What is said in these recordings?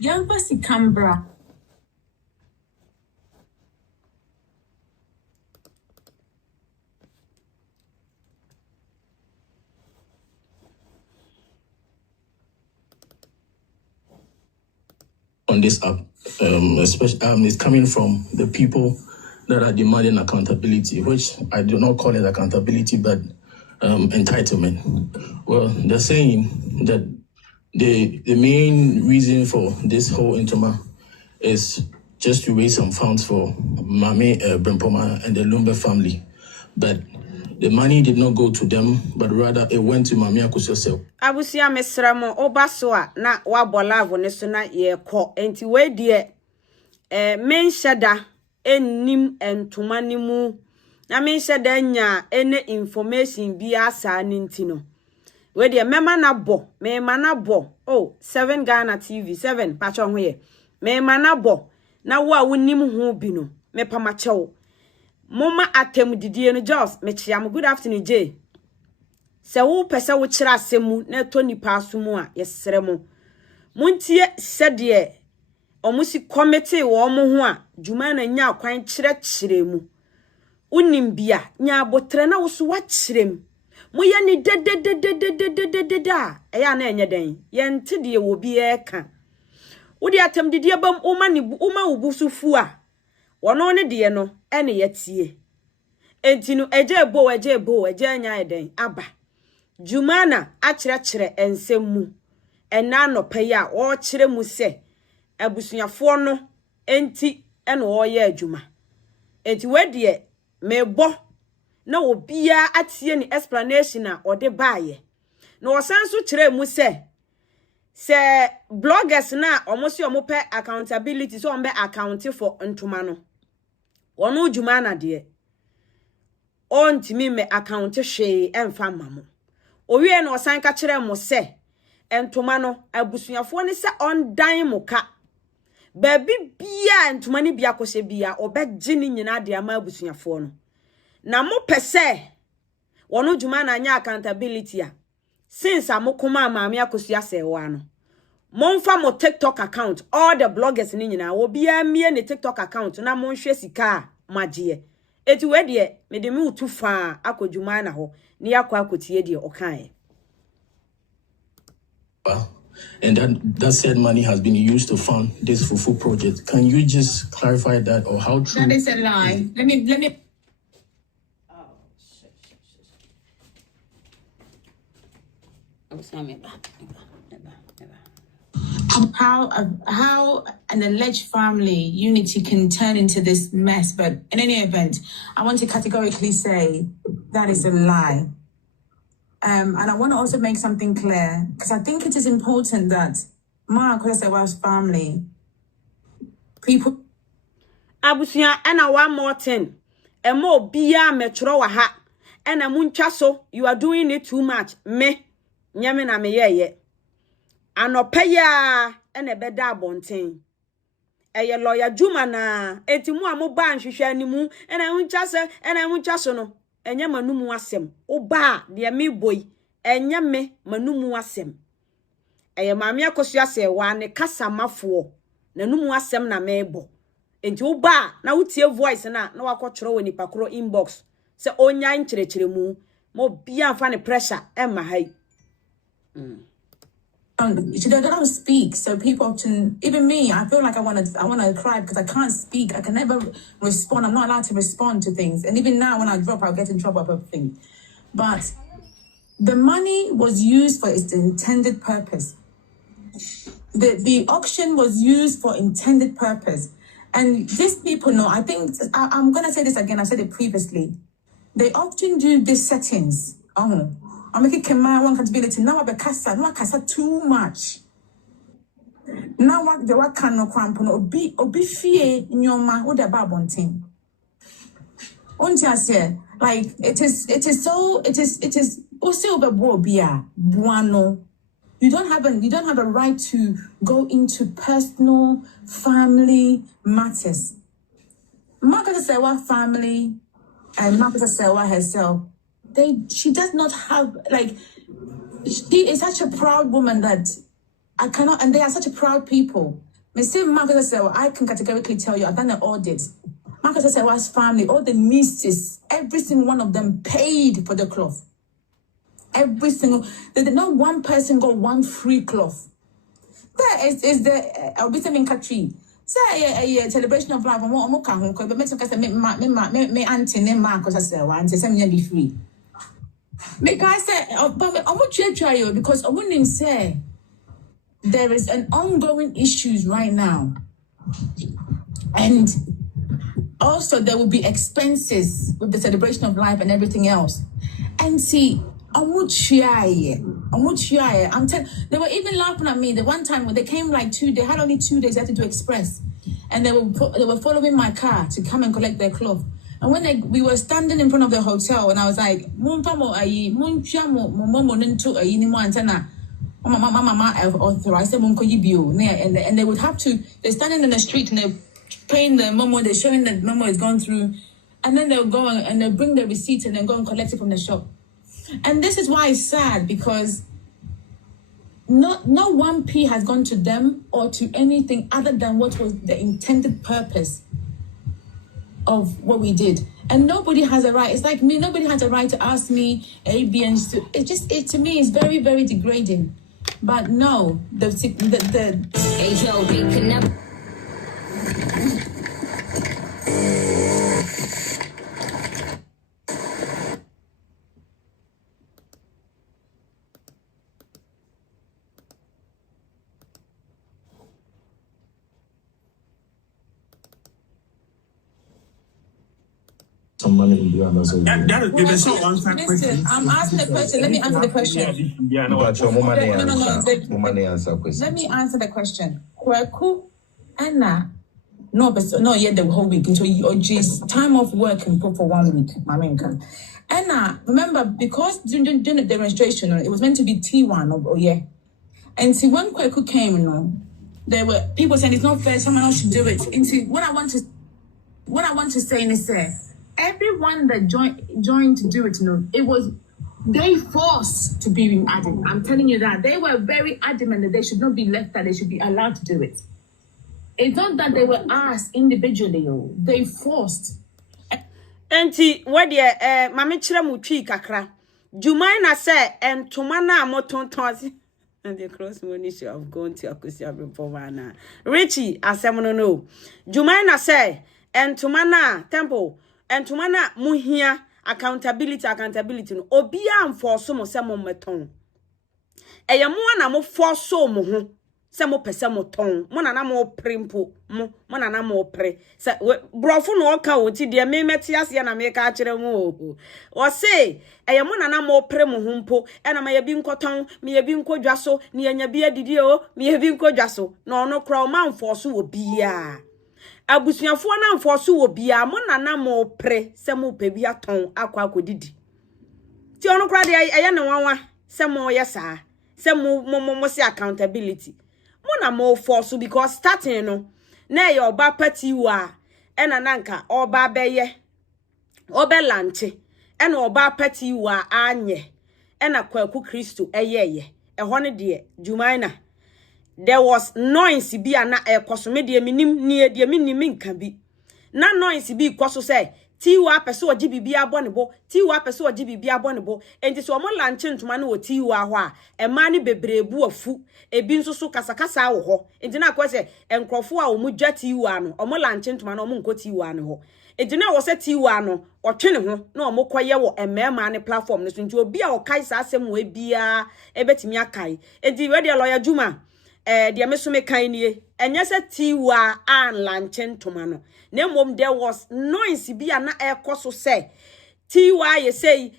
Young Bessie Canberra. On this app, especially it's coming from the people that are demanding accountability, which I do not call it accountability, but entitlement. Well, they're saying that the main reason for this whole intoma is just to raise some funds for Mame Brempoma and the Lumbe family, but the money did not go to them, but rather it went to Mame Akusose. Abusia mesramo obasoa na wabolavo ne so na ye ko enti we die menshada enim entoma ni mu na menshada nya ene information bi asa ninti no we die mema na bo oh 7 Ghana TV 7 pacho ho ye mema na bo na wo a wonim ho bi no me pama chewo moma atem didie no Jos me chiam good afternoon Jay. Se wo pese wo kira asemu na to nipa asumu a yesere mo muntie sede omusi committee wo mo ho a Jumanah nya kwan kire mu unim bia nya abotre na wo so wa kirem mo ye ni de eya na enye den ye nte de wo bi eka wo de atem didie bam uma ni uma ubusufu a wono ne de no ene yetie enti no eje nya eden aba Jumanah akire ensemu ena anopa ya o kire mu se abusuafo no enti ena o ye adwuma enti wedie mebo na obia atie ni explanation a ode baaye na osanso kire mu se bloggers na omosi omope accountability so ombe account for ntoma no wono Jumanah de ontimi me account hwe emfa mamo owie na osan ka kire mo se entoma no abusuafo ne se ondan muka baby bia entoma ne bia kose bia obegye ni nyina de ama abusuafo no na mo pese wono Jumanah anya accountability a since amokoma maame akosua sewa no monfa mo TikTok account all the bloggers ni nyina wo bia mie ne TikTok account na monhwe sika magye eti we de me de me utu fa akodwuma ho ni yakwa akotie de okan. And that said money has been used to fund this Fufu project. Can you just clarify that, or how true? That is a lie. Let me. Oh shit. How an alleged family unity can turn into this mess, but in any event, I want to categorically say that is a lie. And I want to also make something clear, because I think it is important that Mark Osewa's family, people. Abusia, and one more thing. A more bia metro wa ha. And a munchaso, you are doing it too much. Me, nyamena me ye. Anopaya, and a beda bonting. A lawyer Jumanah, etimu amuban, she shall nimu, and I won't just no. Enya manumu asem oba de me boy enya me manumu asem eye maame akosua se wa ne kasa mafo nanumu asem na mebo enti oba na wutie voice na wakotworo woni pakoro inbox se onya nkyerechire mu mo bia mfa ne pressure emma hai They don't speak, so people often, even me, I feel like I want to cry because I can't speak. I can never respond. I'm not allowed to respond to things. And even now, when I drop, I'll get in trouble for things. But the money was used for its intended purpose. The auction was used for intended purpose. And these people know, I think, I'm going to say this again, I said it previously. They often do these settings. I'm making Kema one accountability. Now I casa too much. Now what the work can no cramp no obi fie nyoma what about one thing. Say like it is also buano. You don't have a right to go into personal family matters. Margaret Sewa family and Margaret Sewa herself. She does not have, like, she is such a proud woman that I cannot, and they are such a proud people. Marcus said, well, I can categorically tell you, I've done an audit. Marcus said, was family, all the nieces, every single one of them paid for the cloth. Every single, not one person got one free cloth. There is the Obitamin Katri. Say a celebration of life, and what I'm going to me auntie name Marcus as well, and say, be free. Make I say, but I'm going to try you because I wouldn't say there is an ongoing issues right now. And also there will be expenses with the celebration of life and everything else. And see, I'm telling, they were even laughing at me. The one time when they came they had only 2 days, they had to do express. And they were following my car to come and collect their cloth. And when we were standing in front of the hotel, and I was like, authorized, and they would have to, they're standing in the street and they're paying the memo, they're showing that memo is gone through, and then they'll go and they'll bring the receipt and then go and collect it from the shop. And this is why it's sad, because no 1p has gone to them or to anything other than what was the intended purpose of what we did. And nobody has a right, it's like me, nobody has a right to ask me A, B, and C. To me, it's very, very degrading. But no, the hey, yo, we can never. Some money in the that is so answer question. I'm asking the question. Let me answer the question. Let me answer the question. Kweku, Anna, no, yet the whole week until just time off work and put for 1 week. Mamenka. Anna, remember, because during the demonstration, it was meant to be T1 or yeah. And see, when Kweku came, there were people saying it's not fair, someone else should do it. And see, what I want to say is everyone that joined to do it, it was they forced to be added. I'm telling you that. They were very adamant that they should not be left, that they should be allowed to do it. It's not that they were asked individually, they forced. Enti wede mame kire mu twi kakra. Jumanah say entomana motontonsi. And the cross money should have gone to Akusia before na. Richie asem no. Jumanah say entomana temple entomana muhia accountability no. Obia enforce mo se mo meton. Eye mo na mo force mo ho. Se mo pese mo ton mo na mo prempo mo na mo pre se brofo no oka oti de me meti ase na me ka kire mo o se eye mo na mo pre mo ho mpo e na ma ye bi nkoton me ye bi nkodwa so ne anya bi adidi o me ye bi nkodwa so na ono kra o man forso wo bia abusuafo na forso wo bia mo na mo pre se mo pe bi aton akwa akodidi ti ono kra de eye ne wanwa se mo ye saa se mo se accountability na mo force because starting no na your oba party wa ena nanka oba beye obe lanche ena oba party wa anye ena kwaku Kristo eyeye ehone de Jumanah there was noise bi ana ekoso me de minim nie de minim nka bi na noise bi koso say tiwa pese oji bibia abonebo tiwa pese oji bibia abonebo enti so mo lanche ntoma na o tiwa ho a ema ne bebrebu afu ebi nso so kasakasa wo ho enti na kwese enkrofo a o mu dwa tiwa no o mo lanche ntoma na o mo nko tiwa ne ho enti na wo se tiwa no o twene ho na o mo koye wo emema ne platform no so enti obi a o kai sa asem we bia ebetimi akai enti we de lawyer Juma de mesume kan nie enye se tiwa an lanche ntoma no na mom there was noise bi na ekoso say tiwa ye say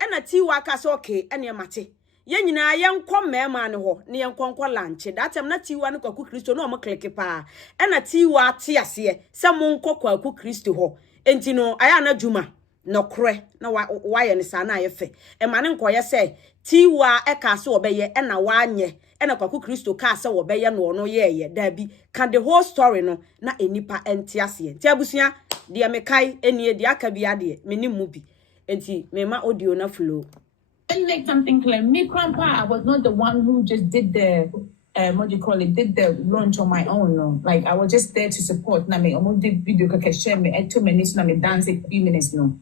ena tiwa ka so okay ene mate ye nyina ye nkọ mema ne ho ne ye nkọ lanche that time na tiwa ne kwaku Kristo no mo click pa ena tiwa te ase se mo nkọ kwaku Kristo ho enti no aya na Juma no kre na wa ye ne sa na ye fe e ma ne nkọ ye say tiwa e ka so obeye ena wa anye ena kwaku Kristo ka se wo beye no no ye da bi can the whole story no na enipa enti ase enti abusua de me kai enie de aka bi ade me ni mu bi enti me ma audio na flow Let me make something clear. Me, Grandpa, I was not the one who just did the what do you call it? Did the launch on my own. No, like I was just there to support. Na me, I did video kaka share me. 2 minutes na me dance a few minutes. No,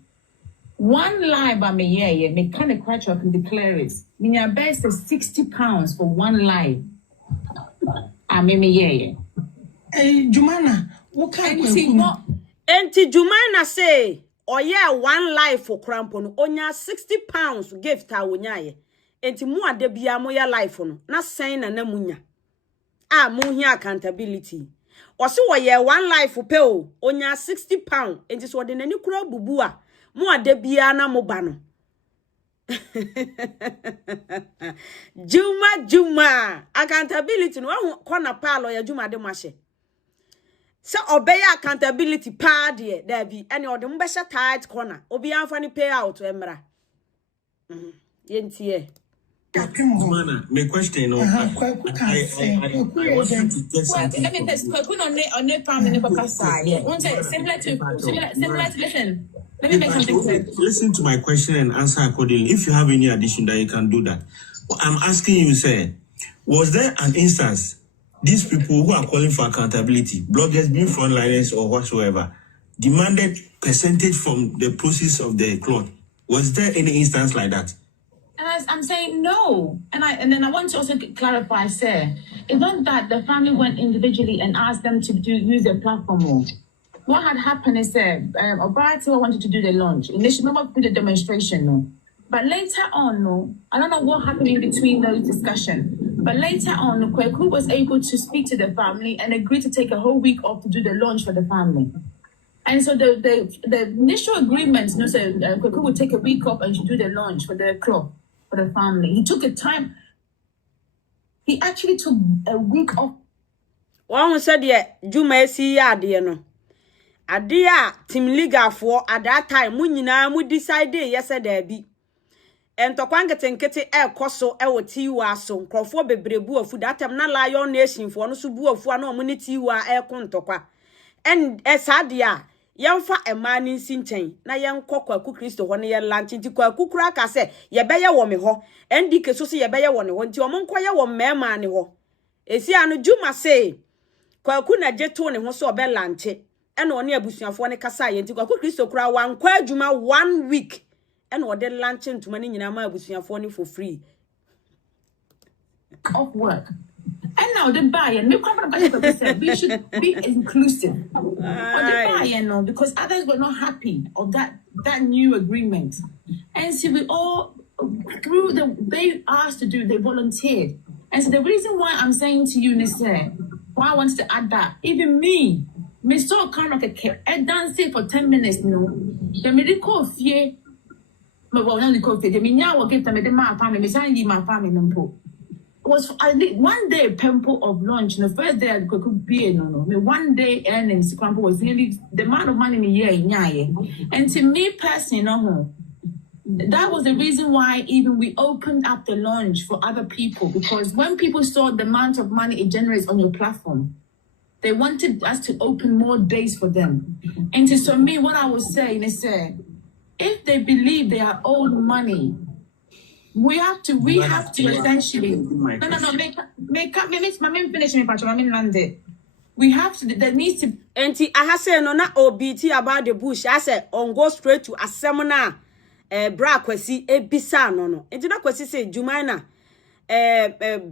one live by me yeah. Me kind of quite sure I can declare it. Me best is £60 for one live. I mean me yeah. Hey, Jumanah, what kind of Enti Jumanah say, oh yeah, one life for crampon, onya £60 gift a wonyaye. Enti mu ade bia mo ya life no, na sen na namunya. Ah, mo hi accountability. Osi wo ye one life pe o, onya £60. Enti so de nani kura bubu a, mo ade bia na mo ba no. Juma accountability no kona palo ya Juma de mashe. So obey accountability pa de there be any of them besha tight corner obi anfani pay out emra yentie Jumanah, my question I want you to get something. Let me test. Put on the family for side. Similar to listen. Let me make something clear. Listen to my question and answer accordingly. If you have any addition that you can do that. I'm asking you, sir, was there an instance these people who are calling for accountability, bloggers being frontliners or whatsoever, demanded percentage from the proceeds of the cloth? Was there any instance like that? And I'm saying no. And then I want to also clarify, sir. It's not that the family went individually and asked them to use their platform more. What had happened is that Obaratiwa wanted to do the launch. Initially, remember do the demonstration, no. But later on, no, I don't know what happened in between those discussions. But later on, Kweku was able to speak to the family and agree to take a whole week off to do the launch for the family. And so the initial agreement, you know, so Kweku would take a week off and should do the launch for the club, for the family. He took a time. He actually took a week off. One said yeah, Juma see ya no. Adia team league for at that time, Munina would decide yesterday be. And to kete koso wo tiwa so nkrofo bebrebu afu that time na lion nation for no so bu afu na omuni tiwa kontokwa and esadia yemfa emani nsinchen na yenkọ Kwaku Kristo ho ne ye lanchi nti Kwaku kura ka se ye beye wo me ho ndike so se ye beye wo ne ho nti omonko ye wo mema ne ho esi anu Juma say Kwaku na jeto ne ho so obe lanchi ena one abusuafo ne kasa ye nti Kwaku Kristo kura wankwa adwuma 1 week and what they launching to money in Amabusian for free. Of work. And now the buyer, we should be inclusive. But the buyer, no, because others were not happy of that new agreement. And so we all, through they asked to do, they volunteered. And so the reason why I'm saying to you, Nisse, why I want to add that, even me saw kind of a dancing for 10 minutes, no. The medical fear. Well, only coffee. The minya will give them my family. Me sign my family number. Was one day pimple of lunch. The first day I could be no. Me 1 day earnings crumple was nearly the amount of money in a year. And to me personally, no, that was the reason why even we opened up the launch for other people, because when people saw the amount of money it generates on your platform, they wanted us to open more days for them. And so me, what I was saying is if they believe they are owed money, we have to essentially we have to there needs to Enti I say no na OBT about the bush. I said on go straight to a seminar bra kwesi ebisa no. Enti na kwesi say Jumanah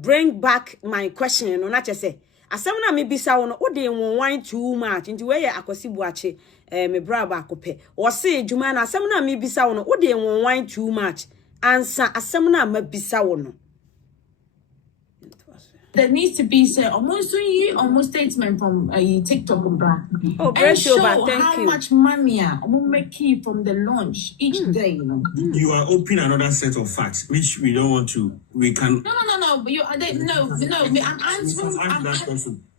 bring back my question no na che say asem na me bisa wo no wo de won too much nti we ye akwasi buache me bra ba akopɛ wo se Juma na asem na me bisa wo no wo de won too much ansa asem na ma bisa wo no. There needs to be almost statement from TikTok bra. Oh, and show thank you. Much money I'm making from the launch each day, you know. You are opening another set of facts which we don't want to. We can. No.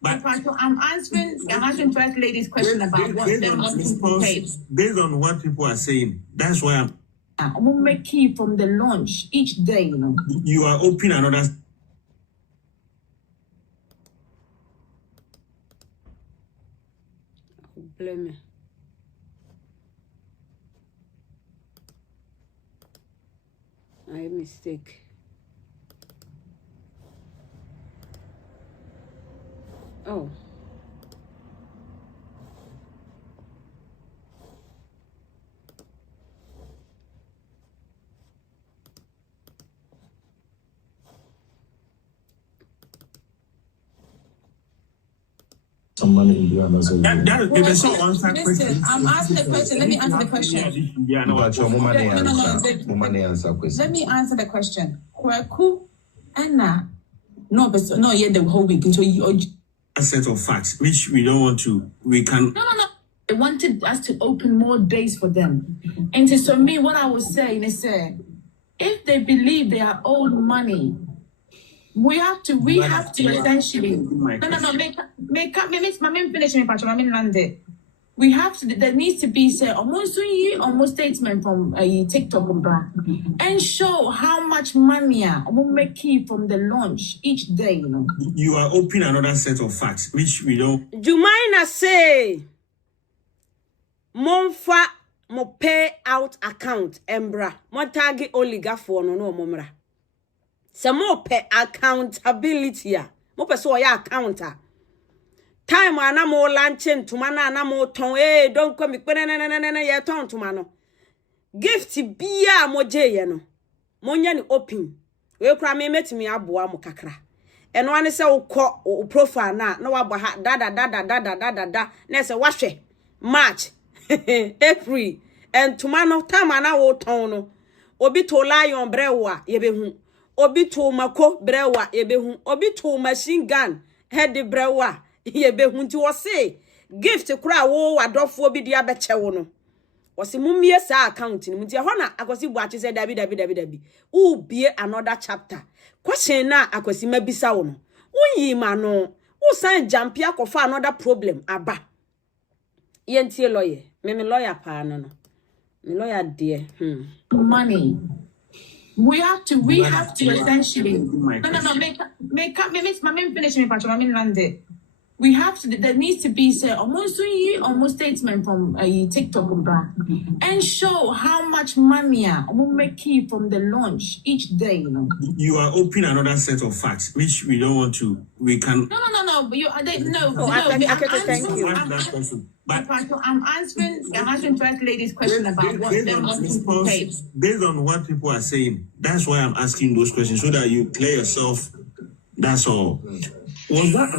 But I'm answering. I'm answering First Lady's question about what they're wanting to pay. Based on what people are saying, that's why I'm making from the launch each day, you know. You are opening another. Blame me. I mistake. Oh. Some money in Ghana. Listen, I'm asking the question. Let me answer the question. Let me answer the question. Kweku, Anna, no, yet the whole week until you. A set of facts which we don't want to. We can. No. They wanted us to open more days for them, and so me, what I was saying is, if they believe they are owed money. We have to essentially. No. Make my men finish me, Patrick. My men landed. We have to. There needs to be almost statement from a TikTok and show how much money we make from the launch each day. You know. You are opening another set of facts which we don't. Jumanah say, Monfa mo pay out account embra. Mo target oligarch for no momra. Some more pay accountability ya. Mo pe so ya accounta. Time ana mo luncheon to mana na mo ton don't come na ya ton to mano. Gift bia mo je ye no. Mo nya ni open. We kra me metimi aboa mo kakra. Eno ane se wo profile na wa bo ha da na se wahwe March April and to mano time ana wo ton no. Obi to lion brewa ye be hu. Obi to mako brewa yebehu obi to machine gun head brewa yebehu nti wo say gift kura wo wadofo obi dia beche wo no wo se mumie sa account ni nti ho na akosi bu ache say dabi u bie another chapter question na akosi mabisa wo no unyi ma no wo san jump akofa another problem aba ye ntie lawyer me lawyer pa no me lawyer dear money. We have to essentially. No. Make my men finish me, Patrick. My men landed. We have to. There needs to be almost statement from a TikTok and show how much money we make from the launch each day. You know. You are opening another set of facts which we don't want to. We can. No. But thank you. But I'm answering First Lady's question about what them wanting to pay. Based on what people are saying, that's why I'm asking those questions so that you clear yourself. That's all. Was that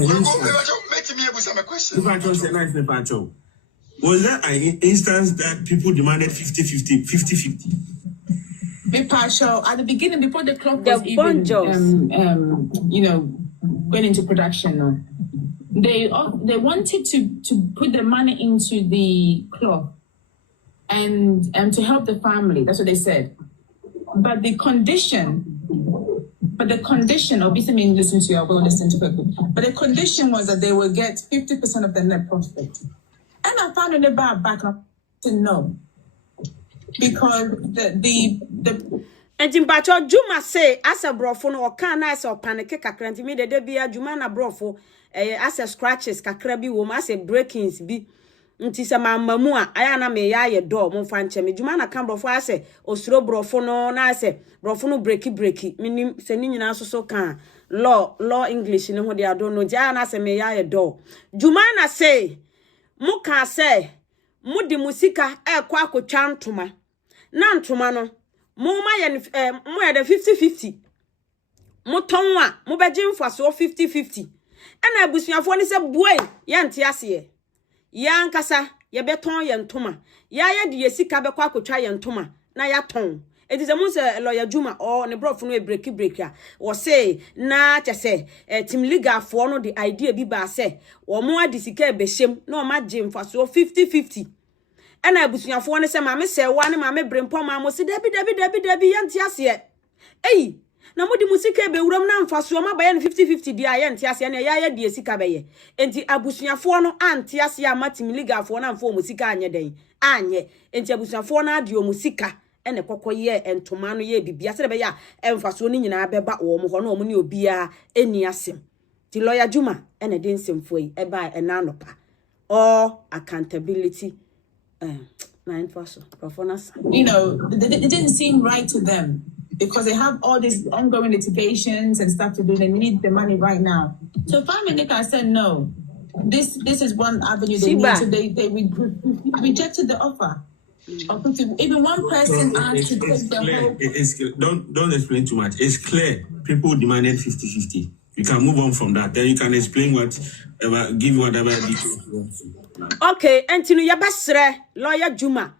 was there an instance that people demanded 50-50? Be partial at the beginning before the clock was even going into production. They wanted to put the money into the club and to help the family. That's what they said. But the condition, obviously, I mean, listen to you, I will listen to people. But the condition was that they will get 50% of the net profit. And I found in the back to no, because the and in Bacho Juma say as a brofo no can as a panic kakranti me de bia Jumanah brofo as a scratches kakra bi wo as a breakings bi nti se mamamu a aya na me ya ye do mo fa nche me Jumanah kan brofo as osuro brofo no na as brofo no breaki minim se ni nyina so kan law English ni ho de ado no ja na se me ya ye do Jumanah say mu ka say mu di musika kwa akotwa ntoma na ntoma no mo ma ye mo ye de 50-50 mo tonwa mo beje mfaso 50-50 ana abusuafo ni se buai ye nte ase ya nkasa ye beton ye ntoma ya ye de yesika be kwa akotwa ye ntoma na ya ton edi se mo se lawyer Juma o ne brofo no e break a wo say na chese team league afo no the idea bi ba se wo mo adisika be hyem na o ma je mfaso 50-50 ana abusuafo ne se maame se wa ne maame brempo maamo se dabi yanti ase na modi musika be wuram na mfaso ma ba ye 50-50 dia yanti ase na ya de sika be ye enti abusuafo no anti ase ama team league afo na mfo musika anye den anye enti abusuafo na ade o musika ene kokoye entoma no ye bibia se be ya emfaso ni nyina beba wo mo ho na o mo ni obia eni asem ti lawyer Juma ene de nsemfo yi eba enanopa or accountability it didn't seem right to them because they have all these ongoing litigations and stuff to do. They need the money right now. So finally, Nika said no. This is one avenue they need. So they rejected the offer. Even one person asked to take the whole. Don't explain too much. It's clear. People demanded 50-50. You can move on from that. Then you can explain whatever, give whatever details you want. Okay, Antino Yabasre, lawyer Juma.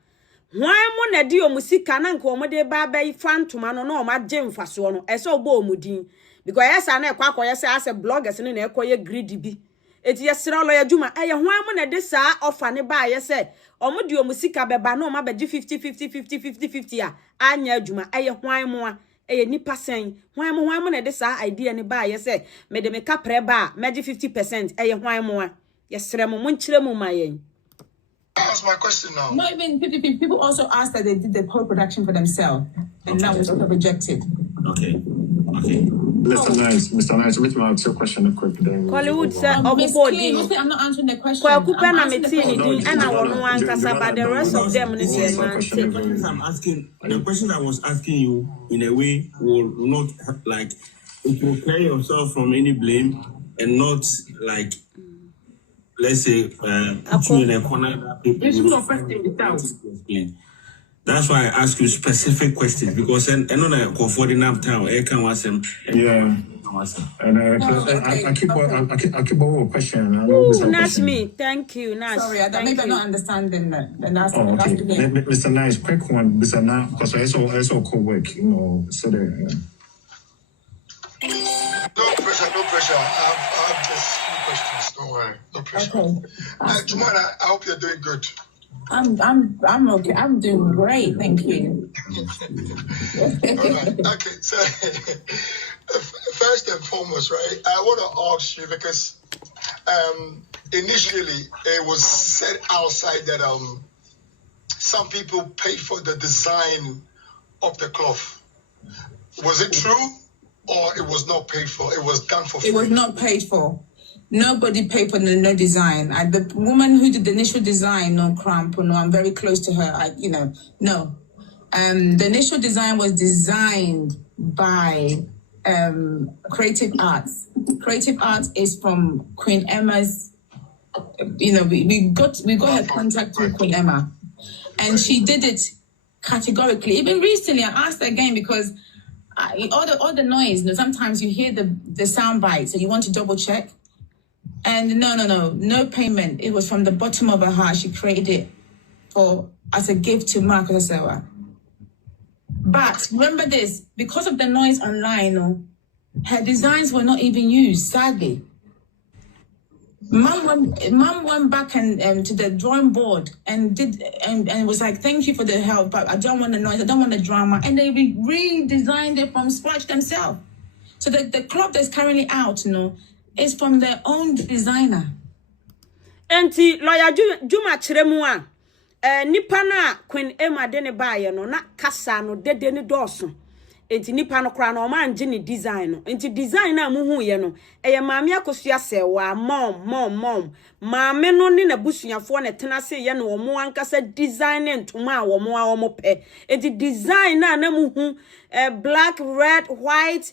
Why mo na di o musika na nko mo de ba ba fantoma no ma gem faso no e so bo omudin because yes na ekwa yes as a bloggers ne na ekoye greedy bi eti yesra lawyer Juma e hwan mo na de sa offer ne ba yes omo di o musika beba no ma be 50 a anya Juma e hwan mo a e nipa sen hwan mo na de sa idea ne ba yes me de me ka pre ba me 50% e hwan mo a yesra mo nchire mo mayen. That's my question now. Not even 50 people also asked that they did the whole production for themselves, and that was rejected. Okay. Mr. Nice, which will answer your question quick. Hollywood said, I'm not answering the question. Well, I'm answering the question. And I want to answer, but the rest of them is the question I was asking you in a way will not like it will clear yourself from any blame and not like. Let's say, put you in a corner. That's why I ask you specific questions because I know that comforting up town. I can ask them. Yeah. And I keep a question. That's me. Thank you. Nice. Sorry, maybe I'm not understanding that. Okay. Mr. Nice, quick one. Mr. Nice, because I also co-work, so the. No pressure. I have just few questions. Don't worry. No pressure. Okay. Jumanah, I hope you're doing good. I'm okay. I'm doing great. Thank you. All right. Okay. So first and foremost, right, I want to ask you because initially it was said outside that some people pay for the design of the cloth. Was it true? Or it was not paid for? It was done for free? It was not paid for. Nobody paid for no design. The woman who did the initial design, no cramp, no, I'm very close to her. No. The initial design was designed by Creative Arts. Creative Arts is from Queen Emma's. We got her contact with Queen Emma, and she did it categorically. Even recently, I asked her again because. All the noise, sometimes you hear the sound bite, so you want to double check. And no payment. It was from the bottom of her heart. She created it as a gift to Marcus Asawa. But remember this, because of the noise online, her designs were not even used, sadly. Mom went back and to the drawing board and was like, thank you for the help, but I don't want the noise, I don't want the drama. And they redesigned it from scratch themselves. So the cloth that's currently out, is from their own designer. Enti lawyer Juma Chiremua, nipa na Queen Emma de ne baye no na kasa no dede ne doso. Enti nipa no kra no ma nje ni design no. Enti design na muhu ye no. Eye maame akosua se wa mom. Maame no ni na busuafo na tena se ye no omo ankasa design ntoma a omo pe. Enti design na muhu black, red, white,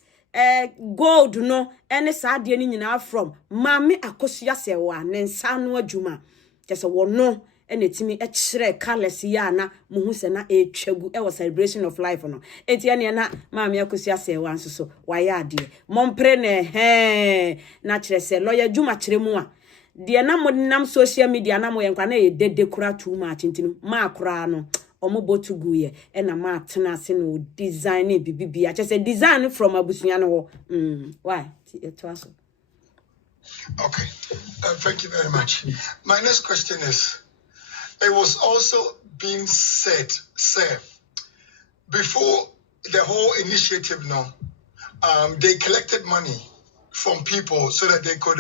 gold no ene sa de ni nyina from maame akosua se wa ne nsa no adwuma. Kese wo no ene timi kire colors ya na muhu se na etwagu e was celebration of life no enti ene na maami akosia se wan so waya ade mompre ne na kire se lawyer Juma kire mu a de na modinam social media na mo yenkwa na ye dede kura too much ntinu ma kura no omo botugu ye e na ma tena se no design bibibi a kire design from abusunya no why it was okay. Thank you very much. My next question is, it was also being said, before the whole initiative they collected money from people so that they could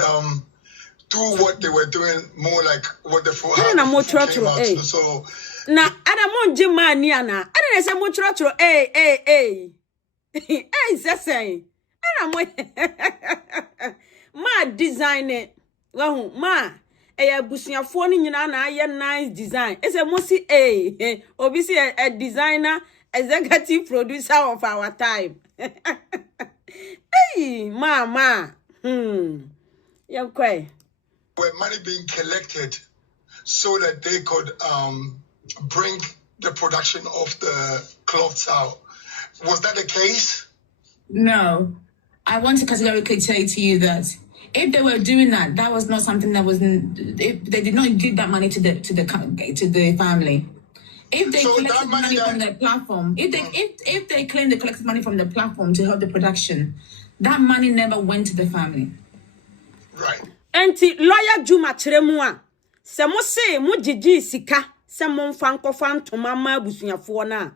do what they were doing more like what the full came out. So na adamon jimani ana ana say mo trotro hey say ana mo ma design it wahu ma busuafo ni nyina na aye nice design ese mo si obi si a designer executive producer of our time. Hey, mama. Yeah, okay. Where money being collected so that they could bring the production of the clothes out. Was that the case? No. I want to categorically say to you that if they were doing that, that was not something that was. If they did not give that money to the family. If they collected money from the platform, if they claim they collected money from the platform to help the production, that money never went to the family. Right. Enti lawyer Juma Tremua. Se mo se mo jiji sika se mo mfanko fantoma ma abusuafo na.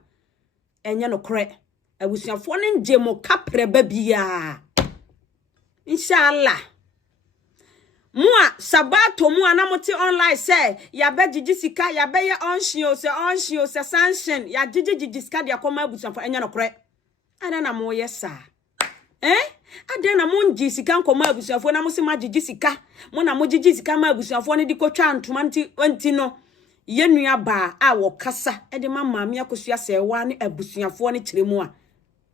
Enye no kre. Abusuafo ne nje mo kapre babia. Inshallah. Mua sabato mua na moti online say ya be jiji sika ya be ye onshio se sanction ya jiji sika de akoma abusuafo enye no kre. Ada na mo yesa. Ade na mo nji sika nkoma abusuafo na mo se majiji sika mo na mo jiji sika ma abusuafo ne di kotwa ntoma nti no ye nua ba a wo kasa e de mama me akosua se wa ne abusuafo ne kiremu a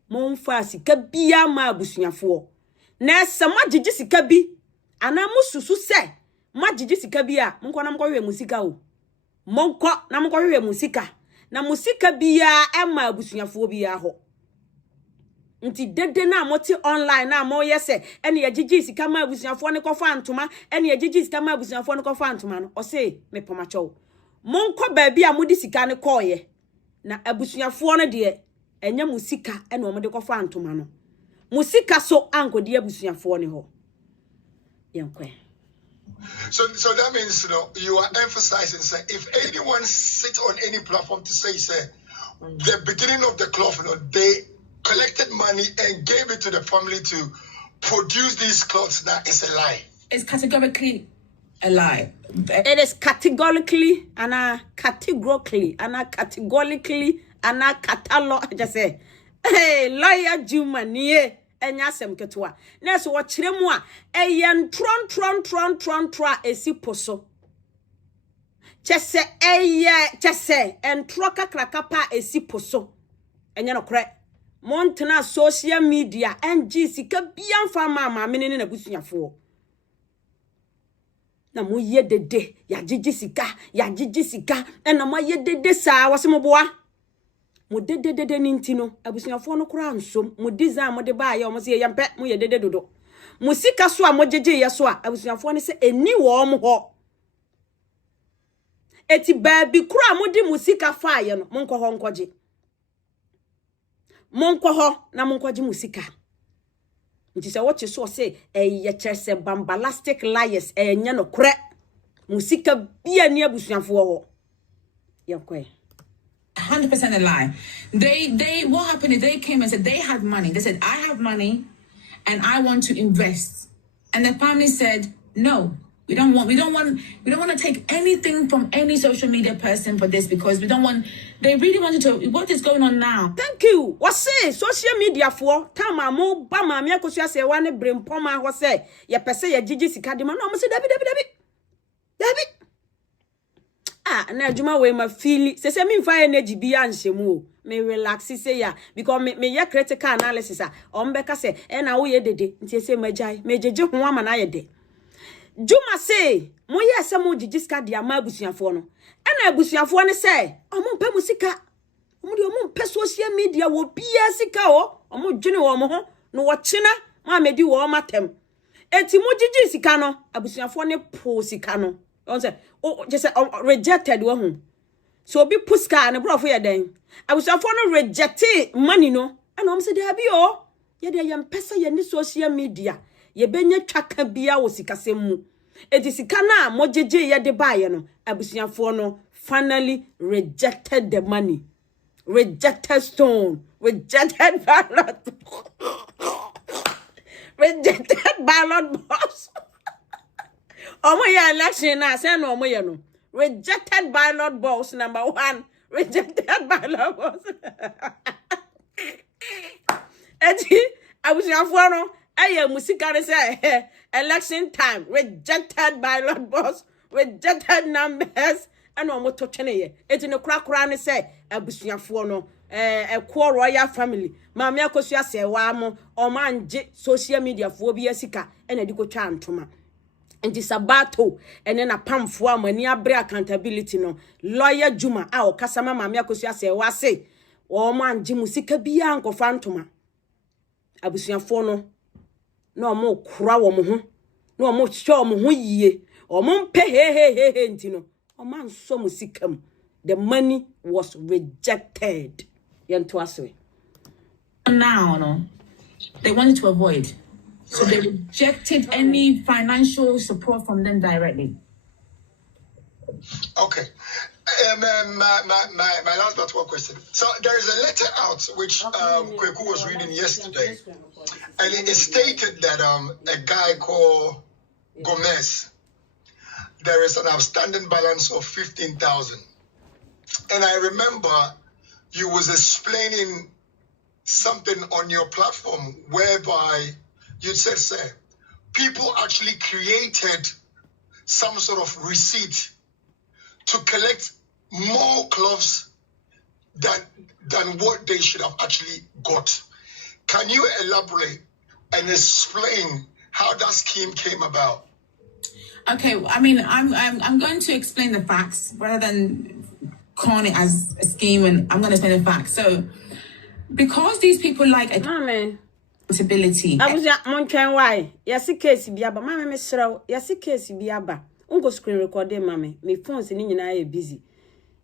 mo mfa sika bia ma abusuafo na se majiji sika bi ana mususu se majiji sika bi a monko na monko hwe musika o monko na monko hwe musika na musika bia e ma abusuafo bia ho nti dede na moti online na mo yese ene ye jiji sika ma abusuafo ne kofa antoma ene ye jiji sika ma abusuafo ne kofa antoma no o se me pomacho monko ba bia modi sika ne koye na abusuafo ne de enya musika ene o mo de kofa antoma no musika so anko de abusuafo ne ho yenkwe. So that means you are emphasizing say if anyone sits on any platform to say the beginning of the cloth they collected money and gave it to the family to produce these clothes, that is a lie. It's categorically a lie. It is categorically and catalog. Just say, hey, lawyer Jumanah, enya sem ketwa. Na so wo kire mu a eyen tron esi poso. Chese entro kakraka pa esi poso. Enya no kre. Montana social media NG sika bian fa mama menene na busuafo na mo ye dede ya jiji sika ena mo ye dede saa wase mo boa mo dede ni ntino abusuafo no kura nsom mo design mo de ba ya mo se yempe mo ye dede dodo mo sika so a mo jeje ye so a abusuafo ne se eni wo mo ho eti baabi kura mo di mo sika fa ye no mo nko ho nkoje monko ho na monko ji musika nti se woche so se ye chese bambalastic liars enya no kre musika bia ni abusuafo ho yakwe 100% a lie. They what happened is they came and said they had money. They said I have money and I want to invest. And the family said no. We don't want to take anything from any social media person for this because we don't want. They really wanted to. What is going on now? Thank you. What say social media for? Tama mo ba ma me akosua se wa ne brempoma ho se ye pese ye gigi sika de ma no mo se dabi. Na adwuma we ma feel se me mfa energy bi anhyemu o. Me relax say ya because me ye critical analysis a ombeka se na wo ye dede nti se majai me jeje ho ama na ye de. Juma say, mo ye se mo jijiska dia ma abusuafo no. Ena abusuafo ne say, omo mpa musika. Omo de omo mpa social media wo bia sika o. Omo dwene wo mo ho no wo chena ma medi wo matem. Enti mo jiji sika no, abusuafo ne po sika no. On say, oh just rejected wo hu. So obi puska ne brofo ye den. Abusuafo no rejected money no. Ena omo say da bi o. Ye de ye mpesa ye ni social media. Ye benye twaka bia wo sikasem mu edi sika na mojeje ye de baye no abusuafo no finally rejected the money, rejected stone, rejected ballot box. Omo ye election na say no omo ye no rejected ballot box number 1, rejected ballot box. Edi abusuafo no aye musika say election time rejected ballot box, rejected numbers and no moto twene ye eti no krakra ne say abusuafo no core royal family maame akosua se wa mo o manje social media fo bi asika ena di ko twa ntoma nti sabato ene na pamfo amani abre accountability no lawyer Juma a o kasama maame akosua se wa se o manje musika bia nkofa ntoma abusuafo no na o mo kura wo mo ho na o mo hye mo ho yie o mo mpe he nti no o man so musika mu. The money was rejected. Now, no, they wanted to avoid. So they rejected any financial support from them directly. Okay. My last but one question. So there is a letter out which Kweku was reading yesterday, and it stated that a guy called Gomez, there is an outstanding balance of 15,000. And I remember you was explaining something on your platform whereby you said, sir, people actually created some sort of receipt to collect more clothes than what they should have actually got. Can you elaborate and explain how that scheme came about? Okay, I mean, I'm going to explain the facts rather than calling it as a scheme, and I'm going to explain the facts. So, because these people like accountability. I was montwen why? Yesi case biaba, mama me sraw. Yesi case biaba. Ungo screen recording mama. Me phones ni nyina e busy.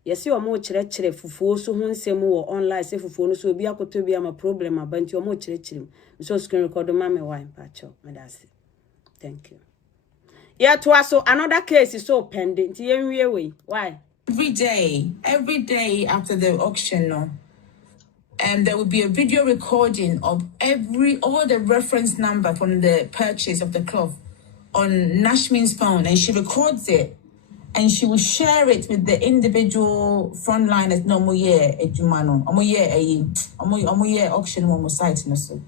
Yesi o mo kire fufuo so ho nsem wo online se fufuo no so obi akoto bi ama problem abanti o mo kire. So screen recording mama why pacho. Madasi. Thank you. Yeah, to also another case is so pending. Why? Every day after the auction, no, there will be a video recording of all the reference number from the purchase of the cloth on Nashmin's phone, and she records it, and she will share it with the individual frontliners. No more year a Jumanah, auction one more site so.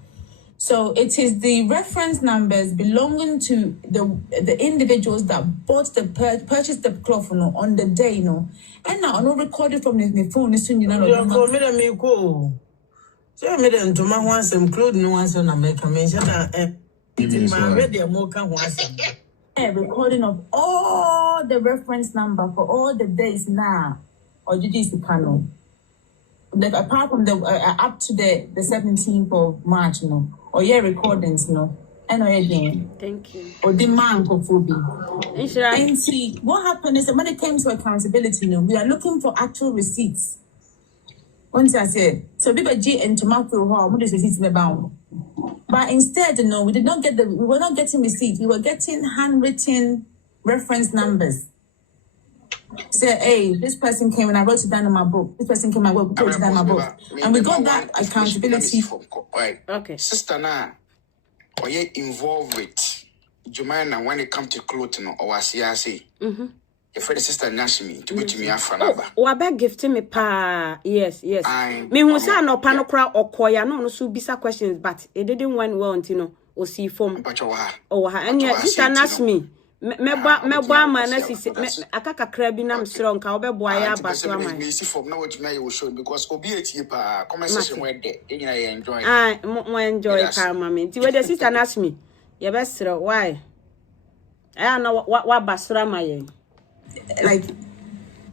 So it is the reference numbers belonging to the individuals that bought purchased the cloth on the day, and now I'm not recorded from the phone. As soon you know. So I made them to my once including once on America. Recording of all the reference number for all the days now, or GDC panel. Apart from the up to the 17th of March, or recordings, and again. Thank you. Or demand for Fubi. And see, what happened is that when it came to accountability, we are looking for actual receipts. Once I said, so people G and tomato what is receipts in the bound? But instead, we were not getting receipts. We were getting handwritten reference numbers. Say, hey, this person came and I wrote it down in my book. This person came and I wrote it down in my book. And we got that accountability. Okay. Sister na, or you involved with Jumanah when it comes to clothing or was If the sister Nashmi to be me a fanaba. Oh, I beg gifting me pa. Yes. Me who say no panokra or koya no so bisa questions, but it didn't went well until or see form. Oh, and yet sister Nashmi. Meba man asisi akaka krabi na msro nka obeboa ya abaso aman. Me see from now what you may show because obi etie pa conversation where there nyina you enjoy. Mo enjoy ka mama. Ti we the sister Nashmi. Ye besro why? I know what basura mayen. Like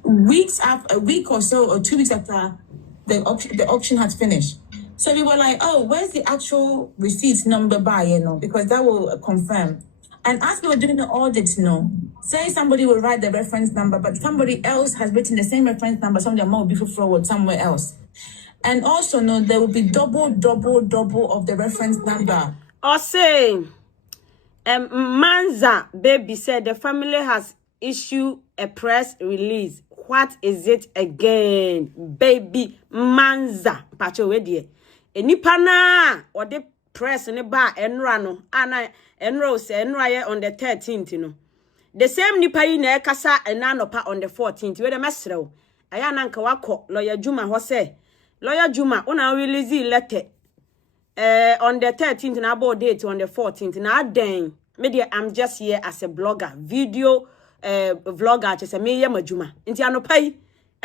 a week or so or 2 weeks after the auction had finished. So we were like, oh, where's the actual receipts number by, because that will confirm. And as we were doing the audit, say somebody will write the reference number, but somebody else has written the same reference number, somebody more before forward somewhere else. And also, there will be double of the reference number. Or say, Manza baby said the family has issued a press release. What is it again? Baby Manza. Pacho wedie. Enipana or the press in the bar enrano. Ana enrose enraye on the 13th, The same nipa yi na ekasa enanopa on the 14th. We the mesrew. Aya nanka wako lawyer Juma ho say. Lawyer Juma una release letter on the 13th na about date on the 14th. Na den media I'm just here as a blogger, video vlogger just say me ye majuma. Nti anopa yi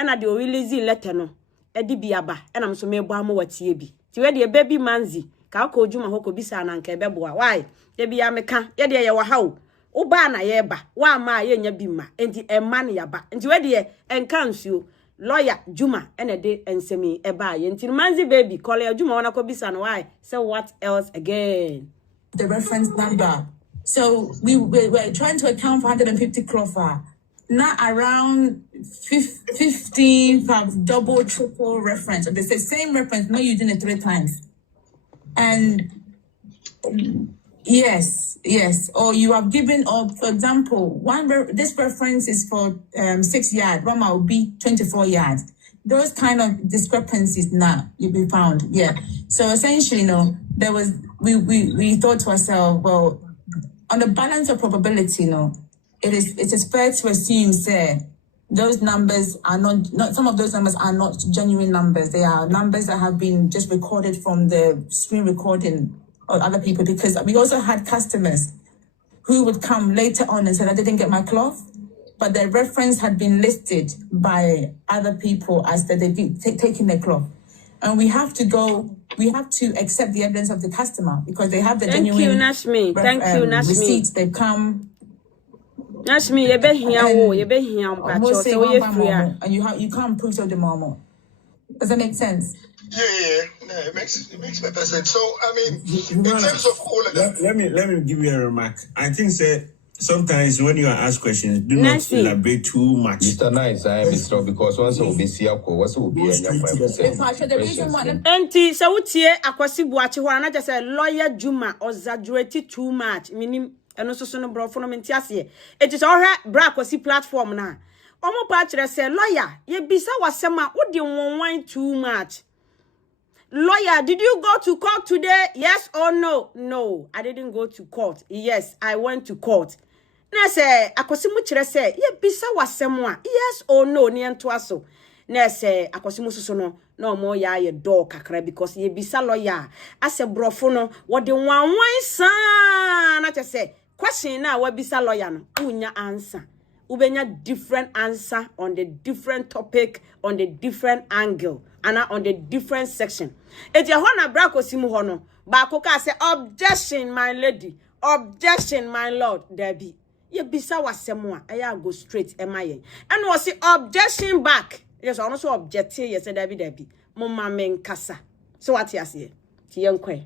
na de release letter no. edi biaba ena mso mebo amo watie bi ti we de baby manzi ka ko Juma hoko bisa na nka ebeboa why de bia meka ye de ye wa hawo uba na ye ba wa ma ye nya bi ma enti emma na ya ba enti we de enka nsuo lawyer Juma ene de ensemi eba ye enti manzi baby call ya Juma wana ko bisa na why so what else again the reference number. So we were trying to account for 150 croffer. Not around 15 double, triple reference. They say same reference, not using it 3 times. And yes. Or you have given, or for example, this reference is for 6 yards. One will be 24 yards. Those kind of discrepancies now you'll be found. Yeah. So essentially, there was we thought to ourselves, well, on the balance of probability, it is fair to assume, say, those numbers are not some of those numbers are not genuine numbers. They are numbers that have been just recorded from the screen recording of other people, because we also had customers who would come later on and said, I didn't get my cloth, but their reference had been listed by other people as that they've been taking their cloth. And we have to accept the evidence of the customer because they have the genuine receipts. They come. Nashmi, you be here, and you can't prove so the mama. Does that make sense? Yeah. No, it makes better sense. So I mean, in terms of all of that, let me give you a remark. I think sometimes when you are asked questions, do not elaborate too much. Mr. Nice, I am Mr. Because once will be once will be the reason why. Enti so utie akwasi buachi ho na just say lawyer Juma exaggerate too much. Meaning eno so no brofo no menti ase. It is all bra akwasi platform na. Omo pa kire say lawyer ye bisa wasema wo de won too much. Lawyer, did you go to court today? Yes or no? No, I didn't go to court. Yes, I went to court. Na say akosimu kire say ye bisa wasem a yes or no ni ento aso. Na say akosimu soso no na omo ya ye door kakra because ye bisa lawyer ase brofo no wo de wan san na say question na wa bisa lawyer no unya answer. Ubenya different answer on the different topic, on the different angle, and on the different section. If you want to break osimu hono, bakoka say objection, my lady, objection, my lord, Debbie. Ye bisa wasemwa, aya go straight, emaye. And was the objection back? Yes, also object here, yes, Debbie. Mama men kasa. So what you say? Tiyankwe.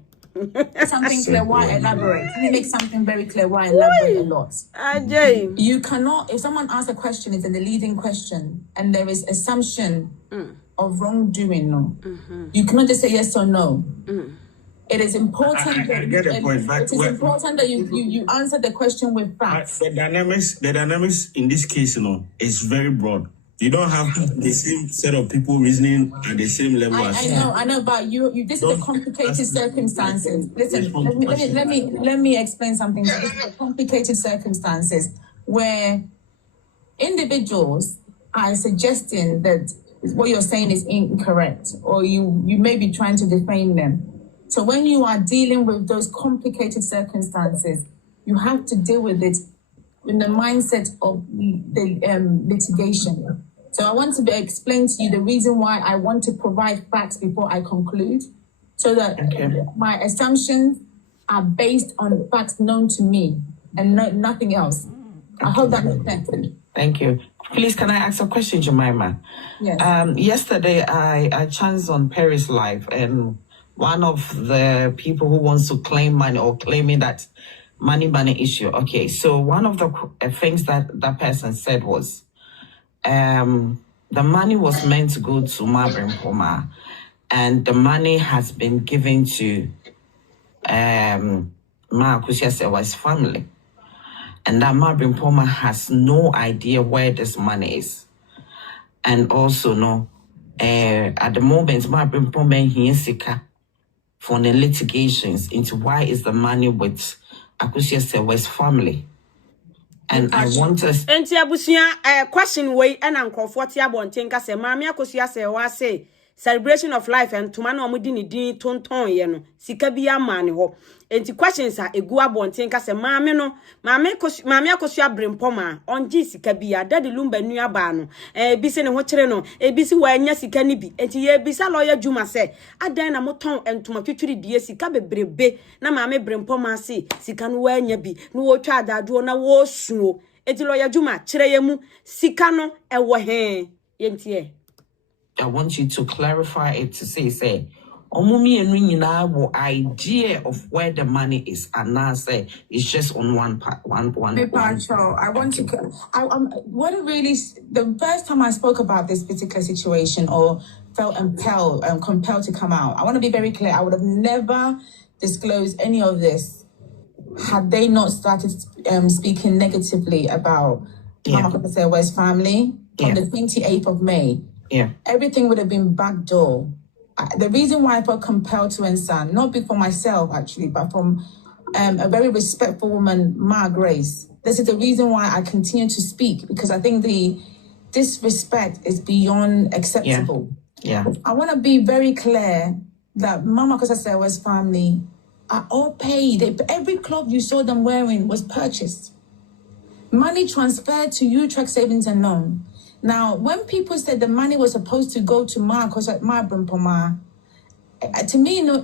Something clear, why elaborate? Let me make something very clear, why elaborate a lot. You cannot, if someone asks a question, it's a leading question, and there is assumption of wrongdoing, you cannot just say yes or no. It is important I get a point, but it is important that you answer the question with facts. The dynamics in this case, is very broad. You don't have the same set of people reasoning at the same level as you. I know, but you this is the complicated circumstances. Listen, let me explain something. This is the complicated circumstances where individuals are suggesting that what you're saying is incorrect, or you may be trying to defame them. So when you are dealing with those complicated circumstances, you have to deal with it in the mindset of the litigation. So I want to explain to you the reason why I want to provide facts before I conclude, so that my assumptions are based on facts known to me and nothing else. I hope that makes sense. Thank you. Please, can I ask a question, Jemima? Yes. Yesterday, I chanced on Perry's Live, and one of the people who wants to claim money or claiming that money issue. Okay, so one of the things that person said was, the money was meant to go to Marvin Poma, and the money has been given to Kusia Sewa's family. And that Marvin Poma has no idea where this money is. And also, at the moment, Marvin Poma is Sika for the litigations into why is the money with Akusia Sewa's family. And I want us. Enti abusia question way and uncle 40 abontenka se mami Akusia Sewa say celebration of life and to man omudi ni din tonton ye no sika bi amane ho enti questions a egu abonten ka se maame no maame akosu abrempoma onji sika bi ya daddy lumba nua ba no bi se ne ho kire no bi si wa anya sika ni bi enti ye bi sa lawyer Juma se adan na moton entoma twitwiri die sika bebrebe na maame brempoma se sika no wa anya bi no wo twa adado na wo suo enti lawyer Juma kire ye mu sika no ewo he yentie. I want you to clarify it to say, Omumi and Rinina idea of where the money is, and now say it's just on one part, one. I want to. What really the first time I spoke about this particular situation or felt compelled to come out, I want to be very clear. I would have never disclosed any of this had they not started speaking negatively about Mama Kopasewa's family on the 28th of May. Yeah. Everything would have been backdoor. The reason why I felt compelled to answer, not for myself actually, but from a very respectful woman, Ma Grace. This is the reason why I continue to speak, because I think the disrespect is beyond acceptable. Yeah. I want to be very clear that Mama Kopasewa's family are all paid. Every cloth you saw them wearing was purchased. Money transferred to Utrecht Savings and Loan. Now, when people said the money was supposed to go to Ma Brempoma, to me, you know,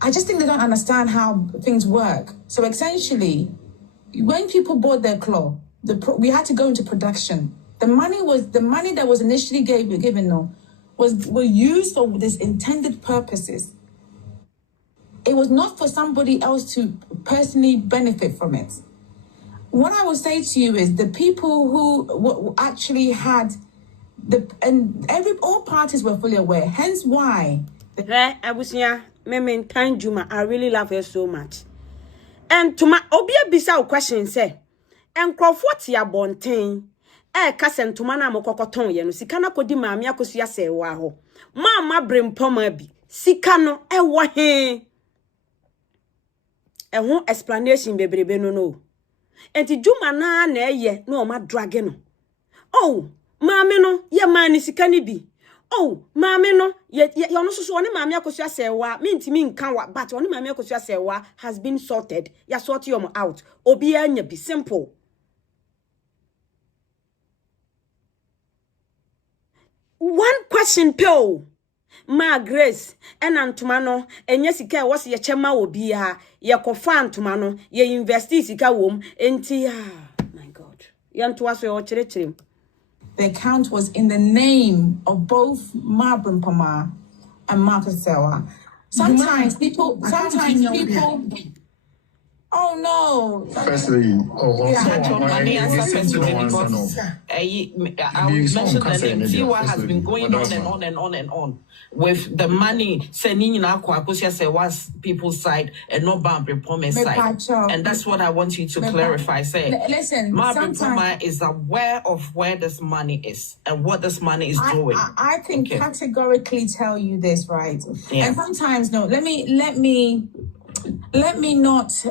I just think they don't understand how things work. So essentially, when people bought their cloth, we had to go into production. The money that was initially given, were used for this intended purposes. It was not for somebody else to personally benefit from it. What I will say to you is the people who actually had all parties were fully aware. Hence why. Abusia, Meme Juma, I really love her so much. And to my obia bisa question say, and Crawford ya bontain, cousin to mana mokokoton ye no sikana kodi maami akosia se wa ho. Mama brempoma bi, sikano wa he. Ho explanation bebrebe no. Enti Jumanah na eye no ma drage no. Oh, maame no ye mani sika ni bi. Oh, maame no ye no so one maame akosu asewa, me ntimi nka wa, but one maame akosu asewa has been sorted. Ya sort you out. Obi anya bi simple. One question Pio. Ma Grace and Antumano and Yesika was ye chema obi ha ye kofa Antumano ye investi sika wom enti my God yantu waso yo chire. The account was in the name of both Ma Brempoma and Marcus Sewa. Sometimes people oh no. Firstly, I mentioned the name. Tiwa has been going on with the money sending in Aquacosia say was people's side and not Bambi Pome's side. And that's what I want you to clarify. Say, listen, Bambi Poma is aware of where this money is and what this money is doing. I can categorically tell you this, right? Yeah. And sometimes let me not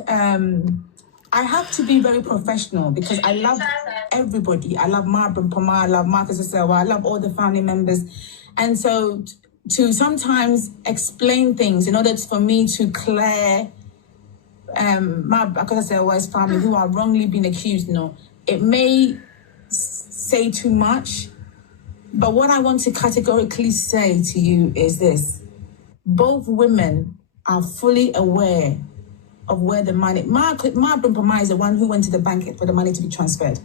I have to be very professional because I love everybody. I love Ma Brempoma, I love Marcus Asewa, I love all the family members. And so to sometimes explain things in order for me to clear Marcus Asewa's family who are wrongly being accused, it may say too much. But what I want to categorically say to you is this. Both women are fully aware of where the money... Ma Brempoma is the one who went to the bank for the money to be transferred.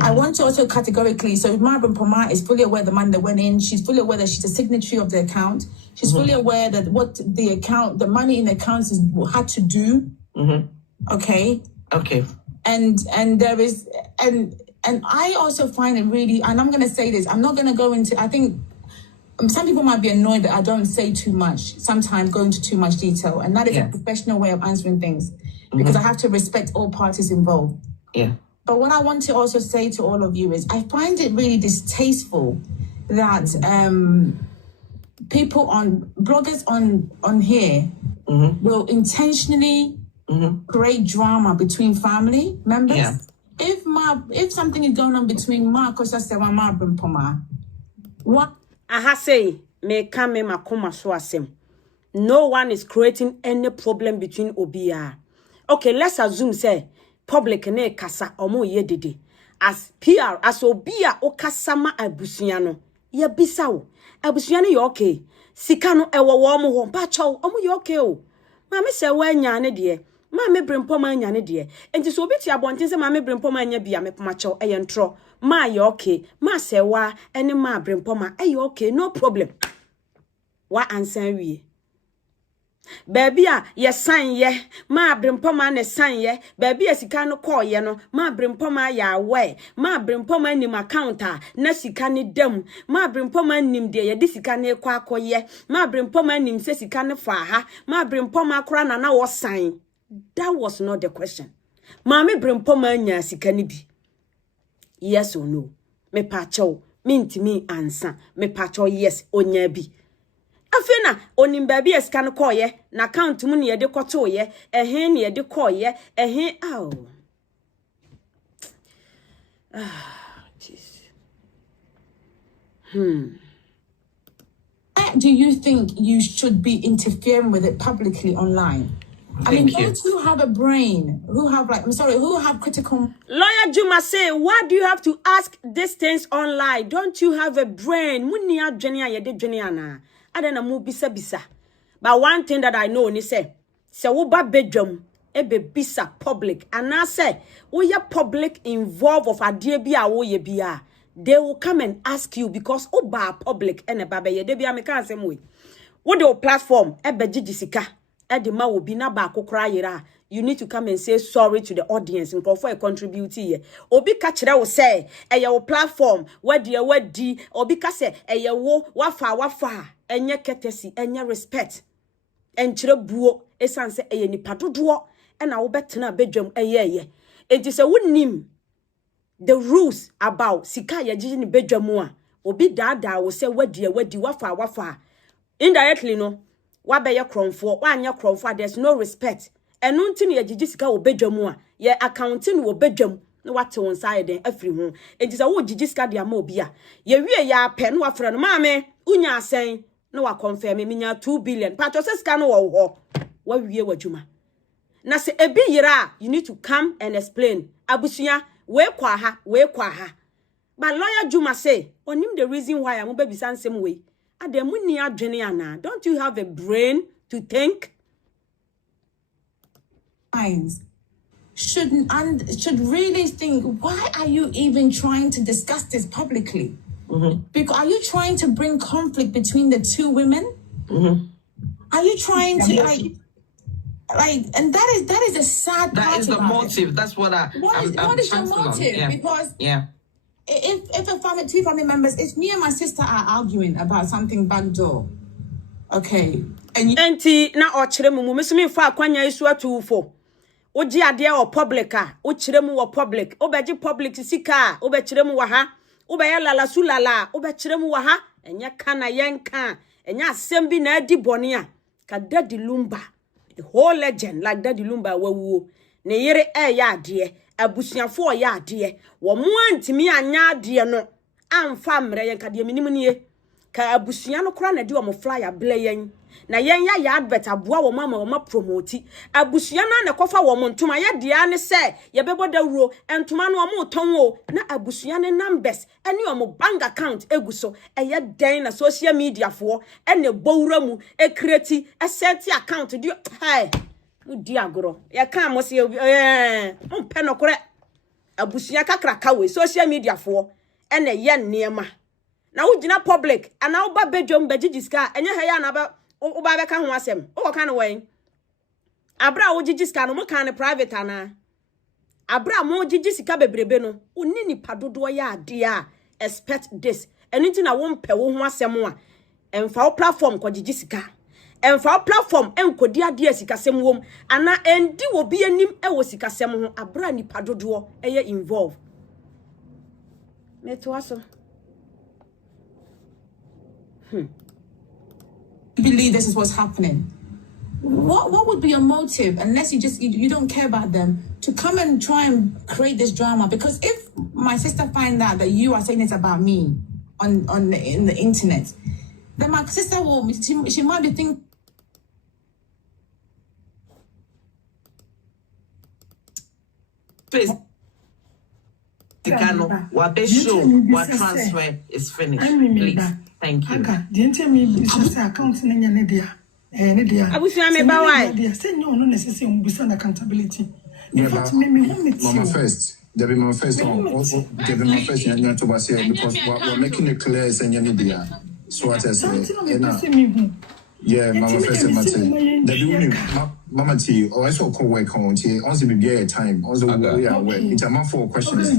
I want to also categorically... So Ma Brempoma is fully aware of the money that went in. She's fully aware that she's a signatory of the account. She's fully aware that what the money in the account had to do. Okay? Okay. And there is... And I also find it really... And I'm going to say this. I'm not going to go into... I think... some people might be annoyed that I don't say too much, sometimes go into too much detail. And that is a professional way of answering things because I have to respect all parties involved. Yeah. But what I want to also say to all of you is I find it really distasteful that bloggers on here will intentionally create drama between family members. if something is going on between Marcus and Ma Brimpoma, what I say me come makoma so asem. No one is creating any problem between Obia. Okay, let's assume say public ne kasa omo ye dede. As PR as Obia o kasama abusuano. Ye bisa wo. Abusuano ye okay. Sika no ewo wo mo ho ba chaw omo ye okay o. Ma me se wa nya ne de. Ma me brempoma nya ne de. Enti so obi ti abonten se ma me brempoma nya bia me poma chaw eye ntro. Ma ye okay. Ma se wa ene ma brempoma eye okay, no problem. Wa ansan wie. Baby ye sign ye, ma brimpoma ne sign ye, baby sika no call ye no, ma brimpoma ya we, ma brimpoma nim accounta, na sika ne dem, ma brimpoma nim de ye disika ne kwa ye, ma brimpoma nim se sika ne fa ha, ma brimpoma kra na was sign. That was not the question. Ma me brimpoma nya sika ne bi. Yes or no? Me pacho, minti me answer, me pacho yes onya bi. Afena onim baby eska no koye na account mu ne ye de koto ye ehe ne ye de koye ehe aw jeez. Do you think you should be interfering with it publicly online? Don't you have a brain? Who have critical... Lawyer Juma say, why do you have to ask these things online? Don't you have a brain? Muni adwene ye de dwene ana. Adana mu bisa. But one thing that I know ni say wo ba bedwam ebe bisa public and I say we ya public involved of adie bi a wo ye bia, they will come and ask you because oba public ene ba be ye de bia me kan asem we wo de platform ebe jijisika e de ma obi na ba akokora yera. You need to come and say sorry to the audience and for a contribute here. Obi ka kire wo say your platform wadi obi ka say wo wafa enye ketesi enye respect enchire buo esan say nipa dodo e na wo betena bedwam eye enti say wonim the rules about sika ye gigi ni bedwam a obi dada wo say wadi wafa indirectly no wa be ye kromfo wa anya kromfo there's no respect enunti ne gigi sika wo bedwam a ye accounting wo bedwam na wate won side den afri ho enti say wo gigi sika de ama obi a ye wie ya pe no wafra no maame unya asen no wa confirm me nya 2 billion pato se sika no wo ho wa wie wadwuma na se ebi yira you need to come and explain abusuya we kwa ha but lawyer Juma say onim the reason why am be bisa nsem we ademu ni adwene ana. Don't you have a brain to think? Should really think, why are you even trying to discuss this publicly? Because are you trying to bring conflict between the two women? Are you trying to and that is a sad part. That is the motive. That's what what is your motive? Yeah. Because if two family members, if me and my sister are arguing about something backdoor, okay, and enti na ochire mu mesumi fa akwanya isu atufo oji ade o public a o chire mu wo public obeji public sika obe chire mu wa ha obe ya lala sulala obe chire mu wa ha enya kana yenka enya asem bi na adi bone a ka Daddy Lumba, the whole legend like Daddy Lumba wawu ne yere ya ade abusuafo ya ade wo mo antimi anya ade no amfa mre yenka de minim nie ka abusua no kora na de wo mo flyer ble yen na yen ya advert aboa wo ma promote abusua na kofa wo mo ntoma ya dia ne se ye bebo dawuro entoma no mo ton o na abusua ne numbers ene o bank account eguso eye den na social media fo ene bowura mu create set account di hi udi agoro ye kan mo se on pe no kore abusua kakraka we social media fo ene ye niema na ugina public ana uba bedwom bejijiska enye heya na ba uba be kan ho asem o kan wen abra wo jijiska no mo kan private ana abra mo jijisika bebrebe no uni nipa dodo ya ade a expect this anything na wo mpe wo ho asem a emfa platform ko jijisika emfa platform enkodi ade asikasem wom ana endi wo bi anim e wo sikasem ho abra nipa dodo eye involve meto aso believe this is what's happening. what would be your motive, unless you don't care about them, to come and try and create this drama? Because if my sister finds out that you are saying it about me in the internet, then my sister she might be thinking. Please. What they show, what transfer is finished. Please. Thank you. I wish I may buy. Say no necessary accountability. Mama first. There be my first one. Give my first and to say because we're making it clear as any idea. So what I say. Yeah, Mama first and Mate. The doing Mama T or I saw co work on T. Also be a time. Also we are aware. It's a man for questions.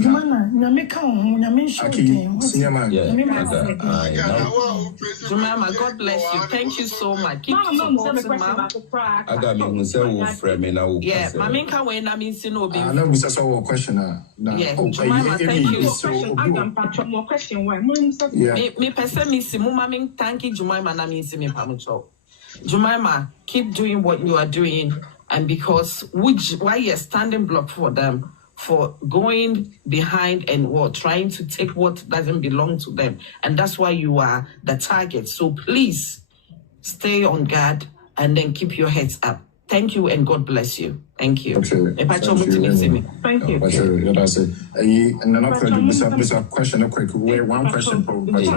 Jumanah, God bless you. Thank you so much. Keep supporting, Mom. I got me who say frame now. Yeah, Mamma can wait. I mean, no be. I know we saw a question. Yeah, Jemima, thank you. More question. Yeah. Me person me si Mumma thank you, Jemima. Na me si me pamucho. Jemima, keep doing what you are doing, and because why you're standing block for them, for going behind and trying to take what doesn't belong to them, and that's why you are the target. So please stay on guard and then keep your heads up. Thank you and God bless you. Thank you. Thank you. That's it. And then I'll this question a quick way. One question per question.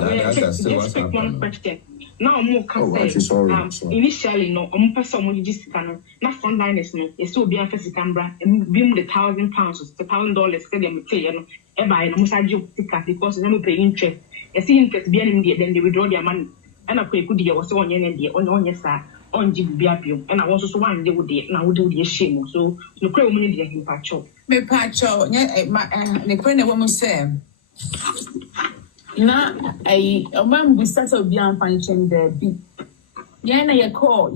One question. Now more initially no person just can not frontliners no it's so be a first camera and beam the £1,000 $1,000 stadium and buy no ticket because they pay interest. You see interest being then they withdraw their money and I pay good year was on your side on GBAPO and I was also one day would now would do the shame so no crave money the impact. Me patcho the friend woman say na when we started being function there be you call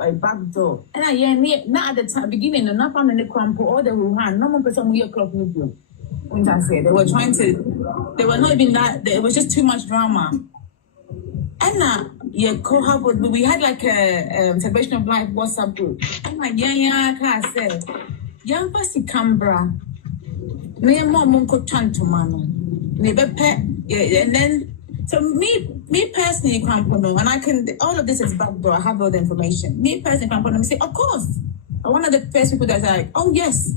a back door and not at the time beginning and not on the crumple or the Wuhan no more person we o'clock with you. When I said they were not even that it was just too much drama. And we had like a celebration of life WhatsApp group. I'm like, I said, young Pasi Canberra, near mom could turn to mama. And then, so me personally, and I can, all of this is backdoor, I have all the information. Me personally, I say, of course. I'm one of the first people that's like, oh, yes.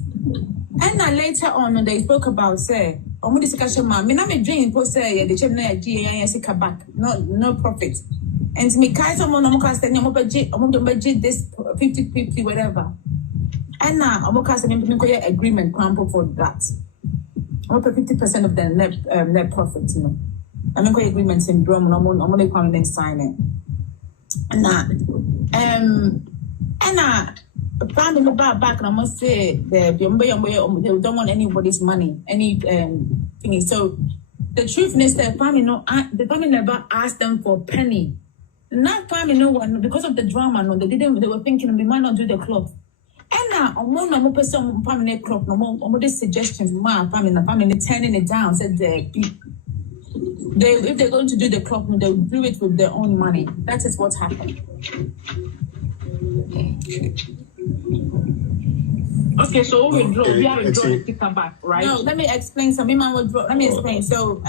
And then later on, when they spoke about, say, I'm discussion, man, I'm dream, say, the chairman, back, no profit. And to me, someone, I'm budget this 50-50, whatever. And now, I'm going to agreement, for that. I'm 50% of the net profit, you know. I'm going to agreement in drum, I'm going to come and sign it. And found in the back, and I must say, they don't want anybody's money, any thingy. So the truth is that the family never asked them for a penny. Not family, no one, because of the drama, no, they were thinking we might not do the club. And now, I'm a person family club, no more this suggestions, my family turning it down, said if they're going to do the club, they'll do it with their own money. That is what happened. Okay, so we withdraw the ticker back, right? No, let me explain. So let me explain. So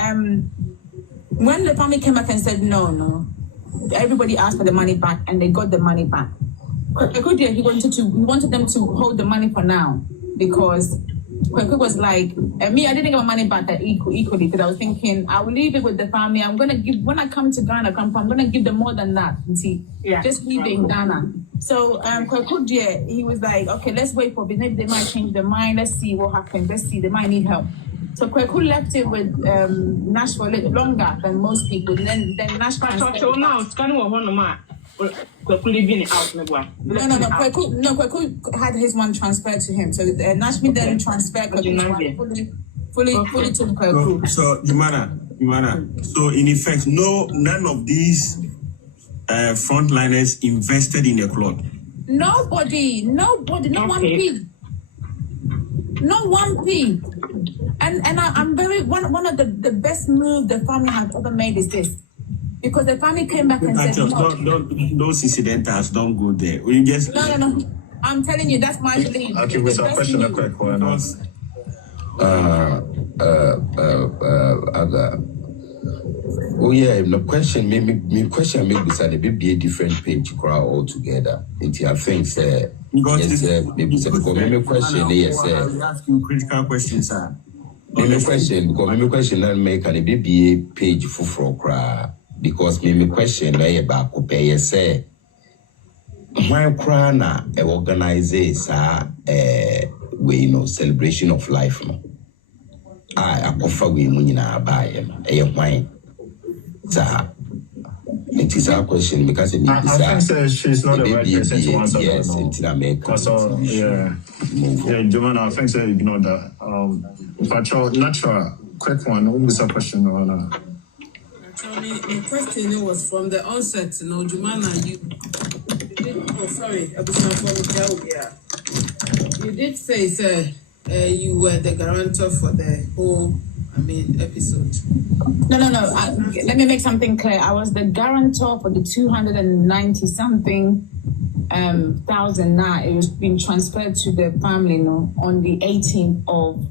when the family came back and said no, everybody asked for the money back and they got the money back. He wanted them to hold the money for now because Kweku was like, me, I didn't get my money back that equally because I was thinking I will leave it with the family. I'm gonna give when I come to Ghana, I'm gonna give them more than that. See, just leave it in Ghana. So Kweku, he was like, okay, let's wait for it. Maybe they might change their mind. Let's see what happens. Let's see, they might need help. So Kweku left it with Nash for a little longer than most people. Then Nash. So now it's kind of one Kweku leaving it out. No, Kweku had his one transferred to him. So Nashmi then transferred fully to Kweku. So Jumanah. So in effect, none of these frontliners invested in the club. Nobody, not one pig. Not one pig. And I'm very one of the best moves the family has ever made is this. Because the family came back and said, those incidentals don't go there. We just no. I'm telling you, that's my belief. Okay, with a question, a quick one. Oh yeah, the question me question maybe say be a different page crowd altogether. It I think say yes, maybe say because me question yes ask you critical questions, sir. Me question that make an be a page for crowd because me question na ba ko pay say why crowd na organize we celebration of life no. I offer we money na buy wine. It is our question because I think she's not the right person to answer yes, that. Jumanah, I think so ignore that. Natural, quick one. What was the question? The question was from the onset, Jumanah, you did say, sir, you were the guarantor for the whole episode. No. Let me make something clear. I was the guarantor for the 290 something thousand. Now it was being transferred to the family on the 18th of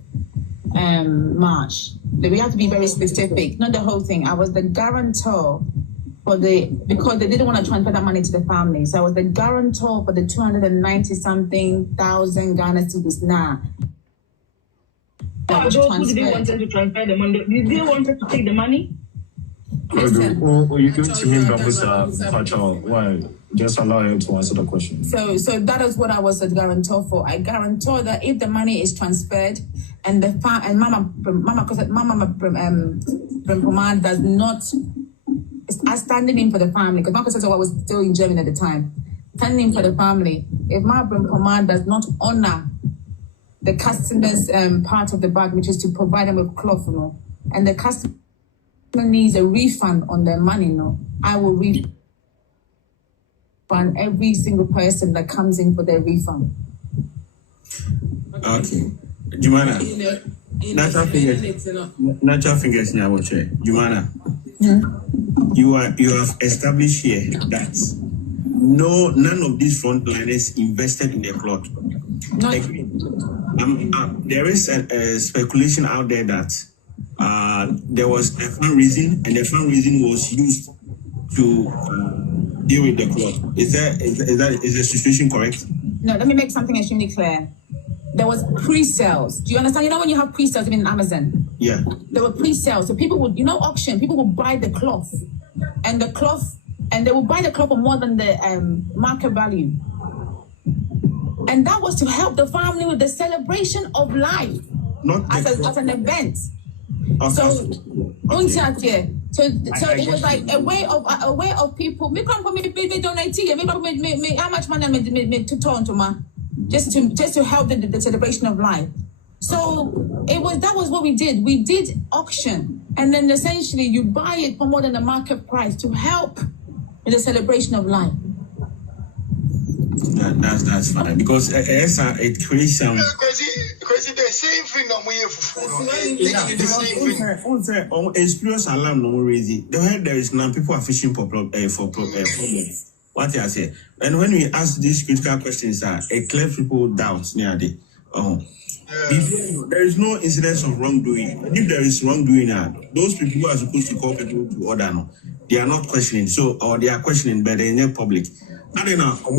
March. We have to be very specific, not the whole thing. I was the guarantor for because they didn't want to transfer that money to the family. So I was the guarantor for the 290 something thousand Ghana cedis now. Those who didn't want to transfer the money, did they want to take the money? You don't to mean why? Just allow him to answer the question. So that is what I was a guarantor for. I guarantor that if the money is transferred and Mama does not standing in for the family, because Marcus said I was still in Germany at the time, standing in for the family. If Mama Brempoma does not honor the customer's part of the bag, which is to provide them with cloth, and the customer needs a refund on their money, I will refund every single person that comes in for their refund. Okay. Jumanah. Natural fingers now, Jumanah. You have established here that none of these frontliners invested in the plot. There is a speculation out there that there was a fundraising, and the fundraising was used to deal with the plot. Is the situation correct? No, let me make something extremely clear. There was pre-sales. Do you understand? You know when you have pre-sales in Amazon? Yeah. There were pre-sales. So people would, auction, people would buy the cloth. And they would buy the cloth for more than the market value. And that was to help the family with the celebration of life. As an event. Okay. So it was like a way of people. Me donate me how much money me to turn to ma just to help the celebration of life. So that was what we did. We did auction, and then essentially you buy it for more than the market price to help with the celebration of life. That's fine because it creates some. Crazy, the same thing that we have. Experience alarm no raising. There is now people are fishing for problems. What I say, and when we ask these critical questions, it clears people doubts near the. There is no incidence of wrongdoing. If there is wrongdoing, those people who are supposed to call people to order, they are not questioning. Or they are questioning, but they are not public. I don't know. I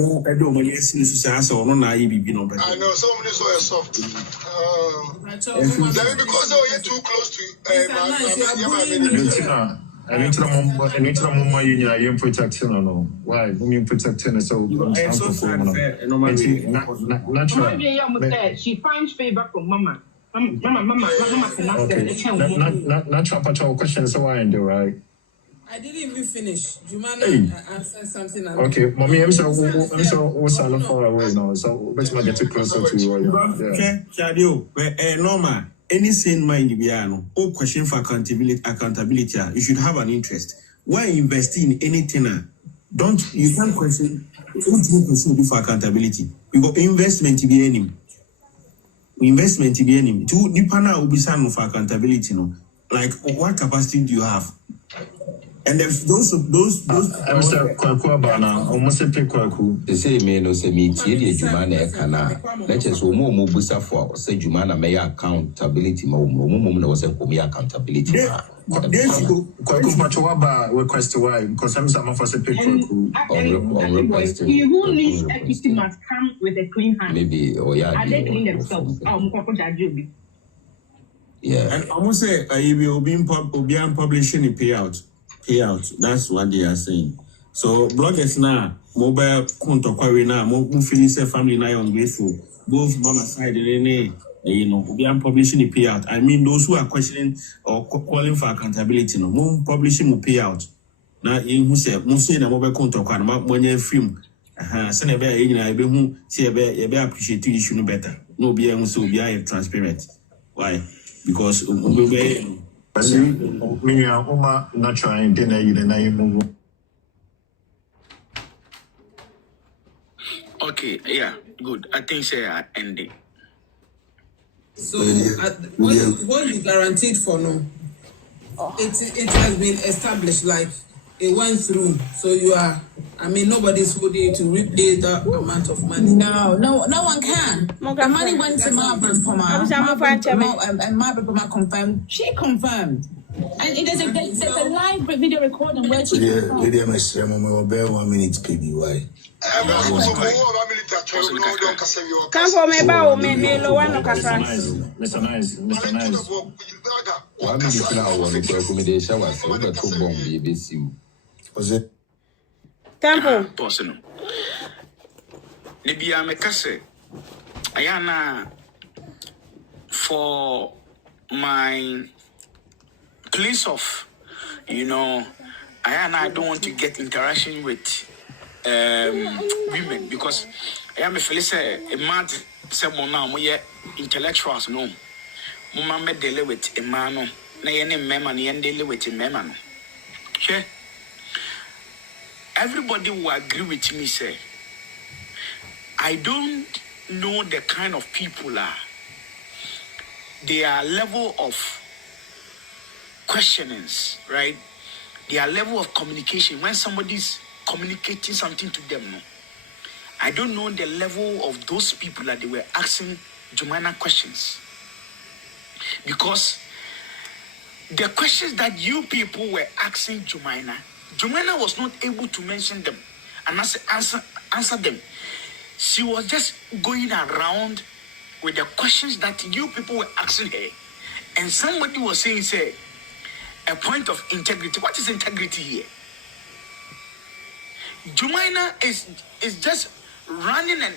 know some of this are soft. Because you're too close to. I need to protecting or no? Why? Protecting so she finds favor from Mama. Mama. Natural patrol question. So I do right. I didn't even finish. Jumanah answered something. Okay, mommy, I'm so far away now. So let's get it closer to you. Okay, Shadio, normal. Any sane mind or question for accountability, you should have an interest. Why invest in anything? You can't question. Don't pursue for accountability. We got investment to be enemy. Investment to be enemy. To Nipana will be some for accountability. Like what capacity do you have? And if those Mr. Kwaku Abana, almost a pick Kwaku. They say, me no say me, Tiedi, Jumanah, Kana. Let's just more Busa for say Jumanah may accountability, more was a accountability. Kwaku Pachawaba request why, because I'm some of us a pick on request. He who needs equity must come with a clean hand. Maybe, or yeah, are they clean themselves? Yeah. And almost say, I will be publishing a payout. That's what they are saying. So bloggers now, mobile contact query now, more feeling say family now ungrateful. Both mama side and we are publishing a payout. I mean those who are questioning or calling for accountability, more publishing a payout. Now in who say most in a mobile contact when you film. Send a bear in I be who say a bear appreciate you should know better. No be able to be transparent. Why? Because Oma not trying dinner, you deny. Okay, yeah, good. I think say I ending. So what you guaranteed for no? It has been established, like it went through. So you are. I mean, nobody's holding you to repay that amount of money. No one can. The money went to Margaret and Margaret confirmed. She confirmed. And there's a live video recording where she confirmed. 1 minute PBY. Come for me, bow me, low one of Mr. Nice. 1 minute now, one accommodation was over 2 bomb, BBC. Was it? Temple. Personal. Nibia Mekase. Ayana for my place of, I don't want to get interaction with women because I am a mad someone now, we intellectuals, no. Mama deal with a man, no. Nay, memory and deal with a man. Okay. Everybody will agree with me, say, I don't know the kind of people are. Their level of questionings, right? Their level of communication. When somebody's communicating something to them, no? I don't know the level of those people that they were asking Jumanah questions. Because the questions that you people were asking Jumanah was not able to mention them and answer them. She was just going around with the questions that you people were asking her. And somebody was saying, say, a point of integrity. What is integrity here? Jumanah is just running and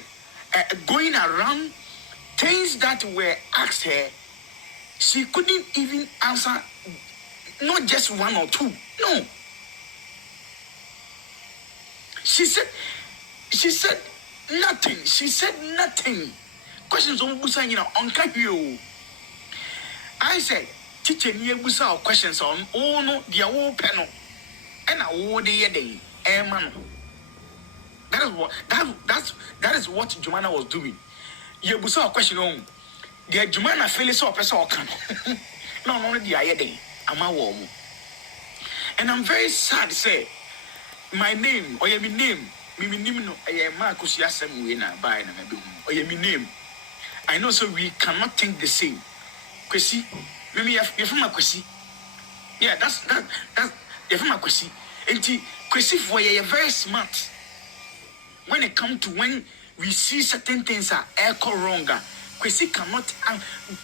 going around things that were asked her. She couldn't even answer, not just one or two. No. She said nothing. She said nothing. Questions on Busa, on Kapio. I said, teacher near Busa questions on oh no, the old panel. And I would the day. Man. That is what Jumanah was doing. You Busa question on the Jumanah Phyllis or person or can. No, the day. I'm a woman. And I'm very sad to say. My name, or your name, no, I am Marcus Yassam winner by or your name. I know, so we cannot think the same. Kwesi, maybe you're from a Kwesi. Yeah, that's you're from a Kwesi. And Kwesi, for you're very smart. When it comes to when we see certain things are echo wronger, Kwesi cannot,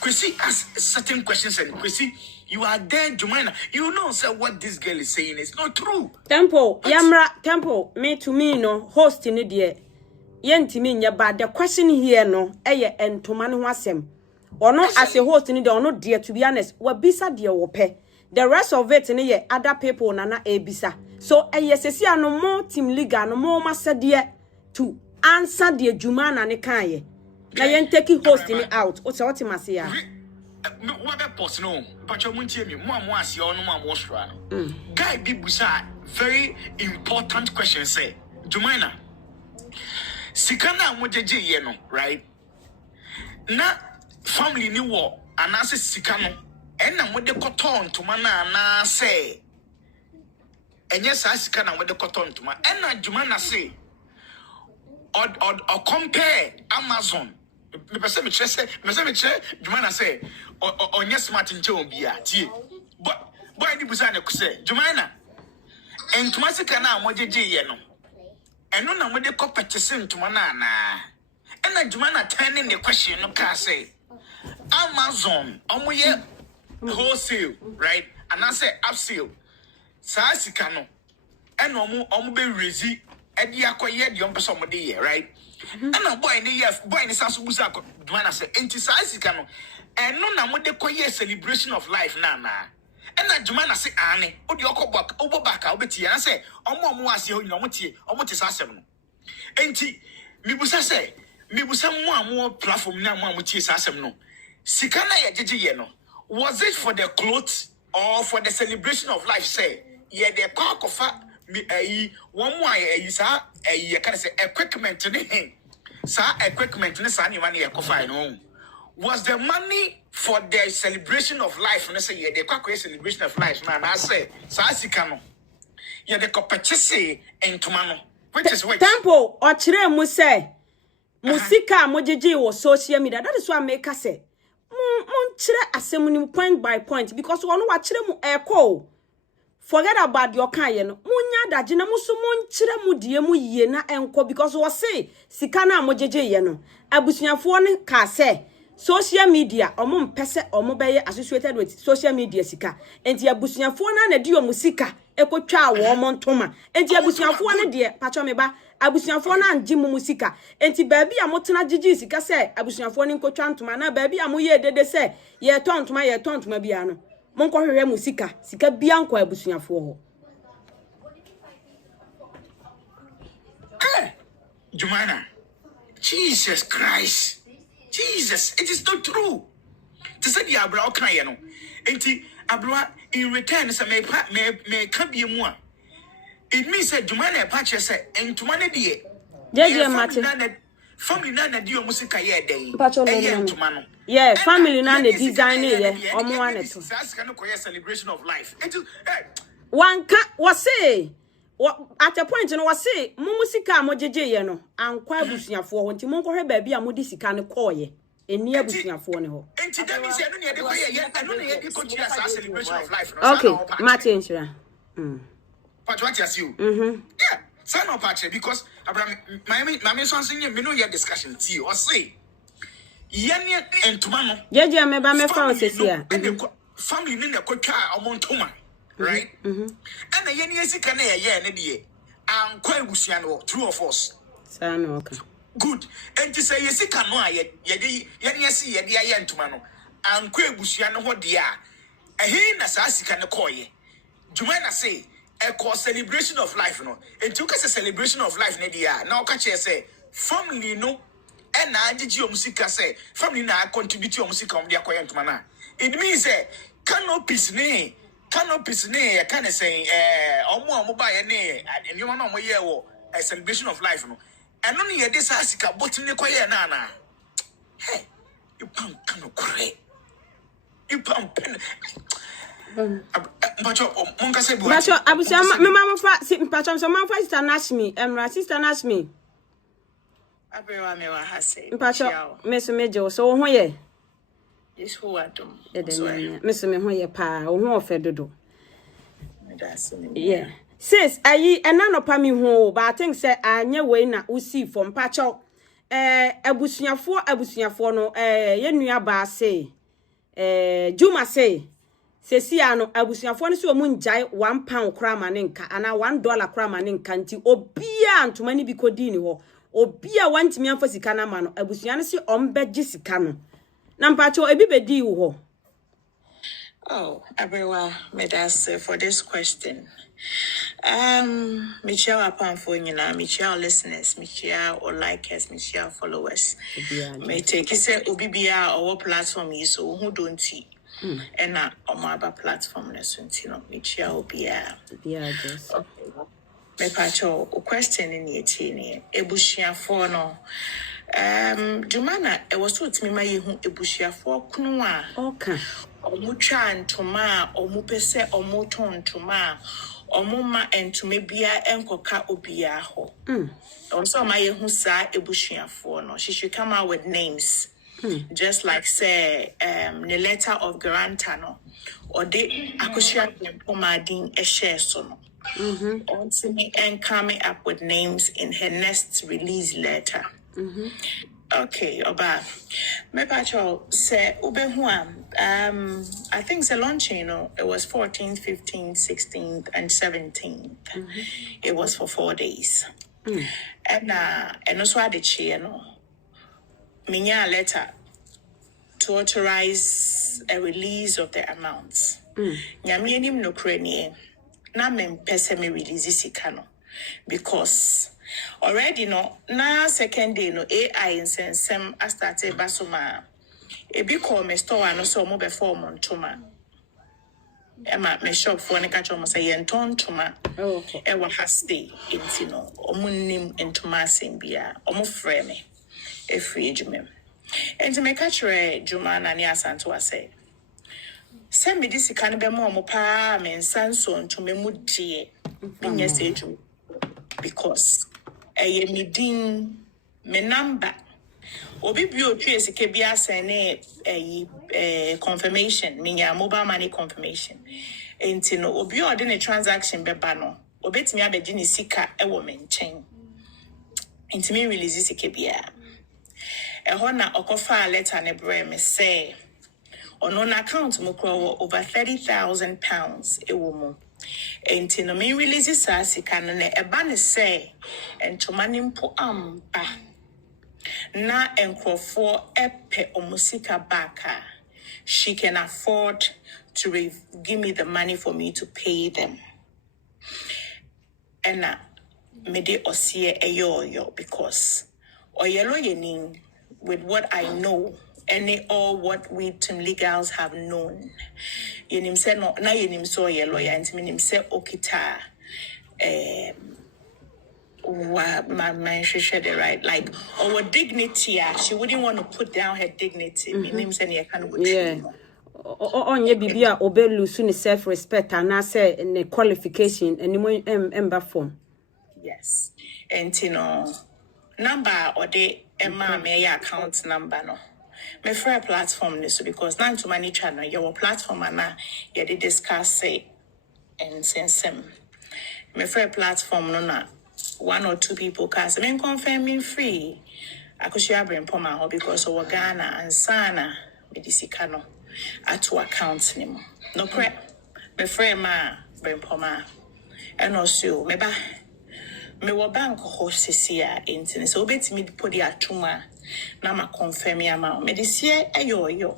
Kwesi asks certain questions and Kwesi, you are there, Jumanah. You know, sir, what this girl is saying is not true. Temple, me to me, no, host in the yenti me, but the question here, no, and to man wasem. Or not as a host in the or not, dear, to be honest, what bisa dear will pay. The rest of it in a other people, nana a bisa. So, yes, no more team liga, no more master dear to answer dear Jumanah and Kaye. Now, you taking hosting it out. What's what you must say? What a post no, but you won't hear me. More was your no more wash. Guy Bibusa, very important question. Say, Jumanah, Sikana Mojeje Yeno, right? Na family ni war, and I say Sikano, and I'm with the cotton to mana na say. and yes, I can with the cotton to my and Jumanah say or compare Amazon. Jumanah say or yes, Martin Jobia, but boy, the Busana say, Jumanah and Tomasicana, Moji Yeno, and no one with the competition to Manana. And Jumanah turning the question, no can say Amazon, wholesale, right? And I say upsale. Sasikano. And omu be rezi. Edi akoye di ompe somebody, right? And a boy in the year, boy in the Sansubusa, Jumanah say, Enti Sasikano. And no namude koye celebration of life, nana. And that Jumanah say, Anne, Odi Okobak, Obobaka, Obeti, and say, Omo was your Yomuti, Omotis Asem. Enti, Mibusa say, Mibusa more platform now, Mamuti Asem no. Sikana ya jeje yeno. Was it for the clothes or for the celebration of life? Say, yeah, the park of one more sa can say equipment equipment was the money for the celebration of life? And I say, yeah, the celebration of life, man. I say, Sasikano. Yeah, the competition in Tumano. Which is which? Tempo or Chire Muse Musika Mojeji or social media. That is what I make us say. Chire assemble point by point because one watch them echo. Forget about your kind. Munya da jina musu mon chire mu die mu ye na enko because we say sikana mojeje ye no. Abusuafo ne ka say social media omo mpese omo beye associated with social media sika. Enti abusuafo na di omo sika ekotwa wo omo ntoma. Enti abusuafo ne de pacho me ba abusuafo na nji mu musika enti baabi a motena gigi sika se abusuafo ne nkotwa ntoma na baabi a moye dede se ye tontoma bia no monko hwehwe musika sika bia nko abusuafo ho Jumanah, Jesus Christ, Jesus, it is not true. To say the abra okan no enti abra in return say me ka bia mu a it means that Jumanah patch say and Tumane die. Yeah, family na di omusika ye den. Tumano. Yeah, family na the design ye omo wane to. That's kind of celebration of life. One ka was say at a point no was say mumusika mojeje ye no ankwa abusuafo ho nti monko hwe ba bia modi sika ne koye. Eni abusuafo ne ho. Enti that means no ye de koye ye no ye de continue as celebration of life. Okay, Martin Shira. But what you assume? Yeah, sign up actually because Abraham, my something you know your discussion tea or say. Yenya and Tumano. Yeah, me ba me fa say here. Family in the kocha among Tuma, right? And the Yenya sika na ye na die. An kwa ebusuano true of us. Sign okay. Good. And to say yesika no aye Yenya si ye dia ye Tumano. An kwa ebusuano ho dia. Ehe na sa sika ne koye. Jumanah say a celebration of life, no. And took us a celebration of life, Nedia. Now, catch say, family, no. And I did your music, say, family now contribute your music on the acquaint manner. It means, canopies, nay, I can't say, or more mobile, nay, and you know, a celebration of life, no. And only a disasica, but in the choir, nana. Hey, you pump cannot cry. You pump pen. Pacho abusama me mama fa si pacho so mama fa sister nash me sister nash me abewa me wa hase pacho me so meje so wo ho ye yes ho adom me so me ho ye pa wo ho ofe dodo me da so me yeah sis ayi enanopa me ho but I think say anya we na usi from pacho abusuafo no ye nua ba say Juma say Sesia no abusuafo no se o mu njai £1 kra ma ne nka ana $1 kra ma ne nka nti obia ntoma ni bi kodi ni ho obia wantimi amfa sika na ma no abusua no se ombegye sika no na mpacho ebi bedi wo ho. Oh, everyone, medase for this question. Michelle upon for Michelle listeners, Michelle or likers, Michelle followers. May take it say Obibia or platform is so who don't see. And not on my platform, Michelle Bia. Me pacho question in the teen, Ebushia for no. Jumanah, it was to me my Ebushia for Kunua. Okay. Omucha and Toma, or Mupese or Moton Toma. Omuma entume bia enkoka obia ho. Also my who sa ebushia for no. She should come out with names. Just like say the letter of Garantano or the Akushia Pomadin a share so and coming up with names in her next release letter. Okay, Oba. Me pacho say Ubehuam. I think the launching, it was 14th, 15th, 16th, and 17th. It was for 4 days. And also I did Minya letter to authorize a release of the amounts. Nyamienim no krenie. Na men pese me release sikano. Because already na second day AI in sensem I started basuma. Ebi call me store no so mo be form on toma. Emma me shop for ne catch almost a yenton toma. E wa haste intino. Omunim entoma simbia. Omu frame me. E free jumem. And to make a Jumanah ni asanto ase. Send me this can be more pa men sanson to me mudie. Minya seju. Because a midin me number. Obi bio trace kebia sene a confirmation, minya mobile money confirmation. Entino obi ordin a transaction bebano. Obet me abedini sika e woman chain. Intime release kebia. Ehona okofa letter ne bre me say on account mo kro over 30,000 pounds ewomo enti no me release sasika no ne eba ne say entomani mpo amba na enkrofo epe omusika baka she can afford to give me the money for me to pay them and me de osie eyo because oyelo yenin with what I know, or what we team legals have known. Yenim say no, na yenim so ye lawyer, and meaning say okita. My she the right, like our dignity. She wouldn't want to put down her dignity. Meaning say you can't Onye bibia obelu su ni self respect and I say ne qualification and ember form. Yes, and number or the Emma me account number no. Me for a platform this because now to money channel your platform and you did discuss say and sense me for a platform no na 1 or 2 people cast me confirming free. I could share bring poma because of Ghana and Sana me disika no at to account nimo. No correct. Me for ma bring poma and also me ba me wo bank ho sisia intine so obetimi put the atuma na ma confirm ya ma me this year ayo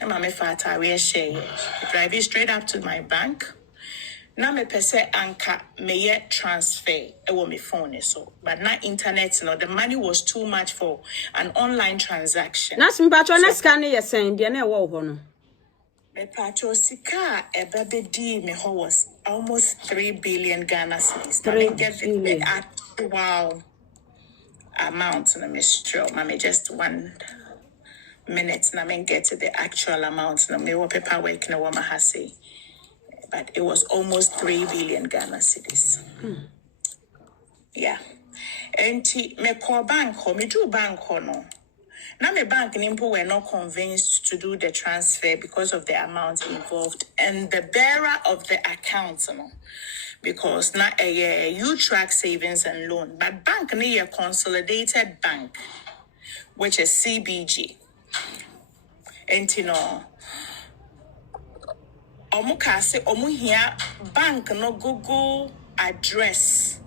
na me fata we share drive it straight up to my bank na me pese anka me ye transfer e wo me phone so but na internet no the money was too much for an online transaction na simbacho na scan ye send de na e wo ho no me pacho sika ebedi me ho was almost 3 billion Ghana cedis. 3 billion. Wow. Amount in a mistral. Mame just 1 minute na me get to the actual amount. Na me wo paperwork na wama hase. But it was almost 3 billion Ghana cedis. Yeah. Enti me call bank ho, me do bank ho no. Now my bank nimpo were not convinced to do the transfer because of the amount involved and the bearer of the account, because not a U-Track savings and loan, but bank near a consolidated bank, which is CBG. And omuka se omu here bank no Google address.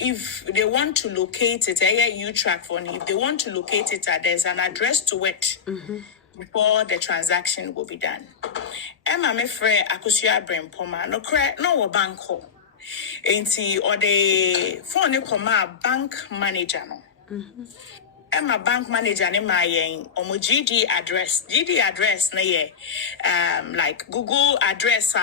If they want to locate it, U-Track for if they want to locate it, there's an address to it before the transaction will be done. Emma me frere akusia brain poma no bank ho. Enti or the phone bank manager no. Emma bank manager ne my GD address na ye like Google address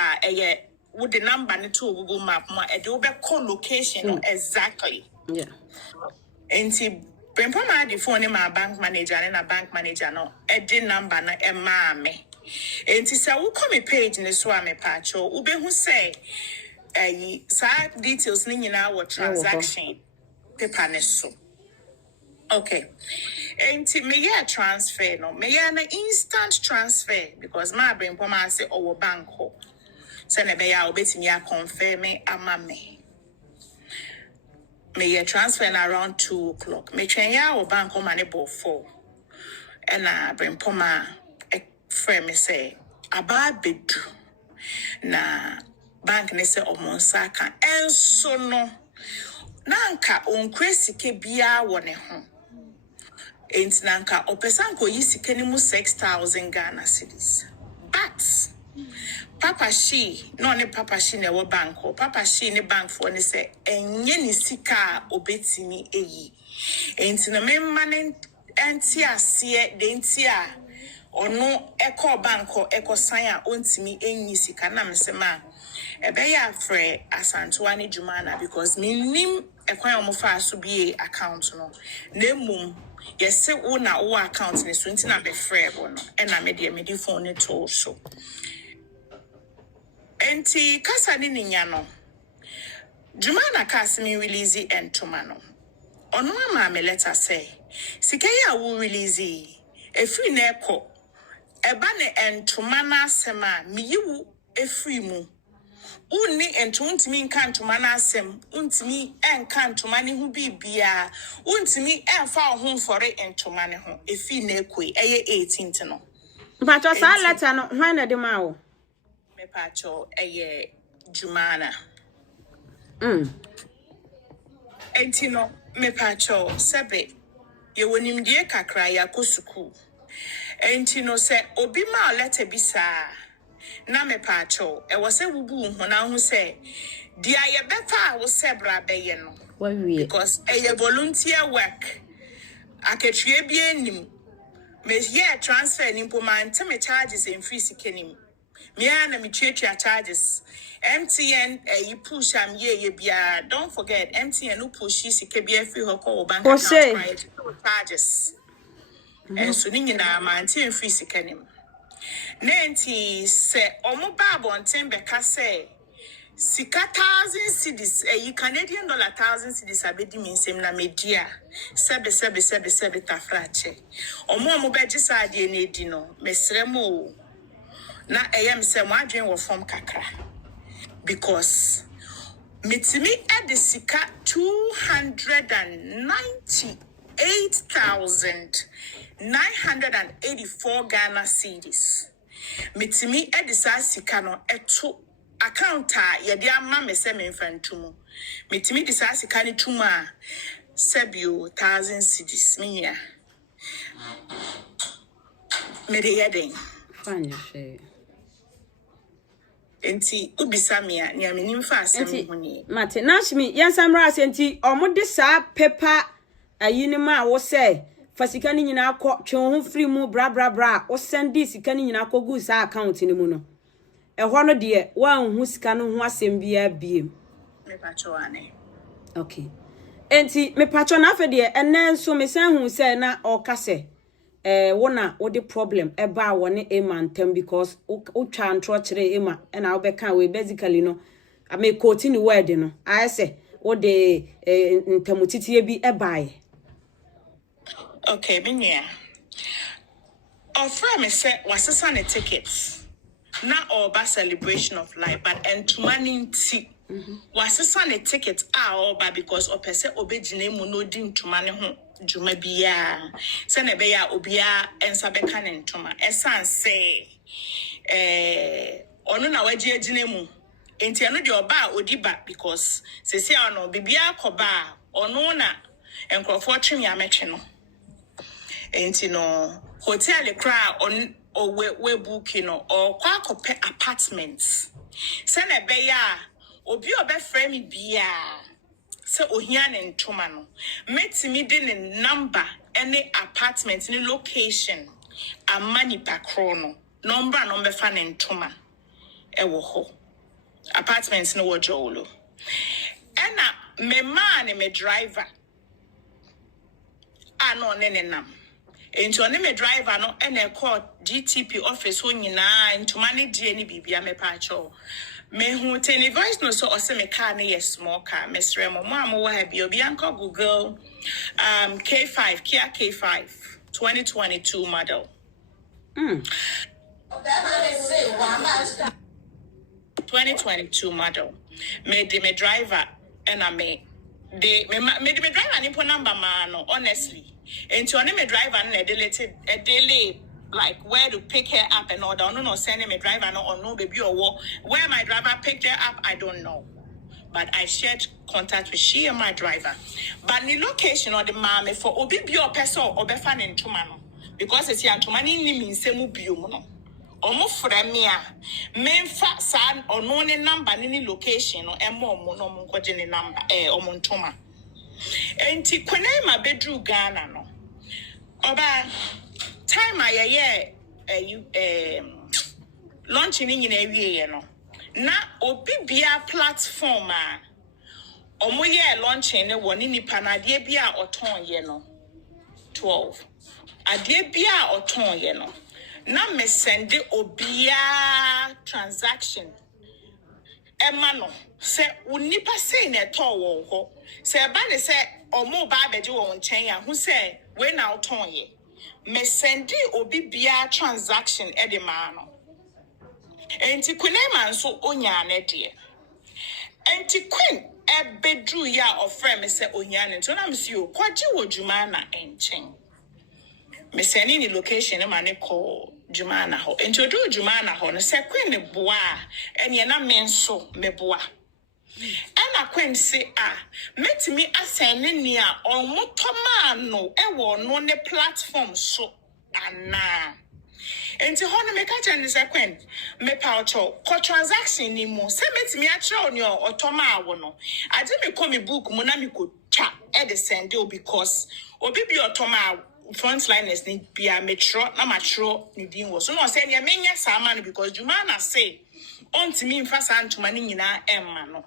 with the number to Google map they will be co-location exactly. Yeah. And see the phone my bank manager and a bank manager no the number na me And to say, who come a page in the swami patch or ube who say, side details in our transaction paper neso. Okay. And to me, transfer no, me an instant transfer because my brain poma say our bank ho. Send a beya obeti me confirm me amame. Me transfer around 2 o'clock. Me train ya or bank home and 4. And I bring poma a friend me say about bedu na bank ne say omonsaka and so no nanka on cresike bia wone ho ent nanka opesanko yisike ni mu 6,000 Ghana cedis but Papa she no ne Papa she ne wo bank o Papa she ne bank for ne say enye ni sika obetimi eyi ent na memma enti ase de enti a ono eko banko eko sign a ontimi enyi sika na mesema ebeya frɛ asantoa ne Jumanah because minim ekwan omofa so bie account no na mum yese wo na wo account ne so nti na be frɛ bo no e na me de me di phone ne to so enti kasa ni nya no Jumanah kas me release entoma no ono ama me letter say sika ya wo release efri na ekɔ eba ne entoma na asema miyiwu efri mu unni entuntimi nka ntoma na asem untimi enka ntoma ne hu bibia untimi enfa ho fore entoma ne ho efi na ekoi eye 18th no mpacho sa letter no hwan na de ma wo me pacho eye Jumanah enti no me pacho sebe ye wonimdie kakra ya kosuku enti no se obi ma letter bisa na me pacho e wo se wubu hu na hu se dia ye befa wo se bra beye no because e volunteer work aketwe bi enim me ye transfer ni poma nteme charges en free sikenim me ana me twetwa charges MTN you push am ye bia don't forget MTN no push sike bia free ho ko bank account charges and so ni nyina ma ntien free sikenim Nenti se omo babo ntembe kase sika 1,000 cedis Canadian dollar 1,000 cedis abedi minsem na media sebe tafrache omo beji sade na edi no mesremo na eyem se mo adwen wo form kakra because mitimi edi sika 298,984 Ghana cedis mitimi edisa sika no eto account a yede ama me se me mfantumu mitimi disa sika ne tuma sebio 1,000 cedis minya me de yeden fanya she enti ubisa me a nya menim fa asem honi mate nashmi yansamra asenti omode sa paper ayini ma wo se fasika ni nyina akọ twe ho free mu bra o send sika ni nyina akọ gu sa account ni mu no ehọ no de wa hu sika no ho asem bia biem me pacho ane okay enti me pacho na afa de enen so me san hu se na o kase wona wo de problem eba woni emantem because o twa antro kire ema na wo be kan we basically no I me continue word no I say wo de ntamutitie bi ebae. Okay, minya. Offer me say wasesa ne tickets. Na oba celebration of life, but entumani nti. Wasesa ne tickets oba because opese obejine mu no di ntumani ho djuma bia. Se ne be ya obia ensa beka ne ntuma. Esan say onu na waji ejine mu. Enti anu de oba odiba because se se ono bibia koba onu na enkrofo twem ya metwe no. Enti no hotel cry on or we booking or kwa kope apartments. Send a beya obi obe frame bia se ohian and tomano. Met me din a number any apartment any location a money bakrono number fan and toma ewo ho apartments no wajolo. Ena me man me driver ano nenenam. Into on me driver no and a court GTP office when you na into money DNA BB me pacho. Me who ten voice no so ose me car ne small car. Miss Remo mama will have your Bianca Google K5 Kia K5 2022 model. 2022 model. Me driver and I me driver and input number man honestly. Into on me driver and a daily like where to pick her up and all that. No sending me driver or no baby or what. Where my driver picked her up, I don't know. But I shared contact with she and my driver. But the location or the mama for obi bio person or befan in Tumano. Because it's yan Tumani means semu biomono. Omo fremia. Menfa san or no number any location or emo mono munkojini number omontoma. Enti kwene ma bedru Ghana no. Oba time I launching in a no. Na obi bia platform omo ye launching ne woni nipa na de bia oton ye no 12 ade bia oton ye no na me send obia transaction ema no se unipa say na to wo ho se ba ne se omo ba beje wo nchen ya hu se we na oton ye me send obi bia transaction e de ma no enti kunema nso onya ne de enti queen ebedru ya ofre me se onya ne nto na me si o kwaji wo Jumanah enchen me send ni location e ma ne call Jumanah ho enti odu Jumanah ho no se queen ne boa ene na me nso me boa ana queen se metimi asen ne ni a omotoma no e wo no ne platform so ana enti hono me catch and second me paucho ko transaction ni mo se metimi a try on your otoma awo no ade me call me book mo na me ko twa e de send o because obi bi otoma frontliners ni bia metro na matro ni din wo so no say ne menya sama no because Jumanah say ontimi mfa sa ntoma ni nyina emma no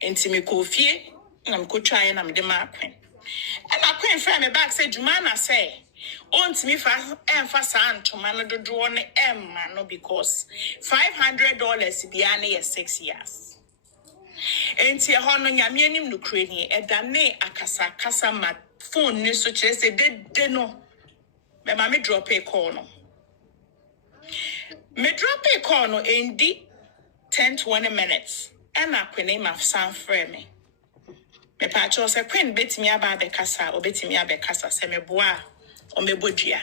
enti me ko fie na me ko twa na me de ma Queen and I Queen friend me back say Jumanah say on me fa emphasa antoma no dodo ne emma no because $500 bia na 6 years enti ho no nyame anim no krani edane akasa ma phone ni so kire se de no me ma me drop a call no endi 10-20 minutes and I Queen ma san frame me pa cho se Queen betimi aba be kasa obetimi abekasa se me boa o me bodua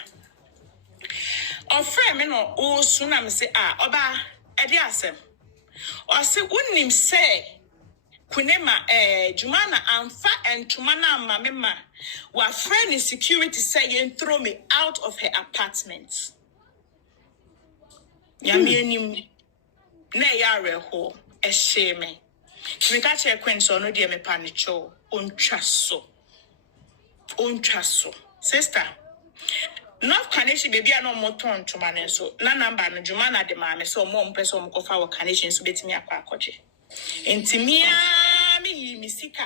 o frame me no o suna me se oba e de asem o se unim se kunema Jumanah amfa entoma na ama me ma wa friend security say yen throw me out of her apartment ya me anim na ya reho e shame me catch a Queen so no de me panicho ontwa so sister North Carnation baby no moton to man so na number no Jumanah de ma me so mo mpeso mo kofa wo Carnation so betimi akwa akoje entimia mi sika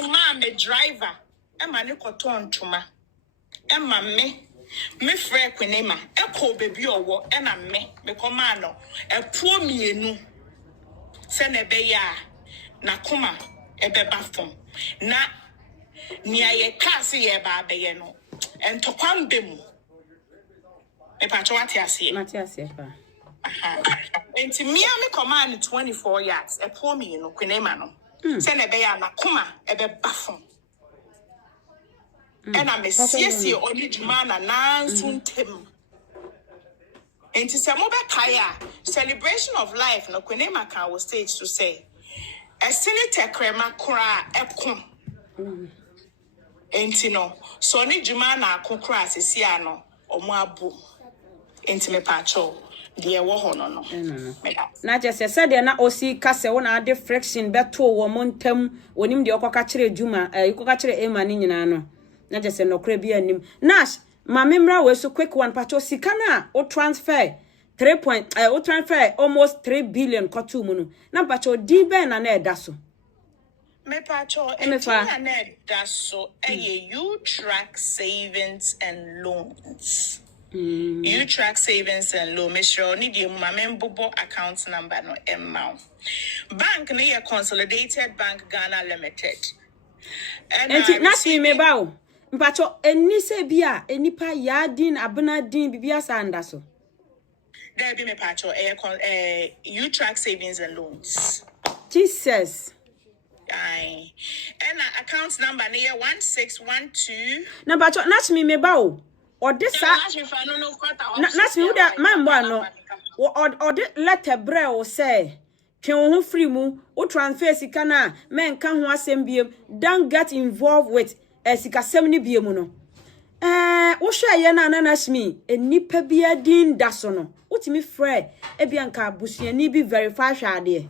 ma me driver e ma ne koton toma e ma me frɛ Queenema e ko baby owo e na me koma no e puo mienu se na be ya na koma e be ba fom na ni aye kasi ye ba be ye no entokwan bemu e pa cho atiase pa enti me command 24 yards e po me no Queenema no se na be ya na koma e be ba fom e na me siesie oni Jumanah na nsuntem enti se mo be kaya celebration of life no Queenema can was stage to say a senator krema kura ekon enti no so ni Jumanah akokra asesi ano omo abu enti me pacho de wo ho no na je se de na osi kase wo na ade friction beto wo montam wonim de okoka kire Juma ikoka kire ema ni nyina no na je se no kra bi anim nash ma memra we so quick one pacho sika na o transfer 3 transfer almost 3 billion kotu mu no na pacho di be na eda so Me pacho, that's so you track savings and loans. You track savings and loan. Make sure need your bobo account number no amount. Bank near Consolidated Bank Ghana Limited. And that's me bow. Mpacho eni se bia enipa yadin abena din bibia sanda so. There be me pacho you track savings and loans. Jesus. Aye. And account number near 1612. Na pacho that's me bow. Or this that's me that man no. Or the letter brew say Ken free mu o transfer sika na men kan ho asem biem don't get involved with sika sem ni biem no wo hwe ye na nanashmi enipa bia din da so no utimi frɛ e bia nka busuani bi verify hwade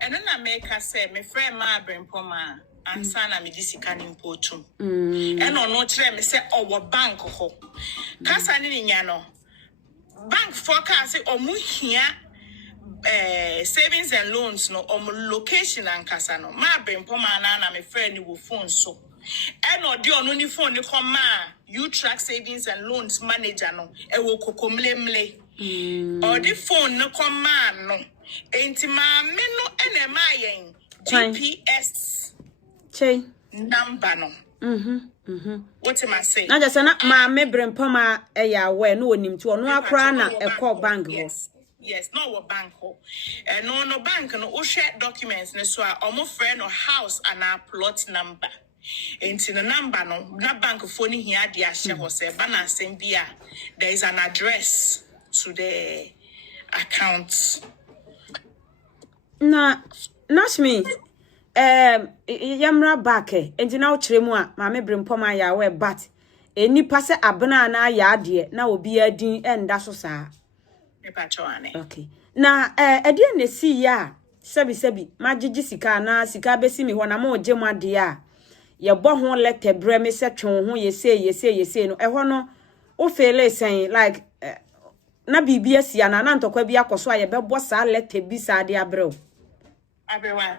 eno na make say me frɛ ma abrempoma ansa na me di sika ni mpotum eno no kyerɛ me sɛ owo bank ho kasa ni nya no bank forecast omuhia savings and loans no location and kasa no ma brempoma na me frɛ ni wo phone so eno di onu ni phone ni koma you track savings and loans manager no e wo kokomlemle or the phone no koma no enti ma me no ene ma yen GPS chain number no what am I saying na just na ma me brempoma e ya we no onim ti ono akra na e call bank ho yes no what bank ho no bank no o share documents ne so a omo frɛ no house and a plot number into the number no na bank phone here dia share ho say bana send bia there is an address to the account na not me yamra back enti na o kire mu a ma me brempoma ya we but enipa se abena na ya ade na obi adin enda so saa okay na ede na si ya sebi magigi sika na sika besi mi ho na ma oje mu ade a ye bo ho letter bre me se twon ho yese no ho no o feel sen like na bibia sia na ntokwa bi akoso a ye bebo saa letter bi saa de abreo abewa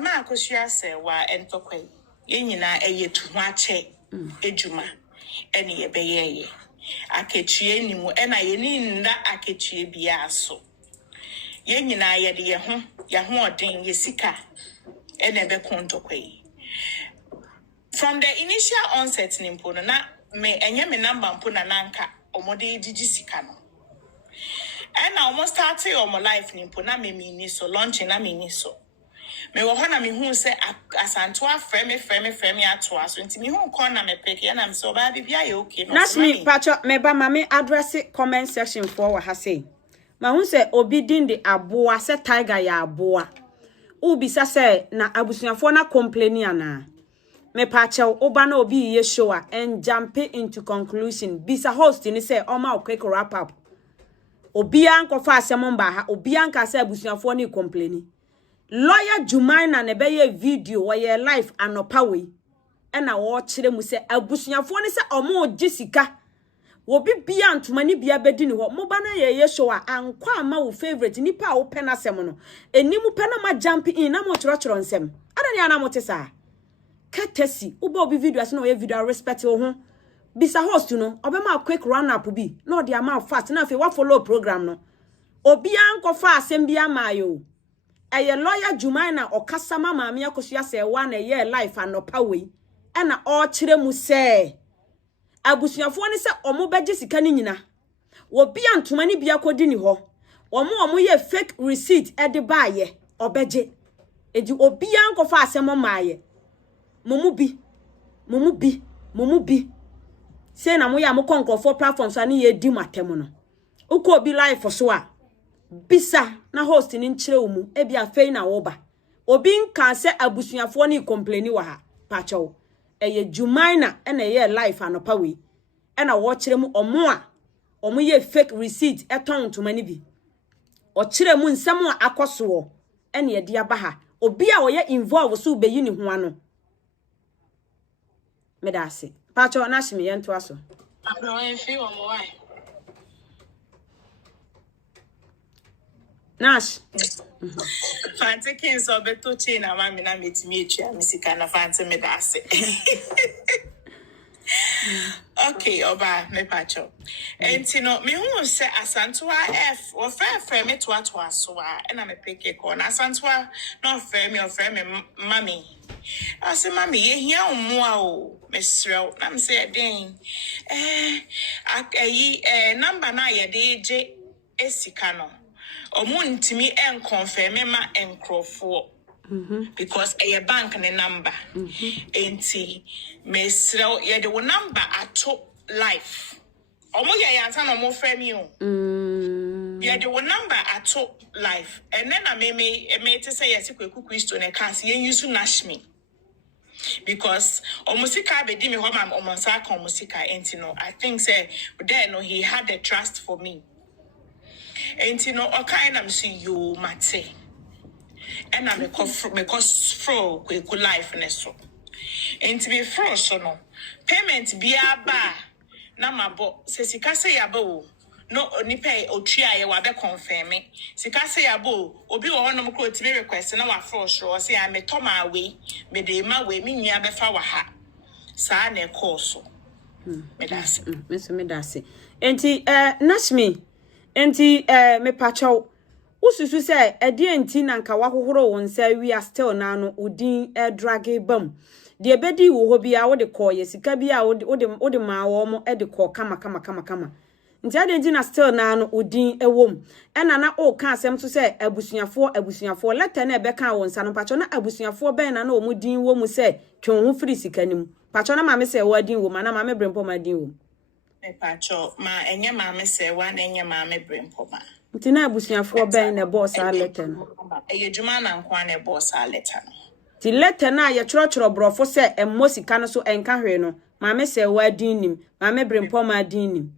ma akosia se wa entokwa ye nyina eyetu ho ache ejuma ene ye beyeye akechie ni mu ena ye ni nda akechie bia so ye nyina ye de ye ho odin ye sika ene be kontokwa yi from the initial onset ni mpo na me enye me number mpo na nanka omode gigi sika no and almost started on my life ni mpo na me ni so launching na me ni so me wo na me hu se asanto afrɛ me ato aso nti me hu kon na me peke na me so ba bibia ye okay no that's me pacho me ba mama address comment section for what ha say ma hu se obi din de aboa se tiger ya aboa ubi sa se na abusuafo na complain ana me pacho oba na obi ye show and jump into conclusion bisa host ni say o ma quick wrap up obi an ko fa asem mba ha obi an ka se abusuafo ni complain lawyer Jumanah na be ye video wo ye live anopa we na wo kire mu se abusuafo ni se omo gisika wo bibia ntoma ni bia bedi ni ho mo ba na ye show ankwa ama wo favorite nipa wo pena asem no enimu pena ma jump in na mo choro nsem adani ana mo tesa katesi uba obi video ase na wo ye video respect wo ho bisa host no obema quick run up bi na odi ama fast na fe wa follow program no obi anko fa asem bia mayo eye lawyer Jumanah okasama maami akosia se wa na ye life anopa we na o kire mu se abusuafo ni se omo beje sika ni nyina wo bia ntoma ni bia kodi ni ho omo ye fake receipt e de baaye obeje eji obi anko fa asem maaye mumu bi say na mo ya mo konkofo platforms ani ye di matem no uko obi live so a bisa na host ni nkyere omu e bia fei na wo ba obi nka se abusuafo ni complain wa ha pacho eye Jumanah na ye live anopa we na wo kyere mu omo ye fake receipt eton to mani bi o kyere mu nsem a akoso na ye de aba ha obi a wo ye involve so be yi ni ho ano medase pacho na shimi yento aso abro en fi o mo wai Nash. Fancy Kings or Beto Chain, a man, I meet me, Missika, and fancy me that's Okay, Oba, me pacho. And you know, me who say Asantua F or fair me to what was so, and I'm a picky corner. Asantua, not fair me or fair me, mammy. I say, mammy, ye here more, Miss Row. I'm say, dang, number 9, DJ Esicano. Or moon to me and confirm me ma and crow for. Because a bank and a number. Ain't he? Miss Row, yeah, the number I took life. Omo ya answer no more from you. Yeah, the number I took life. And then I may to say yes, quick Christo and I can't see you to nash me. Because Omusika be me home am Omonsa Musika ain't no. I think say there no he had the trust for me. Ain't no okay I'm see you mate. And I'm because fro quick life neso. Ain't be fro so no. Payment be a bar. Na mabo se sika se yabo no oni pay otria ye wa be confirm me sika se yabo obi wo honom ko ti request na wa for sure say I me toma we me de ma we me nua be fa wa ha sa na course me das me das enti nashmi enti me pacho ususu se edi enti na nka wa hohoro won say we are still na no odin drag bam de bedi wo ho bia wo de koye sika bia wo de ma wo mo e de ko kama nti ade na still na no odin ewom e na o ka asem so se abusuafo letter na e be ka won sa no pacho na abusuafo ben na o mu din wo mu se twon ho firi sika nim pacho na ma me se wo din wo ma na ma me brempo ma din wo me pacho ma enye ma me se wa na enye ma me brempo ma nti na abusuafo ben na boss a letter no e Jumanah nkwa na boss a letter no ti letter na ye choro brofo se emmo sika no so enka hwe no ma me se wa din nim ma me brempo ma din nim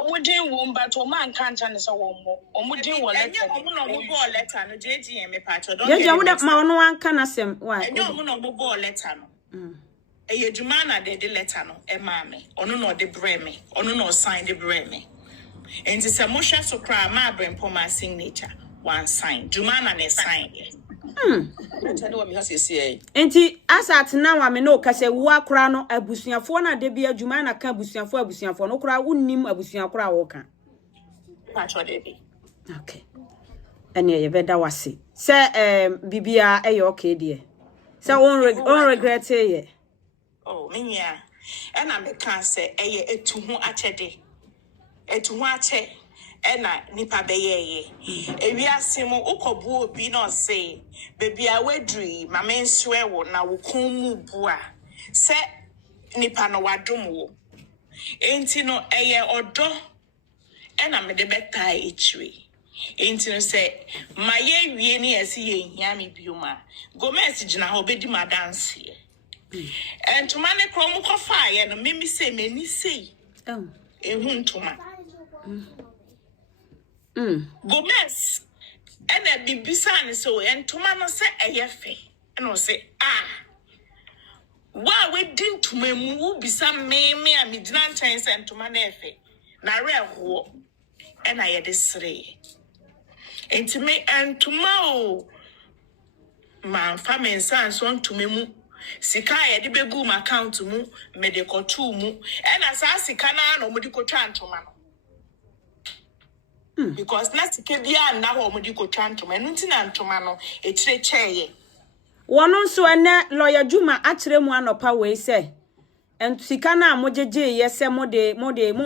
omudin wo mba to man kan chan so wo mo omudin wo letter no mo letter no jeje me pacho don ye wo da ma no anka na sem wa enyo mo no mo letter no e Jumanah de letter no e ma me ono no de bre me ono no sign de bre me enti se mo hwe so kra ma brempo ma signature one sign Jumanah ne sign enti asat na wa me no kase wo akra no abusuafo na de bia Jumanah ka abusuafo no kra unnim abusuafo kra wo ka pacho de bi okay ene ye beda wase se bibia e okay de se on regret ye oh minya ena me kan se eye etuhu achede etuhu ache ena nipa beyeye ewiase mu ukobu obi no say baby a wedri ma menswe wo na wo konmu bua se nipa no wadom wo enti no eye odo ena me de beta echiwe enti no se maye wie ni ese ye hia me bioma Gomez gina ho bedi ma dance entuma ne krom kofa ye no memi se meni sei ehu ntuma Gomez ena bibisa ne so entuma no se eyefe ena o se wa we din tuma mu wo bisa me a medina nchen se entuma na efe na reho ena ye de sre entime entuma o man family sans on tuma mu sika ye de begu ma account mu me de kotu mu ena sa sika na no mu de kotwa ntuma no because na sika bia na ho mu de kotwa ntuma enu ntina ntuma no e kire cheye wono nso ene lawyer Juma akire mu anopa we se en sika na mojeje yese mo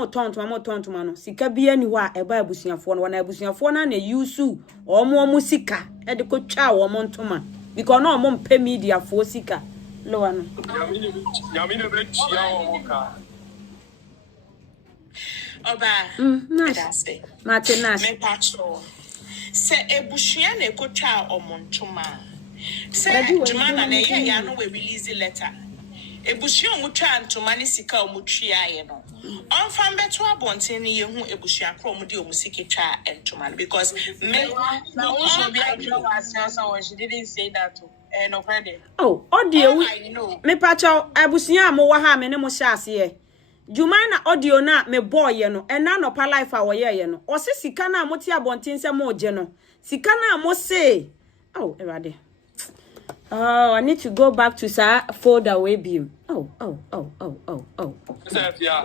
tontoma no sika bia ni ho a eba abusuafo no na abusuafo na yusu omo sika e de kotwa wo mo ntoma because na omo mpe media fo sika lo no nyamine be chia o ka oba that's Martinez me pacho se ebusua na ekotwa omo ntoma se Jumanah na ye ya no we release letter ebusua omutwa ntoma ne sika omutwia ye no onfam beto abonten ne ye hu ebusua kro omudi omusike twa ntoma because me na also be a job as someone she didn't say that no credit audio me pacho abusia mo wa ha me ne mo hya ase ye Jumanah audio na me boy ye no ena no pa life a wo ye no o se sika na mo ti abonten se mo je no sika na mo say oh erade oh I need to go back to sa folder we be oh Sister Fia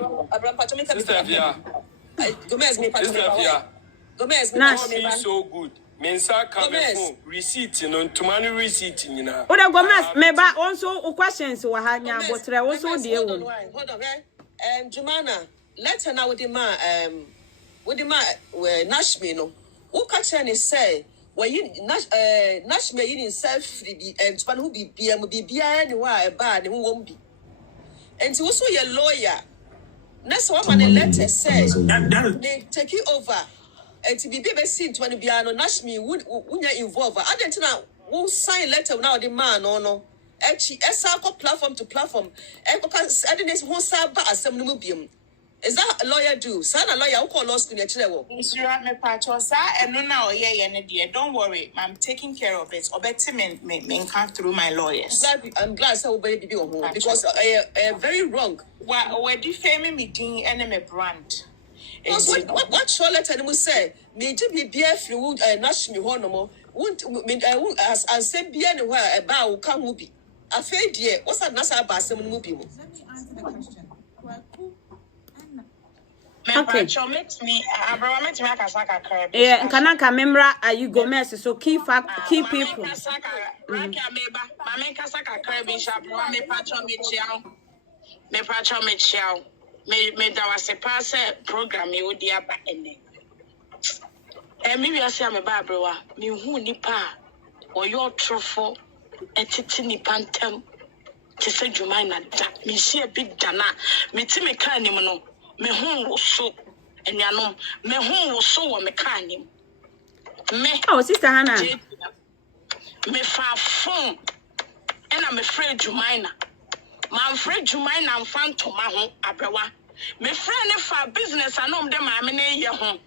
Gomez me so good mensa ka be phone receipt no tumani receipt nyina oda Gomez me ba also questions wa ha nya botre wo so de ewo hold on Jumanah let her now with the man Nash me no who catch her and say well you Nash me in himself free and one who be bia anywhere bad who won't be and he also your lawyer next one man letter say they take it over and to be seen to be no Nash me would involve I didn't know who sign letter now the man no Echi platform to platform. I didn't who saba asem no biom. Is that a lawyer do? Sana lawyer who call law school near Chilewo. You have me patcho sa and no now dear. Don't worry, I'm taking care of it. Obeti me come through my lawyers. I'm glad so baby because very wrong. We're defaming me ding enemy brand. What show letter mu say? Me to be beer through Nash me honomo. Won't as say be anywhere about can who be. Afraid dear, what's that Nasa Bassam movie? Let me answer the question. Okay. Yeah, kanaka memra you Gomez so key people. Me da was a pass program you would dear back in it. And maybe I say I'm a babroa, me who nipa or your truffle a titini pantem to say Jumanah that me see a big dana, me timmy canimono, me home was so and yanom, me home was so me canim. Me oh sister Hannah me far phone and I'm afraid Jumanah. My friend Jumanah I'm fan to my home abrawa. Me friend if for business I know them I'm in a home.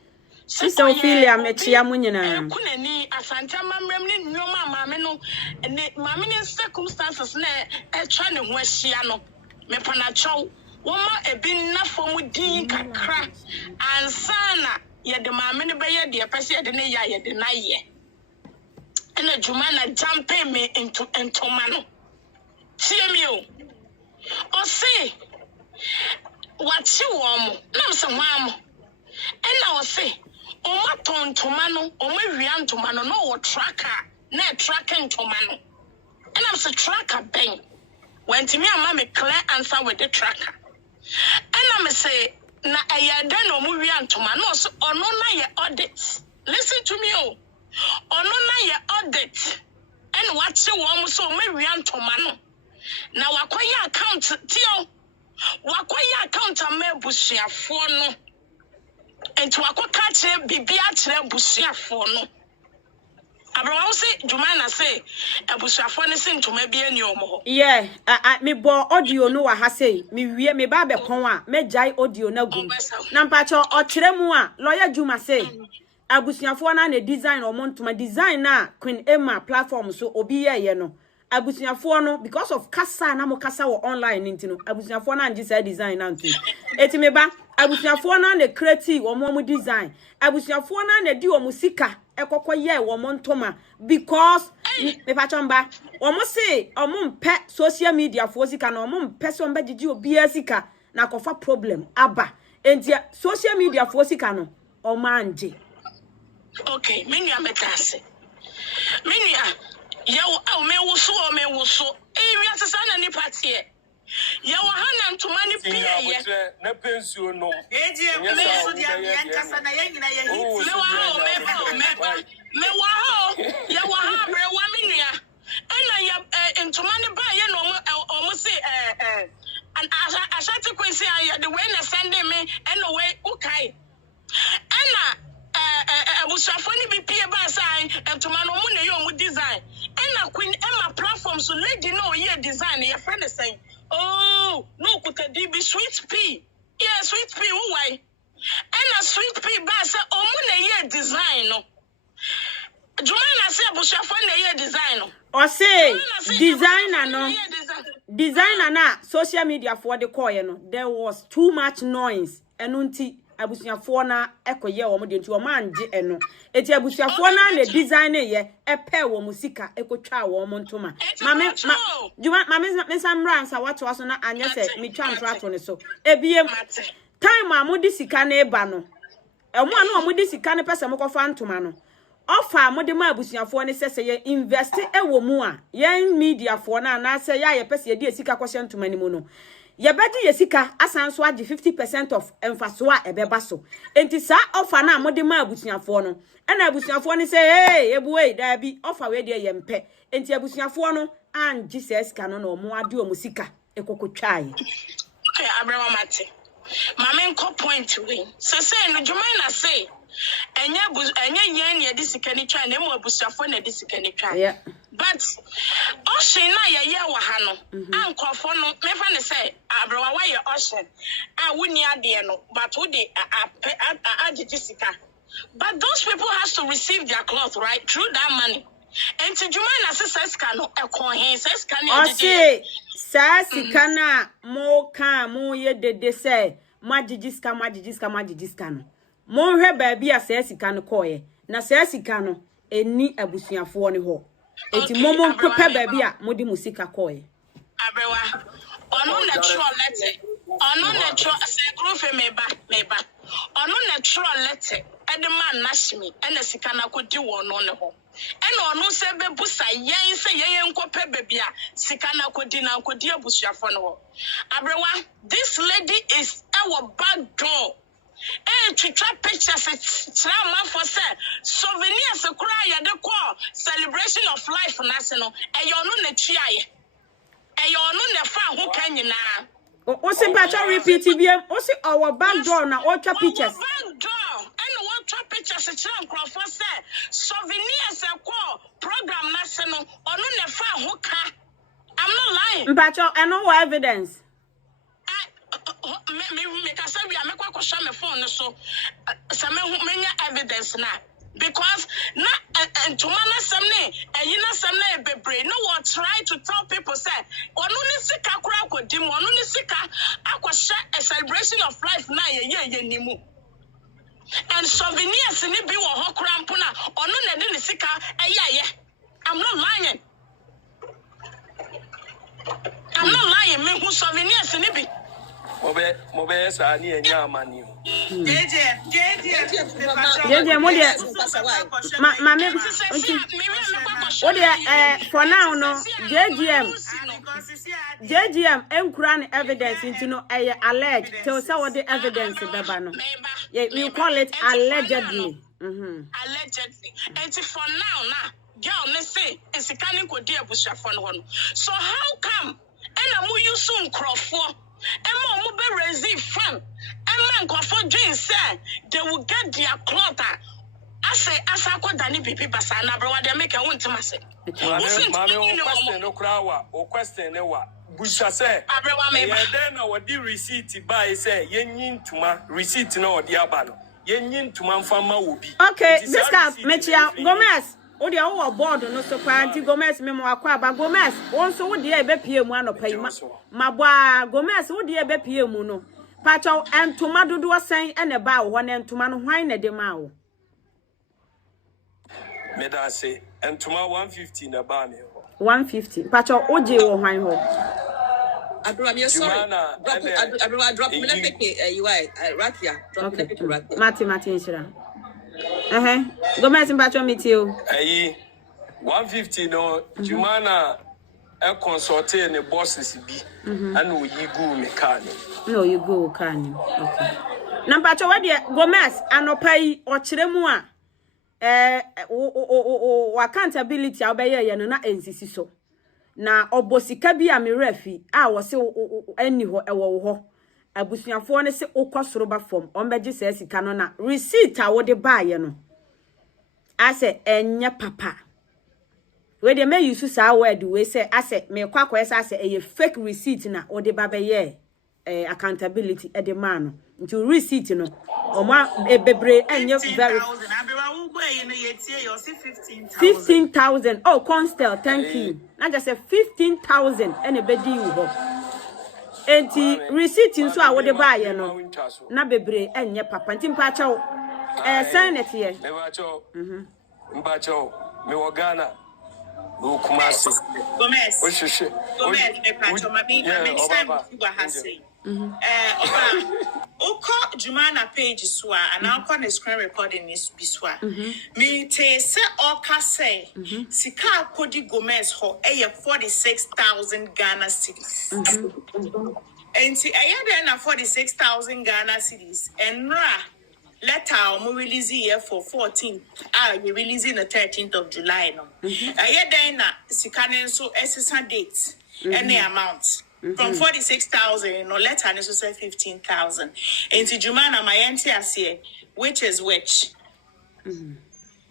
Sister Ophelia mechia mu nyina. Kunani asante mamrem ni nyoma maame no maame ni circumstances na e twa ne ho ahia no me panacho woma ebi nafo din kakra ansana ye de maame ne be ye de pese ye de ne ya ye de na ye ena Jumanah jampe me into entomano tie me o say what you want na so hwam ena o say Oma ton tomano, oma wian tomano, no what tracker, na tracking tomano. And I'm a tracker bang. When to me, I'm a clear answer with the tracker. And I'm say, na a yadan or wian tomano, so or no na your audit. Listen to me, oh, or no na your audit. And what you want so me wian tomano. Now, acquire account, Tio, acquire account a me bushia for no. And to catch a bibia busia for no. Abraham say, Jumanah say, a busia for anything to maybe any more. Yeah, me bo audio no wa ha say, me ba be kon a, me jai audio na gum. Na mpacho o kire mu a, lawyer Juma say, abusiafo na na design o montuma design na Queen Emma platform so obi ye no. Abusiafo no because of kasa na mo kasa wo online ntino. Abusiafo na nji say design na nti. Eti me ba abusiafo na na creative wo mo design abusiafo na na di wo musika ekokoye wo mo ntoma because me pa chomba wo mo say o mo mpe social media fo sika na o mo mpe so mba gigi obi asika na kofa problem aba enti social media fo sika no o manje okay menu ametase menu yawo me wo so wi asesa na ni party ya wahana ntumani pia ye na pension no eji me so dia yankasa na ye nyina ye hit me wa ho ya wa ha bre wa menua ena ya ntumani ba ye no omo se and ashati kwesi ya the way na send me eno way ukai ena abusafo ni bi pie ba sai ntumani omo na ye omo design ena Queen Emma platform so lady no ye design ye friend say oh, no, could be sweet pea. Yeah, sweet pea, why? And a sweet pea bass, oh, ye design, no. Jumanah say abusuafo na ye design. Or say designer no. Designer na social media for the coin no. There was too much noise. Enunti abusuafo na ekoye wo mo de nti wo manje eno. Eti abusuafo na le designer ye epe wo musika ekotwa wo mo ntoma. Mame samra nsa wato aso na anya se metwa ntrato ne so. Ebiem time amudi sika na eba no. Emu anu amudi sika ne pese mokofa ntoma no. Offer mo de ma abusuafo ne sese ye invest ewo mu a yen media fo na na se ya ye pese ye de sika kwhye ntoma ni mu no ye bedi ye sika asanso age 50% of emfaso a ebeba so enti sa offer na mo de ma abusuafo no na abusuafo ne se hey ebuwe da bi offer we de ye mpe enti abusuafo no an Jesus ka no na omo ade omo sika ekokotwae Abraham mate mama nko point we se no Jumanah say enye yen ye disikani twa na emu abusuafo na disikani twa but ocean na ye wa ha no ankofo no mefa ne say abrewa wa ye ocean a wuni ade no but wo de age disika but those people has to receive their cloth right through that money and to Jumanah says can ekon hen says can age sa sika na mo kan mo ye dede say majijiska no mo hwe baabi a sa sika no koye na sa sika no eni abusuafo ne ho enti momo nkopa baabi a modi musika koye abrewa onu natural letter onu natural say groove meba onu natural letter edman nashimi ena sika na kodi wono ne ho ena onu se bebusa yen se yen nkopa baabi a sika na kodi abusuafo ne ho abrewa this lady is our back door to trap pictures trauma for say souvenirs kura ya de call celebration of life national e yo no na tuaye e yo no na fa ho kan nyina o se pacha repeat biem o se our back door na o trap pictures back door and what trap pictures trauma for say souvenirs call program national ono na fa ho ka I'm not lying pacha and no evidence me ka say we am kwa show me phone so many evidence na because na entumana samne eyina samne bebre no what try to tell people say onu ni sika kura kodim onu ni sika akwasha a celebration of life na ye nimu and souvenirs ni bi wo ho kura mpona onu na de ni sika eye I'm not lying me who souvenirs ni bi Mobe sa ni enya amani. JJ mo de ma me o de for now no JGM enkura evidence into no alleged till say what the evidence beba no we call it allegedly allegedly and for now girl me say esikani ko di abusuafo no so how come ena mu yusu nkrofo Emma mo be receive fun. Emma nkofo dream say they will get their cloth. I say asako dani pipi basa na bro they make a won to say. Question no krawa o question ne wa. Busha say abrewa me ba. Then na wodi receipt buy say yenyin tuma receipt na odi aba no. Yenyin tuma mfama obi. Okay, this guy Mechia Gomez o de o board no so kwanti Gomez memo akwa ba Gomez won so wo de e be pie mu anopai mabwa Gomez wo de e be pie mu no pacho entoma dodo sen ene ba wo na entoma no hwan na de ma wo me da say entoma 150 na ba me ho 150 pacho oje wo hwan ho Abdullah, I'm sorry. Drop me like you are right here. Drop me right there. Mati inshira. Gomez pacho meet you. 150 no Jumanah e consult ne bosses bi and we go me can. No you go can. Okay. Na pacho we de Gomez anopai o kire mu a accountability obeye ye no na ensisi so. Na obosika bi a me refi a wo se ani ho ewo ho abusuafo ne se ukosoro ba form ombeje se sika no na receipt a wo de baaye no ase enye papa we de me use sa word we say ase me kwakwa ase eye fake receipt na wo de babaye accountability e de man no nti receipt no omo ebebre enye very you know, you see 15,000. 15,000. Oh, Constel, thank you. Not just a 15,000 and a bedi you. Enti receipt nso a wo de buy no. Na bebre enye papa. Nti mpacho sign it here. Mpacho me Ghana. No Kumasi. Gomez. Gomez me pacho ma be Oko Jumanah page swa and now on the screen recording is biswa. Me te se oka say Sika Kodi Gomez ho 46,000 Ghana cedis. And see I 46,000 Ghana cedis and letter we release here for 14th. We releasing the 13th of July no. I na Sika so SSA dates any amount. From 46,000, no letter and so say 15,000. Into Jumanah, my NTS which is which.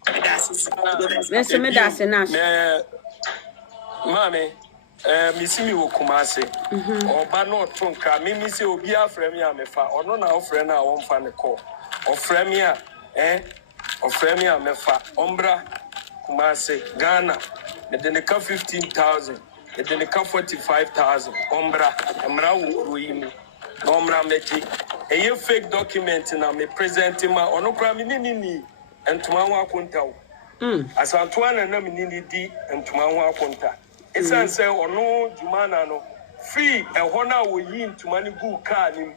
That's Mommy, Missimi will Kumasi, or Bano Tunka, Mimisi will be a Fremia Mefa, or no now friend, I won't find a call. Or Fremia, or Fremia Mefa, Ombra, Kumasi, Ghana, and then they come 15,000. And then they come 45,000. Ombra, Ruim, Ombra Meti. A fake document and I'm presenting my Onokramini and Tumawa Kunta. As Antoine and Namini D and Tumawa Kunta. It's answer or no Jumanah no. Free a honor will yin to money good card him.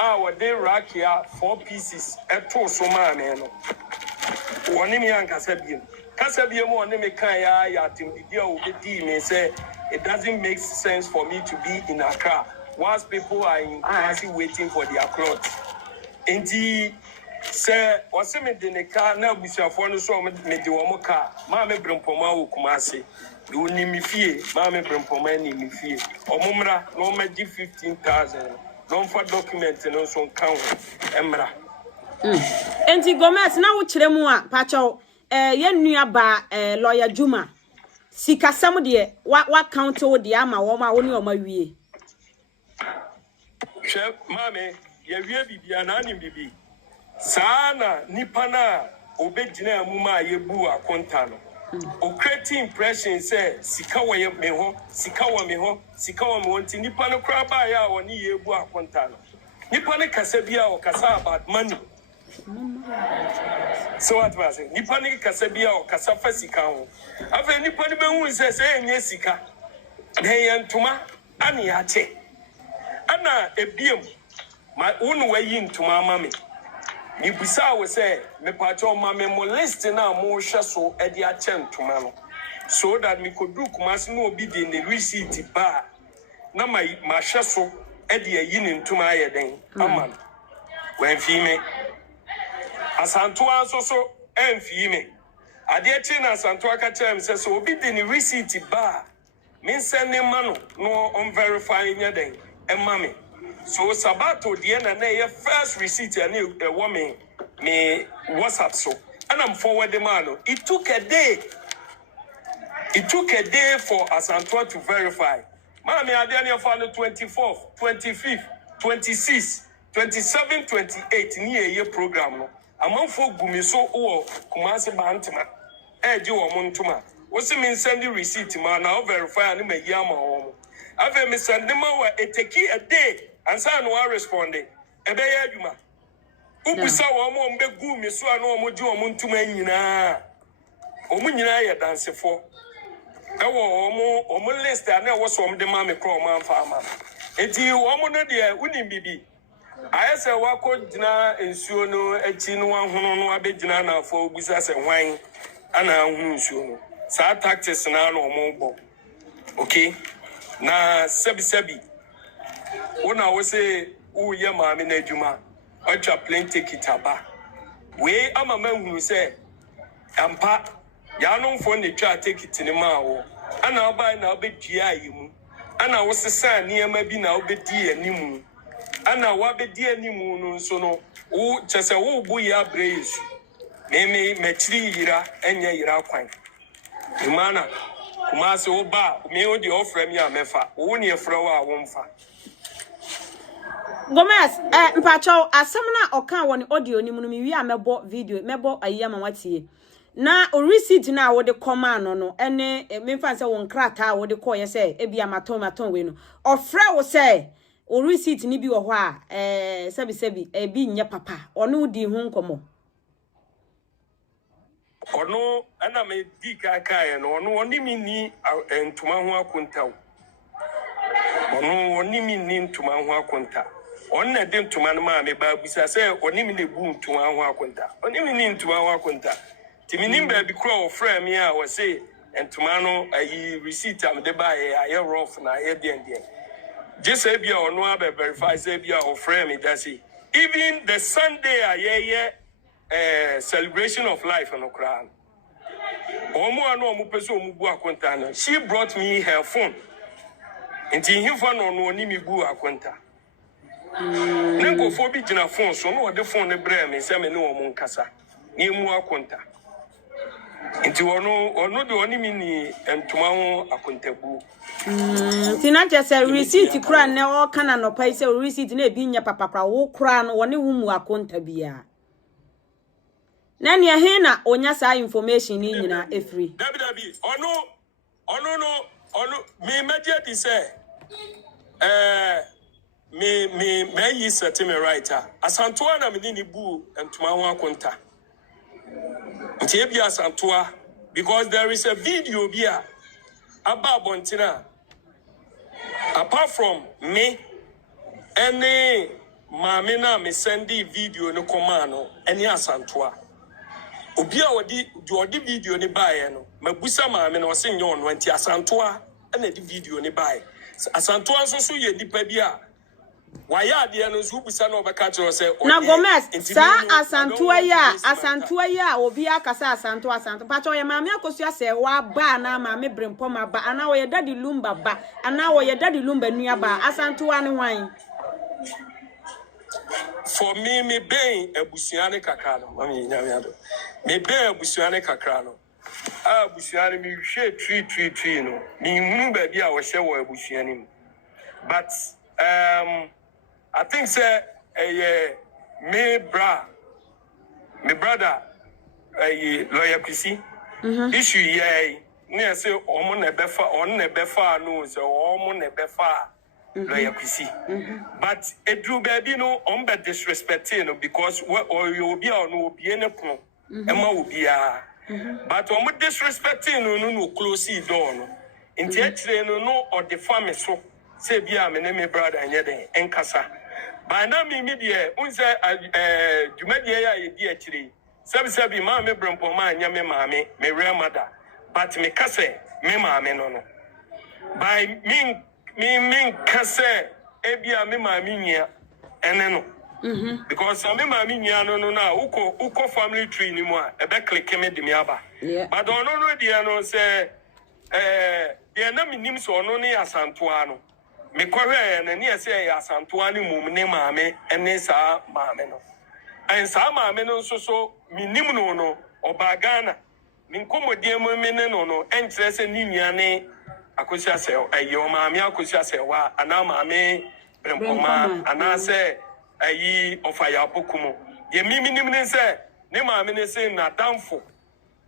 Our day rack here 4 pieces at Tosomano. One in Yankasabian. Kasabian one name Kaya Yatim Didio with D may say. It doesn't make sense for me to be in Accra whilst people are in Kumasi waiting for their clothes. And the say, what's the matter in the car? Now we shall follow some medium car. Mamma Brumpoma Kumasi. You need me fear. Mamma Brumpoma need me fear. Or Mumra, no matter 15,000. Don't for document and also count. Emra. And the Gomez now which remua, Pacho, yen nearby lawyer Juma. Sika some de what count o de ama wo ma woni o ma wie Chef mame ye wie bibia na anim bibi sana nipa na obegina mu ma ye bu akonta no o create impression say sika wo ye me ho sika wo me ho sika wo me wonti nipa no kra ba ya woni ye bu akonta no nipa ne kasa bia o kasa about money. So what was it? Nippani Casabia or Casafasica. I've any pony who says, Yesica. They and Tuma, Aniate. Anna, a beam, my own way into my mammy. Nipisa was say, me pacho mammy molesting now more shasso at the attempt tomorrow. So that me could do Kumasino be in the receipt bar. Now my shasso at the yin to my heading. Aman. When female. Asantua so and fime. Adiatin Asantua Kachem says, so be the receipt bar. Mean sending mano, no on verifying your day, and mammy. So Sabato, the end and first receipt and a woman me WhatsApp so. And I'm forward the man. It took a day. It took a day for Asantua to verify. Mammy, I didn't find the 24th, 25th, 26th, 27th, 28th near year program. Among for Gumiso or Kumasi Bantama, Edu or Montuma. What's the mean sending receipt, man? Now verify and make Yama home. I've been sending them over a day, and so no responding. A day, Yuma. Ubusa won't be Gumi, so I know Mojo Montuma. Omunina dance for. I was almost less than I was from the mammy crow man farmer. It's you, Omonadia, wouldn't be. I say, Wako Dina and Suno, a chin one who no abedina now for business and wine, and I won't Sa taxes now no more. Okay? Na Sebi. When I was say, oh, yeah, mammy, Nejuma, I try plain take it about. We am a man who say, and pat, Yanon phone the try take it in the mouth, and I'll buy now be GI. And I was a son near maybe now be dear Nimu. Ana wabe dia ni mu so no wo chese wo bu ya brace me metri yira enya yira kwan Jumanah kuma se wo ba me o di offer me amefa wo ne efra wa wo mfa Gomez mpacho asem na oka woni audio ni mu no mi wi amebo video mebo ayia ma watie na o receipt na wo de command no ene me fan say won krata wo de call ye say e bia maton we no ofra wo say o receipt ni bi wo ho a sebi e bi nye papa ono di hu nkomo ono ana me di kaka no ono oni mi ni ntuma ho akonta ono oni mi ni ntuma ho akonta on na de ntuma no ma me ba busa say oni mi na bu ntuma ho akonta oni mi ni ntuma ho akonta timini ba bi kro o frame me a wo say ntuma no ayi receipt am de ba aye rough na aye den just say bia ono aba verify say bia o frame me just say even the Sunday aye celebration of life no kra omo anu omo pese omo bu akonta no she brought me her phone nti himfa no oni mi bu akonta nenko fo bi gina phone so no de phone ne bra me se me ne omo nkasa ni mu akonta nti ono de oni mi ni entuma ho akonta bu nti na je say receipt kura ne o kana no pai say receipt na ebi nya papa wo kura no woni wu mu akonta bia na ne he na onya sa information ni nyina efri dabi ono me immediately say me yi set me writer asantoa na me ni bu entuma ho akonta nti ebi asantoa because there is a video bia about bontina apart from me any mama na me send the video no command any asantoa obi a odi video ni bae no mabusa mama na o se nyo no nti asantoa na di video ni bae asantoa so ye nipa bia waya ade no so busa na obeka kiro se na Gomez sa asantoa ya obi akasa asantoa pacho ye mama akosu ase wa ba na mama brempo ma ba ana wo ye dadi lumba ba ana wo ye dadi lumba nua ba asantoa ne hwan for me ben abusuane kakra no mami nyame ado me ben abusuane kakra no abusuane mi hwe tree no mi hunu ba bia wo hye wo abusuane mu but I think say me brother lawyer Kwisi issue ye na say omo na befa no say omo na befa lawyer Kwisi but edru baby no on be disrespecting no because you be on obi ene pon ema obi a but omo disrespecting no close the door no nti akire no or the family so say bia me ne brother anya den enkasa ba na me media unse Jumanah ya ye di akire sabi ma me brempo ma anya me maame me real mother but me kase me maame no by me kase ebia me maame nyia ene no because me maame nyia no na uko family tree ni mu a ebe click me de me aba but ono no dia no say dia na minim so ono ne asantoa no me kwahwe na ne say asantoa ne mum ne maame ene sa maame no en sa maame no so minim no oba Ghana min komodie mo me ne no enkyere se ni nua ne akosi ase ayo maame akosi ase wa ana maame brempoma ana se ayi ofaya pokumo ye minim ne se ne maame ne se na damfo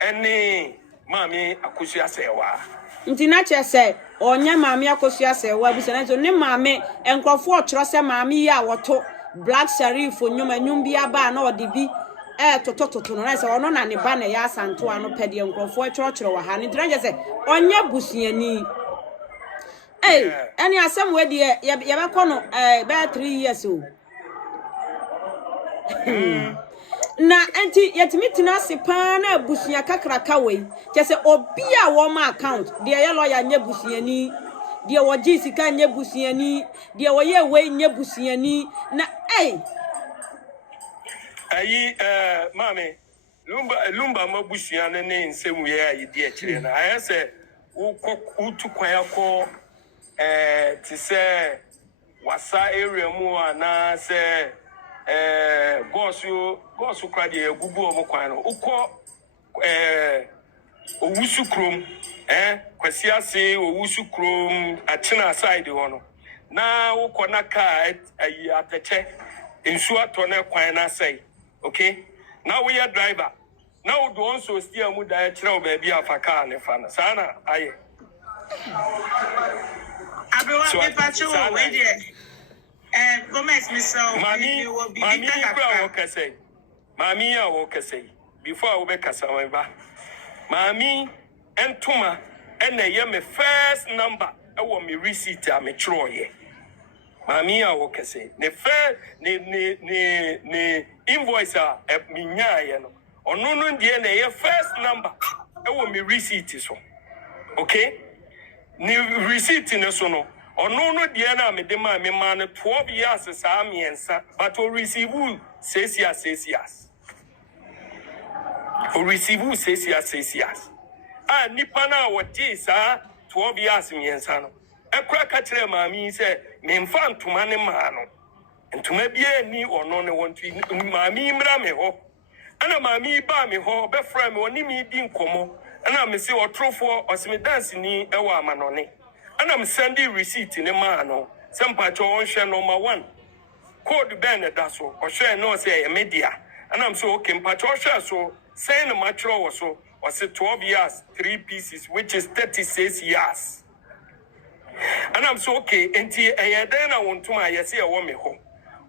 ene maame akosi ase wa nti na chese onya maame akosi ase wa bi se na so ne maame enkrofo otro se maame ya woto black sharif onyum bia ba na odi bi toto no na se ono na ne ba na ya asanto ano pede enkrofo etro wa ha ne nti na chese onya busuani any asem we de ye be kono be 3 years o na enti yetimi tina se pa na abusua kakraka we chese obi a wo ma account de ye lawyer nya busuani de wo jisika nya busuani de wo ye we nya busuani na ayi mame lumba mabusua ne nsemu ye ayi de akire na ayese utukwan akọ ti se wasa area mu ana se boss krade egugu omo kwan no ukọ owusu krom kwasi ase owusu krom achina side ho no na ukọ na ka ayi ateche ensu ato na kwan na sei okay now we are driver Now do also steer mu da chira baby afaka ne fa na sana aye. Abewa me pacho we there. Gomez Mr. Mami bra wo kase. Mami a wo kase. Before we be kasa wan ba. Mami entuma ena ye me first number e wo me receipt a me chro ye. Mami a wo kase. Ne first ne invoice a me nya ye no. Ono no die na ye first number e wo me receipt so. Okay? Ni receipt ne so no. Ono no die na me de ma me man 12 years sa miensa but o receive 6 years. O receive 6 years. Ah nipa na wo je sa 12 years miensa no. Ekura ka kire maami se me mfa ntoma ne ma no. Ntoma bia ni ono ne wontu maami mra me ho. Ana maami ba me ho be fra me oni mi di nkomo. Ana me se otrofo osime dance ni ewa amanone. And I'm sending receipt in a man. Some patch on share number 1. Code Ben Dasso or share no say a media. And I'm so okay, Patrosha so saying a mature or so or say 12 years, 3 pieces, which is 36 years. And I'm so okay, and then I want to my yes, a woman home.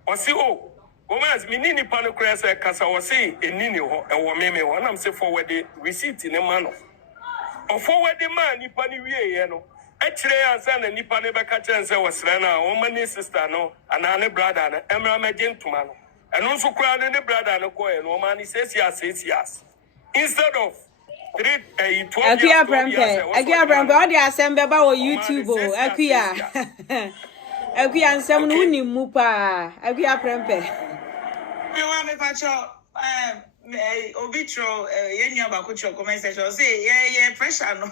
Or say, oh, Gomez, Minini Panocras, Casa or say a nino and woman, and I'm say forward the receipt in a manner. Or forward the man, Nipani, you know. Actually, I said, and Nipa never catch and say was Rana, woman, sister, no, and Anna brother, and Emma gentleman, and also crowned any brother, no coin, and woman says yes. Instead of 12 Akia Prempe, all the assembly about YouTube, Akia. Akia and some Nuni Mupa, Akia Prempe. You want me, Pacho? Obitro, Yenya Bakucho, comment section, say, yeah, pressure, no,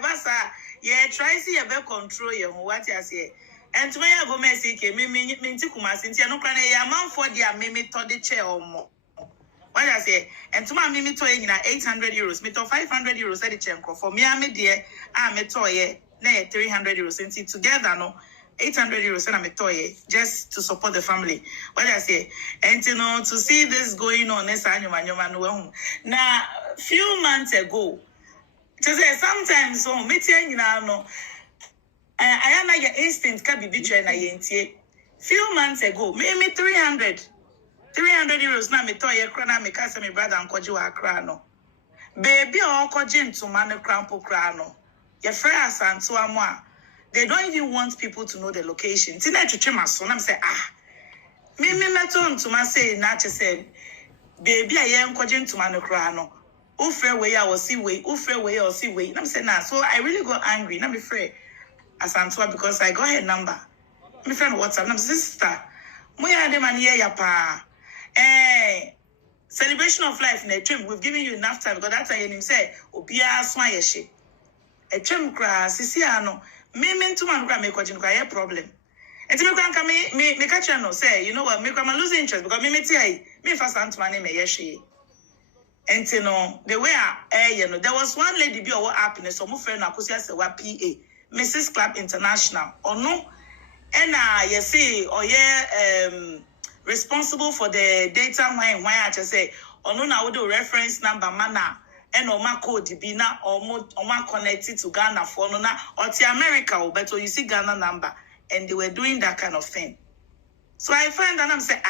Bassa. Yeah, try see a better control you what you say. And to me, I go messy, me Tikuma, since you're not crying a man for the mimi to the chair or more. What I say, and to my mimi toy in 800 euros, me to 500 euros at the chenko for me, I'm a dear, I'm a toy, 300 euros, since it together, no 800 euros and I'm a toy just to support the family. What I say, and you know, to see this going on, this annual man, now, few months ago. Sometimes so meeting no I am your instinct can be betrayed na yentie. Few months ago, me 300 euros na me toy kra na me ka se me brother ankoji wa kra no. Baby o koji ntoma ne krampo kra no. Your friends and so amwa. They don't even want people to know the location. Tina twetwe maso na me say me meto ntoma say na che say baby aye ankoji ntoma ne kra no. Ufre way I was see way, Ufre way or see way. I'm saying now, so I really got angry. Now be free as Antoine because I got her number. My friend WhatsApp. I'm sister. Moya de man ya pa. Celebration of life in a trim. We've given you enough time because that's why him say Obia swan ye she. A trim grass, sisi ano. Me to man gra me kwajin kwa problem. And me kan me catch no say, you know what, me come lose interest because me tie me fast Antoine me ye she. And you know, the way there was one lady be our happiness, or my friend Akosia Sewa PA, Mrs. Club International, or no, and you see, or responsible for the data why I just say, or no, now do reference number mana, and or my code be now or more connected to Ghana for no or to America, or better you see Ghana number, and they were doing that kind of thing. So I find that I'm saying,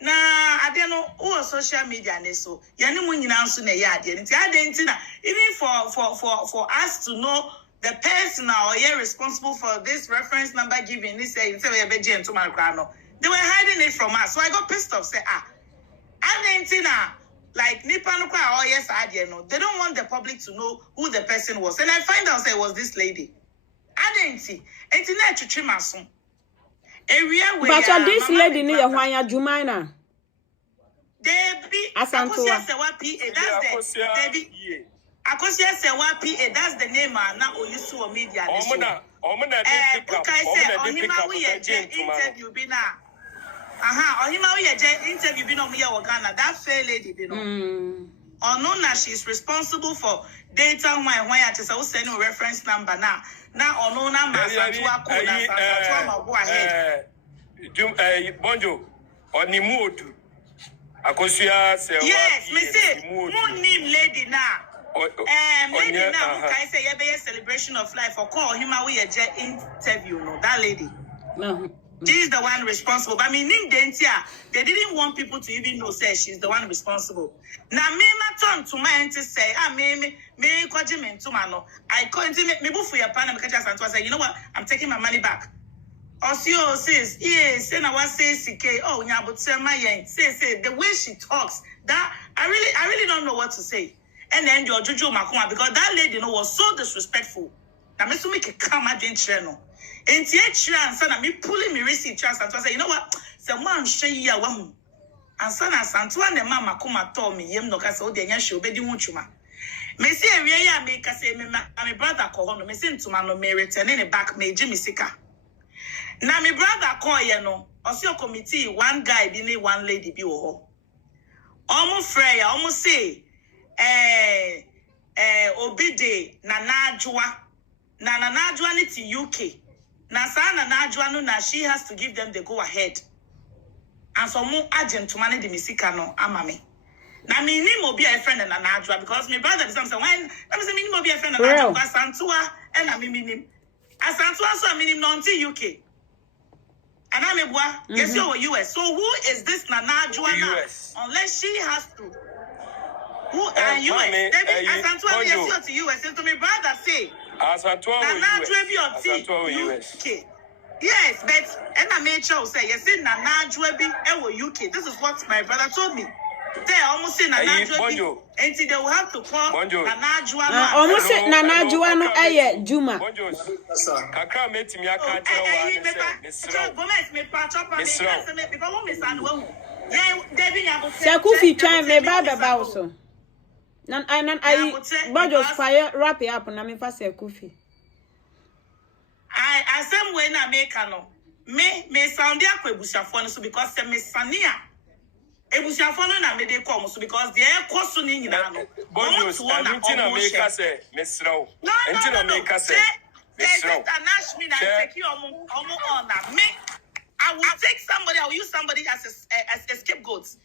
nah, I don't know who social media and so yani mu nyina nso na ya ade nti ade na even for us to know the person or responsible for this reference number giving this say we be to my no they were hiding it from us. So I got pissed off say ade na like nipa no kwa yes ade no they don't want the public to know who the person was, and I find out say it was this lady ade enti na twetwe maso. But this lady need a Jumanah Jumanah. Debbie, Akosia Sewa PA, that's the Debbie. Akosia Sewa PA, that's the name now on your media. Interview bina. On him interview bina on Ghana. That fair lady, you know. Or no, now she's responsible for data why I just send a reference number now. Now or no number Bonjo or Nimuodu. Akosia say yes, me say who name lady now. Lady now who can say a celebration of life or call him away a interview, no, that lady. No. She's the one responsible. But I mean, they didn't want people to even know say she's the one responsible. Now me turn to my auntie say, me to mano. I call me for your partner because I say, you know what? I'm taking my money back. Osio says, yes, and I was say CK. Oh, yeah, but say my say the way she talks, that I really don't know what to say. And then your Jojo Makuma, because that lady was so disrespectful. Now me to make a come at the channel. And chance and me pulling me receipt chance and say, you know what? Someone say ya one. And son and Santuan and Mama Kuma told me, no case o de nyasho be di munchuma. Me say ya make us say my brother call on me send to my no me returning back me Jimmy Sika. Now my brother call you know, Osio committee, one guy be one lady be ho. Almost Freya, almost say Obide Nanajua. Nanajua ni to UK. Na Nanajua no na she has to give them the go ahead. And so more agent to manage the misika no amame. Na me ni mo be a friend and Nanajua because my brother is something when let me say me ni mo be a friend and Nanajua because Santua and a minim. As Santua so a minim non UK. And I'm a boy. Yes, you're US. So who is this Nanajua now? Unless she has to. Who are US? David, as Santua yes, you're to US. And to my brother say. As Antoine UK. Yes, but and I made sure say yes, Nana Jwebi UK. This is what my brother told me. They almost say Nana Jwebi. And they will have to call Nana Juana. Almost say Nana Juana aye Juma. Kakra meti mi aka tell Sakufi try me baba also. Nan I Bojos fire wrap it up na me fa Sakufi. I same way na make no. Me sound dia kwa ebusiafo no so because me sania. Ebusiafo no na me dey come so because the air cost so ni nyina no. Bojos everything na make say mesraw. Everything na make say mesraw. I will take somebody, I will use somebody as a scapegoat.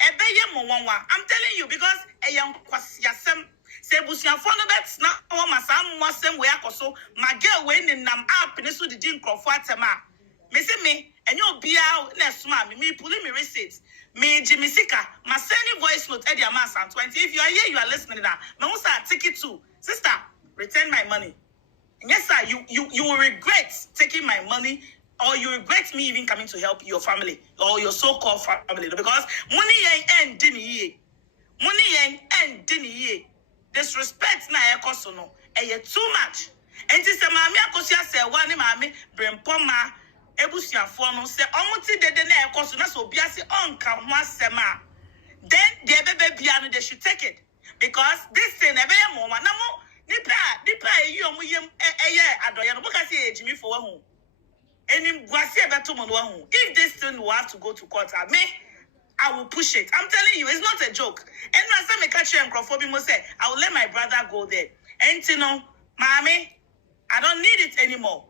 I'm telling you because a young kwasiasem say busia for no bet na o masam wasem we akoso mage we ni nam app ne so didin krofo atema me say me enyo bia na suma me pulling me receipt me Jimmy Sika ma send voice note e dia ma san 20 if you are here you are listening now me who say ticket too sister return my money. Yes sir, you will regret taking my money. Or you regret me even coming to help your family or your so-called family because money ain't dini. Money ain't dini. Disrespect na ekoso no. Too much. Enti se mami akosia se wani mami brempoma ebusiafo no se omuti dede na ekoso na so bia se onka ho asema. Then the bebe bia no they should take it because this thing ebe mo na mo nipa eyi omu yem adoye no boka se ejimi for wahu. If this thing will have to go to court, I will push it. I'm telling you, it's not a joke. And when I catch you and Crawford say, I will let my brother go there. And you know, mommy, I don't need it anymore.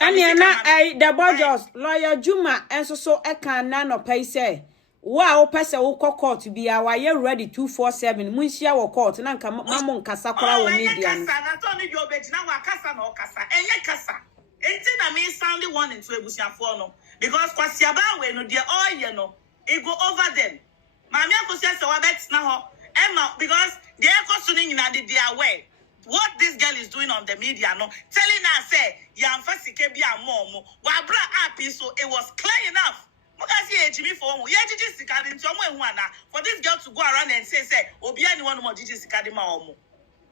And the Bojos lawyer Juma and so I can nano pay say. Wow, person will call court to be our year ready 247. Munshia or court and come Mamon Casacra or Median. I told you, but now I casa no casa and casa. Anything that means sounding one into a busiafo no because kwasiaba we no dey all you know it go over them. Mami akosia se wa bet na ho Emma because they are questioning in the way what this girl is doing on the media no telling her say ya mfasike bia mom wa bra up so it was clear enough. Mokasi ejimi for one ye jiji sikadi nti omo ehu ana for this girl to go around and say obi anyone mo jiji sikadi ma omo.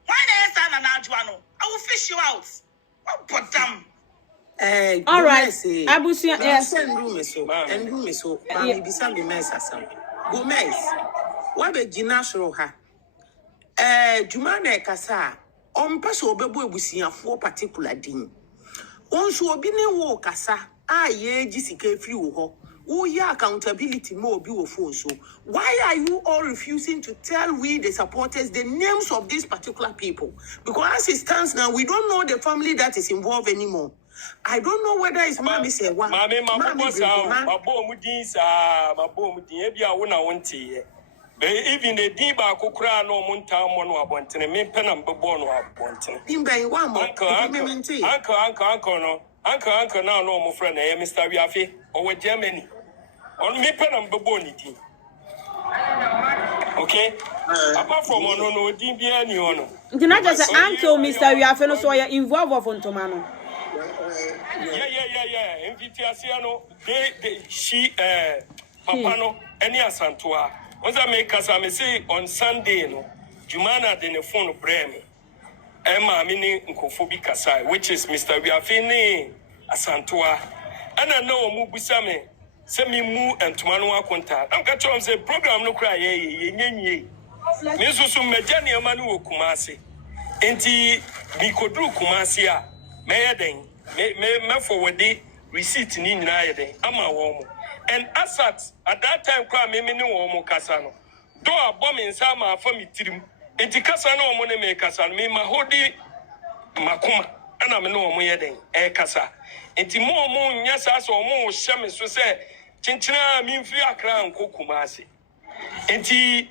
Why na esa na adwa no I will fish you out. What put them. All right. Abusia, yes. And room is so. Mami bisa be mess asam. Gomez. Wa be ginashro ha. Jumanah kasa. Ompa so obebu ebusiafo particular din. Onso obi ne wo kasa. Ye jisike free wo ho. Wo ya accountability mo obi wo phone so. Why are you all refusing to tell we the supporters the names of these particular people? Because as it stands now, we don't know the family that is involved anymore. I don't know whether it's mommy say one. Mommy, my boss, my bomb dis, my bomb, the Ebia wona wonti. Even the Diba Kukra no Munta Mono Abontin, me pen and Bobono Abontin. Dimbe, one more. Uncle, now no more friend, Mr. Riafi, or Germany. On me pen and Bobonity. Okay? Apart from no DBA, you know. Do not just uncle Mr. Riafi, so you're involved on Tomano. Yeah. Invitiano, she, Papano, any Asantua. Once I make us, I say on Sunday, no, Jumanah then a phone of Bremi. Emma, meaning Nkofobia Kasai, which is Mr. Biafini Asantua. And I know Mubusame, send me Mu and Tumanua contact. I'm catching on the program, no cry, ye. Miss Mejani Manu Kumasi. Enti Mikodru Kumasia, Mayading, may forward the receipt in Nayade, Ama Womo. And Assad, at that time, cry me no Womo Casano. Do a bomb in Sama for me trim. Enti Casano money makers and me Mahodi Makuma, and I'm no Moyading, Kasa. Enti more Yasas or more Shamis to say, Chinchina mean Fia crown Kukumasi. Enti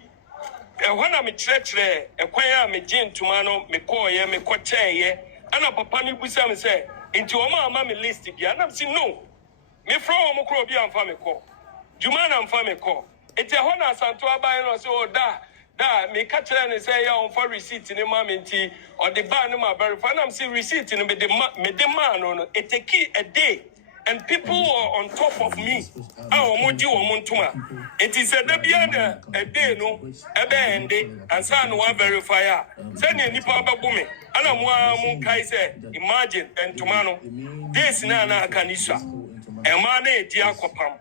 when I'm a church, a choir, me Jane Tumano, me koye, me koche, and a papa Busam say, into a mamma list, and I'm saying no. Me from Mokrobi and Famico. Jumanah and Famico. It's a honor Santua by no so da me catch and say on for receipt in the mammy or the bar no my very fun. I'm seeing receipt in the man on it a key a day. And people are on top of me. It is a debiana a day no a band and son one verifier. Send any papa booming. And I'm one Kaiser. Imagine and tomorrow. This nana canisha. A man diakopam.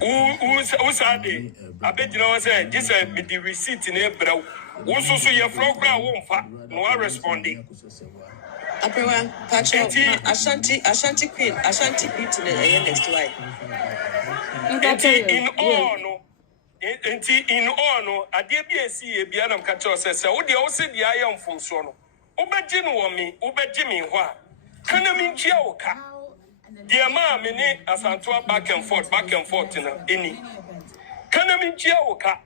Who's are they? I bet you know, say, this with the receipt in April. Also, so your program won't fat. No responding. Apewa, Pacho, Ashanti Queen, Ashanti beat in the next life. In all, I did be a see Bianam Cacho says, oh, they also the iron from Sono. Ubajin woman, Ubajimmy, what? Can I mean Chioka? Dear mamma, as Antoine back and forth in any. Can I mean Chioka?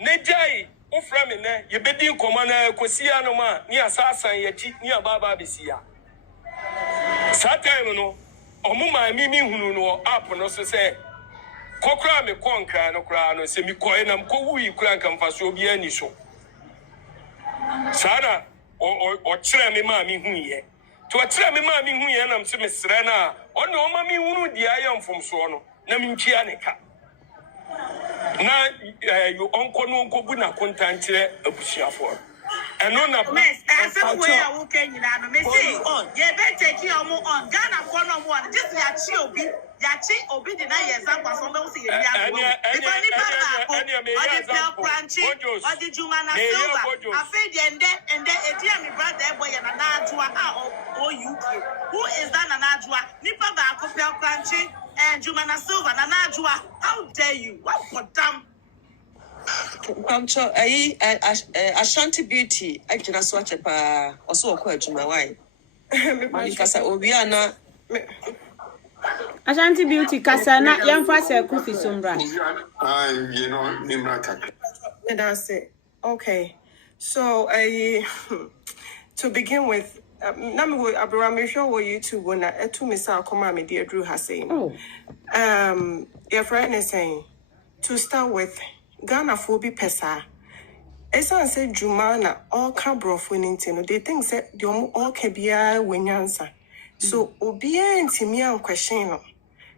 Nejai. Uframine, you bedin commander, Cosiano ma, near Sasa, yet near Baba Bisia. Satire no, Omuma, Mimi, who know up and also say, Cocra me conquer no crown, semi coin and Kowi crank and Fasobia Nisho. Sada or Tremi Mammy who ye. To a Tremi Mammy who ye, and I'm Semi Serena, or no Mammy who the iron from Sono, Naminchianica. Now, you uncle no go buna content here a bushia for. And no, no, miss, as a way I will can you now, miss on. Yeah, better take your more on Ghana for no one. Just Yachi obi the night example from those in the crunchy or the Jumanah silver. I fed and then a dear me brother boy and an Adjua or UK. Who is that an Adjua? Nipper back of your crunchy and Jumanah silver and an Adjua. How dare you? What for damn? Ashanti Beauty, I can swatch a also a question my wife. Because Obiana Ashanti Beauty, Casana, young fast a coffee sombra. You know, Nimrata. And I say, okay. So, to begin with, Namu Abraham, sure were you two when I to Miss Alcoma, my dear Drew has saying. Your friend is saying, to start with, Ghana Phobi Pesa. Esa said Jumanah all cabrof winning tino. They think that the all cabia when answer. So obedient to me and question.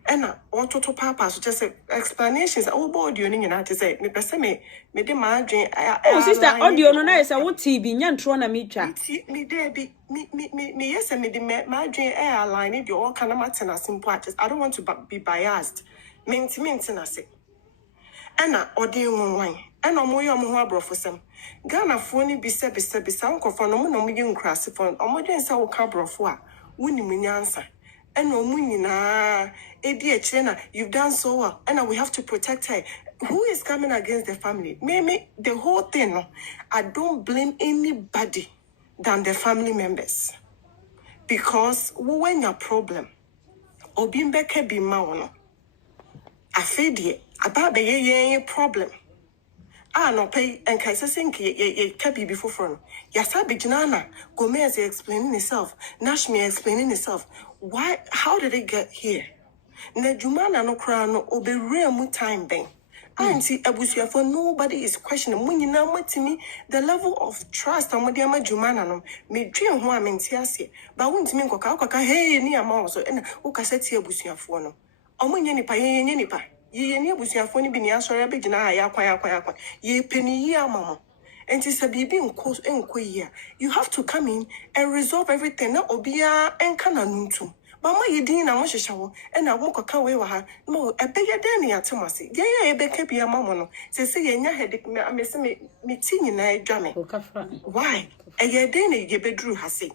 And all total papa so just explanations. Oh, boy, you need to say, me perseme, me de margin. Oh, sister, audio no nice. I want TV, nyan trona micha. Me there be me yes, and me de margin airline if you all kind of matter simple. I don't want to be biased. Maintain I say. Ena odi won ena omoyo omo ho abrofo Ghana fo ni bisa nkofo no mo yi nkrase fo omo dwen se wo ka abrofo a woni munyansa ena omu nyina edi a kire na you've done so well ena we have to protect her. Who is coming against the family? Me the whole thing no, I don't blame anybody than the family members. because when your problem obimbeke be maono afedie about the problem no pay and kaisa think ye kabi before front yasabi jinana Gomez explaining himself Nashmi explaining himself how did it get here na Jumanah no kra no obewre mu time ben Auntie Abusia for nobody is questioning when you know the level of trust and Madiama Jumanah no me dream ho amentiase but won't mean koka hey ni ama so na ukaseti Abusia for no omunye nipa ye nipa ye ni Abusia for ni bi ni asori abegina ya kwan ye peni ye amamo enti se bibi enko ye you have to come in and resolve everything na obia enka na nuntu Mama yedin na mo hwehwe and na mo koka we wa ha no ebeye den ne atemase ye ebeka bia mama no se ye nya headache me se me ti nyina adwane why eye den ne ye bedru ha se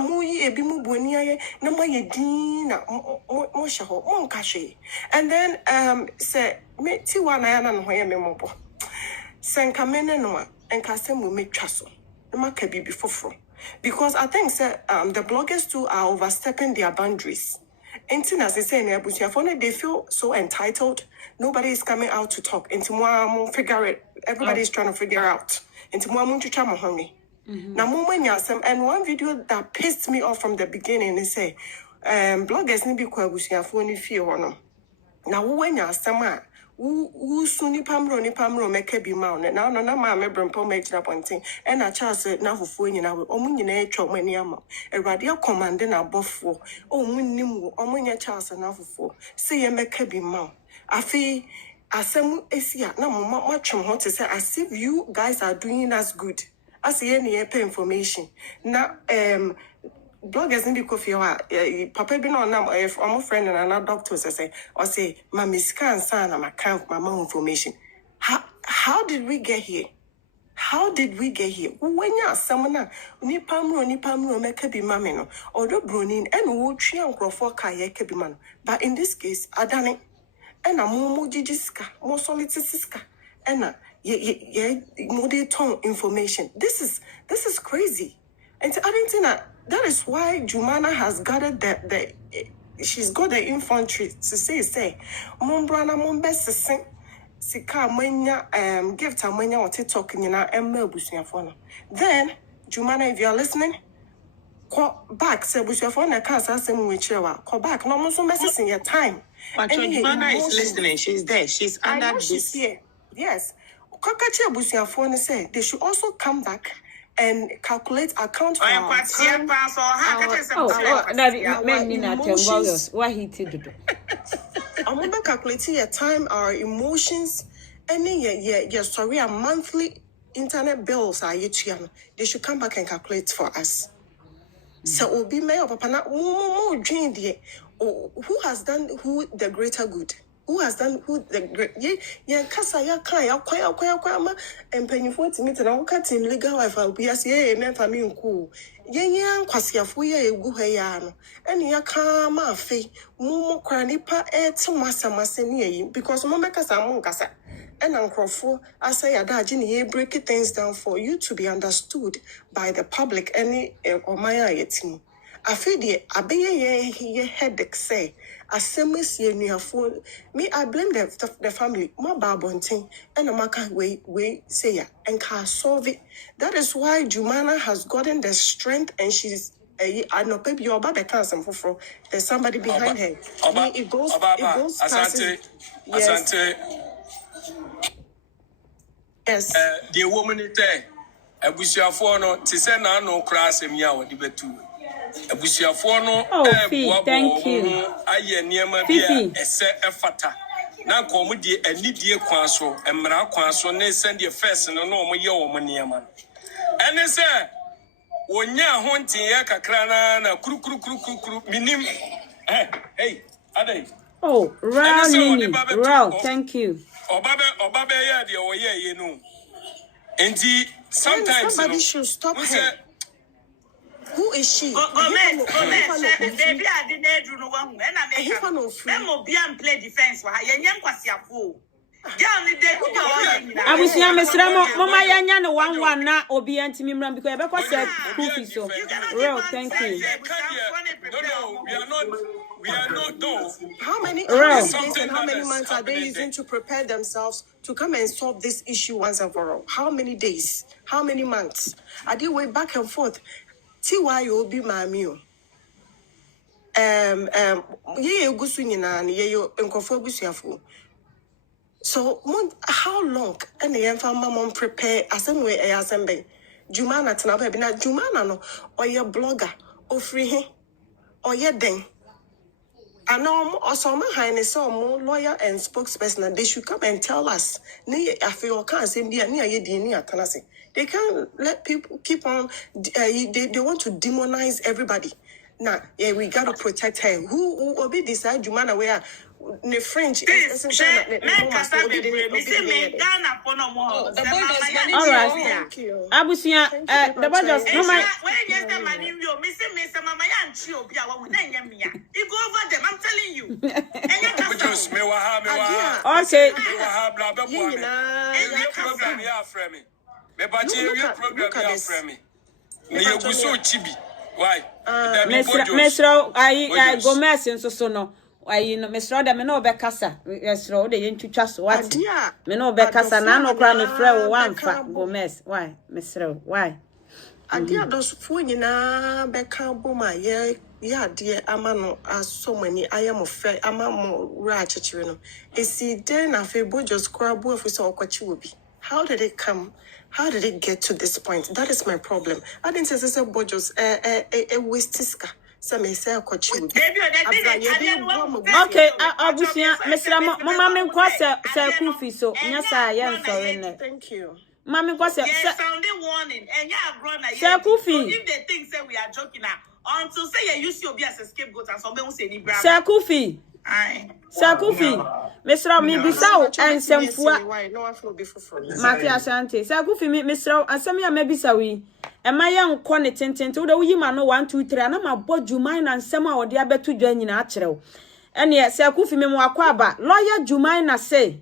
mo yi ebi mu boni aye na mo yedin na mo hwehwe mo nka hwe and then se me ti wa na ya na no ye me mobo senka mene no enka se mo metwa so na maka bibi foforo. Because I think the bloggers too are overstepping their boundaries. And as they say in Abusiafone, they feel so entitled. Nobody is coming out to talk. And figure it. Everybody is trying to figure out. And and one video that pissed me off from the beginning is say, bloggers need to be Abusiafone feel. Now when you are suni pamro meke bi ma na na ma me brempo me gina pontin e na Charles na fufuo nyina we omu nyina etwa mani ama Erade command na abofo omu nim omu nya Charles na fufuo se ye meke bi ma afi asemu esia na mo twem ho to say as if you guys are doing us good as ye ne pay information na bloggers in the coffee papa be no na my friend and another doctor say or say my scan sana my account my mom information how did we get here when you someone ni pamro make be mama no odo bronin and wo twa nkrofo ka ye ke bi man but in this case adane and a mo jijiska mo solitiska and ye mo de ton information this is crazy and I didn't think that is why Jumanah has gathered she's got the infantry to say Mombrana Mombes Sika Manya gift Amanya or TikTok nyina Emma Busiafona. Then Jumanah, if you're listening, call back, say Busiafona can't say Muchewa. Call back, no more so messages in your time. But Jumanah is listening, she's there, she's under this. She's here. Yes. Kakachi Busiafona say they should also come back and calculate account for our time, I'm calculating your time, our emotions, and sorry, our monthly internet bills are they should come back and calculate for us. So will be mayor papa na more dream who has done who the greater good? Who has done who the great kasa ya kan ya kwa ma empanifo timi te na wo ka team legal wife will be as ye men family nku ye kwasiafo ye egu ha ya no ene ya kan ma afi mu kwa nipa etemasamase ne yi because mo mekasa mo nkasa ena nkrofo asa ya daji ne ye break things down for you to be understood by the public any omaya yetim afi de abeye ye headache say asemes ye nuafo me I blame the family my babontin and amaka we say ya and can solve it. That is why Jumanah has gotten the strength and she's I know baby your baba can't for there's somebody behind her. It goes Asante Asante yes the woman is there abusiafo no te se na no kra asem ya wodi betu abusiafo no thank you aye niema bia ese efata na ko mu die anidie kwan so emra kwan so na send the first no no mo ye wo mo niema ene se wonya ho ntin kakra na kuru minim hey adai Raw, thank you obabe ya de wo ye no enti sometimes somebody should stop her. Who is she? Baby, I didn't do no one. And I make no play defense for her. Yan kwasiafo. Abusia mesra mama yanya no 1-1 na obi antimi mram because ebe kwa say coffee so real thank you. No, we are not though. How many days and how many months are they using to prepare themselves to come and solve this issue once and for all? How many days? How many months? Are they way back and forth? TYO be mamio. Ye gusu nyina ye yo nkofo busuafo. So how long and the mom prepare asem way assemble Jumanah tena be na Jumanah no or your blogger or free or your den. And also my highness or lawyer and spokesperson they should come and tell us I feel can't say be near they can't let people keep on they want to demonize everybody. Now we gotta protect her. Who will be decide Jumanah where the French all right, thank you. Abusia the budget no my go over them, I'm telling you. Why? Mesro I Gomez and so no. I no Mesro da me no be kasa. Mesro de yentwitwa so what? Me no be kasa na no kra me frɛ wo amfa Gomez. Why? Mesro, why? Adia dos fo nyina be ka boma ye de ama no so many I am of ama mo ra chechire no. Esi den na fe bojos kra bo afu se okwachi obi. How did it come? How did it get to this point? That is my problem. I didn't say bojos a wastiska. Some say kochi. Okay, abusia mesra mama me nkwa se kufi so nya sa ye sorry ne. Thank you. Mama nkwa se sound warning and ya grown na se kufi. If they think say we are joking now until say you use your be as a scapegoat and some be say ni bra. Se kufi. Sakufi, Mr. Mibisao and Semfua. Mati Asante. Sakufi, Mr. Asamia Mebisawi. And my young quantity to the women no 1, 2, 3. And I'm a board Jumanah and Sama or the other to join in natural. And yet, Sakufi Memoaquaba, lawyer Jumanah say,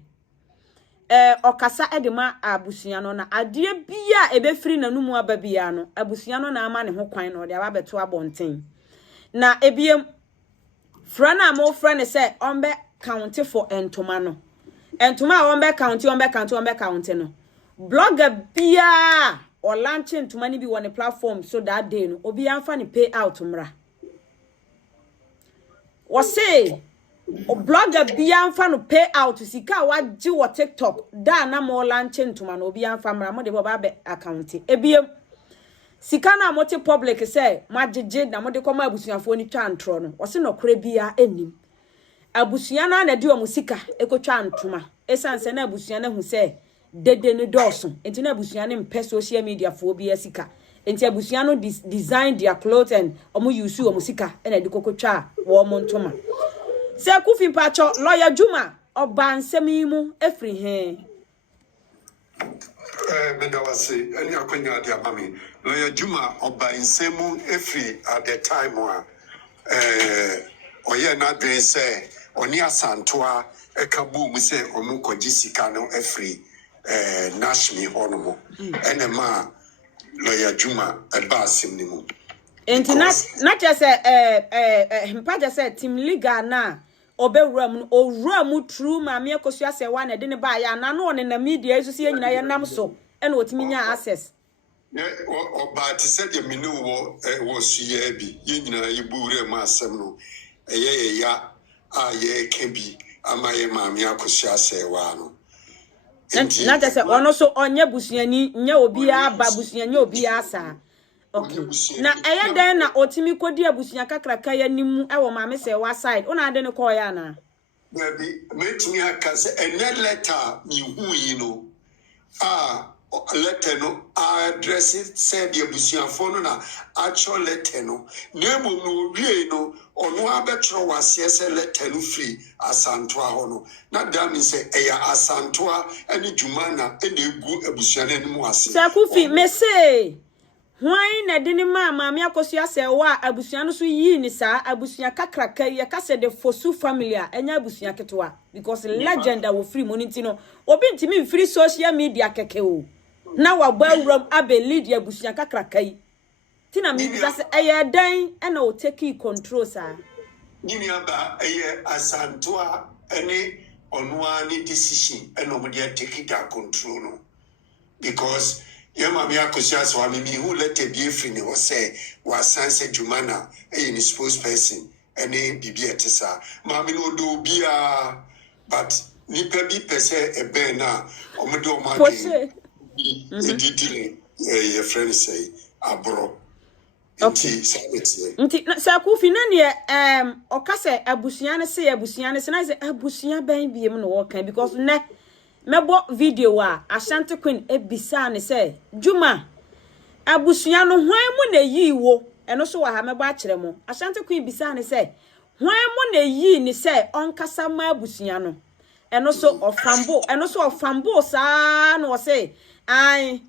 Okasa Edema Abusiano na adie bia ebe free na numu ababiano. Abusiano na amane ho kwan no de ababeto abonten. Na ebiem Frana mo friend say ombe count for entoma no. Entoma ombe count no. Blogger bia or launching to money be on a platform so that day no obi amfa ni pay out mra. Was say o blogger bia amfa no pay out sika waji wo TikTok da na mo launching to man obi amfa mra mo de boba be account. Ebiem sika na mote public say majeje na mo de koma abusuafo ni twa antro no wose no kore bia enim abusua na na di o musika ekotwa antoma esanse na abusua na hu say dede ne doso enti na abusua ne mpe social media fo bia sika enti abusua no design their clothes and omo use o musika na di kokotwa wo mo ntoma se kufi pacho lawyer Juma oba nsemi mu efri he Medawase, any akonya dia mami. Lawyer Juma oba insemu every at the time oye na dwen say oni asantoa ekabu mu say omu koji sika no every nashmi honomo. Enema Lawyer Juma eba asim mu. Enti not just mpa just say team liga na obewuram owuram true maame ekosu ase wa na de ne ba ya na no ne na media eso se nyina ye nam so e na otimi nya access oba ti said ye minu wo suye bi ye nyina ye buwuram asem no ye ya ye kebi ama ye maame akosu ase wa no na just say ono so onye busuani nya obi aba busuani obi asa. Okay. Na den na otimi kodi abusunya kakraka ya nimu e wo maame se wa side. Una ade ne call ya na. Baby, metumi aka se ene letter mi hu yi no. Letter no address said the abusuafo no na actual letter no. Nemo no wie no ono abetro wase se letter no free asantoa ho no. Na that means say eya asantoa ene Jumanah ene egu abusuane no mu ase. Sakufi me say Why na dini mama akosua se wa abusua no so yi ni sa abusua kakraka ye ka se the Fosu family enya abusua ketwa because legend wo free money no obi ntimi free social media keke o na wa ba awuram abe lead abusua kakraka yi tina mi bisa se eye dan na o take control sa nini aba eye asantoa ene onwa ni decision eno mo dey take that control no because Yama Miakosia Swami, who let a be free, was say, was Sansa Jumanah, a spokesperson, and a Bibiatesa. Mammy no do be a but Nipa be per se a bena, or Mado Martin, a detail, a friend say, a bro. Okay, Sakufi Nania, Okase, Abusiana say, Abusiana, and I say, Abusia baby, no walking because ne. Mebo video wa Ashanti Queen ebisa ne say Juma abusua no hwan mu na yi wo eno so wa ha mebo a kire mo Ashanti Queen bisa ne say hwan mu na yi ni say onkasa ma abusua no eno so ofambo sa no say ai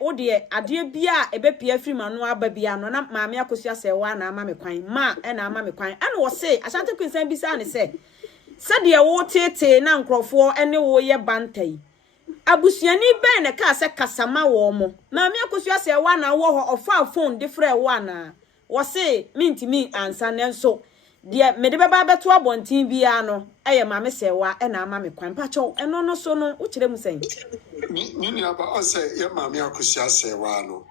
wo de ade bia ebepia firi manu aba bia no na maame akosua say wa na ama me kwan ma na ama me kwan ana wo say Ashanti Queen san bisa ne say Sadia wo tete na nkrofo ene wo ye bantai abusuani ben ne ka se kasama wo mo na me akosua se wa na wo ho ofa phone different one na wo se mintimi ansa ne so de me de baba beto abontin bia no eye ma me se wa e na ama me kwan pacho eno no so no wo kire mu sen ni aba o se ye ma me akosua se wa no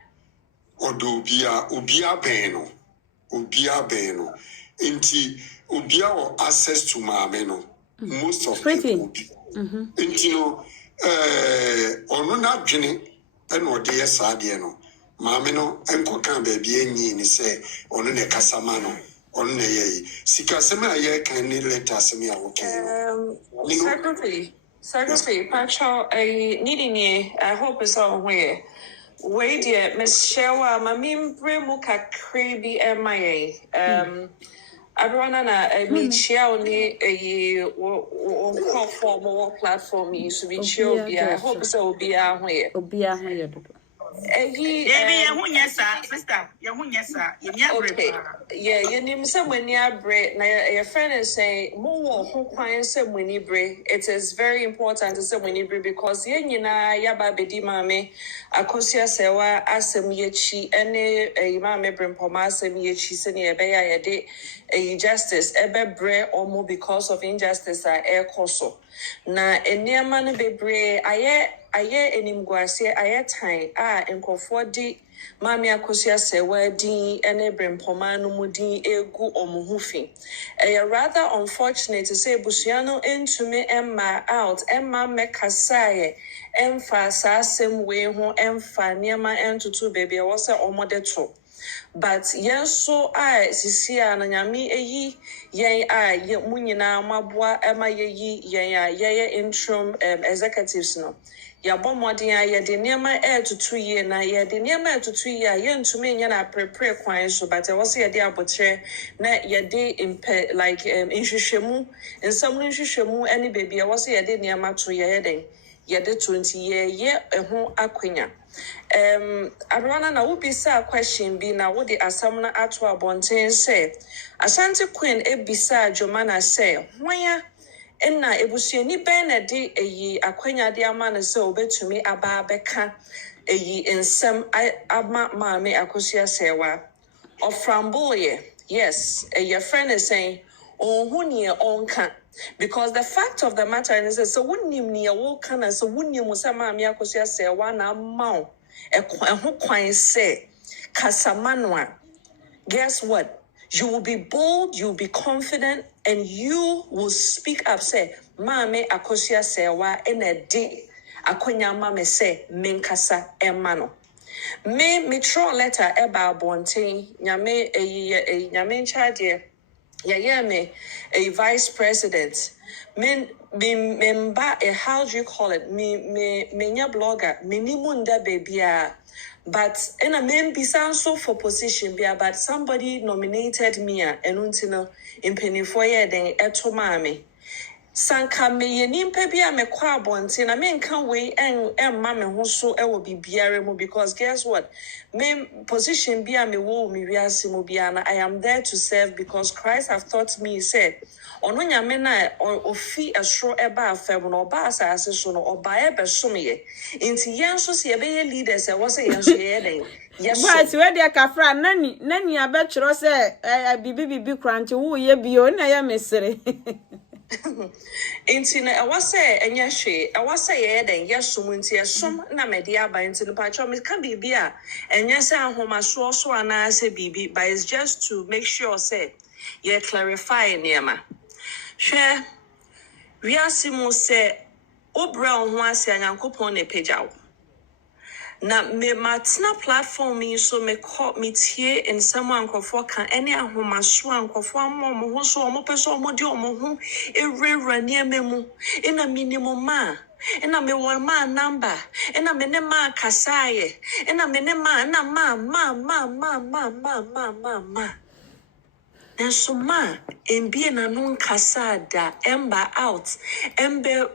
odo obia ben no enti obia wo access to maame no most of people enti no ono na dwene e no de yesa de no maame no enko kan ba bia nyi ni se ono ne kasama no ono ne ye sika sema ye kan ni letters me a wo kan secretary pacho needing I hope it's all where wait dear Miss Shewa mamim bremu kakri bi MIA everyone na media only call for more platform you should be chill I hope so will be out here sister okay yeah you need someone near break now your friend is saying more who client someone it is very important to someone because yaba bedi mame akosia sewa asem yechi ene mame brempoma asem yechi sene ebeya yede justice ebe bre omo because of injustice air koso na eniema no bebre aye enimguase aye time enkofo di mami akosia sewa din ene brempoma no mudin egu omuhufi rather unfortunate to say busiano entume emma out emma mekasaye emfa sasem we ho emfa niema entutu baby e wose omodeto but yes so sisia na nyame eyi yen munyina maboa ema yeyi yen interim executives no ya bomodin aye de niema tutu ye na ye de niema tutu ye yentume nya na prepare kwan so but e wose ye de abotre na ye de like inhwehwemu ensam nhwehwemu any baby e wose ye de niema to ye den ye de 20 ye ho akwanya Arwana na ubisa question bi na wo de asam na ato abonten say Ashanti Queen ebisa Jumanah say hwan enna ebusuani ben na de eyi akwanya de ama na say obetumi aba beka eyi ensem ama maame akosia sewa oframboye yes your friend is saying hu ne onka because the fact of the matter is so wunnim ne wo kana so wunnim say maame akosia sewa na ma ho kwan say kasamanwa guess what you will be bold, you will be confident, and you will speak up say maame akosia sewa ena di akonya mame say menkasa emano me throw letter eba bonten nyame nyame nchade ya me a vice president member how do you call it me blogger minimunda babya but in a membisa so for position bia but somebody nominated me and untino in penny for ye then eto mame sanka me yenimpa bi a me kwa abonte na me nka we emma me ho so e wo bibiare mu because guess what me position bi a me wo me wiase mu bia na I am there to serve because Christ have taught me say ono nyame na ofi esro eba afem no oba asase so no oba e besom ye nti yen so se be leaders e wo se yen so ye den yes but we dey kafra nani abetro se bibi kranche wo ye bio na ya mesere Inti na awase enya hwe awase ye den yesum nti yesum na mede aba nti no patcho me ka bibi a enya se ahomaso so ana se bibi but it's just to make sure say ye clarify niema hwe wiase mu se obra ho ase anyankopon na pejaw na me matna platform yi so me tie in someone ankofo kan ene ahomaso ankofo ammo ho so omo peso omo di omo ho ewrewra niema mu ina minimum ma ina me won ma number ina me ne ma kasaye ina me ne ma na ma enso ma embie na no kasada emba out embe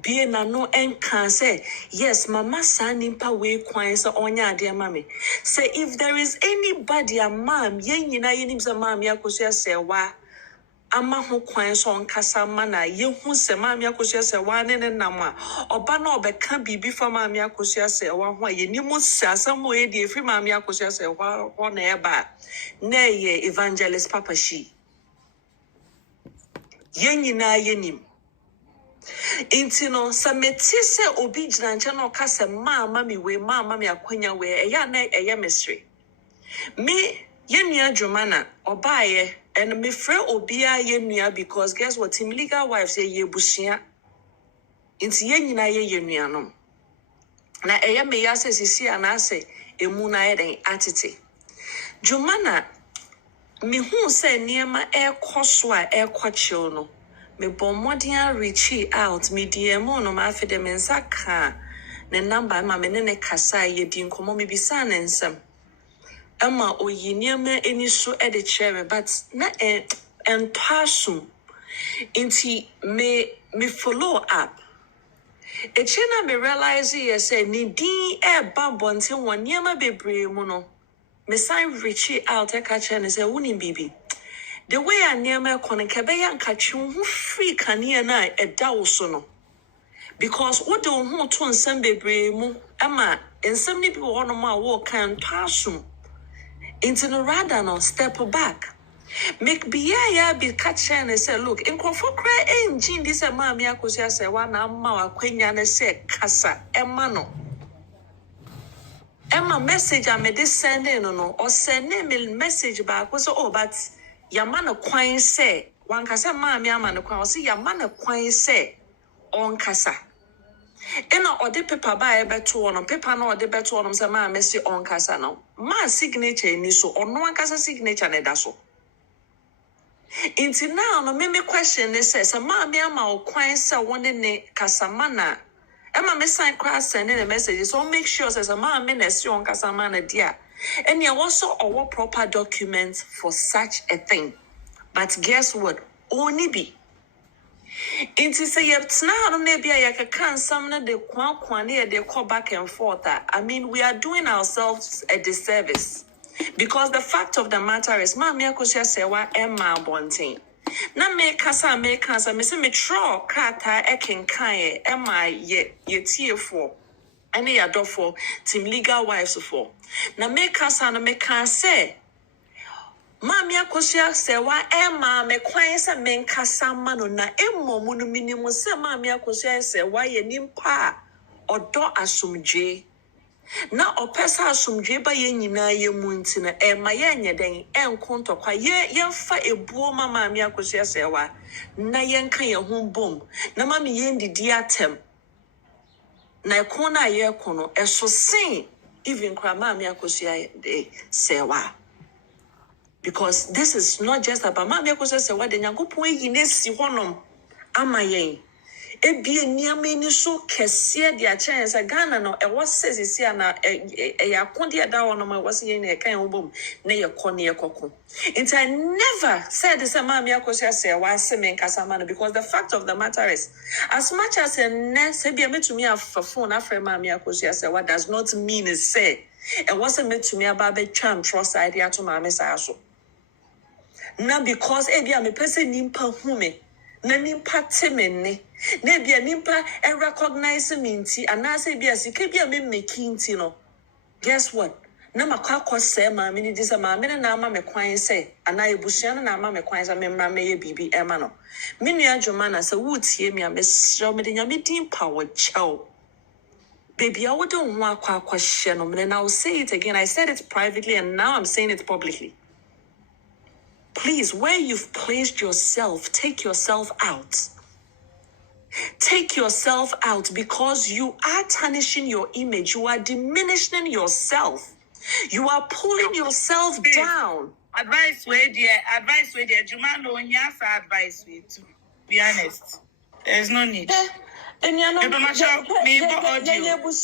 bie na no enka say yes mama sanimpa we kwan say onya ade mama say if there is anybody a mam yenyina yenim say mam yakosia say wa ama ho kwan so onkasa ma na yehu say mam yakosia say wa ne nam a oba na obeka bibi fa mam yakosia say wa ho yenimu sasamo e de free mam yakosia say wa ho na eba na ye evangelist papa shi yenyina yenim inti no sameti se obi gina nche no ka se mama mi we mama mi akwanya we eya na eya mesre me yenua Jumanah obaye and me frɛ obi a yenua because guess what him legal wife say ye busua inti yenyina ye yenua no na eya me ya se sisi ana se emu na eden atete Jumanah me hu se niema ekoso a ekochill no me bomodian reach out me DM no ma afede me nsaka ne number ma me ne kasa ye di nkomo me bisa ne nsem ama oyiniema eni so e de chere but na entwasum inti me follow up echena me realize yes say ni din e ba bonte won niema bebre mu no me sign reach out e ka chere ne say woni bibi the way I near my konkebe catch you free kania na edawo so no because what do who to nsem bebre mu ama nsem ni bi wo no ma wo kan pasum into no rather no step back make biya ya be catch and say look in crofo cry engine this ma me akosia say wa na ma akwanya ne say kasa ema no Emma message I made this sending no or send me message back was oh but your man a quine say one kasa mammy a man a quine see your man a quine say on kasa. And or the paper by a bet to on paper no the bet on some man messy on kasa no. My signature in so or no one kasa signature ne daso. Into now no me question they says a mammy a ma quine say one in the kasa mana. Emma me sign class sending a message so make sure says a man ministry on Casamana dear. And you also our proper documents for such a thing. But guess what? Only be. Inti say it's now on maybe I can summon the quania they call back and forth. I mean we are doing ourselves a disservice. Because the fact of the matter is Mamia Kosia Sewa Emma Bonting. Na me kasa me se me tro krata eken kan ema ye tie for ene ya do for team legal wives for na me kasa na me kan say mami akosia se wa ema me kwan se me kasa ma no na emmomu no minimum se mami akosia se wa ye nimpa odo asomdwe na opesa asomdwe ba ye nyina ye munti na ma ye nye den enkonto kwa ye fa ebuo mama mi akosia sewa na ye nka ye ho bom na mama ye ndidi atem na ekona ye kono eso sin even kwa mama mi akosia sewa because this is not just about mama akosia sewa de nyankopon yi na si honom ama yen Ebie niame ni so kese dia chance Ghana no e was says na ya kondi da wono ma was yin e kan obom na ye kɔ na ye kɔkɔ. And I never said this mama akosia say wa se men kasa man because the fact of the matter is as much as a nurse be metumi afafo na afre mama akosia say what does not mean is say e was metumi aba be twam trust idea to mama say so. Na because ebia me pese nimpa hu me na nimpa temene na bia nimpa e recognize me nti anase bia sika bia me making nti no guess what na makwa say ma me ni disa ma me na ama me kwan say ana ebusua na ama me kwan say me mra me ye bibi e ma no me nua Jumanah say wutie me amesro me de nyame din power chow baby I wouldn't want akwa share no me na I'll say it again I said it privately and now I'm saying it publicly. Please, where you've placed yourself, take yourself out. Take yourself out because you are tarnishing your image. You are diminishing yourself. You are pulling yourself down. Advice with dear. Jumanah, no yes, advice with to be honest. There's no need. And you know, me audio.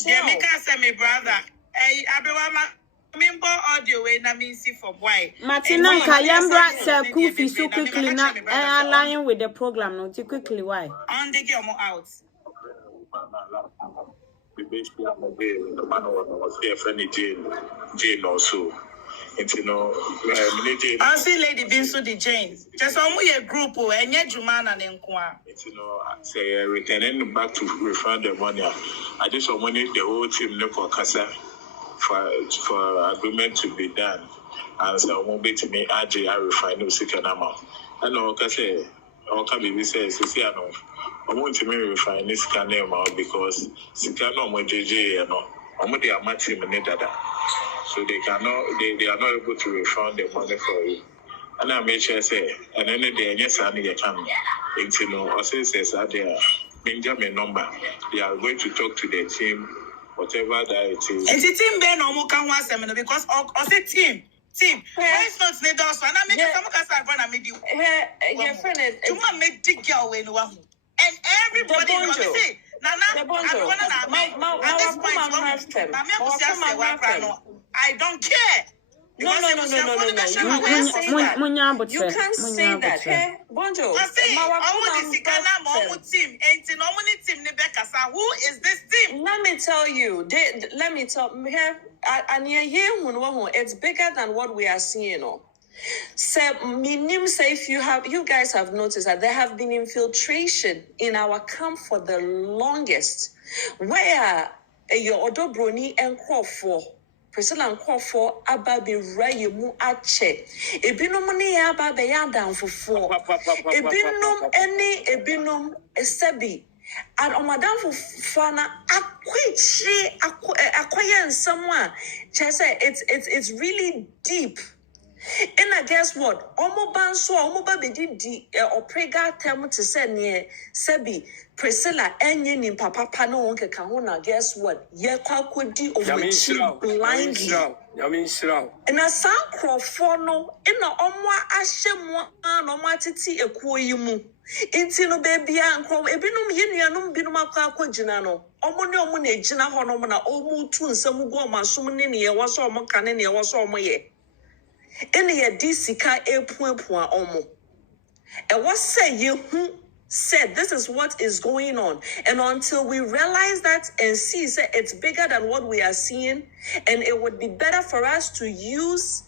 Yeah, me can say me brother. Hey, Abewama. Member audio we na me see for boy. Martina Kayambra say Kufi so quickly na align with the program no quickly why? On the get more out. The man was here friendly Jane also. It's I see lady been so the Jane. Just a group and yet Jumanah and Nkwa. It's say returning back to refund the money. I just want money the whole team look for Casa. For agreement to be done, and so won't be to me. I refine no second amount. I know, say, or can be says, I know. I want to me refine this can amount because Sikano JJ, no, I'm with the amateur data. So they cannot, they are not able to refund the money for you. And I make sure say, and then they yes, I need a camera. It's or says, are there Benjamin number. They are going to talk to the team. Whatever that it is. And the team Ben or can want them because or say team. Why is not need us? And I make some can run and media. Your friend is you want make dig girl when one. And everybody want to say, Nana, I don't care. No. You can't say that. Hey, bonjour. Who is this team? Let me tell you. It's bigger than what we are seeing. So, if you guys have noticed that there have been infiltration in our camp for the longest, where your odobroni and for. Priscilla Crawford Ababi Rayu Mu Ache. Ebinum ni Ababe Yadan for 4. Ebinum Esebi. And on Madame for Fana acquire someone. It's really deep. And I guess what? Omo banso omo babedi or prega term to say near Sebi Priscilla enye ni papa no wonke kahona. Guess what? Ye kwakodi over blindly. And a san crofono in a omwa ashemwa no matiti ekuo yimu. Inti no baby and crow ebinum yenianum binuma kwa jinano. Omo ne omo na ejina hono na omu tu nsam go masum ne ne ye waso omo kane ne ye waso omo ye. Any a disika epuepua omo. And what say you who said this is what is going on? And until we realize that and see that it's bigger than what we are seeing, and it would be better for us to use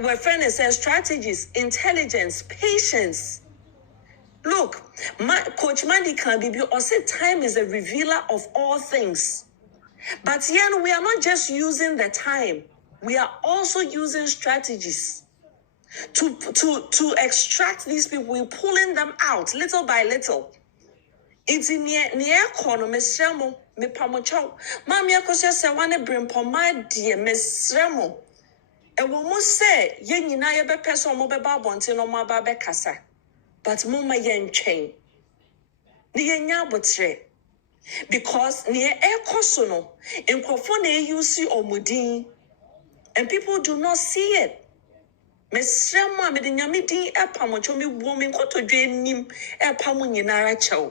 where fairness and strategies, intelligence, patience. Look, Coach Mandy can be or say time is a revealer of all things. But yet we are not just using the time. We are also using strategies to extract these people. We're pulling them out little by little. It's in near corner, Miss Remo, me pamocho. Mamma Cosia say one brim for my dear Miss Remo. And we must say, Yen na be person mo be babontin or ma babe casa. But mumma yen chain. Near nyabotre. Because near air cosono, in Crofone you see or mudin. And people do not see it. Mesrama me de nyame din epamocho me woman ko to dwe nim epamu nyinara chew.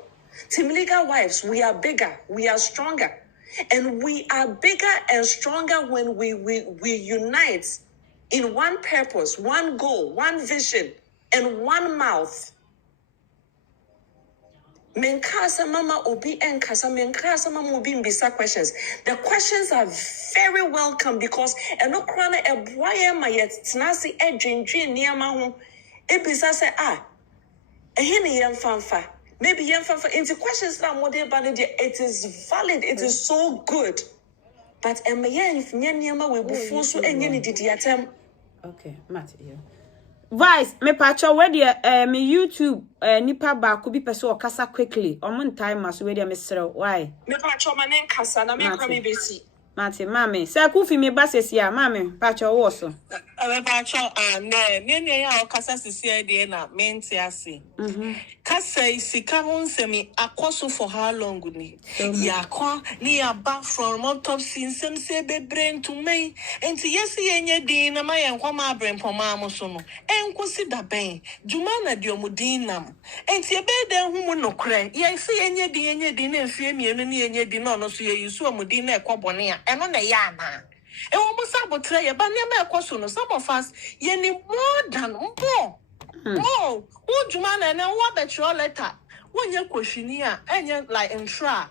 Team Legal Wives, we are bigger, we are stronger. And we are bigger and stronger when we unite in one purpose, one goal, one vision, and one mouth. Menkasa mama obi enkasa menkasa mama obi mbisa questions. The questions are very welcome because eno krana eboye ma yet tenase edwendwen niama ho. Ebisa say ehini yemfanfa. Maybe yemfanfa into questions that more it is valid, it is so good. But emeye niama we bufo so enye ni didi atem. Okay, Matt, yeah. Vice, me pacho where the me YouTube nipa ba could be person or kasa quickly. On time as where the Mr. Why? Me pacho manen kasa na me kwami besi. Mate, mami. Say kufi me bases ya, mami. Pacho also. Me pacho ne ya kasa sisi de na mente ase. Kasa sika wonse me akoso for how long ni? Ya kwa ni aba from autopsy nsem se bebre to me. Enti yesi yenye din na ma yenkwa ma abrem poma mo so no. Enkosi da ben. Jumanah de omudin nam. Enti ebe de hu mu nokre. Yesi yenye din na mfie mienu ni yenye din no so ye yusu omudin na ekobone a. Eno na ya na. E wo mo sabotre ye ba nema ekoso no. Some of us ye ni more than more. Oh, who Jumanah and what bet your letter? When you question here, and you like intra.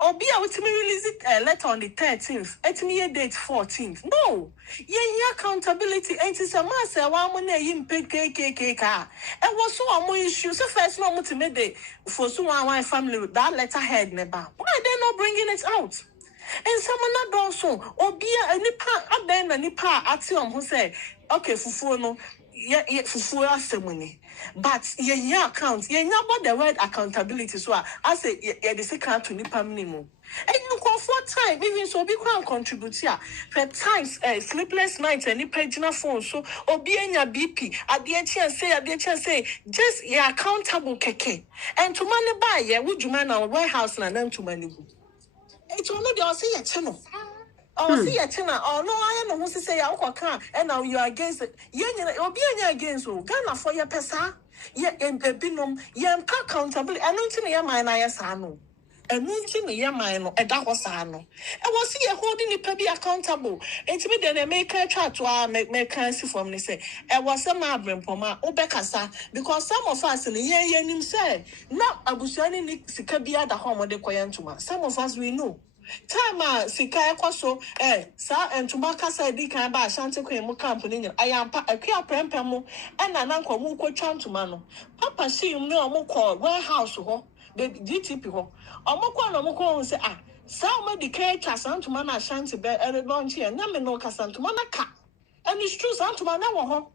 Or be able to release a letter on the 13th, at me date 14th. No, ye accountability ain't it a mass a woman in pay KKK car. And was so more issues. So first no multimedia for so one family with that letterhead never. Why they not bringing it out? And someone not also or be a nipa up then a nipa axiom who say, okay, for no. Yeah, for ceremony. But yeah, account. Yeah, about the word accountability. So I say yeah, the second to nipa minimum. And you call for time, even so be crown contribute here. Per times sleepless nights and nipa phone. So or be in your BP at the chance say just yeah accountable keke. And to money buy yeah, would you man our warehouse and then to money. It's only the say a channel. Oh, see a tina. Oh, no, I know who say I can, and now you are against it. You'll be against you. Ghana for your pesa. Ye and binum, ye accountable. I don't think your mind I sano. And nothing your mind, and that was sano. I was see a holding it be accountable. And to me, then I make a chat to make currency from me say, I was a mabrim for my obekasa because some of us in the year him say, not a bushani nick sikabia the home of the Koyantuma. Some of us we know. Time sika ekoso sa entumaka sa di kan ba asante kwen mu company ni ayampa akua prempem mu na nanko mu kwatwa ntuma no papa shi mu no mu call warehouse ho the GTP ho omukọ no mukọ say sa o di kan twa santuma na asante be launch here na me no kasantuma na ka and it's true santuma na wo ho.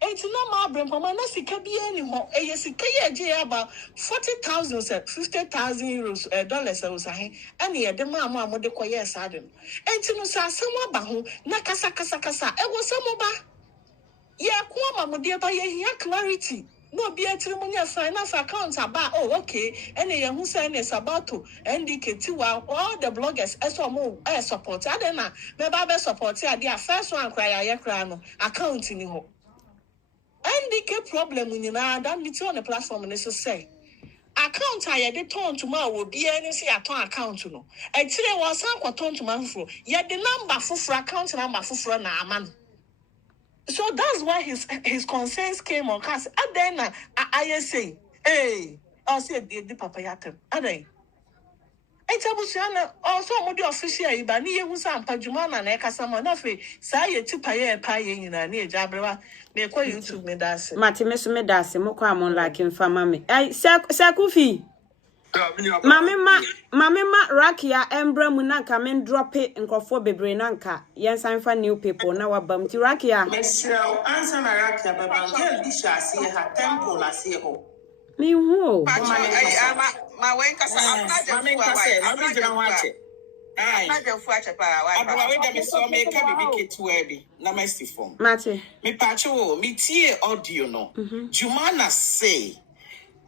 It's no more brain for my sika be anymore. A sika ye about 40,000 50,000 euros dollars I was a and ye the mamma would acquire sudden. And to no sa some bahu na kasa it was some ba. Ye kwama mo dear by ye clarity. No be a ceremonial finance accounts about okay, and a who saying is about to indicate to all the bloggers as well more support. I don't know. The Bible support their first one cry a crown accounting ho. And the problem when you know that meet on the platform and it's say account I had turn tomorrow will be any say a turn account to know. And today was some turn to man for yet the number for account number for na man. So that's why his concerns came on cast and then I say, hey, I'll say the papa yatem. Are they? Also the official but near who's on Pajumana and Ekasama Nafe, say it to pay paying in a near Jabra. Me kwa YouTube me dase. Mati me so me dase mo kwa mon like mfa mame. Ai Sakufi. Mame ma Rakia embra mu nanka men drop it nkofo bebre nanka. Yen sanfa new people na wabam ti Rakia. Mesrel answer na Rakia baba girl disha see her temple na see ho. Me ho. Ma wen kasa amna kasa na me jira wache. Ai. Na je fu ache pa wa. Abula we dem so me ka bibi ketu e bi na mercy form. Mate. Me pacho me tie audio no. Jumanah say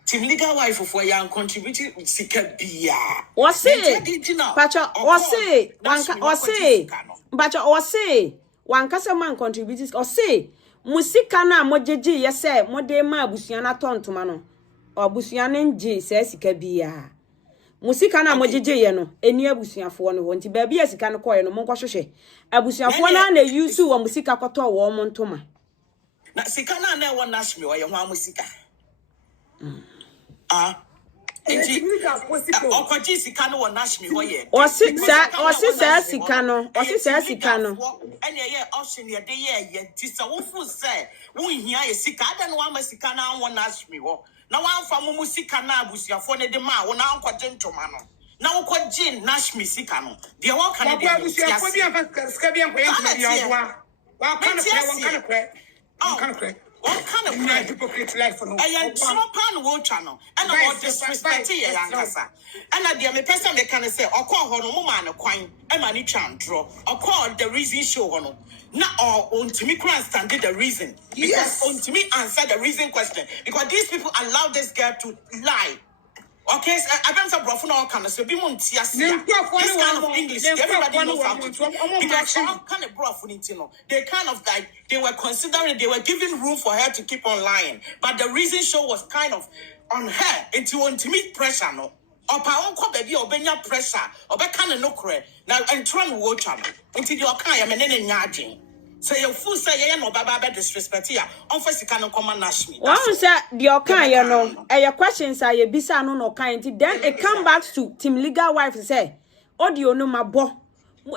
Team Legal Wife for young contributing sika bia. What's it? Pacho what's it? What's it? Pacho what's it? Wan kasa man contributes or say musika na mojeje yese mo de ma abusuana tontoma no. abusua ne nje se sika bia musika na mojeje ye no eni abusuafo no nti ba bia sika no koye no monkwohwehwe abusuafo na use wo musika koto wo mo ntoma na sika na wo nash me wo ye ho amusika Okoji sika no wo nash me wo ye osisa sika no ene ye option ye de ye ti se wo fu se wo hia ye sika ada no wa sika na wo nash me wo na wa amfa mo musika na abusuafo ne de ma wo na ankoje ntoma no na wo koje nash me sika no de wo kan de abusuafo bi afa sika bi ankoye ntoma bi awwa wa kan kre what kind of hypocrite life for no? I am pan wo channel and I want disrespect ye yankasa. And I dear me person me can say or call hono mo man kwan e mani chan draw or call the reason show hono. Na or on to me stand the reason. Because on to me answer the reason question. Because these people allow this girl to lie. Okay, I don't say brofo na can so be mun tia sia. This kind of English, everybody knows how to talk. Because all kind of brofo nintino. They kind of like they were considering, they were giving room for her to keep on lying. But the reason show was kind of on her into on to meet pressure no. Opa onko baby obenya pressure. Obe kind no kre. Now and try to watch am. Until you can ya menene nyadwen. Say your fool say you no baba disrespect ya. On first can come and nash me. One say the okan you know. Your questions are you bisa no no kind. Then it come back to team legal wife say, audio no mabo.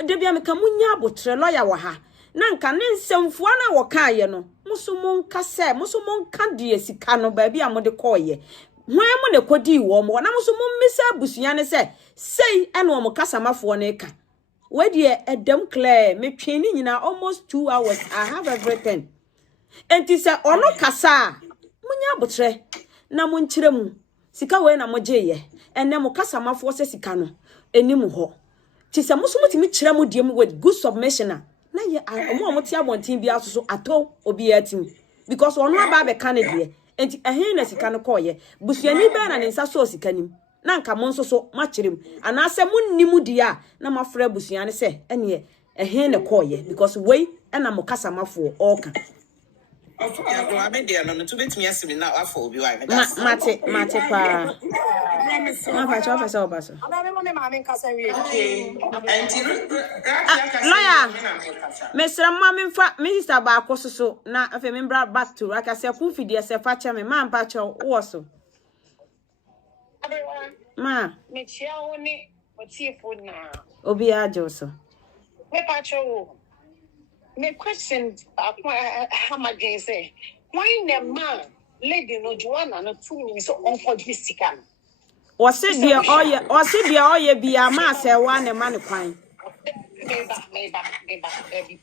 De bia me kamunya abotre lawyer wa ha. Na nka ne nsemfo na wo kan ye no. Musumon kase, musumon kan die sika no ba bia mo de koye. Hwan mo ne kodi wo mo na musumon misa busua ne say ene wo mo kasamafo ne ka. Where dear Adam Claire, me training in almost 2 hours. I have everything. And tis a ono kasa. Munya butre. Na munchiremu. Sika we na moje and nemo kasa ma force sikano. Enimu ho. Tis a musumuti mi chiremu diem with good submission. Na ye I motia wantin be so ato obi atim. Because ono ba be Canada. And a hen sikano koye. Busiani ben and in saso sikanim. Na nka mo nso so machirem anase munnimu dia na mafra busua ne se ene ehe ne koye because we na mo kasa mafo oka abedia no to betimi asimi na afọ obi wa mate pa ma fa cho fa so baso lawyer mesra mama fa minister ba akoso na afa me bra back to aka se ku fidie se fa cha me ma mpa cha wo so ma me chia oni oti food na obi ajoso me pacho me question how much say why the man lady no Jumanah no 2 minutes on for this sika o se dia oye bia ma se wa ne man kwan baby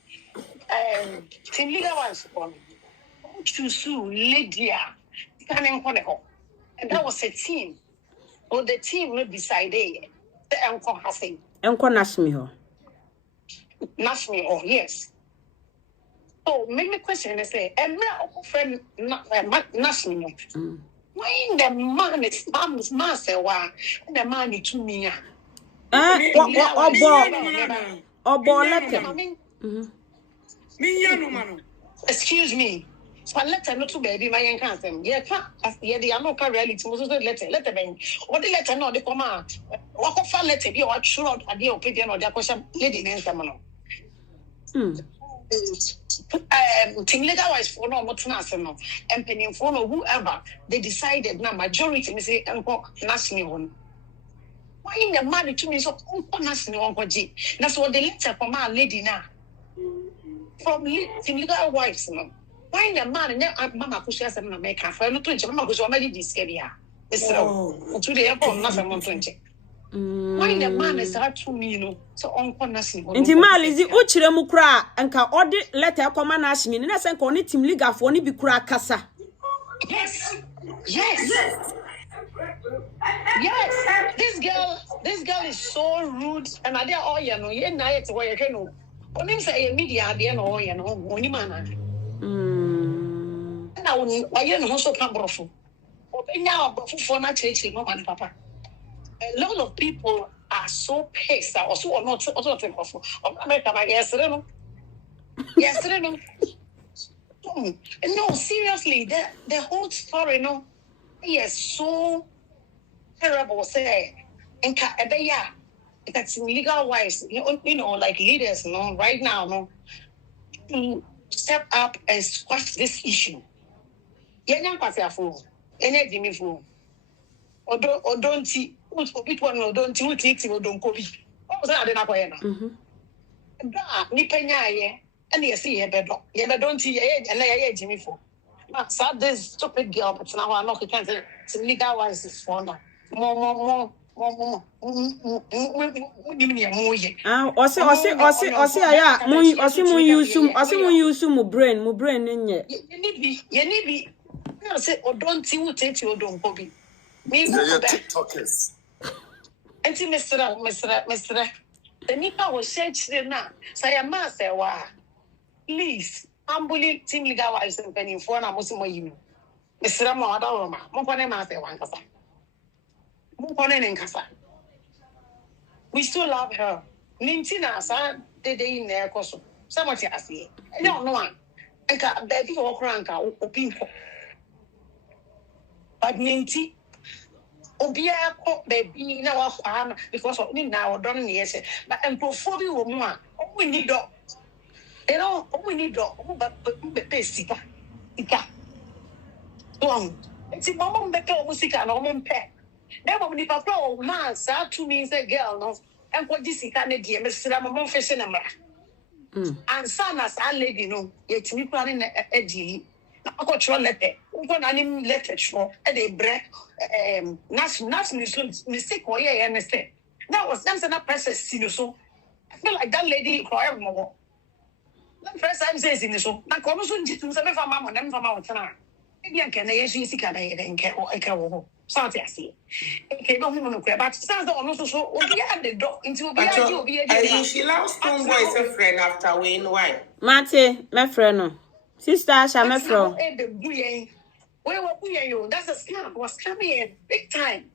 team leader was for to sue lady standing for the home and that was a team. Or the team will decide the uncle has say. Uncle Nashmi Nashmi, yes. So, make me question and say, and my friend Nashmi. Why the man is mom's master? Why the man is to me? Excuse me. So letter no to baby my young cousin. Yeah, they are no reality. Letter ben. What the letter no the command. What of letter be what sure at the opinion or the question lady name samano. Team leader wise for no what no and penny for no whoever they decided now majority me say uncle national one. Why in the money to me so uncle national one G. That's what the letter from my lady now. From team leader wives no. Why the man and Mama pushes and make her for no 20 Mama was already discavia. Today upon nothing 120. Why the man is hard to me, you know, so uncle nothing. Intimal is the Uchiremu cra and can order letter command ask me, and I sent on it team liga for any be cra casa. Yes. This girl is so rude and I dare all you know, you're not where you can know. When him say media, I dare know, you know, when you man. Now, I am also powerful. Now, for not chasing mom and papa. A lot of people are so pissed. Also, or not also think of America. Yesterday, no. No, seriously, the whole story, no. Yes, so terrible. Say, and that's legal wise, like leaders, right now, to step up and squash this issue. Yenyan kwase afo, ene dimi fo. Odonti, obi to no odonti, utiti odonkobi. O say ade na koye na. Da ni penya ye, ene yesi ye bedo. Ye bedonti ye ye dimi fo. Ma sa this stupid girl but now I know can say legal wise is for now. More. Ose aya mun use mu brain nye. Ye be no say odonti utiti odonkobi. Me TikTokers. Enti Mr. The Nipa was said na say master wa. Please, ambuli team legal wise and penny for na musimo you. Mr. Mo adoroma. Mo kone master wan kasa. Mo kone nkasa. We still love her. Nintina sa de in there koso. Somebody asi. No. Enka baby okranka opinko. But ninti obia ko baby na wa kwa because of ni na odon ne yese. But empofo bi wo mu a o ni do. We need do. Be sika. It's a mom better musica no pe. Never when if pro man sa to me say girl no and what this can dey me sira mom fashion na and son as a lady no yet me planning a deal. Na akotro letter. Unko na nim letter show e dey bre national mistake o ye me say. That was them say na process so. I feel like that lady cry more. First time says in the show, na kono so njitu se me fa mama na me fa ma wotena. Ebi anke na yesu sika na ye nke o eka wo. So ti ase. Nke no hu no kura but sense that ono so obi a the dog into obi a she lost homeboy a friend after we know why. Mate, my friend no. Sister Asha, my friend. Where were you? That's a scam. Was coming big time.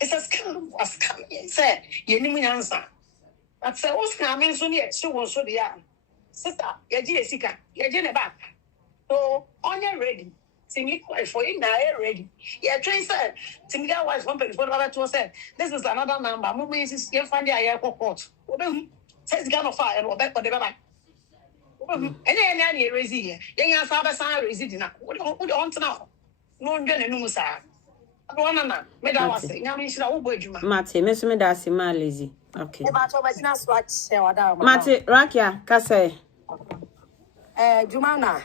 It's a scam. Was coming. Say, you need me answer. But say, what's coming so near? She was so the sister, you're Sika, you're back. So, on your ready. Timmy, for you now, ready. Yeah, Trace said, Timmy, I was 1.4 said, this is another number. Moving is you find the airport court. Says gun of fire or back for the back. And then any raise here. Then your father sign raise it enough. What do you want to know? No one get a new sir. I don't know. Maybe I was saying, I mean, she'll obey you, Mate, Miss Medasi, my lazy. Okay. Mate, Rakia, Kase. Jumanah.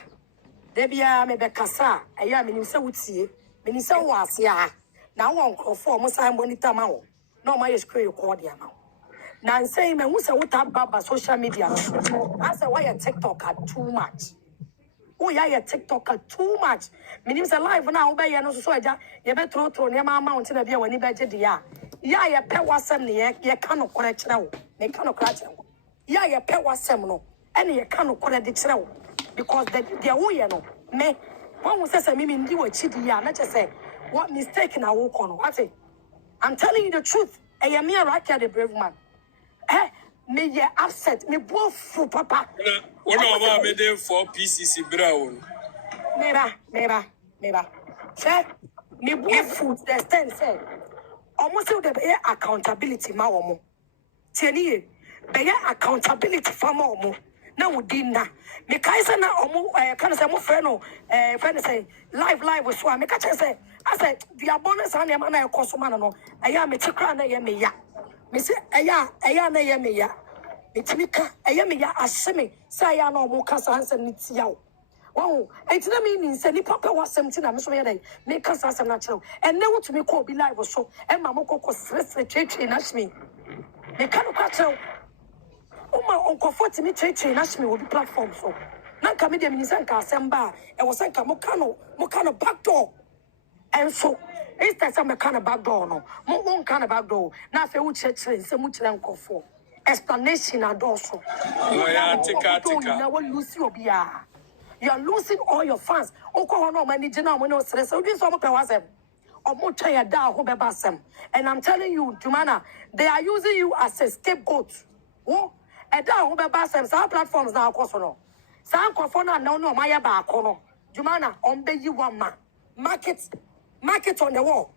Debia me be kasa eya me nim se wutie me nim se wase a na won krofo mo san bonita ma wo na o ma ye screen record ya ma na nsei me hu se wuta baba social media ase why your TikTok are too much your TikTok are too much me nim se live na wo be ye no so eja ye be tro ne ma won na bia wani be gye de ya ye pe wasem ne ye ka no kore kire wo me ka no kore kire wo ye pe wasem no ene ye ka no kore de kire wo because the way no me one says I mean ndi wa chidi ya na say what mistake na wo kono what I'm telling you the truth I am here right here the brave man me ye upset me bofu papa one of our made for PCC brown mera say me bofu the stand say almost the accountability ma wo mo tieni be accountability for ma wo mo na wudina me kai say na omo kan say mo friend no friend say live so me ka say I said the bonus and am na ekoso man no aya me tikra na ye me ya me say aya na ye me ya me timika aya me ya aseme say aya na omo kasa ansem ni tia wo wow entina me ni say ni papa wasem ti na me so ye dai me kasa asem na kire and na wutumi ko bi live so e ma mo kokko stress cheche na shme me kan ko kire Uma uncomfort me cheche na shime will be platform so. Nanka me dem ni sanka asemba e wo sanka mo kano back door. And so instead some kind of back door no. Mo kind of back door. Na fe wo cheche se mu kire nkofo. Explanation adoso. Tika. Na wo lose obia. You are losing all your fans. Oko hono mani jina mo no stress. Odi so mo pe wasem. Omo try da ho be basem. And I'm telling you, Jumanah, they are using you as a scapegoat. Oh, Eda be basem sa platforms na akoso no. Sa nkofo na no my ba akono. Jumanah on be you one market market on the wall.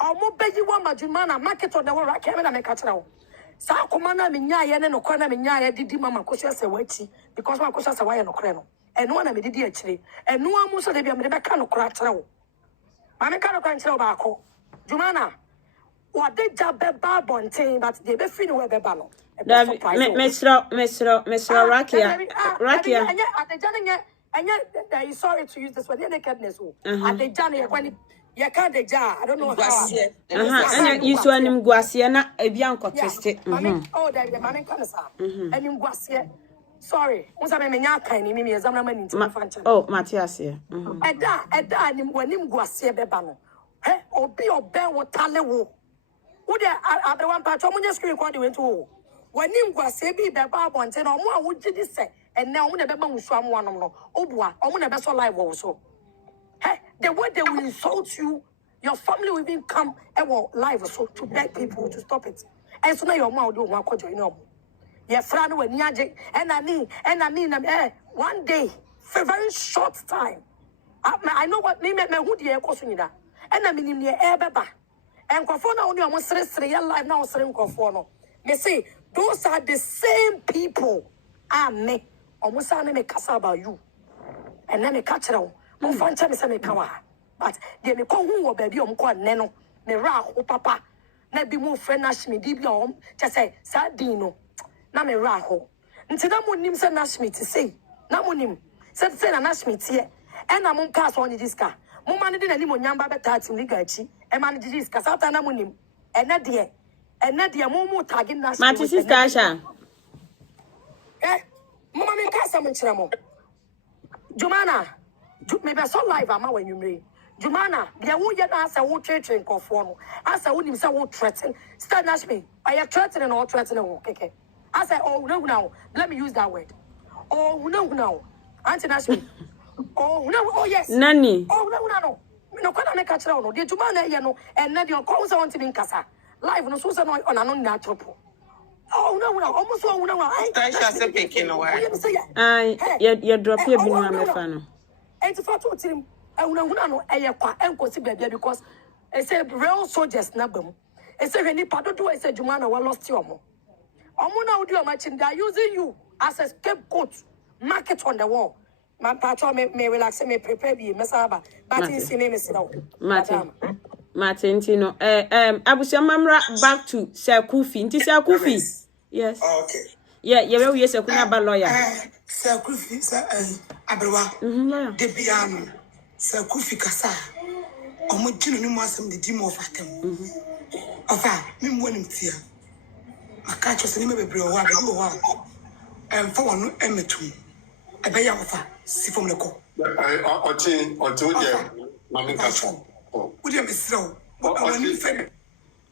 Omo beji wa Jumanah market on the wall. Rakeme na me kachira. Sa komana minya ye ne no kwana minya ye didi mama kosha se wachi because ma kosha se wa ye no kre no. Eno na me didi achire. Eno amu so de bia me de beka no kra achira wo. Ma me ka no kra achira wo ba ko. Jumanah what they job bad bonting but they be feel we be ba no. Mr. Rakia. Rakia. Sorry to use this word. Nakedness. At the Johnny when you can't the jar. I don't know how. And you saw him guasiana a bianco twisted. Oh, that the man can say. And him guasia. Sorry. Once I mean, tiny me as I'm not. Oh, Matthias here. At that, when him guasia bebano. Eh, or be or bear what talewo. Would I the one part of my screen quite went to. When him guasia be beba bonten or more would you say? And now when the beba will swam one no. Oh, boy, I'm going to be so live also. Hey, the way they will insult you, your family will even come and will live so to beg people to stop it. And so now your mouth don't want to join up. Your friend when yaje and I mean one day for a very short time. I know what me who the question that. And I mean near air baba. And Kofona only almost 3 live now saying Kofono. Me say those are the same people. Me almost I me kasa about you. And then me catch it. Mfancha me say me kawa. But they me call who baby neno. Me ra o papa. Na bi mo friend Nashmi di bi just say sadino. Na me ra ho. Nti na mo nim say Nashmi ti say. Na mo nim. Say na Nashmi tie. E na mo pass on this car. Mo man di na ni mo nyamba beta tim liga achi. E man di this car. Sata na mo nim. E na de mo tagin Nashmi. Mati sister Asha. Mo ma me kasa mo chira mo. Jumanah. Me be so live ama when you me. Jumanah, dia wo ye na asa wo twetwe nkofo no. Asa wo nim say wo threaten. Stand ask me. I am threatening or threatening wo keke. I say oh now. Let me use that word. Oh now. Auntie Nashmi. Oh yes. Nani. Oh no. Me no kwada me ka kire wo no. Dia Jumanah ye no and na dia ko so want me nkasa. Live no so say no on ano na tropo. Oh no. Almost so no. I say picking away. You drop here bi no amefa no. And to fatu team, I no kwa enkosi baby because I say real soldiers na bam. I say when pado do I say Jumanah wa lost your mo. Omo na odi o matching they are using you as a scapegoat. Market on the wall. My patron may relax me prepare be mesaba. But in see me sit down. Martin Tino. Abusia mamra back to Sir Kufi. Nti Sir Kufi. Yes. Okay. Yeah, you yes kuna ba lawyer. Sir Kufi sir Abrewa. De biano. Sir Kufi kasa. Omo jinu ni mo asem de di mo fatem. Ofa, me mo nim tia. Maka cho se ni me bebre o wa be o wa. Fa wonu emetum. Ebe ya ofa, si fom le ko. Oti je mami kasa. Udi am sro.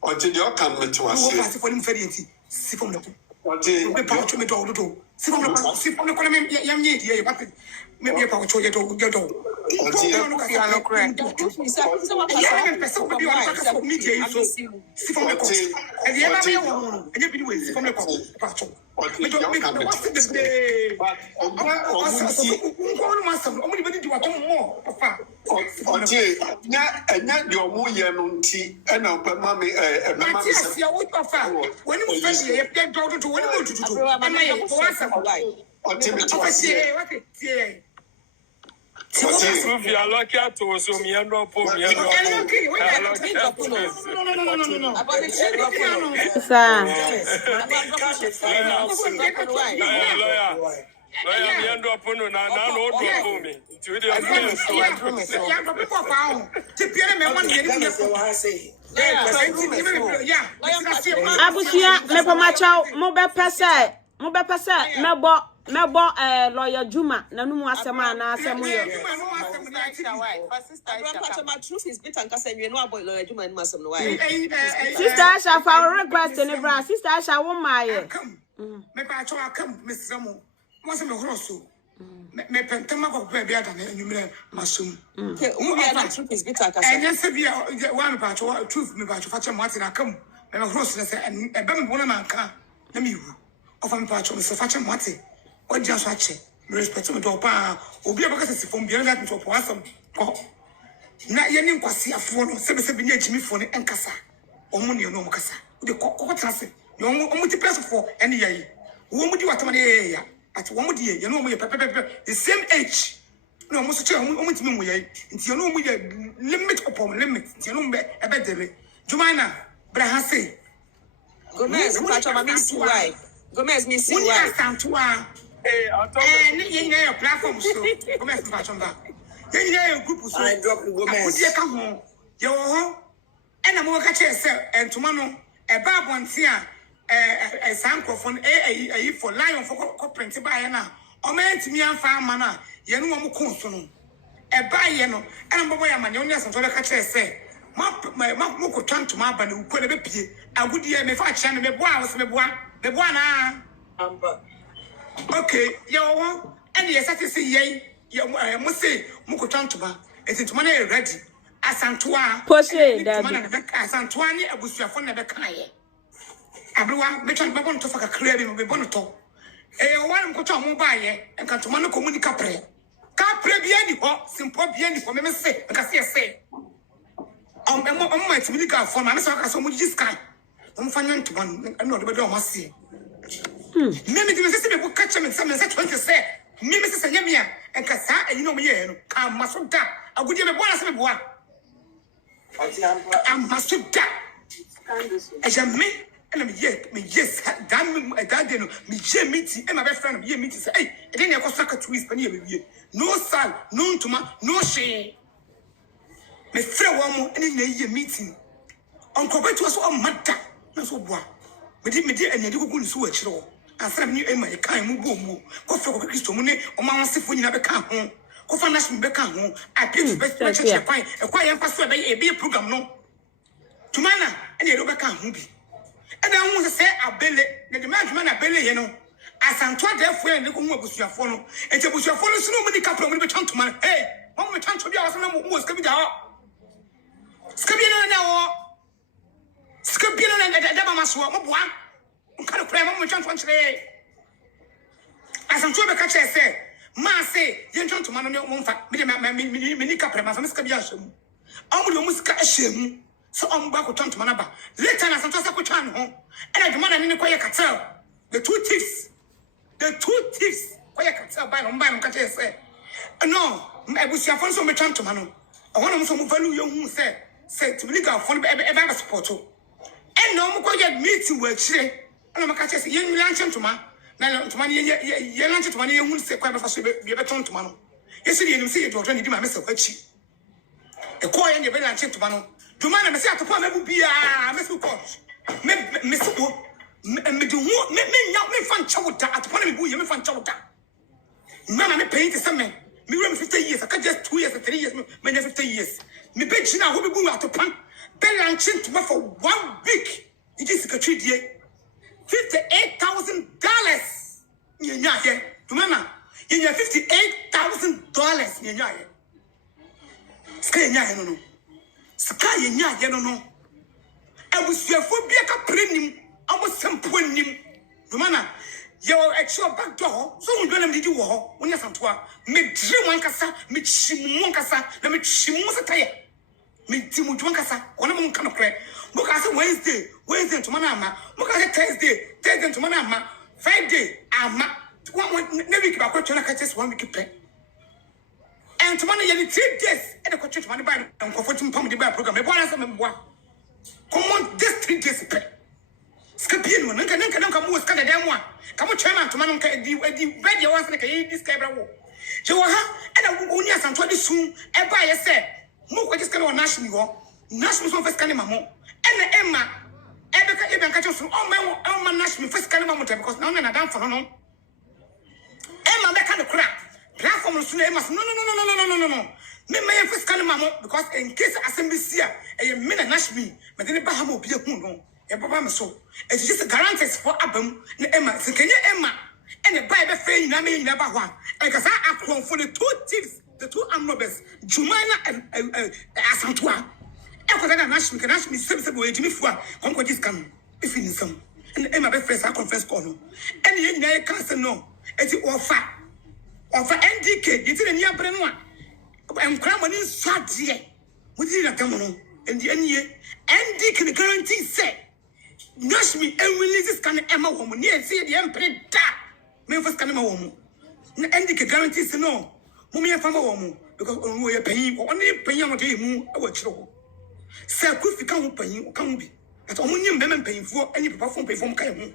Oti de o kan metu ase. Wo fa si fo ni feri enti. Si fom le ko. Oti me pa cho me do. Si fom le ko me yam ye die ba me be pa cho ye do. Oti no correct. If you are lucky to so me and no. Abusia me pa macho mo be pese mebo lawyer Juma na numu asema na asemu yo. Truth is bitter and kasa no boy lawyer Juma ni masem no why. Sister Asha for request ni bra. Sister Asha wo maye. Me pa cho akam Mr. Mo. Mo se me horoso. Me pentama ko pe bia da na enumere masum. Okay, truth is bitter kasa. Enya se bia wa me pa cho truth me pa cho fa che mo ati na kam. Me horoso na se e be me bona manka na me wu. Ofa me pa cho me se fa che mo ati. O dia so ache. Me respect me do pa obi abaka se fom bia na that for awesome. na yeni nkwasi afo no sebe ni agimi fo ne enkasa omo ne no mkasa de kokko trase ne omo ti press for ene yayi wo mu di watama ne ya ati wo mu di ye no omo ye pepepepe the same age no omo so che omo ti mu yayi nti no omo ye limit upon limit nti no mbe ebe dele Jumanah bra say Gomez patama mi si why Gomez mi si why asantua ni ye na your platform so Gomez patama ye na your group so I drop Gomez ye ka ho ye wo ho ena mo ka che se entoma no e ba bonte a sankrofon for lion for print ba ye na o ma ntimi anfa ama na ye no mo ko so no e ba ye no ena mo boy ama ne oni asanto ka che se ma ko twantoma aba ne ukọ ne be pie agudi e me fa che ne me boa wo se me boa na amba okay ye wo ene ye satisfy ye mo se mo ko twantoma entoma na ready asantoa Poshe da asantoa ni abusuafo na be kan ye abrewa me twan be bon to fa kakra bi me bon to wan ko to mo ba ye enkantoma no komunika pre ka bi ani ho simpo bi ani ho me se nka se my communica for my so so much sky fanya ntoma no de be do mase me di me se be catch me se 20 say me se nya me enka sa ayi no me ye no ka maso da agudi me bona se me boa am maso da ejame ena me yes that day no me je meeting e my best friend me meeting say hey e dey na ko saka twist pa ni e be wie no sal no ntoma no she me frɛ wo mo ene na ye meeting onko betu so o mada na so boa me di anyade gugu ni so wa kyerɛ wo asra me ni e ma e kan mu bomu ko fɛ ko Kristo mu ne o ma wasefo nyina be kan ho ko fa national be kan ho appeal be church kwan e kwa ye mfa so e be program no Jumanah ene do be kan ho bi ena hu se abele ne de ma Jumanah abele ye no asanto adefo e ne ko hu abusuafo no ente abusuafo no so no mu ni kapro mu be twantoma hey mo twanto bi a wasana mo ska bi da ho Skabino na wo Skabino na da mama so mo boa nka kura mo twanto nkyere asanto be ka che se ma se ye twanto ma no mo mfa me ni kapre ma fa skabi ahwem amu mo ska ahwem so on ba ko twanto ma na ba later na asanto sa ko twan ho ena Jumanah ni ko ye katel the two thieves ko ye katel ba no ka che se no ebusiafo so me twanto ma no ono mo so mo value ye hu se to legal for e support and no mo ko ye meeting we chire ana maka che se ye nlanche ntoma na ntoma ye lanche ntoma ye hu se kwa be fa so be ntoma no ye se ye nim se ye doctor ni di ma me se kwa chi e ko ye be lanche ntoma no Jumanah me se atopo mabu bia me se ko me se ko me di hu me nya me fa nchawo da atopo na me bu ye me fa nchawo da mama me paint se me 50 years I can just 2 years or 3 years me 50 years me be china ho be bu atopan be lanche ntoma for 1 week it is a treat ye $58,000 nya ye Jumanah ye $58,000 nya ye sky nya ye no sky nya ye no abusuafo bia ka prenim amo sempo nim Jumanah your actual back door so we don't need you wo wonya santoa me dream one kasa me chimu kasa na me chimu sataya me timu dwan kasa wona mo nka no kre mo ka say Wednesday to mana ama mo ka say Thursday to mana ama Friday ama na week ba ko tona ka just 1 week pe and to mana ye 3 days e de ko church mana ba nko fotum pam de ba program e bo na say me boa come on this 3 days pe skapien mo nka mo ska da dem a kamo chairman to man nka di ready once na kai this guy brawo je wo ha e na wo ni asanto de sun e ba ye se mo ko just kana national so first kana mamo e na emma e be ka e be nka cho so o man national first kana mamo because na na dan for no emma be kana kura platform so na emma no me may first kana mamo because in case assembly sia e me na national me de ba ha mo bi hu no e baba me so it's just guarantees for abam na emma se kenye emma and the bible fe na me nyina ba ho a e kasa akron for the two thieves the two armed robbers Jumanah and asantoa e ko na national sebe we jimi fu a konko dis kan e fini sam and emma be first conference call no and ye nyina e kan se no e ti ofa NDK ye ti ni abre no a enkra mani nsade Within a camono, and the NE, and they can guarantee say, Nash me and releases can Emma woman, near see the emperor da. Memphis can Emma woman. And they can guarantee say no. Mummy and Fama woman, because we are paying only paying on the our trouble. Sir, could come paying or come be. But only women paying for any perform pay from Kayamu.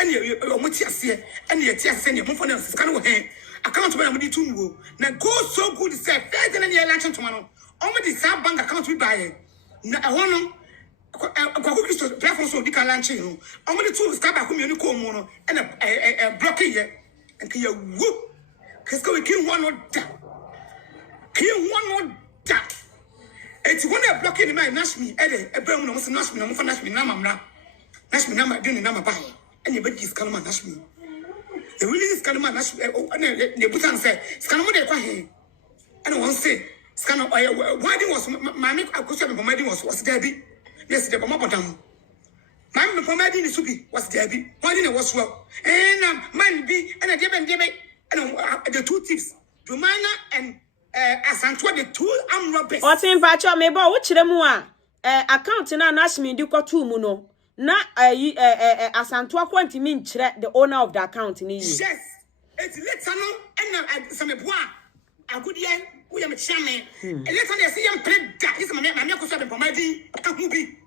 And you're Motia, and you're sending your phone as kind of hand. Account where I'm going to now go so good to say, better than your election tomorrow. Only the South Bank account we buy. Now, I want to platform so they can launch you. Only the two start back home, you call mono and a block here. And can you whoop? Because we kill one or that. Kill one or that. It's one that blocking my Nashmi, Eddie, a burn was Nashmi, no for Nashmi, Namma. Nashmi, Nama, didn't Nama buy. Anybody is Kalama Nashmi. The really is Kalama Nashmi, the Butan said, Scanamo de Pahe. I don't want to say, Scano, why was my acquisition for Maddy was Debbie. Yes, the Bomabam. My Pomadi is to be was Debbie. Why didn't it was well? And man be and a debate and the two thieves, Jumanah and Asantua, the two armed robbers. What's in Pacha, maybe which them one? Account na Nashmi do got 2 muno. Na Asantua quanti mean the owner of the account in yes, it's let's and some bois. A good year, we am a chairman. And let's see him play that is my uncle said for my D. I can't be.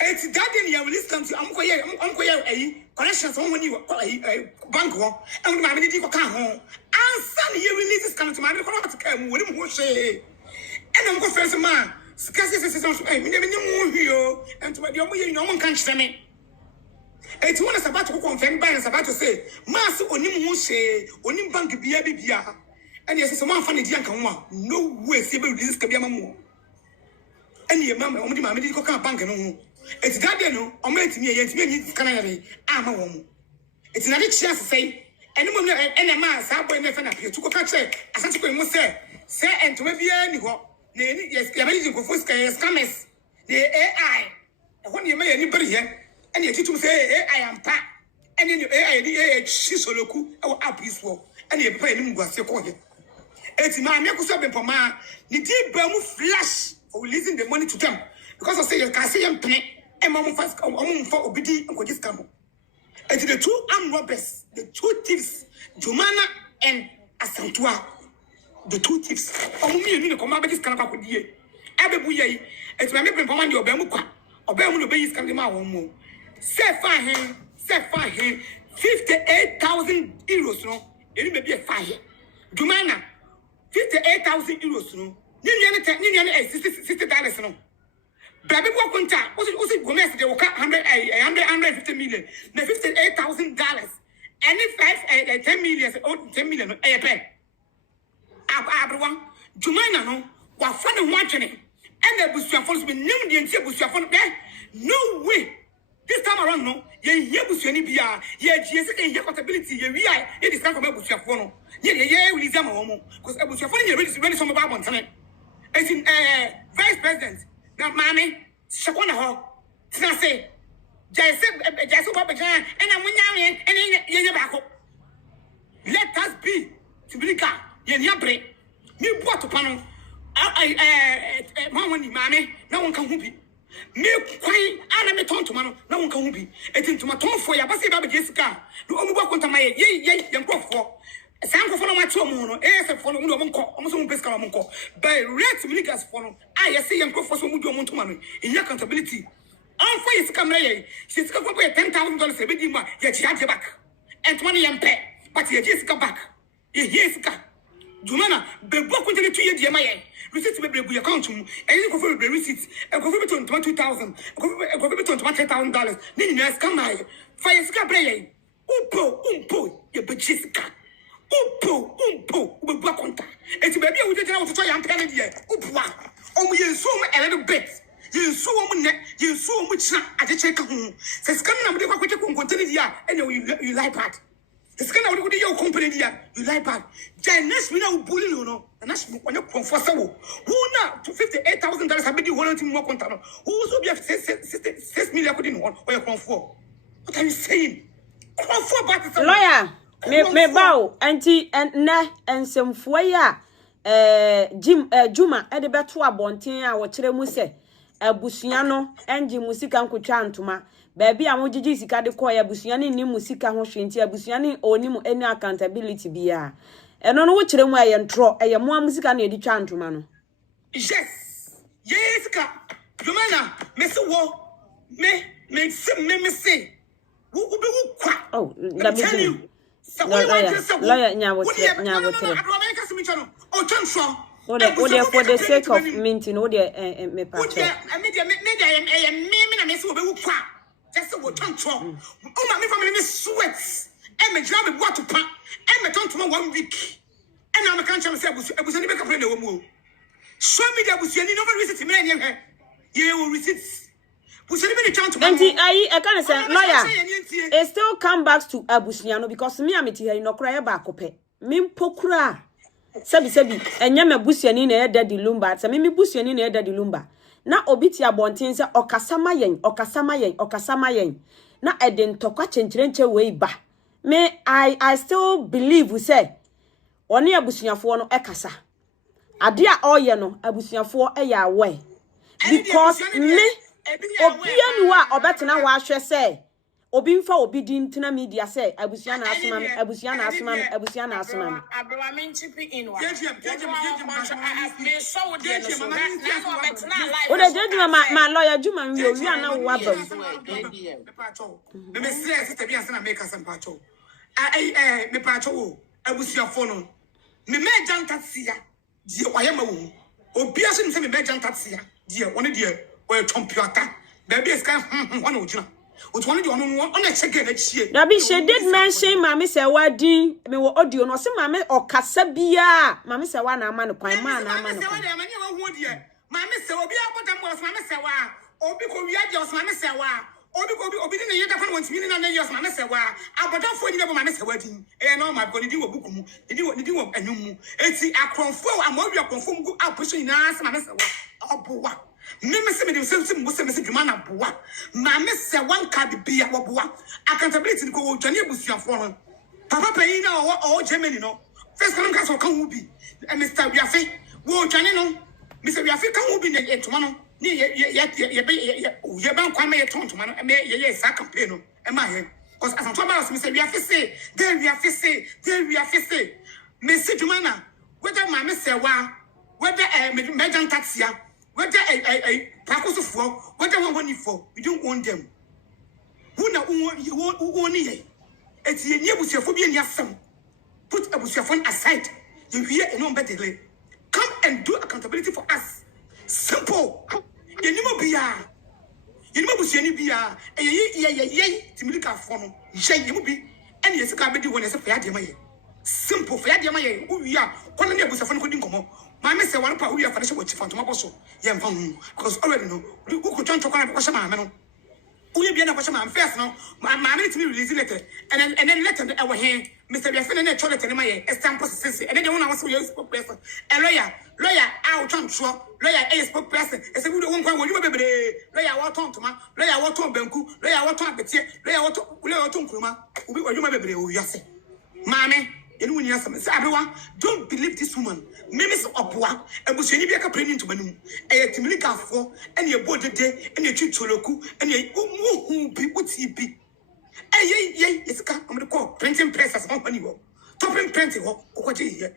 It's that then you will listen to Uncle a collections when you bank walk and my minute come home. And son, you releases come to my come with him. And I'm going first man. Scarcely says, I mean, and to my young no one can't tell me. It's one is about to confirm by us about to say, Master Onimushe, Onim Bank Bia. And yes, someone funny young no way, Sibyl, this can be a mamma. And your mamma, only my medical bank. It's that they know, or made me yet me canary. I'm a woman. It's not a chance to say, and a man, Sabboy never appear to go catch it. As such a must say, and to be anyone. Yes, you're amazing for first scammers. The AI. When you may anybody here, and you to say, I am pa. And then your AI, she's so local, our up is war. And you pay him was your coin. It's my Makusab and Poma. The deep Bermu flash for releasing the money to them. Because I say you can see him pay and Mamma fast for Obidi and Kodis Camo. It's the 2 armed robbers, the 2 thieves, Jumanah and Asantua. The 2 thieves. Me and come back this kind of good year. Abebuye, it's my making for money or Bemuka or Bemuno Bay is coming out one more. Say fine, 58,000 euros, no? It may be a fire. Jumanah, 58,000 euros, no? Nearly $60, no? Baby walk on time. Was it Gomez? They will cut 150 million. Now $58,000. And if 10 million, 10 million, a pen. Everyone, Jumanah, no, what fun watching it. And the Bush phones with new and Bush phone there. No way. This time around, no, ye Bush any BR, ye GS and your compatibility, ye are, it is not about Bush phone. Ye will examine homo, because I was your phone, you ready some about one time. It's in Vice President, now, Mammy, Shakona Hall, Snase, Jasu Papa Jan, and I'm winning, and in your back. Let us be to Blika. Yabre, me bought to panel. Mammy, no one can be. Me quite anime ton to man, no one can be. It's into my tone for your bassy baby Jessica. You only walk on my yay, young for. A sample for my tomono, as a follow Munko, almost on Pesca Munko. By red Milikas follow, I see young for some Mudo Montomami in your accountability. All for his camera, she's got $10,000 a bit more, yet she had your back. And 20 and pay, but you just come back. Yes, Jumanah, the book with the 2 year DMI. Receipt will be account and you go for the receipts and go for $22,000, go for $20,000. Then you come by fire scabray. Umpo, you bajisica. Umpo, we block on time. It's baby with the to try and penny here. Upwa, only you so a little bit. You so much at the check home. Says coming up with the continue here, and you like that. It's kind of what your company here, you like that. Janus, we know bully, no, and that's when you're for so. Who now to $58,000 have been wanting more content? Who also be 6 million couldn't want or you're for? What are you saying? Lawyer, me bow, auntie, and na, and some foya. Juma e de beto abonten a wo kire mu se abusua no enji musika nkotwa ntoma baabi a mogigi sika de koy abusua ne ni musika ho hwenti abusua ne oni mu any accountability bia eno no wo kire mu aye ntro eye mo musika na edi twa ntoma no yes ka Jumanah me se wo me say wo be wo kwa oh let me tell you lawyer nyawotre oh for the sake of minting oh the me patch me say wo be wo kwa just wo tonto oh my family me sweat e me jira me boato pa e me tonto 1 week and I'm can chama say abusu ni be ka na wo mu show me the abusu ni no receipt me na nye ye wo receipts Enti I can say lawyer it still come back to abusuano because me ameti here no kra ba kope me mpokura sebi enye me busuani na e daddy lumba se me busuani na e daddy lumba na obiti abonten se okasama yen na eden tokwa chenchirenche we ba me I still believe we say oni abusuafo no ekasa ade a oye no abusuafo e ya we because me obia ni wa obetena wa hwe se obi mfa obi di ntena media se abusia na asema abrewa me nchipi inwa o de jeju ma lawyer Juma wi owi ana wa bam me say sister bi asena make asem pacho me pacho wo abusia fo no me meja ntatsia die wayema wo obi aso ni se me meja ntatsia die woni die or computer baby is kind one ojina otwani de ono on a check na chie Dabi she did mention mama say wadi me wo audio no se mama okasa bia mama say wa na ama no kwan ma na ama no kwan mama say obi abodam wo mama say wa obi ko wi ade mama say wa obi de ne yeda fa won timi na na yes mama say wa abodam fo ni de mama say wadi e no ma ko ni di wo buku mu ni di wo anwum mu eti akronfo amawi akronfo mu apuso na mama say wa obowa me se me dem se Jumanah boa ma me se wan ka bibia wo boa accountability ko wo dwane abusuafo no papa payin na o Germany no first time ka so kan wo bi Mr. Wiafe wo dwane no Mr. Wiafe kan wo bi na entoma no ni ye ban kwa me ye tontoma no me ye sa campaign no e ma he cause as Antoba Mr. Wiafe say there Wiafe say me se Jumanah whether ma me se wa whether me jan taxia whether a Pakosofo, whether one for, we don't want them. Who now own ye? It's a near Busiaphobia and Yassam. Put a Busiaphone aside. You hear a no better. Come and do accountability for us. Simple. You know, Bia. You know, Busiani Bia. Yea, Timika Fono. Jay, you be. And yes, I be when I say Fayadima. Simple Fayadima. Who we are. One near Busiaphone couldn't come up. My miss one part we are finishing with Fantomaboso. Yam from because already know who could turn to kind of question my we be a question first no my minute me release letter and then letter our hand Mr. Biafin and toilet and my stamp process and then the one I was spoke person and lawyer out on show lawyer a spoke person and said we don't want you baby lawyer what on to ma lawyer what on benku lawyer what on betie lawyer what on kuruma we you my baby we yase mommy anyone yes everyone don't believe this woman Miss Opwa, and was any better praying to Manu, a Timika for any body day, and a chitoloku, and a people see. Yea, it's come to call printing press as company. Topping printing or what here.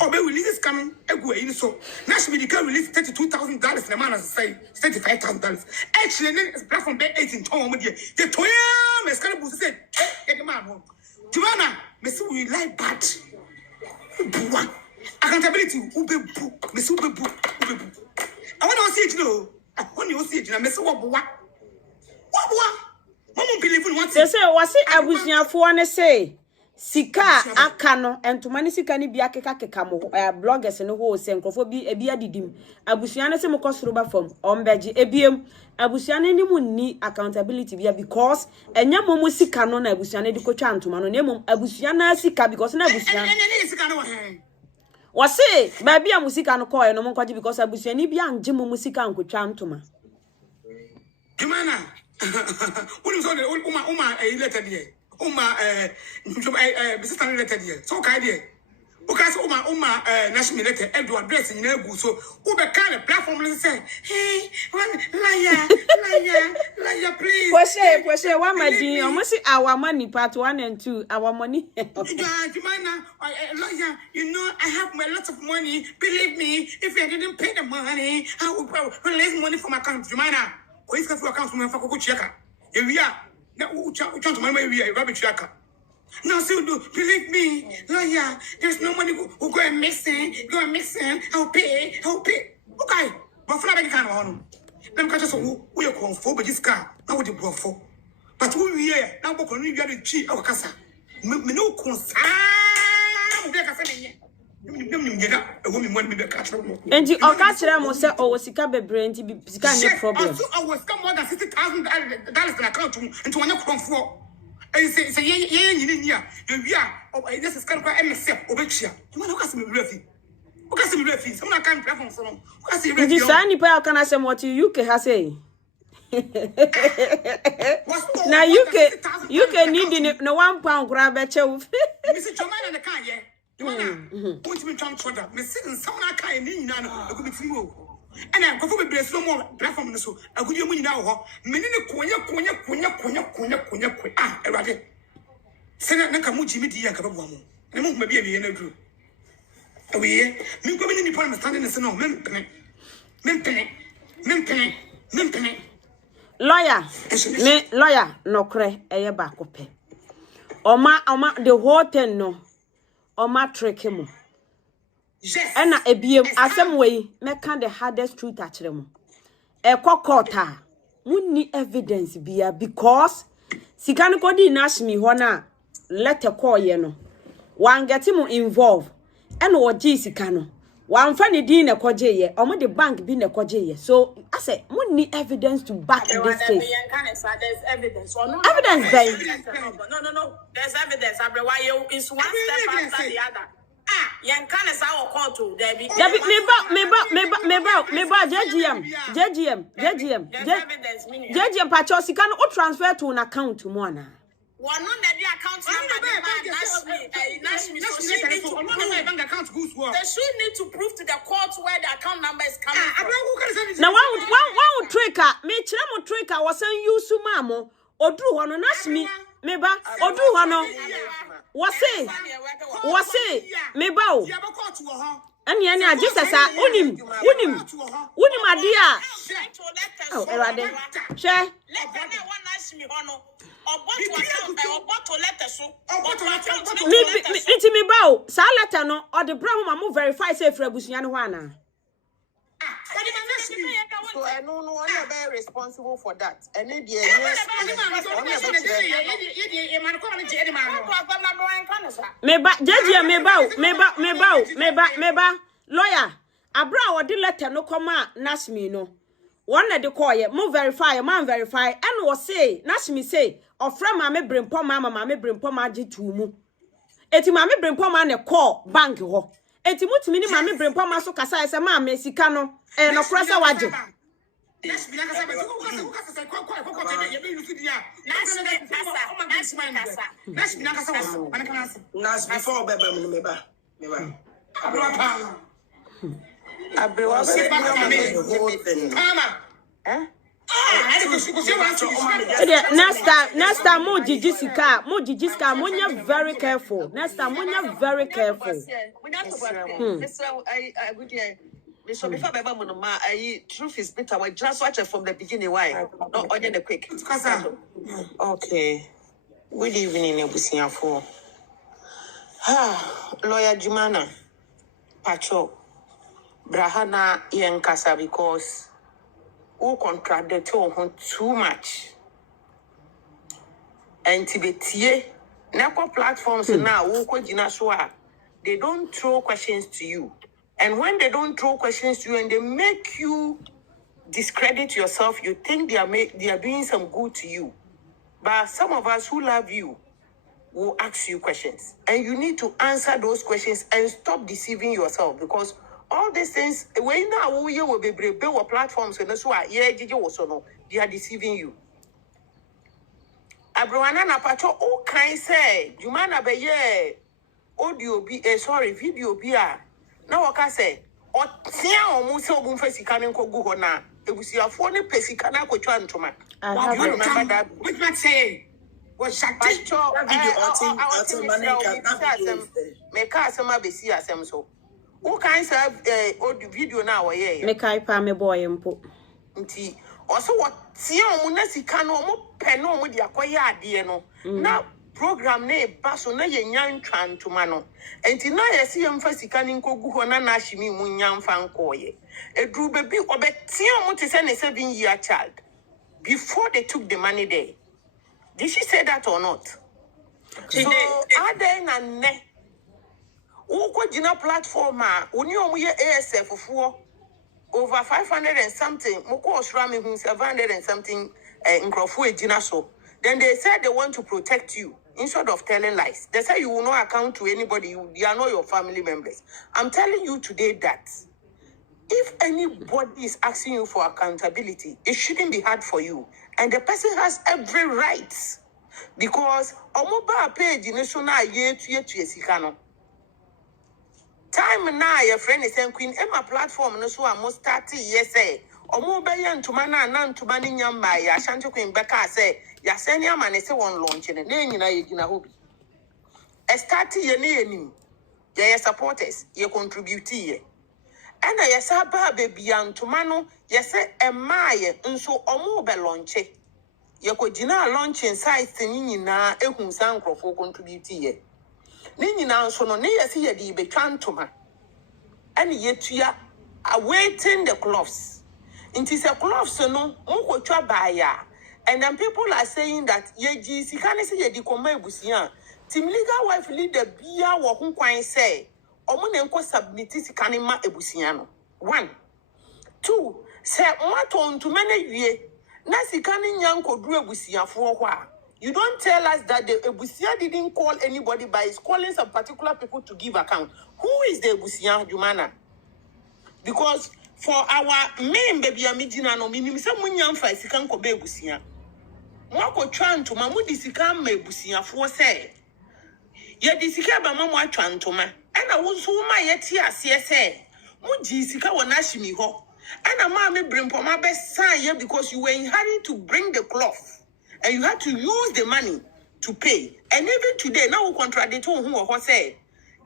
Or be releases coming a go in so. National Medical release $32,000 in the man as say $35,000. Actually, then platform bay 18 tone with you. The Toya Mescalabus said, get the man home. Jumanah, Miss we like bad. Accountability, Ubebu, Miss Ubebu. I want to see it, no. I want to see it, and Miss Wabua. Mama believe in what they say, was it abusuafo ne say? Sika akano entomani sika ni bia keka mo bloggers no ho se nkrofo bi ebia didim abusua ne se mo kosoroba fam ombeji ebiem abusua ne ni mu ni accountability bia because enya mo sika no na abusua ne dikotwa ntoma no na mom abusua na sika because na abusua sika no he wase ba bia musika no koy no mo kwaje because abusua ni bia anje mo musika nkotwa ntoma Jumanah unu so uma letter there Uma, sister related here. So, okay, dear. Because Uma national letter and address in Negu. So Uber kind of platform and say, hey, liar, please. What's one my dear? Almost our money part 1 and 2. Our money. Jumanah, lawyer, you know I have a lot of money. Believe me, if I didn't pay the money, I would release money from my account. Jumanah, or is for account from Faku Cheka. If we are now, we can't to my way, we are rubbish chaka. No, so do believe me, lawyer. There's no money who go and missing. I'll pay. Okay, but for that kind of honor. Let me catch us we are conform with this car. Now what you brought for? But who we are now? What can we get a cheap or casa? Me no concern. And you are catching them say, oh, Sika be brain to be scanning problem. I was come more than $60,000 in account into one for. And say, yeah, we are, this is kind of MSF over here. You want to ask me, Refi? What can you refuse? I'm not kind of platform for them. What can you refuse? This any pair can I say what you UK has say? Now UK need no £1 grab a chow. Mr. Jumanah and the car, yeah. Jumanah, won't you come to that? Miss Sitting, someone I can't need none. I could be free. And I'm going to be no more platform. So I could you now. Meaning, ah, erratic. Senate Nakamuchi media Kabamu. And won't be a group. We me go in the parliament standing and say no, men. Lawyer, me lawyer no cre eye back up. Oma the whole thing no. Oma trick him. Yes. And a BM asem way make the hardest truth at them. E kokota. Munni evidence bia because sikani kodi nash me hona let a call ye no. Wan get him involved. And what Jessica no. One funny dinner koje ye, or the bank be a koje ye. So I say, we need evidence to back this case. There's evidence. Or no, Evidence, babe. No. There's evidence. Why you is one step after the other. Yan can is our call to Debbie. JGM Pachos, you can transfer to an account to Mona. One on the account they should need to prove to the court where the account number is coming from. Now one TRICA, me chamo TRICA was saying you sumamo or drew one on us me meba or do one was say meba and yana just as I unim my dear. Oh, Erade. Share. Me bow, Salata no, or the brown move verify say for Busiana. So I know no one very responsible for that. And maybe meba lawyer abra or the letter no comma nasmi no. One at the call ye, move verify, man verify, and was say, Nashmi say, or from mammy bring poor mamma, bring poor maji to mu. Eti mammy bring poor man a call, bank ho. Eti mutimini mammy bring poor maso casa as a mammy, Sicano, and a crosser wagon. Nas before Beba. Next time, more Jessica, Munya very careful. Next time, Munya very careful. So before Baba Monoma, truth is bitter. We just watch it from the beginning. Why? Not on the quick. Okay. Good evening, Ebusiafo. Lawyer Jumanah, Pacho, Brahana Yankasa because who contracted too much. And Tibetie, Napa platforms now, who could they don't throw questions to you. And when they don't throw questions to you and they make you discredit yourself, you think they are doing some good to you. But some of us who love you will ask you questions. And you need to answer those questions and stop deceiving yourself. Because all these things, when now you will be build platforms and that's why they are deceiving you. Abroana na pacho o kan say Jumanah be ye audio be sorry video be na waka say o tia omo se obun fasika ne nkogu ho na ebusiafo ne pesika na akotwa ntoma. You remember that? Which man say was shut that video make asem abesi asem so. Who can say audio video na wo ye? Me kai pa me boy mpo. Nti also what tia omo na sika no omo pe no omo di akoye ade no. Na program na eba so na ye nyan twantoma no enti na ye se yemfa sika ni nkogu ho na na ahimi mu nyanfa nkoye edru bebi obetia mo te say na 7-year child before they took the money there. Did she say that or not? So ade na ne uko jina platform a oni omo ye ASF fuo over 500 and something moko osra me hu 700 and something nkrofo ejina so. Then they said they want to protect you instead of telling lies. They say you will not account to anybody. They are not your family members. I'm telling you today that if anybody is asking you for accountability, it shouldn't be hard for you. And the person has every right. Because omoba page in national year to time now your friend is saying Queen Emma platform no so almost 30 years say omo be yan to mana nan to mani nyamba ya Ashanti Queen Becca say ya send ya man say one launch ne nyina ye gina hobi e start ye ne enim ye supporters ye contribute ye and ya saba baby yan to mano ye say e maaye nso omo be launch ye ko gina launching site ni nyina ehun san crofo contribute ye ni nyina nso no ne ye se ye di be twantoma and ye tua awaiting the cloths. It is a cloths no mukotwa baya. And then people are saying that ye ji sikane se ye di koma ebusia. Tim legal wife leader bia wo ho kwan say omo na enko submit sikane ma ebusia no. 1 2 say maton to many wie na sikane nyanko duru ebusiafo ho a. You don't tell us that the ebusia didn't call anybody but is calling some particular people to give account. Who is the ebusia Jumanah? Because for our main baby amidina no minim se munyam fa sika nko be ebusia. Mo akotwa ntoma mo di sika ma ebusiafo se. Ye di sika ba mo atwa ntoma. Ana wo so ma ye ti ase se. Mo ji sika wo na himi ho. Ana ma me brempo ma be san ye because you were in hurry to bring the cloth. And you had to use the money to pay. And even today, now we contradict who say,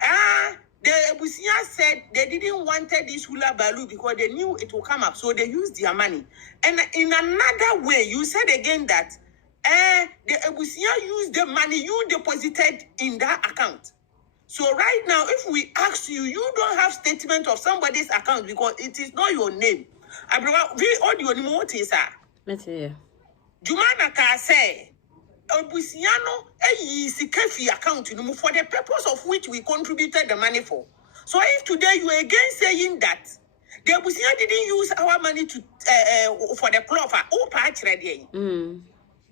the Ebusia said they didn't want this hula baloo because they knew it will come up. So they used their money. And in another way, you said again that the Ebusia used the money you deposited in that account. So right now, if we ask you, you don't have statement of somebody's account because it is not your name. We audio what is that? Let's hear. Jumanah ka say Obusiano sikafi account for the purpose of which we contributed the money for. So if today you are again saying that the Obusiano didn't use our money to for the cloth,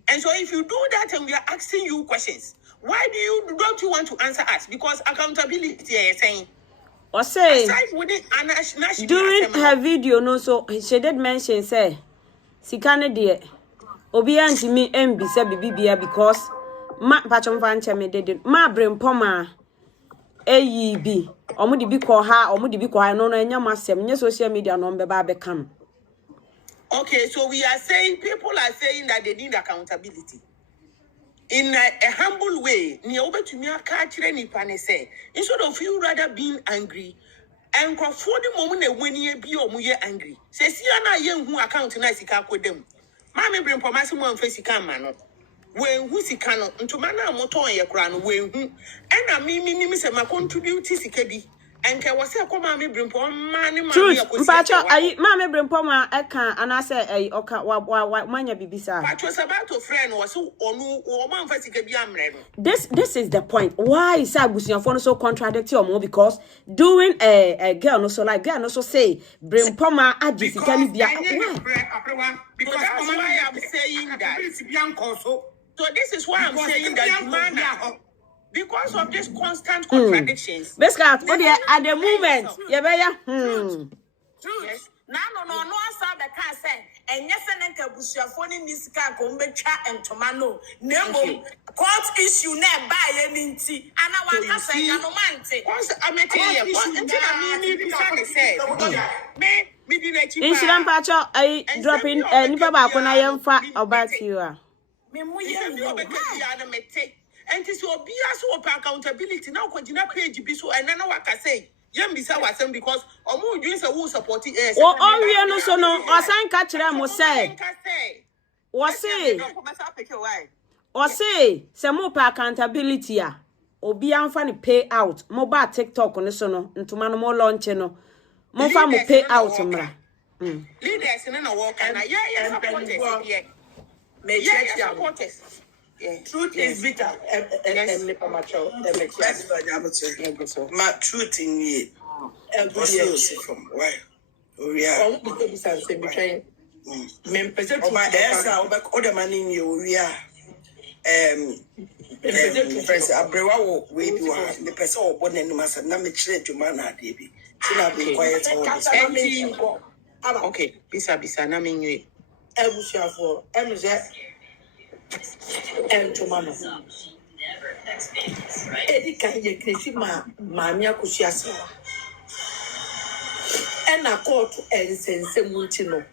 and so if you do that and we are asking you questions, why don't you want to answer us? Because accountability is saying. Or say during her video, no, so she did mention say Sikane dear. Obi anti me MB say bibia because ma patchon fanche me did ma brempoma bi omo di bi ko ha omo di bi ko ha no enya masem nye social media no mbeba be kam. Okay, so we are saying people are saying that they need accountability in a humble way. Ni obetumi aka kire nipa ne say instead of you rather being angry and for the moment when you be omuye angry say si na ye hu account na sika kodem. Mama bring promise mo amfesi kan ma no. We hu sika no ntoma na moton ye kra no we hu. Ena mi se ma contribute sika bi. Enke wo se ko mama bring ma ne ma me akosi. Mpacho ayi mama bring ma e kan anase ayi oka wa manya bibisa. Pacho sabato friend wo so onu wo ma amfesi ka bi amre no. This is the point. Why is abusiafo no so contradicting omo because doing a girl no so like girl no so say bring ma adi sika ni bia. Because that's why I'm saying that. So this is why I'm saying that Jumanah, because of these constant contradictions. Basically, at the moment, Yes. No answer the can say. And yes, and bushia phone in this car, come and tomano. Nemo, court issue na buy anything and I want to say no man say I'm a tell you Insurance patcho I drop in nipa ba ko na yemfa about you a me mo ye no and this will be as open accountability now continue page be so and then what I say Yembisa wasem because omo doing say who support it o wie no so no osan ka kire mo say o say se mo pa accountability a obi anfa ne pay out mo ba TikTok ne so no ntoma no mo launch no mo fa mo pay out mra leaders in a walk and yeah supporters yeah supporters. Truth is bitter. My truth in ye. From why? Oria. Other man in you. Friends, Abrewa we do the person born in Massa. Now me trade Jumanah, baby. Be quiet. Okay, bisa na me nwe. Ebusia for MZ. And Jumanah. Eddie can ye create mamia kusiasa. And a court and sense mutino.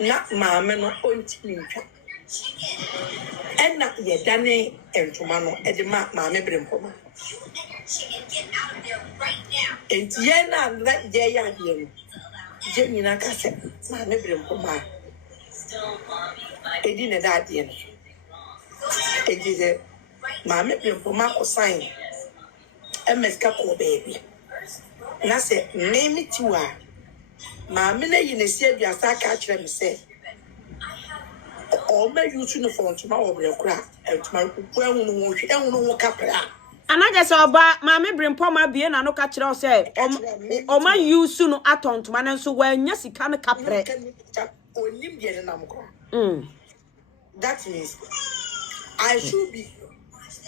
Not mamma no ontini. And not ye dane and Jumano and the mamma brimpo. And Yena let Jaya him. Jenina cassette, mamma brimpo. It didn't that yen. It is a mamma brimpo sign. A mescapo baby. And I said, name it to her. Mamma, you know, see, you are catching me say. All my uniform tomorrow will crack and tomorrow won't capra. And I just saw about mammy bring Poma being and no catch it all say, oh, my you soon aton to man so when yes, he can't capre. That means I should be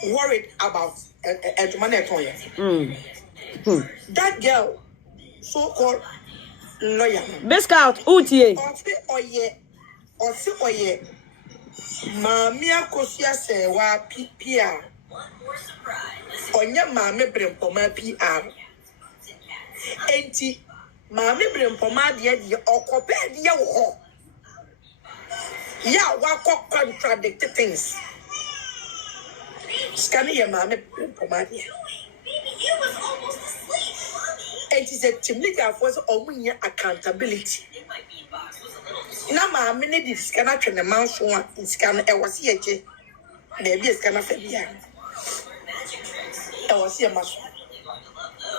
worried about a man. That girl, so called lawyer, Biscout, Utie, or ye, Mamia Cosia say, wa PR. On your mammy bring for my PR. Ain't mammy bring for my dear or compare the ho. Yeah, what contradicted things. Scanning your mammy bring for my dear. It is a timid force of accountability. Now, my minute is cannot turn a mouse one in scan. I was here, maybe it's kind of a year. I was here, much.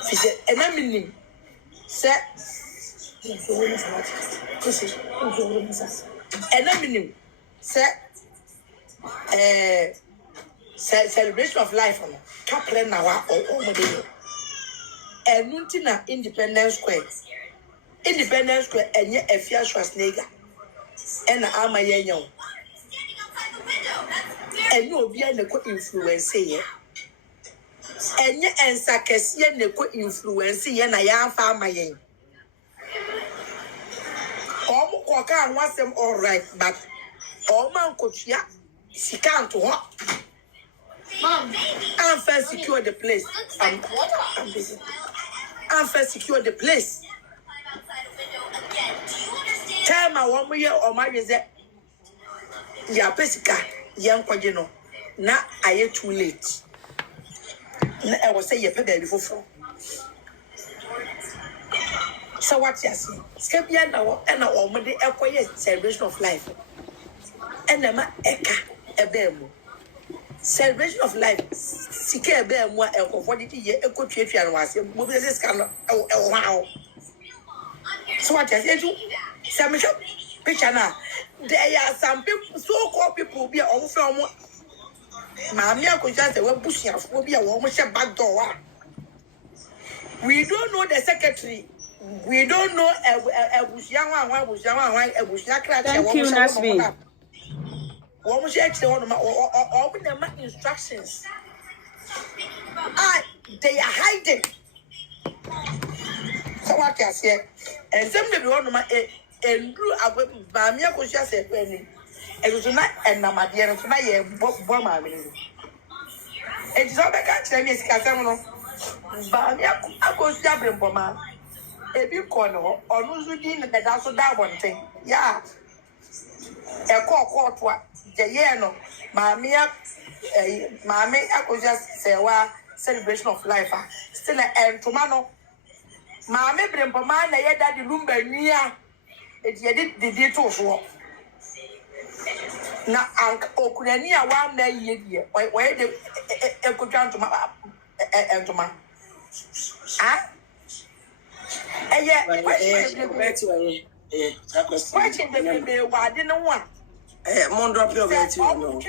She said, and I mean, sir, and I mean, sir, celebration of life on Kaplan now over the and Nuntina Independence Square. Independence Square and yet a fear Schwarzenegger. And I'm a young. And you'll be an influence here. And yet, and Sakasian the co influence here, and I am found my young. All Quaka wants them all right, but all man could ya, she can't walk. I'm first secure the place. I'm busy. I'm first secure the place. Tell my 1 year or my visit. Ya Pesica, young Quagino. Now I am too late. I was say you pay before 4. So what you see? Skepia now and a woman the acquired celebration of life. And I'm a eka a bemo. Celebration of life. Seek a bear more of what it is a good and was a mobilized scandal. Oh, wow. So what I said to some picture now. There are some people, so called people, be all from Mamma could just say, pushing a phobia, almost a back door. We don't know the secretary. We don't know a bush young one, was young one, a bush like that. Thank you, Nasmi. What was actually one of my open the instructions. They are hiding. So what I say, and some of the one of my and grew up with Mamma could just say, It was not and Namadia to my bomber. It's all back at Chinese Catamano. But I go stabbing bomber. If you corner or lose within the that's that one thing. Yeah. A court what the yano. Mammy, I could just say, well, celebration of life. Still a tomano. Mammy, Brimpa, man, I had the room by near. It did the detour for. Now, Uncle Okunania, 1 day, where the could turn to my and to my. Ah? And yet, watching the baby, why didn't want? Mondrop your bet you know.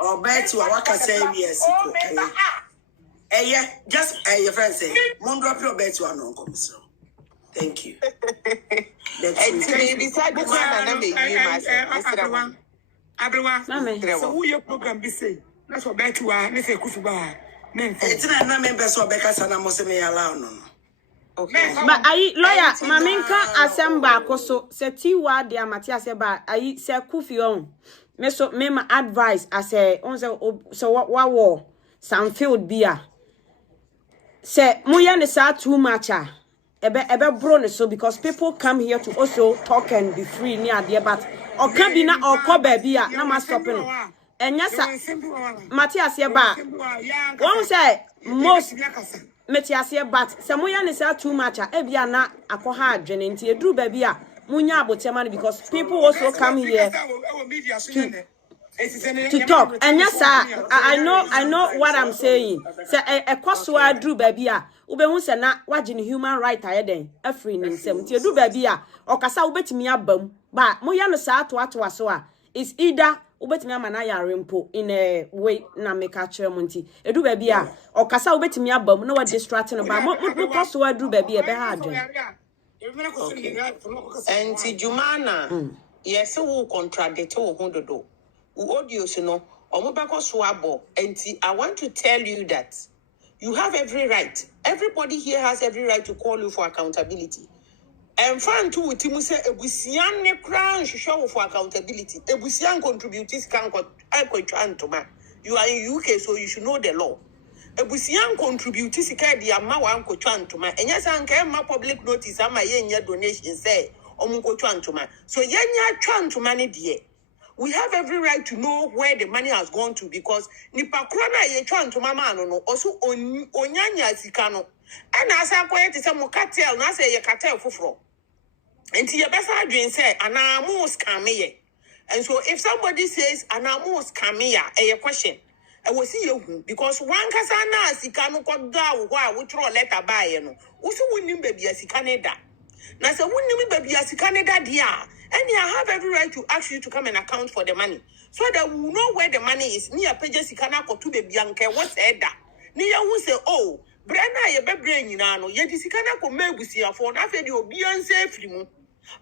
Or bet you what can say yes. Yeah, just your friend say, Mondrop your bet you are non commission. Thank you. Beside the man, Abrewa, so who your program be say? That's what bet you are, let's say Kufuba. It's not members of Becca Sana Moseme alone. Okay. But I lawyer Maminka Assemba Koso Setiwa de Matias Eba I say Kufion. Meso mema advice I say on so what war Sanfield beer. Say Muya ne sa too much ebe bro so because people come here to also talk and be free near there but or can be na or ko baby na ma stopping. Enya sa Matias Eba. One say most Metiasia but Samoya is too much. Ebia na akoha adwene nti edru baby a munya abotemane because people also come here to talk. And yes, I know what I'm saying. Say a koso adru baby a ubehu se na wagin human right ayeden afri ni nsem nti edru baby a okasa ubetimi abam ba moya no sa ato so a is either ubetimi amana yare mpo in a way na make a nti edu baby a okasa ubetimi abam na wa distracting ba mo koso adru baby e be ha adwen enti Jumanah yes who contradict who hundodo audio no omobako swabo enti I want to tell you that you have every right. Everybody here has every right to call you for accountability. And fan too with him say ebusian ne crown show for accountability. Ebusian contributors can you are in UK, so you should know the law. Ebusian contributors can the amount one cochantuma. And yes, I can my public notice ama yenya donation say omunko chantuma. So yenya chantuma dear. We have every right to know where the money has gone to because nipa krona ye chantuma mano no also onyanya sikano. And as I quiet is a cartel, na say ye cartel fufro. And to your best adrian say, Anamo scam me. And so if somebody says Anamo scam me, a question, I will see you because one casana sikano koda while we throw a letter by you. Also, wouldn't baby as Canada. Now, so wouldn't baby as Canada, dear. And I have every right to ask you to come and account for the money so that we know where the money is. Near pages Sikana ko to baby anke what's that? Near who say, oh, Brenna, ye be brain nano, yet Sikana ko me with your phone after the Beyonce free.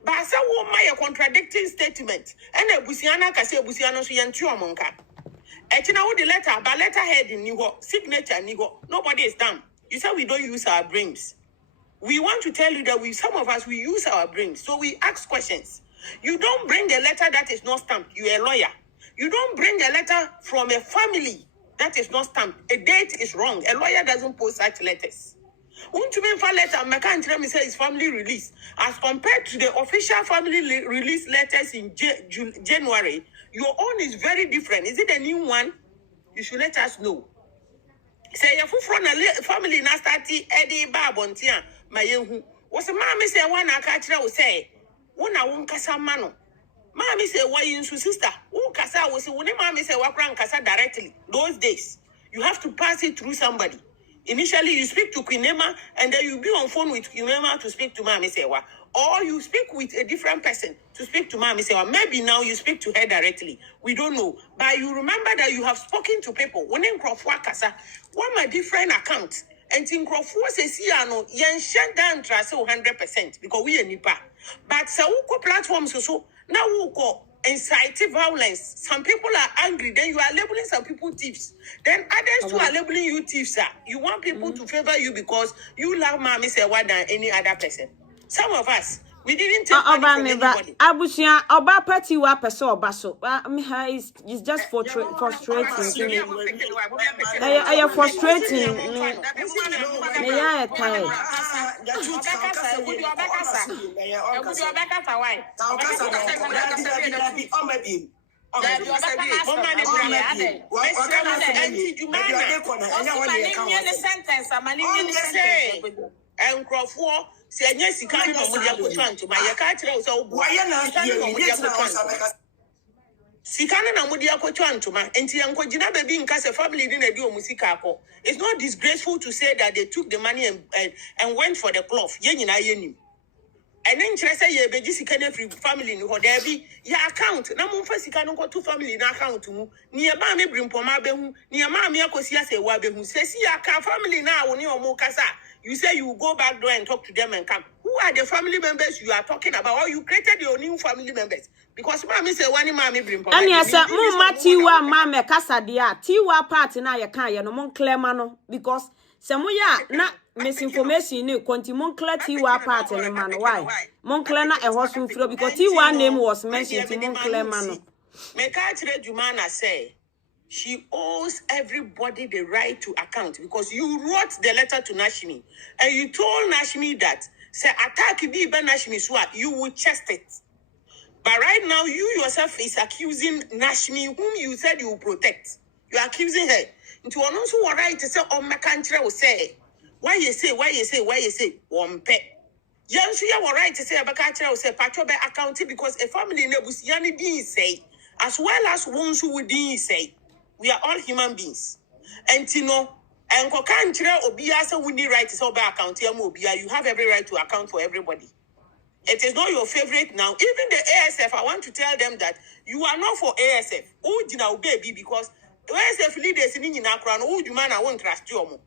But some my contradicting statement. And a Busiana can say Busiano so yantuamonka. Etina with the letter, but letterhead in Nigo, signature Nigo. Nobody is dumb. You say we don't use our brains. We want to tell you that some of us we use our brains. So we ask questions. You don't bring a letter that is not stamped. You're a lawyer. You don't bring a letter from a family that is not stamped. A date is wrong. A lawyer doesn't post such letters. Won't you mean for letter? I can't tell me say it's family release. As compared to the official family release letters in January, your own is very different. Is it a new one? You should let us know. Say your from a family na starti Eddie Babontia, my young was a mammy say one I catch will say, one I won't casa mano. Mammy say, why you sister? Who casa was when mammy say Wakran casa directly. Those days, you have to pass it through somebody. Initially, you speak to Queen Emma, and then you be on phone with Queen Emma to speak to Mammy Sewa. Or you speak with a different person to speak to Mammy Sewa. Maybe now you speak to her directly. We don't know. But you remember that you have spoken to people. When in Crawford Casa, one my different account. And in Crawford says, no, yen shut down trust 100% because we are nipa. But Sauko platforms so now we go incite violence. Some people are angry. Then you are labeling some people thieves. Then others too are labeling you thieves. Sir. You want people to favor you because you love Mommy Sewa than any other person. Some of us, We didn't take money from anybody. Abusia oba party wa person oba so. It's just frustrating to me. I frustrating me. Me ya tired. And Crawford, say, yes, he can't to my catcher. So, why not? Sikana na mudia ko twantuma enti yanko gina baby in case family din edi omusika ko. It's not disgraceful to say that they took the money and went for the cloth. Ye nyina ye nim. And then say ye beji sika na free family ni ho there be ya account na mo fa sika no ko to family na account mu. Ni e ba me brimpoma behu, ni e ma me akosia se wa behu. Say si ya ka family na wo ni omo kasa. You say you go back there and talk to them and come. Who are the family members you are talking about? Or you created your new family members? Because mommy say one mommy bring. And yes, mo matiwa mama kasa dia. Tiwa part na ya kan ya no mon clear mano because se mo ya na misinformation ni konti mon clear tiwa part ni mano why? Mon clear na e hosun fro because tiwa name was mentioned to mon clear mano. Me ka tire Jumanah say she owes everybody the right to account because you wrote the letter to Nashmi and you told Nashmi that say attack be Nashmi swat you will chest it. But right now you yourself is accusing Nashmi whom you said you will protect. You are accusing her. Into one also right to say on my country will say why you say one pet. Young so you right to say about country will say patro be accounting because a family nebus yani didn't say as well as ones who would say. We are all human beings. And Tino, and Kokantra Obiasa would need right to say about account. You have every right to account for everybody. It is not your favorite now. Even the ASF, I want to tell them that you are not for ASF. Oh, Jina baby, because ASF leaders in Nakran, oh, Jumanah won't trust you.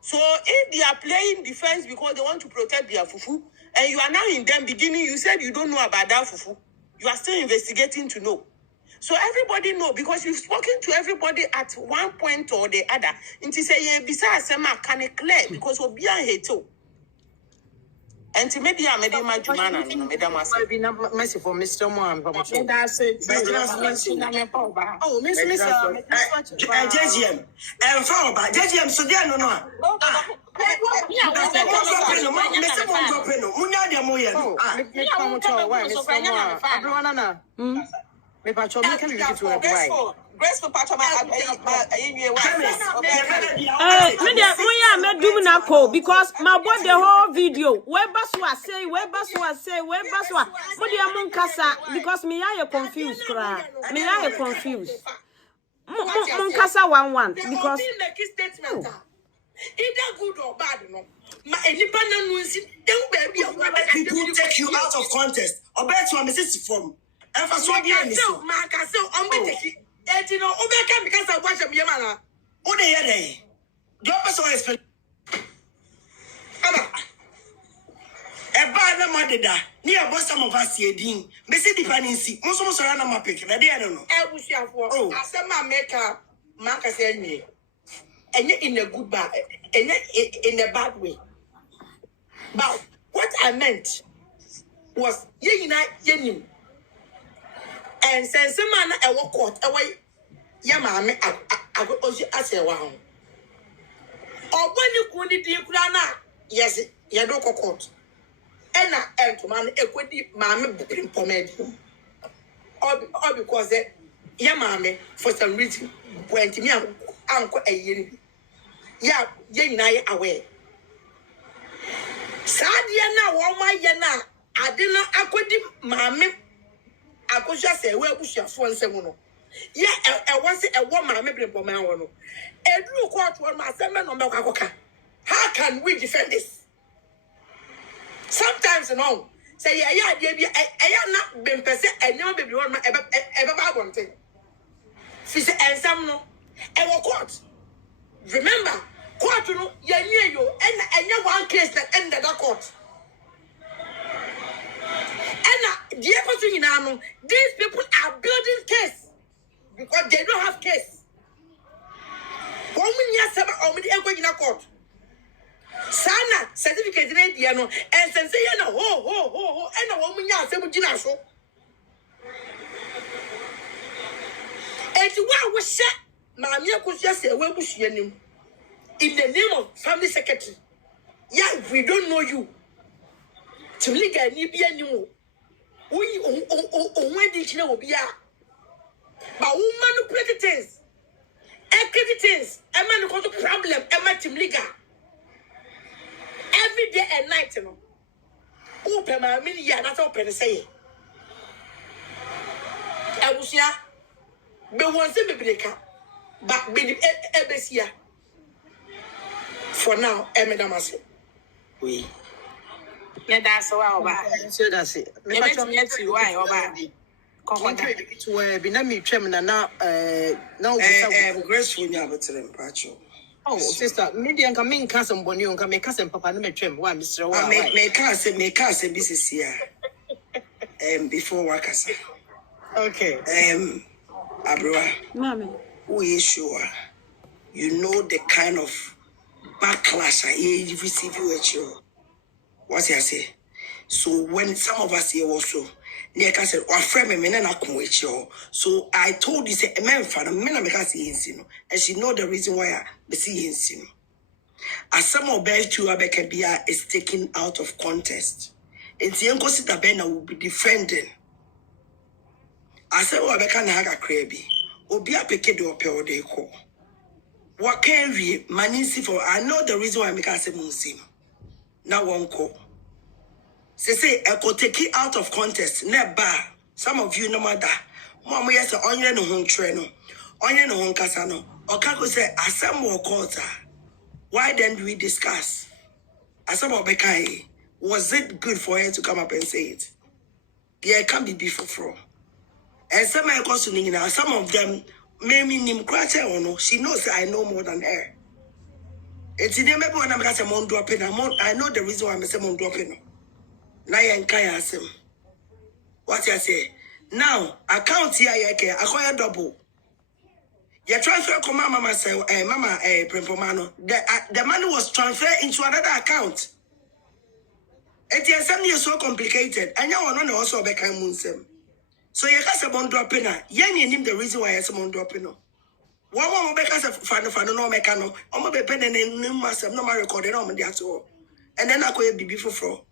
So if they are playing defense because they want to protect their fufu, and you are now in them beginning, you said you don't know about that fufu. You are still investigating to know. So everybody know because you've spoken to everybody at one point or the other. Inti say ye bisa sema can clear because obi an heto. And to maybe I made my Jumanah no madam as be na mercy for Mr. Mohan Bamucho. That's it. Oh, Miss JGM. And follow by JGM so there no. Me pacho me can get to a why. Grace for pacho me do na call because my boy the whole video where baswa say what the among kasa because me are confused cry me are confused mon kasa 1 because either good or bad no ma enipa na no nsi dem baby people take you out of context or bet you am sisi from so Marcus, on me, you know, Obeka because I watch a Yamana. Oh, they are they. The opposite is a bad madida near Boston of us, ye dean. Missy dependency, most of us are on my pick, and I don't know. I wish you for I said my maker, Marcus and me. And yet in a good bad, and yet in a bad way. But what I meant was, ye unite, ye and since a man I walk court away, Yamame, I go as a wow. Or when you couldn't do Grana, yes, Yadoko court. And I to man equity, mamma, bring pomade. Or because Yamame, for some reason, went to me, uncle a year. Ya, ye away. Sad yana, woman yana, I did not equity, mammy. I could just say, well, push your phone, Semono. Yeah, I was a woman, maybe for my own. A blue court one, my seven on Mokakoka. How can we defend this? Sometimes, no. Say, yeah, I am not been per se, and no baby on my ever one thing. She said, and some no, and court. Remember, court, you know, you, and you one case that ended the court. And the opposite in Anu, these people are building case because they don't have case. 1 million 7 or in a court. Sana certificate na dia no ensense ye na ho e na wo munya asem gina so eti wa wo hye maami akosia se we busua nim in the name of family secretary yeah we don't know you timliga ni bia ni wo we di chine obi a ba wo manipulate things things e man ko problem e ma timliga every day and night, you know. Open my mini ya that's open say. I was here. Be one say be break up. But be the for now, Madam say. Oui. Yeah, that's all So that's it. Me met you why over. To where be na me twem na now graceful nya betre mpacho. Oh, sister, maybe I can make cousin Bonnie and can make cousin Papa no trim. Why, Mr. Make cousin business here. Before workers. Okay. Abra. Mommy. Who is sure? You know the kind of backlash I receive you at you. What's I say? So when some of us here also, near cousin or friend me and I come with you. So I told you say a man for the men make us see and she know the reason why I see him. As some of best to Abeka Bia is taken out of context. And the uncle Sita Bena will be defending. As some of Abeka Naga Krabi, Obia Pekedo Peo de Co. What can we manisi for? I know the reason why I make us say Munsim. Now one call. Say I could take it out of context. Never. Some of you no matter. Mama yes onion no home train. Onion no home casano. Or Kako say asam more quarter. Why then we discuss? Asam Bekai. Was it good for her to come up and say it? Yeah, it can be before. And some of some of them maybe nim kwacha or no. She knows I know more than her. It's in the when I'm got a mon dropping. I know the reason why I'm a mon dropping. Now you kaya asem. What you say? Now account here you acquire double. You transfer come mama say mama Prempomano. The money was transferred into another account. It is something so complicated. And you want also be kind munsem. So you got some dropping. You name the reason why someone dropping. One more because of fan no mechano. I'm be pen and no recording on the actual. And then I could be before.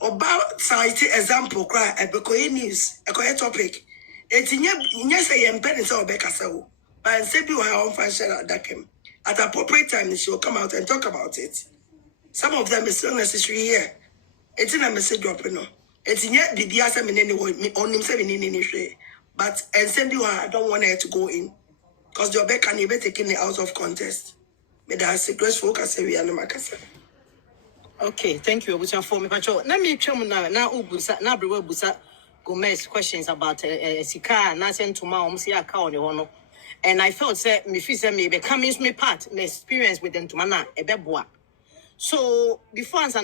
About cite example cry a bekoe news a quiet topic. It's in your say and pen is all back as well. But say you her own function at that came. At appropriate time she will come out and talk about it. Some of them is so necessary here. It's in a message dropping no. It's in yet the DSM in any way on himself in any way. But and send you I don't want her to go in. Because your back can be taken out of contest. But that's a great focus area no makasa. Okay, thank you. For me, Pacho. Let me tell you now. Ubusa, now we busa Gomez questions about Sika, Nasen to my Omsia Kaono. And I felt that me feel me becoming me part, my experience with them to mana a beboa. So before answer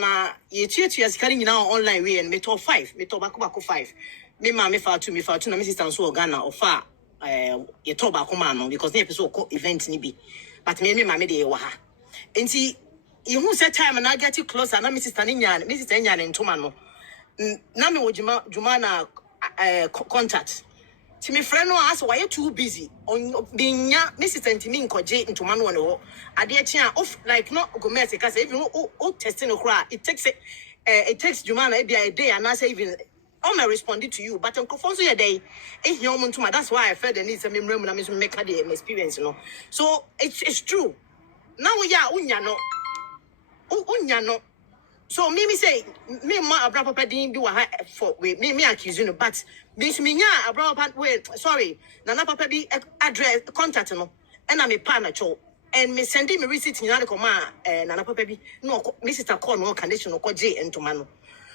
ye years carrying now online way and me top 5, me tobacco 5. Me ma me far to na me sister so Ghana or far ye tobacco man because the episode event ni be. But me ma me de wa. And see you who set time and I get you closer and Mrs. Tanian, Mrs. Tanian and Tomano. Nami wo Jumanah contact. To me friend no ask why you too busy on being Mrs. Tantini Koje into Manu. I dear tia off like not Gomez because even testing a cry. It takes Jumanah a day and I say even I'm responding to you, but I'm confused a day. If you're to my that's why I felt the need some room and I make her experience, you know. So it's true. Now we are unyano. Unyano. So me say me ma abra papa din bi wa ha for we me accuse you but this me nya abra papa wait sorry nana papa bi address contact no and na me pa na cho and me sending me receipt nyina de koma nana papa bi no me sister call no condition no ko je entoma no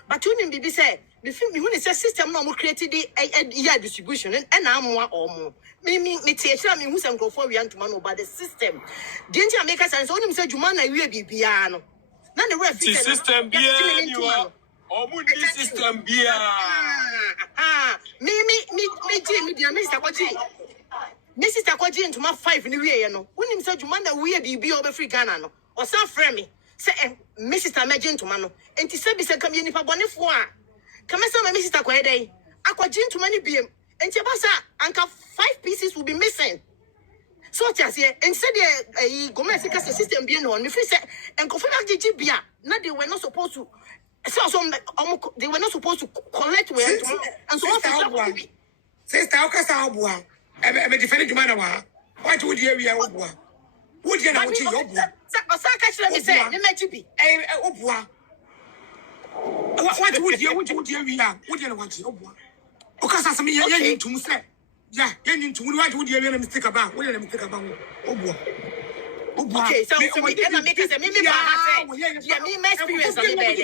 but you nim bi say me feel me when say system no mo create the year distribution and na amoa omo me tie kira me hu say nkrofo wi entoma no but the system the ntia make sense onim say Jumanah wi bibia no na the way system bia you are omundi system bia me dia Mr. Kwaji into my 5 ni we no wonim say Jumanah we bibia obe free Ghana no o san frɛ me say me sister imagine to mano enti say bi say kam ye nipa bonefo a kam say my sister kwa dey akwaji ntoma ni biem enti ba sa anka 5 pieces will be missing. So just here and said the government system being on me say and confirm bia na they were not supposed to they were not supposed to collect well and so sister okasa obua e defend Jumanah wa what would you area obua would you na what you obua osaka chire me say me mejibi obua what would you area would you na what obua okasa some ye ntum say yeah, you to what would you really mistake about? What you mistake about? Okay, so we can make us a me experience on the bed.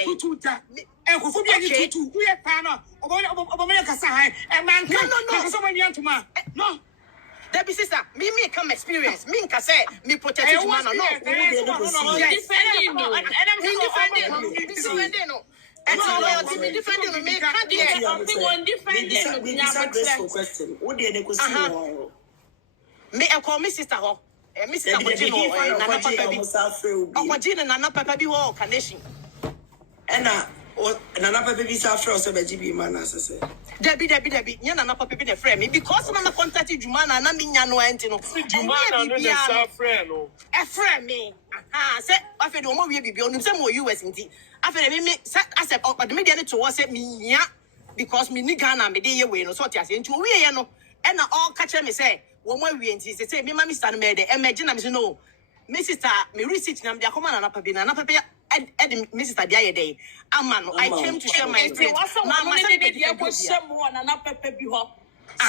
And for you to we are panel of America side and man no someone young to man. No. That be sister, me come experience. Me can say me protect Jumanah. No. Defending no. And so we defending me can't be one defending question. What did they question? Me I call me sister ho. Me sister Kojino na papa bi. Okojino na papa bi ho connection. And na papa bi sa frɛ so be GB man asese. Debi. Nya na papa bi dey frɛ me because na contact Jumanah na me nya no anti no. Jumanah no dey sa frɛ no. E frɛ me. Say afi do mo wie bibi onum say mo US nti. Afi me asep the media ne to wo say me nya because me ni Ghana me dey ye we no so ti ase nti o wie ye no e na all catch me say wo mo wie nti say me ma me stand me dey emerge na me say no me sister me receipt na me dey akoma na papa bi na papa me sister dey dey amano I came to share my experience mama say me dey go share mo na papa bi ho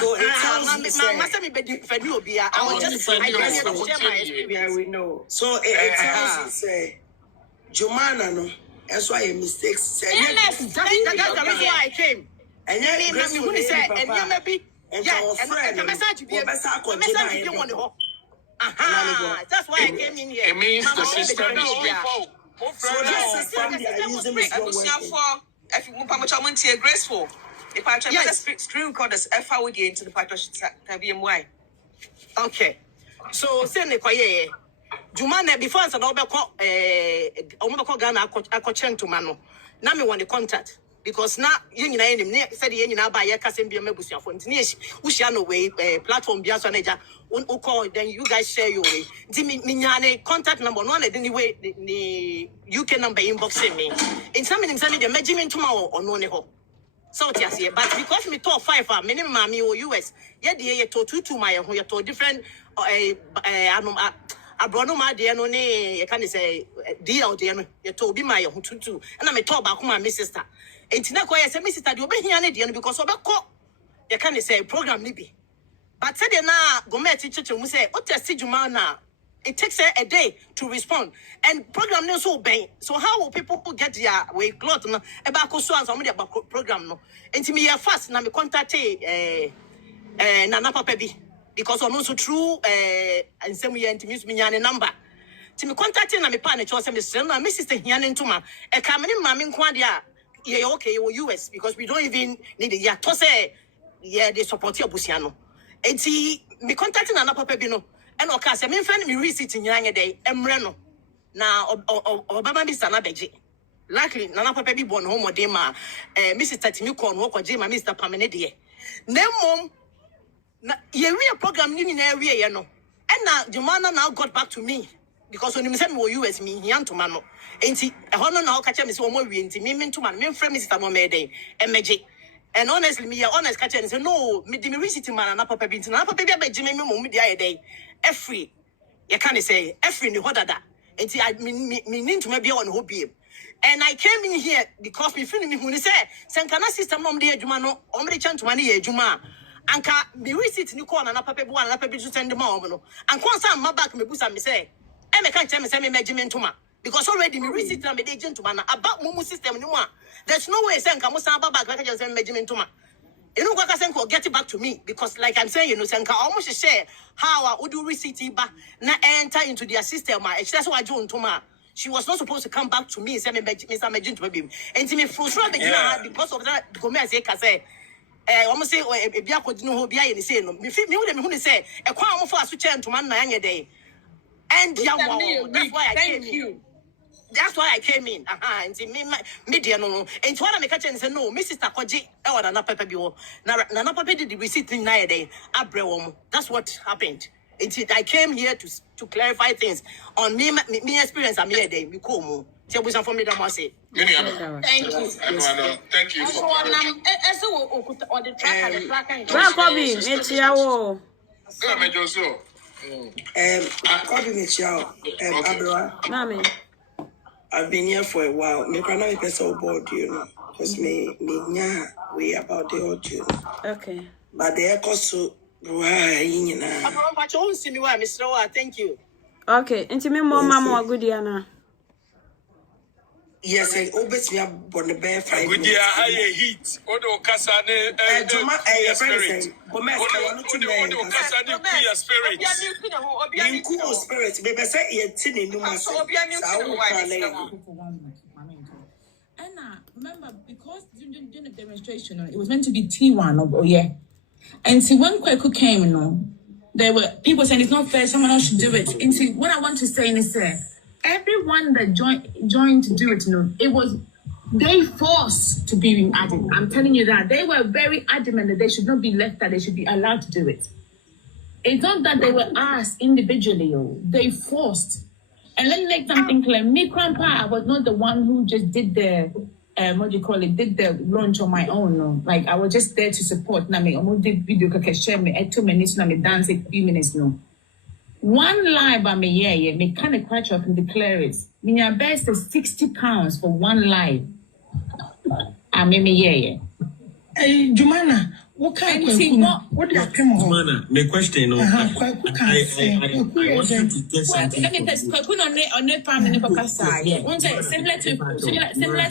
so it tells me mama say me be defend obi I was just share my experience. Yeah, we know. So it tells you say Jumanah no that's why mistakes say yes that's the reason why I came and me who say and you maybe yeah and the message be on the that's why I came in here. It means the system is weak. So the system they are using is not working. If you want graceful, if I try to screen recorders, if I would get into the partnership, why? Okay. So say ne kwaye Jumanah before answer no be call Ghana akọchen to mano na me want the contact because na ye nyina ye nim ne said ye nyina ba ye kasem bia mabusuafo ntini wo hia no way platform bia so na ja wo call then you guys share your way nti me nyane contact number no na the way the UK number inbox me in some nim say the measurement to ma ono ne ho so ti ase but because me top 5 me ma me o US ye de ye to 22 my ho ye to different abrono ma de no ne ye kan say deal de no ye to bi ma ye ho tutu na me to ba ko ma me sister entina ko ye say me sister de obehia ne de no because obekọ ye kan say program ni bi but say de na gomet chiche mu say o test Jumanah it takes a day to respond and program no so ben so how will people get their way cloth no e ba ko so answer mo de program no enti me ye fast na me contact na papa bi because on also true and some year to miss me nyane number to me contacting na me pa na cho say me send na me sister hiane ntoma e ka me ma me nko ade a ye okay we US because we don't even need it ya to say yeah they support your busia no enti me contacting na papa bi no e no ka say me friend me receipt nyane dey emre no na obama bi sana beje luckily na papa bi born home dey ma me sister timi call no kwaje ma Mr. Pamene de na mom na ye we program ni na we ye no and na Jumanah now got back to me because when me say me wo US me hian to no enti e ho no na o ka che me say o mo we enti me to man me frɛ me sister mo me dey emeje and honestly me honest ka che say no me di me receipt man na papa bi enti na papa bi abeje me mo me di aye dey every ye can say every ni hodada enti me need to be on hobby and I came in here because me feel me hu ni say senkana system no me dey adwuma no o me dey chantuma ni ye adwuma anka me receipt ni call na papa bi wan na papa bi to send ma no anka onsa ma back me busa me say e me kan me say me management to ma because already me receipt na me dey gentuma na about mumu system ni mu a there's no way say anka mo san back me kan say management to ma you know what I say get it back to me because like I'm saying you know say anka almost share how I would do receipt ba na enter into their system that's why I do to ma she was not supposed to come back to me say me Mr. Magin to baby and me frustrate because of that come say ka say almost say e bia kwodi no ho bia ye ni say no me hu ni say e kwa amofo aso che ntoma na anye dey and ya wow that's why I came you That's why I came in. And me media no. And one of me catch and say no, Mrs. Takoji, I want an pepper bill. Nana papa did the receipt in night day. That's what happened. I came here to clarify things on me experience. I'm here day. Me come. Tell me some for me that must say. Thank you. Thank you. So on the track. Kobe, mechiawo. Go me Joso. Kobe Michelle, Abra. Mami. I've been here for a while. Me kana me person board, you know, because me nya way about the audio. Okay. But the echo so you know. Abra, don't see me why, Mr. Thank you. Okay, and me more mama good yana. Yes, I always me born the bear 5 minutes. Good high heat. Odo kasane spirit. Odo kasane kuya spirit. Nku spirit. Baby say yetini no mas. And remember, because during the demonstration, it was meant to be T1 or yeah. And see, when Kweku came, you know, there were people saying it's not fair, someone else should do it. And see, what I want to say is everyone that joined to do it, you know, it was they forced to be added. I'm telling you that. They were very adamant that they should not be left, that they should be allowed to do it. It's not that they were asked individually, they forced. And let me make something clear. Me, Grandpa, I was not the one who just did the, did the launch on my own. No? Like, I was just there to support. I did video, share me, 2 minutes, I dance a few minutes, no. One live I me kind of catch up and declare it. My best is £60 for one live. I me Jumanah, what kind of what do you come on? Jumanah, my question. I want you to get something. Let me test. On the family similar to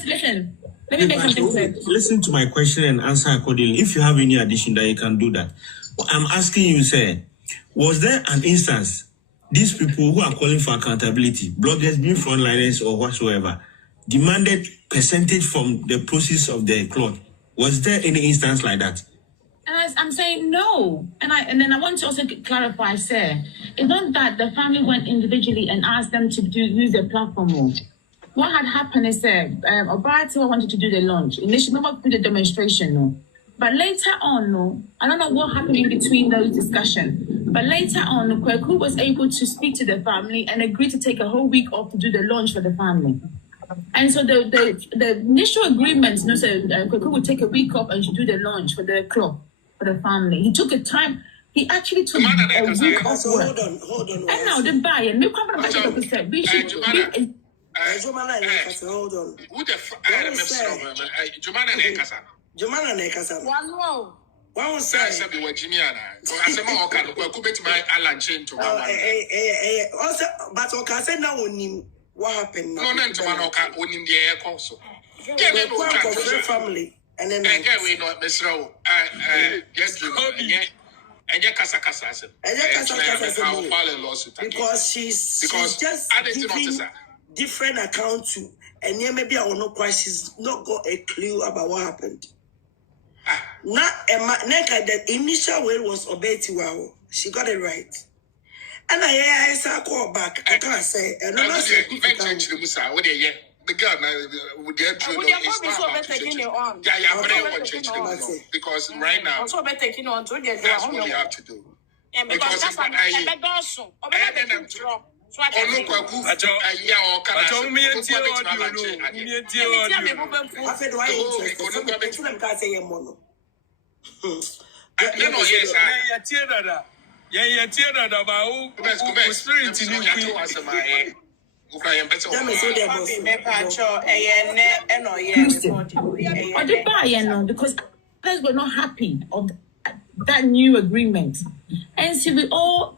listen. Let me make something clear. Listen to my question and answer accordingly. If you have any addition, that you can do that. I'm asking you, sir. Was there an instance, these people who are calling for accountability, bloggers, being frontliners or whatsoever, demanded percentage from the proceeds of the cloth? Was there any instance like that? And I'm saying no. And then I want to also clarify, sir. It's not that the family went individually and asked them to use their platform more. What had happened is Obarati wanted to do the launch. Initially, remember do the demonstration, no. But later on, no, I don't know what happened in between those discussions. But later on, Kweku was able to speak to the family and agreed to take a whole week off to do the launch for the family. And so the initial agreement, you know, so Kweku would take a week off and should do the launch for the club, for the family. He took a time. He actually took a week off work. Hold on. And now the buyer, hold on. Jumanah Nekasa. One was saying, also, but okay, say now what happened? No, family, and then we know Miss Rowe. Yes, because she's just giving different account to, and yeah, maybe I will know why she's not got a clue about what happened. Not the initial way was Obeti wow. She got it right. And I saw call back. I can't say. And I'm not saying the girl with the because right now that's what we have to do. Because that's what because others were not happy of that new agreement. And so we all,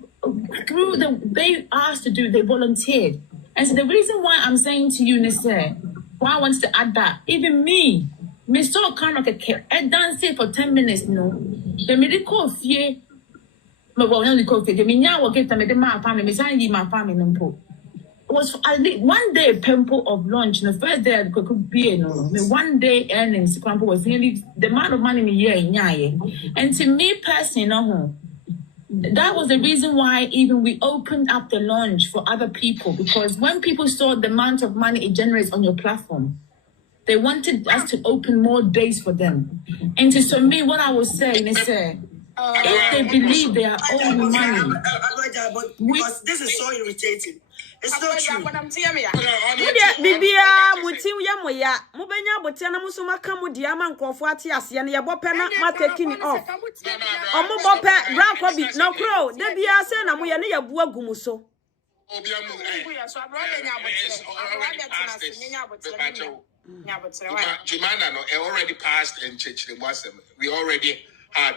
through they asked to do, they volunteered. And so the reason why I'm saying to you, Nisse, why I wanted to add that, even me saw kind of a dance for 10 minutes, no. The medical fear, but only coffee, the minya will get them at my family, my family, was I think 1 day pimple of lunch. The first day I could be one day earnings was nearly the amount of money in a year. And to me personally, that was the reason why even we opened up the launch for other people, because when people saw the amount of money it generates on your platform, they wanted us to open more days for them. And so me, what I was saying is if they believe they are owed money, because this is so irritating. It's not true. Bibia muti yamoya mubenya botiana musoma kamu diama nkofo ate ase na yebope na ma taking off omo bope Brankobi no crow de bia se na mo ye ne yabu agumu so Jumanah no already passed in church. We already had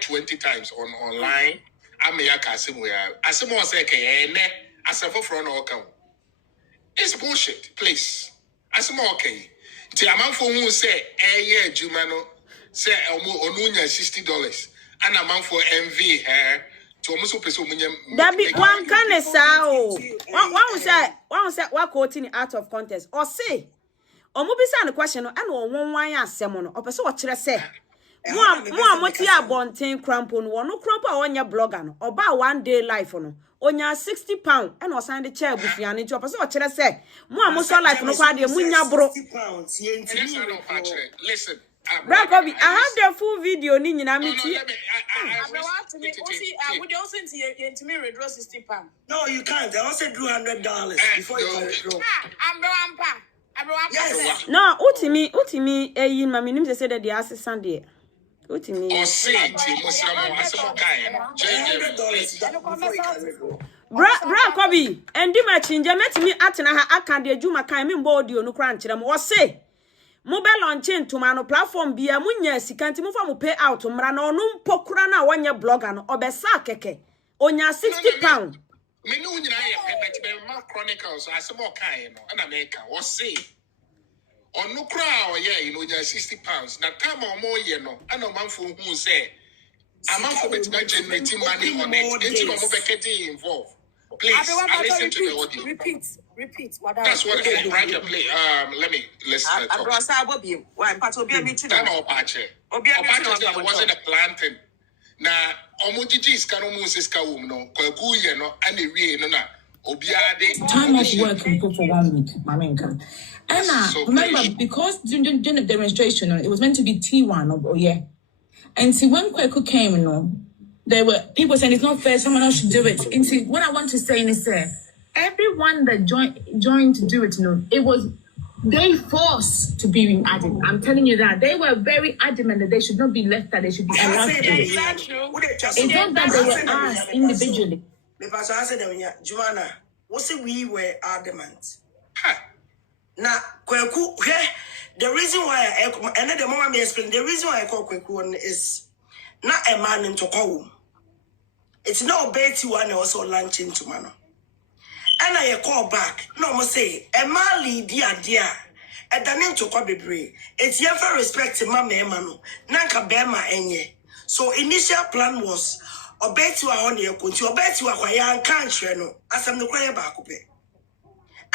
20 times on online. It's bullshit, please. Okay. The amount for who say Jumanah say onunya $60 and amount for MV to almost that be one kind of sao. One say what quoting out of context or say omubisa the question and one asem no opese wo kire say mo amoti abonten crampon no crampo onya blogger no oba 1 day life no onya £60 and o sign the chair bufia no opese wo kire say mo amoso life no kwa de munya bro listen Brankobi, I have the full video ni nyina meti. No, you can't. They also do $100 before you can withdraw. Yes. No, utimi eyin mami nim say that the assistant there. Utimi. Or say Brankobi, endi ma chinja metimi atena ha aka de adwuma kan me mbo audio no kra nkyerem. Wo say mobile launching to mano platform bia munya sikanti mu fa mu pay out mra na onu mpokura na wanya blogger no obesa keke onya £60. Me no nyina ye pebet ma chronicles asemo kan no na America wo say onu kra o ye no nya £60 na time o mo ye no ana manfo hu say amanfo betima generate money on it into no mo be involved. Please, I listen to the audio. Repeat. That's what I right to play. Let me listen to it. Wasn't a planting. Now, Omujiji is Kanomusis Kawum, no, Kwakuya, no, and the Rie, no, Obiade. Time off work and go for 1 week, Mamenka. Anna, remember, because during the demonstration, it was meant to be T1 or yeah. And see, when Kwaku came, you know, there were people saying it's not fair, someone else should do it. And see, what I want to say is everyone that joined to do it, you know, it was they forced to be added. I'm telling you that they were very adamant that they should not be left, that they should be allowed to do it. It's not that they were asked individually. Because I said, Jumanah, what we were adamant. Now, Kweku, the reason why and the moment I explain, the reason why I call Kweku is not a man into home. It's not Betty one also launching to mano. And I call back. No more say a mali dear. A danin to call be. It's never respect my mano. Nanka bema enye. So initial plan was obey to our own country, obey to our young country no. As I'm the choir back.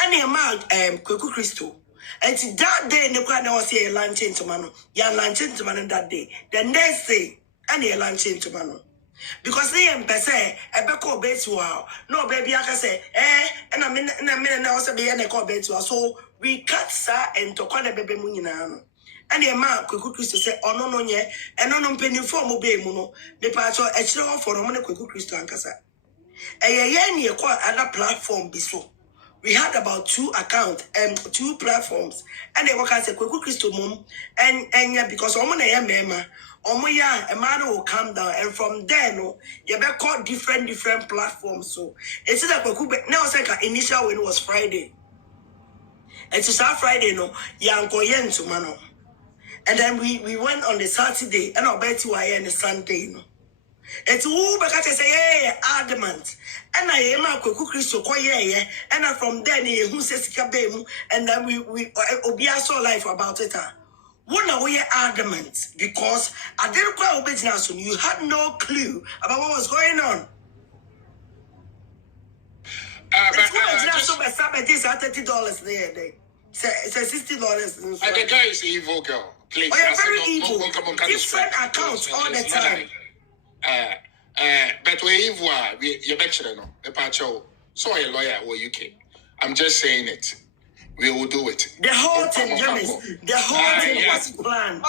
And the amount Kweku Christo. And that day the choir was here launching to mano. Ya launching to mano that day. The next day and he launching to mano. Because they say a beko betu no baby I can say and I mean now also be a call betu. So we cut sa and to call the baby munina. And the man Kweku Christo say oh no ye and no penny for mo be muno the part of a children for no Kweku Christo and Casa. A ye quite other platform be so. We had about 2 accounts and 2 platforms and they work as a Kweku Christo mum and yeah because I'm a mema. Omoya, a man will come down, and from there, no, you better call different platforms. So it's like now. It's like initial when it was Friday. It's just Friday, no, Yanko Yen to Mano, and then we went on the Saturday, and I'll bet you I on the Sunday, no. It's who because I say adamant, and I am a Kweku Christo yeah, and from there, who says Kabemu, and then we Obia saw life about it. One way adamant because I didn't quite obey now, so you had no clue about what was going on. $30 there. It's $60. The guy is evil, girl. Please. Oh, yeah, very evil. Different accounts all the time. But you better no. The pacho. So a lawyer or UK. I'm just saying it. We will do it. The whole thing, James. The whole thing was planned.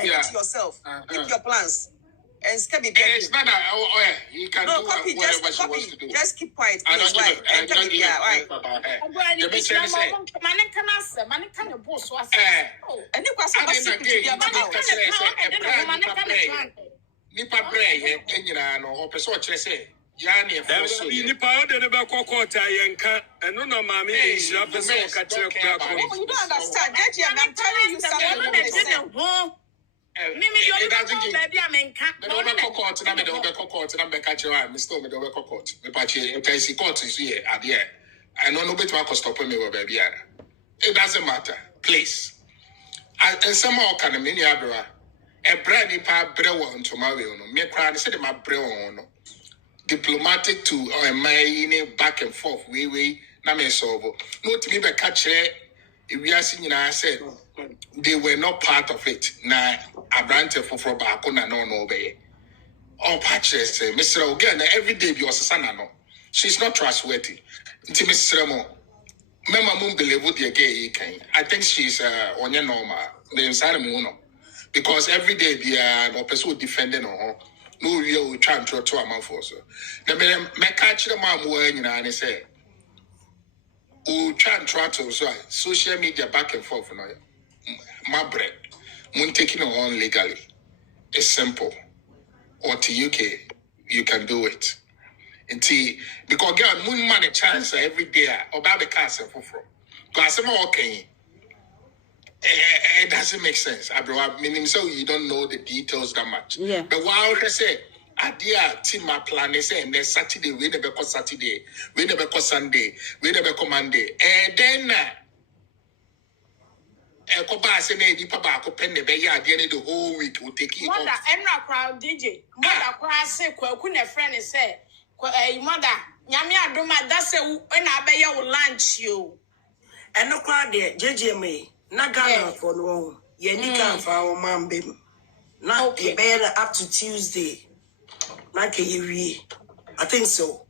To yourself. Keep your plans. And it's not you can no, do copy, whatever just she copy. wants to do. Just keep quiet, I please. don't give Right? I don't give Right. Nipa ode ne be kokota yenka eno na mami inshira pese o ka kire kwa ko. You don't understand. I'm telling you something. It doesn't give. It doesn't matter. Please. And some more can a mini abra. A brand new pa brew on tomorrow. Me cry, said my brew on. Diplomatic to my back and forth. We na me solve. No to me by catch it. If we are seeing, I said they were not part of it. Na abrante for bakuna no obey. All patches, Mr. Again, every day you was a son. No, she's not trustworthy. Until Mr. Mo, Mama Moon believe what you gay. I think she's on your normal. The inside of Muno. Because every day the person defending her. No real trying to a man for so. The man catch the mom wearing and I say, oh, try to so social media back and forth. My bread, moon taking on legally. It's simple. Or to UK, you can do it. Because girl, moon money chance every day about the castle for from. Because I'm okay. It doesn't make sense. I mean, so you don't know the details that much. Yeah. But while I say, I team my plan, they say, and then Saturday, we never call Saturday, we never call Sunday, we never call Monday. And then, the whole week will take it off. Mother, and not crowd DJ. Mother, crowd say, Quakuna friend is say, Mother, Yamia do my that's a when I bear your lunch you. And no crowd there, JJ Nagana for no, Yenika for our mom, baby. Now, you better up to Tuesday. Like a I think so.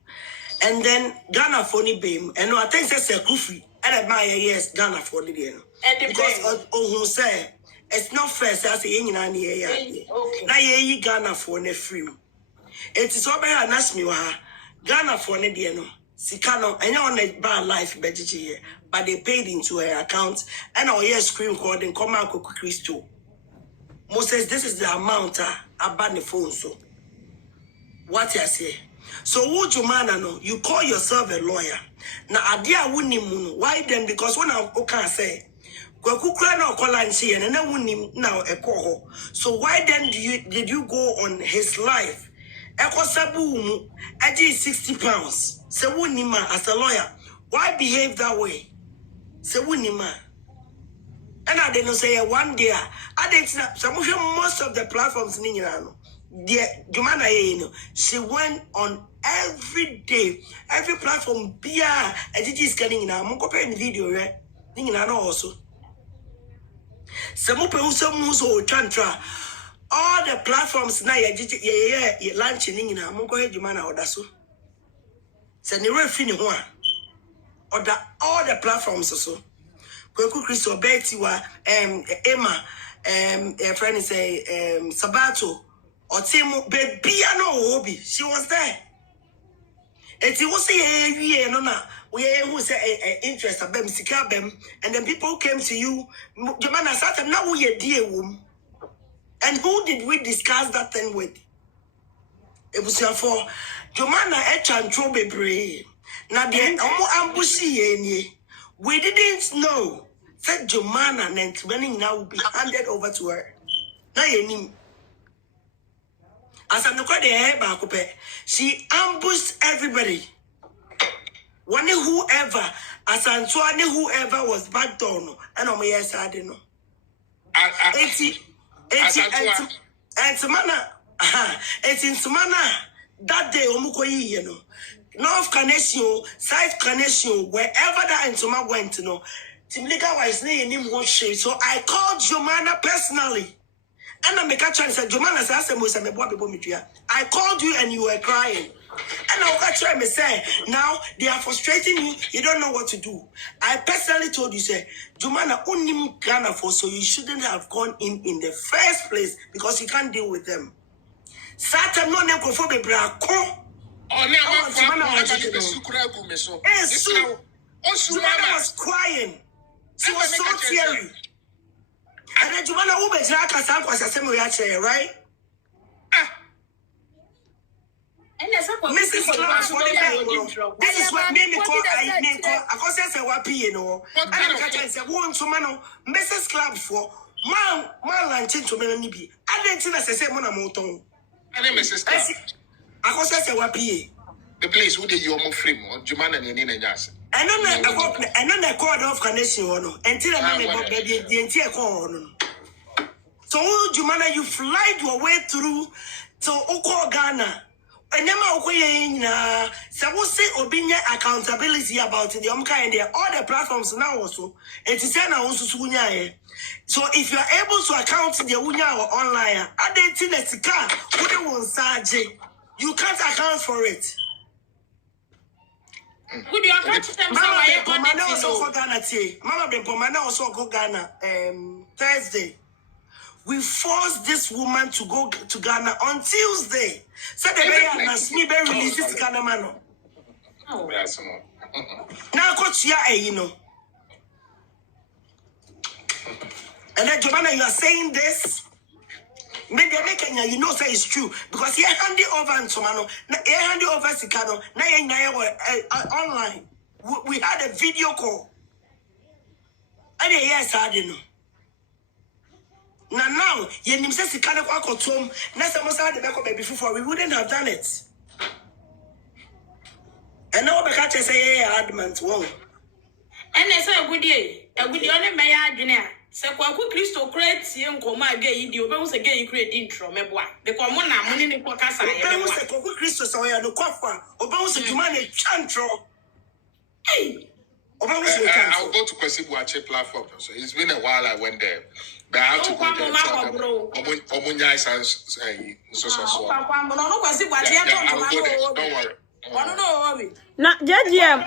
And then Ghana for the beam, and I think that's a kufi. And my yes, Ghana for the end. Because who say it's not fair, as a yin and ye. Now ye Ghana for the free. It is over and ask me Ghana for the end. Sikano, and you're on a bad life, but they paid into her account, and our year screen recording come out with Christo. Moses, this is the amount I ban the phone. So, what I say? So, would Jumanah no? You call yourself a lawyer. Now, idea wouldn't why then? Because when I can say, and I wouldn't now a call. So, why then did you go on his life? Eko sabu I did 60 pounds. So, wunima as a lawyer, why behave that way? So, wunima. And I didn't say one day. I didn't some of most of the platforms in Jumanah, she went on every day, every platform. Bia, and it is getting in a comparing video, right? Thinking I know also. Some who's chantra. All the platforms now, you're launching in a Monko Jumanah or Dasu. Send you refini one. Or all the platforms also. Kweku Christo Betty Emma a friend say Sabato or Timu baby no hobby. She was there. And he was say no we who say interest of them sikabem and then people came to you Jumanah started now we a dear womb. And who did we discuss that thing with? It was for Jumanah and Trobe now the ambushi we didn't know that Jumanah and running now will be handed over to her. Now you name. As I'm not quite the hair back up, she ambushed everybody. One whoever, as Antoine, whoever was back down, and on my yes, I didn't know. 80 and Samana, that day, Omukoyi, you know. North Carnation, South Carnation, wherever that Antoma went to know. Tim Liga was name watch. So I called Jumanah personally. And I make a chance and Jumanah says I called you and you were crying. And I'll catch you and say, now they are frustrating you, you don't know what to do. I personally told you, say, Jumanah only Ghana for, so you shouldn't have gone in the first place because you can't deal with them. Satan no name for the brako. Oh, Jumanah was crying. She was so teary. And then Jumanah right? Mrs. Clark, this is what made me call I say wapi, you know. And I say, one to mano, Mrs. Clark for man lantin to me. I didn't say Mona Moton. And then Mrs. Clark. I say wapi. The place where you are more free, Jumanah and Nina Jas. And then I called off connection until I got baby the entire call. So Jumanah, you fly your way through to Oko Ghana. And never so we say obinya accountability about the and all the platforms now also. It is now also so if you are able to account the unya or online, you can't account for it. Would you account to them? Mama Pomana also go Ghana Thursday. We forced this woman to go to Ghana on Tuesday. Said the way and me be released this Ghana man. Oh, yes, now coach ya you know. And then Jumanah, you are saying this. Maybe Kenya, you know, say it's true because he handed over and Somano, he handed over Sikano. Now online. We had a video call. And yes, I didn't know. Now, you need to see kind of home. Next time, the back of baby before we wouldn't have done it. And now, the catcher say, adamant, whoa. And they say, a good day, only may I dinner. So, quick crystal crates, young Coma gay, you almost again you create intro, me boy. The common money in Pocasa, I was a quick crystal, so I had no coffer, or bounce to manage chantro. Hey, I'll go to Kwesibuache platform. So it's been a while I went there. But I have to go there. Omunya is now, JGM,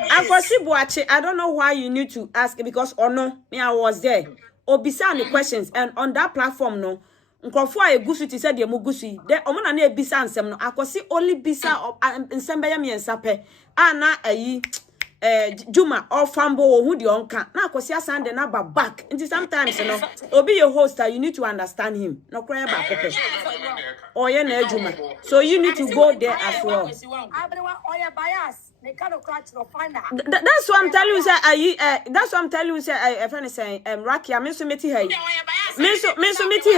I don't know why you need to ask because no, me I was there. Obisa the questions and on that platform no. Nkofo a egusu ti said the mugusu. There omona na ebisa nsem no. Akosi only bisa nsem ya miensa pe. Na ayi Juma or Fambo who the onka. Na akosi asande na ba back. Until sometimes you know, obi your host you need to understand him. No cry about pepe. Oh yeah, na Juma. So you need to go there as well. That's what I'm telling you. Say, that's what I'm telling you. Say, a friend is saying, Raki, I'm so meti hai. Menso meti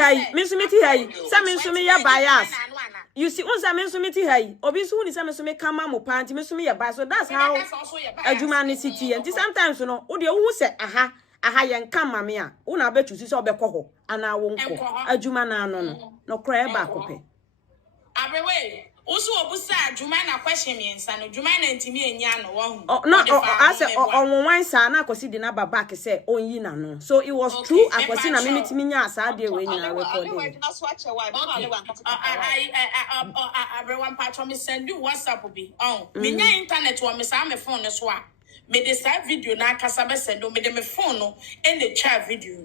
hai. Some menso me ya bias. You see, once I'm menso meti hai. Obviously, when is menso me come mo panty, menso me ya bias. So that's how a humanity. And sometimes you know, odi who say, aha yen come mamia. Una bet you see so be koho. And I won't go. A Jumanah no cry back ope. Abewe. Also, Obusa, Jumanah question me and son, Jumanah and Timmy and Yan. Oh, no, I said, on one side, I could see the number back, say, oh, you know. So it was true. I was in a minute, Minas, I did when I recorded. Everyone part of me send you WhatsApp will be. Oh, Minya internet or Miss Ame phone as well. Made the side video now, Casabe send, or made them a phone and the chat video.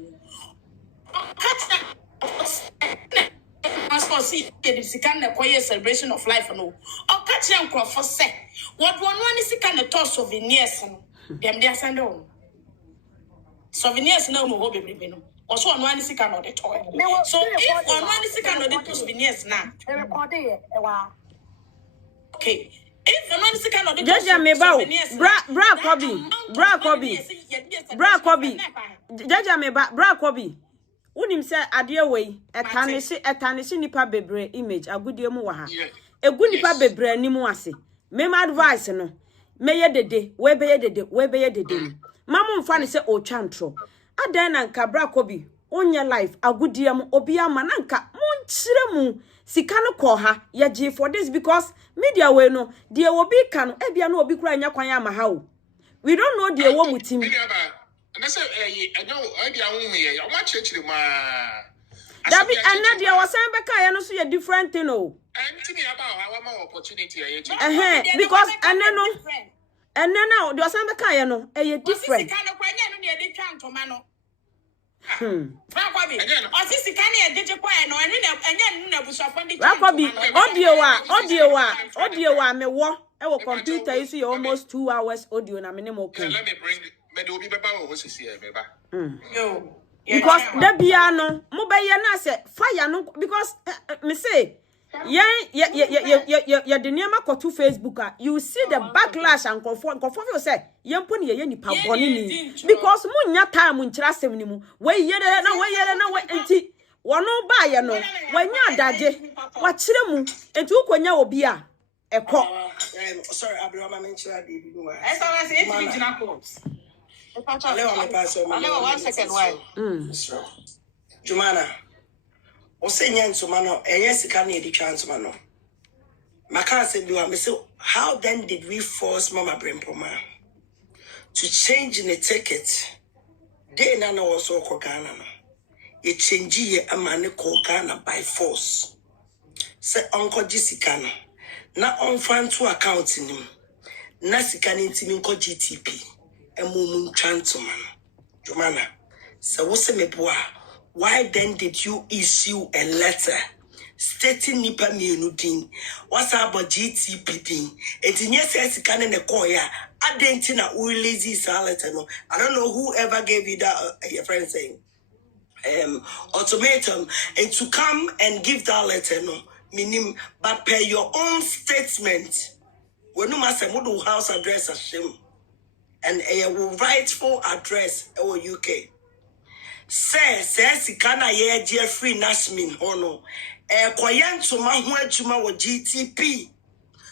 See the quiet celebration of life no. Or catch young for say. What one is kind of toss souvenirs and them there send on. Souvenirs no more baby. Also one is kind of the toy. So if one is kind of the souvenirs now. Okay. If one is kind of the Jaja me bra Kobe. Jaja me bra Kobe. Unim say adie we etanishi nipa bebre image agudie mu wa ha egu nipa bebre animu ase mem advice no meye dede we beye dede mamu mfa ne say o twantro adan na nka bra Kobi onye life agudie mu obi ama na nka munchire mu sika no ko ha ye for this because media we no de obi ka no ebia no obi kura nya kwan ama ha o we don't know de wo mutim. And I said, I know, I be a woman, I'm not church. Dabi anadia wasan beka ya no so ye different thing o. Anything about our opportunity because aneno enena the wasan beka ya no e different. Osisi kan e deje kwa no enu na busafo ndi Rakobi audio wa me wo e wo computer you see almost 2 hours audio na me ne mo okay. Let me bring me do be baba wo sisi e me ba. Yo. Because the piano mo be ye na say fire no because me say yeah the name to Facebook you see the backlash and conform you say yempo ne ye nipa boni ni because mo nya time nkyira sem ni mu we yere na we enti wono ba ye no wanya adaje wa kire mu enti ukonya obi a ekọ sorry Abraham menchira dey do wa I saw say it be jina court. Alewa 1 second why Jumanah Osenya ntoma no enye sika na edi twa ntoma no maka se bi wa me say how then did we force Mama Brempoma to change the ticket dey na no so ko Ghana no e change ye amane ko Ghana by force se onko sika no na onfa nto account nim na sika ni ntimi nko GTP emumu twa ntoma no Jumanah se wo se meboa. Why then did you issue a letter stating nipa mienu din? What's about GTP din? It in yes sika ne koya adenti na release letter no. I don't know whoever gave you that your friend saying ultimatum and to come and give that letter no minim but per your own statement when you must have house address ashim and a rightful address or UK. Says Sikana ye Jeffrey Nashmin Hono. Koyan to Mahua with GTP.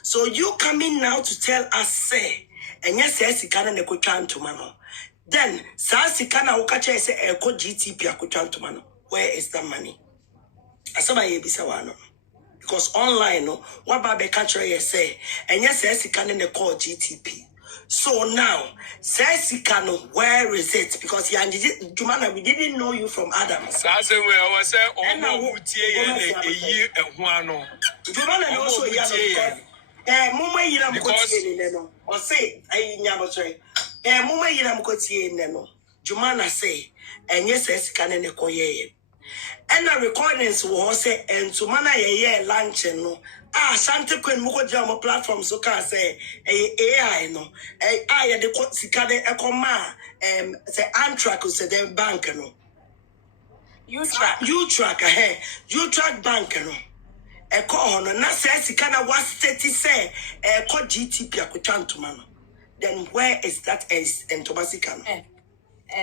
So you coming now to tell us say and yes Sikana Nekochan to Mano. Then Sikana Okacha say Eko GTP Akochan to Mano. Where is the money? Asaba ye bisawano. Because online no what babe catcher ye say and yes Sikana Neko GTP. So now, says Sikano, where is it? Because Jumanah, we didn't know you from Adam. Sase we I say oh a year and one. Jumanah also Muma Yina Mukoti no. Or say I Yamotre. Muma Yina Mukoti no. Jumanah say, and yes, Sikana Nekoye. And the recordings will say, and to mana ye lunch and no. Sante Queen Muko Jama platform so can say AI no. I the Sikade Ekoma say Antrack say them bank no. You track bank no. Eko no na say Sikana was 30 say eko GTP akutantuma no. Then where is that is in Tomasika no?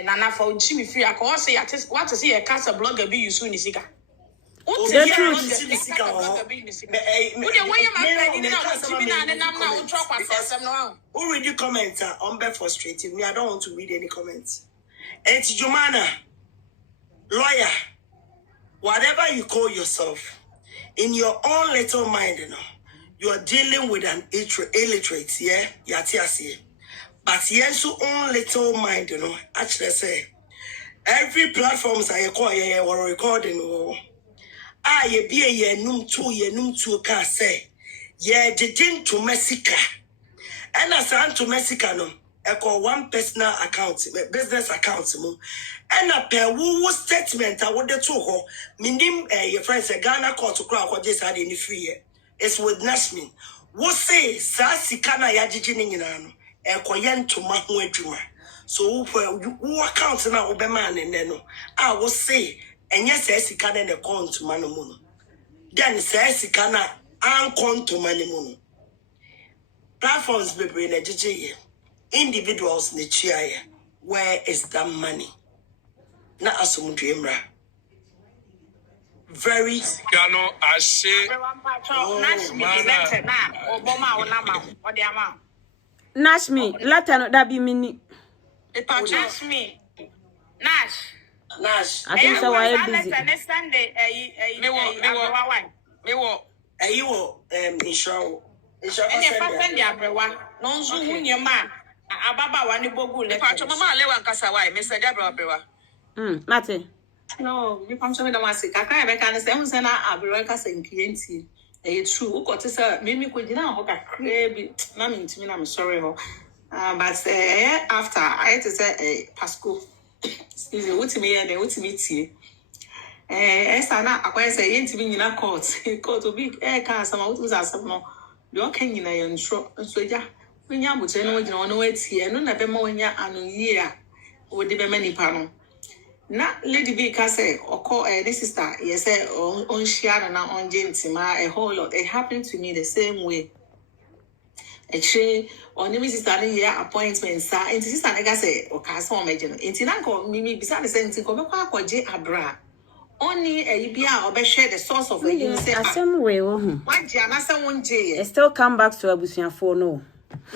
Nana for Jimmy free I can say what to see a cancer blogger be you soon isika. The truth. Who read the comments on be frustrated me? I don't want to read any comments. And Jumanah, lawyer, whatever you call yourself, in your own little mind, you are dealing with an illiterate, yeah, yatiasi. But yes, your own little mind, actually say every platforms I call you or recording. Ye be ye num to ka say ye didn't to Mexica. And as an to Mexica no call one personal account, business account mo. And a pair woo statement I would the two ho minim your friends a Ghana court to crowd or just had any free. It's with Nashmin. What say Sasikana Yajin in an koyen to Mahu Juma. So who account now be man and then I will say and yes, Sikana and a con to Manomono. Then says Sikana and con to Manimono. Platforms be in a GJ. Individuals in the chair. Where is that money? Na assume dreamra. Very Gano Ashe. Nash me, Latin that be mini. Nash me. Nash. I think so. I am busy. Sunday. Inshallah. Any person ya brewa. No so hunye ma. Ababa wani bogu le. Mama lewa nkasa why Mr. Debra brewa. Mate. No, you come to me the one sick. I can't make an send I be like as in clienti. It's true. Got to say, maybe could you know how crabby. Mammy to me, I'm sorry. But after I had to say, Pasco, excuse me, what's me and they would meet you. Sana, I say, ain't me in a court. Court to be air car, some out was some more. You're can you and so yeah. When you would know it's here, no, never more in your annual year. Would be many panel. Na Lady B can say, or call this sister, yes, on share now on Jentima, a whole lot. It happened to me the same way. A tree on the sister here appointments, and sister, like I say, or castle major. In Tinanko, Mimi, beside the same thing, come back or J. Abra. Only a Ibia or share the source of a same way. Why Jana someone J? It still come back to Abusian for no.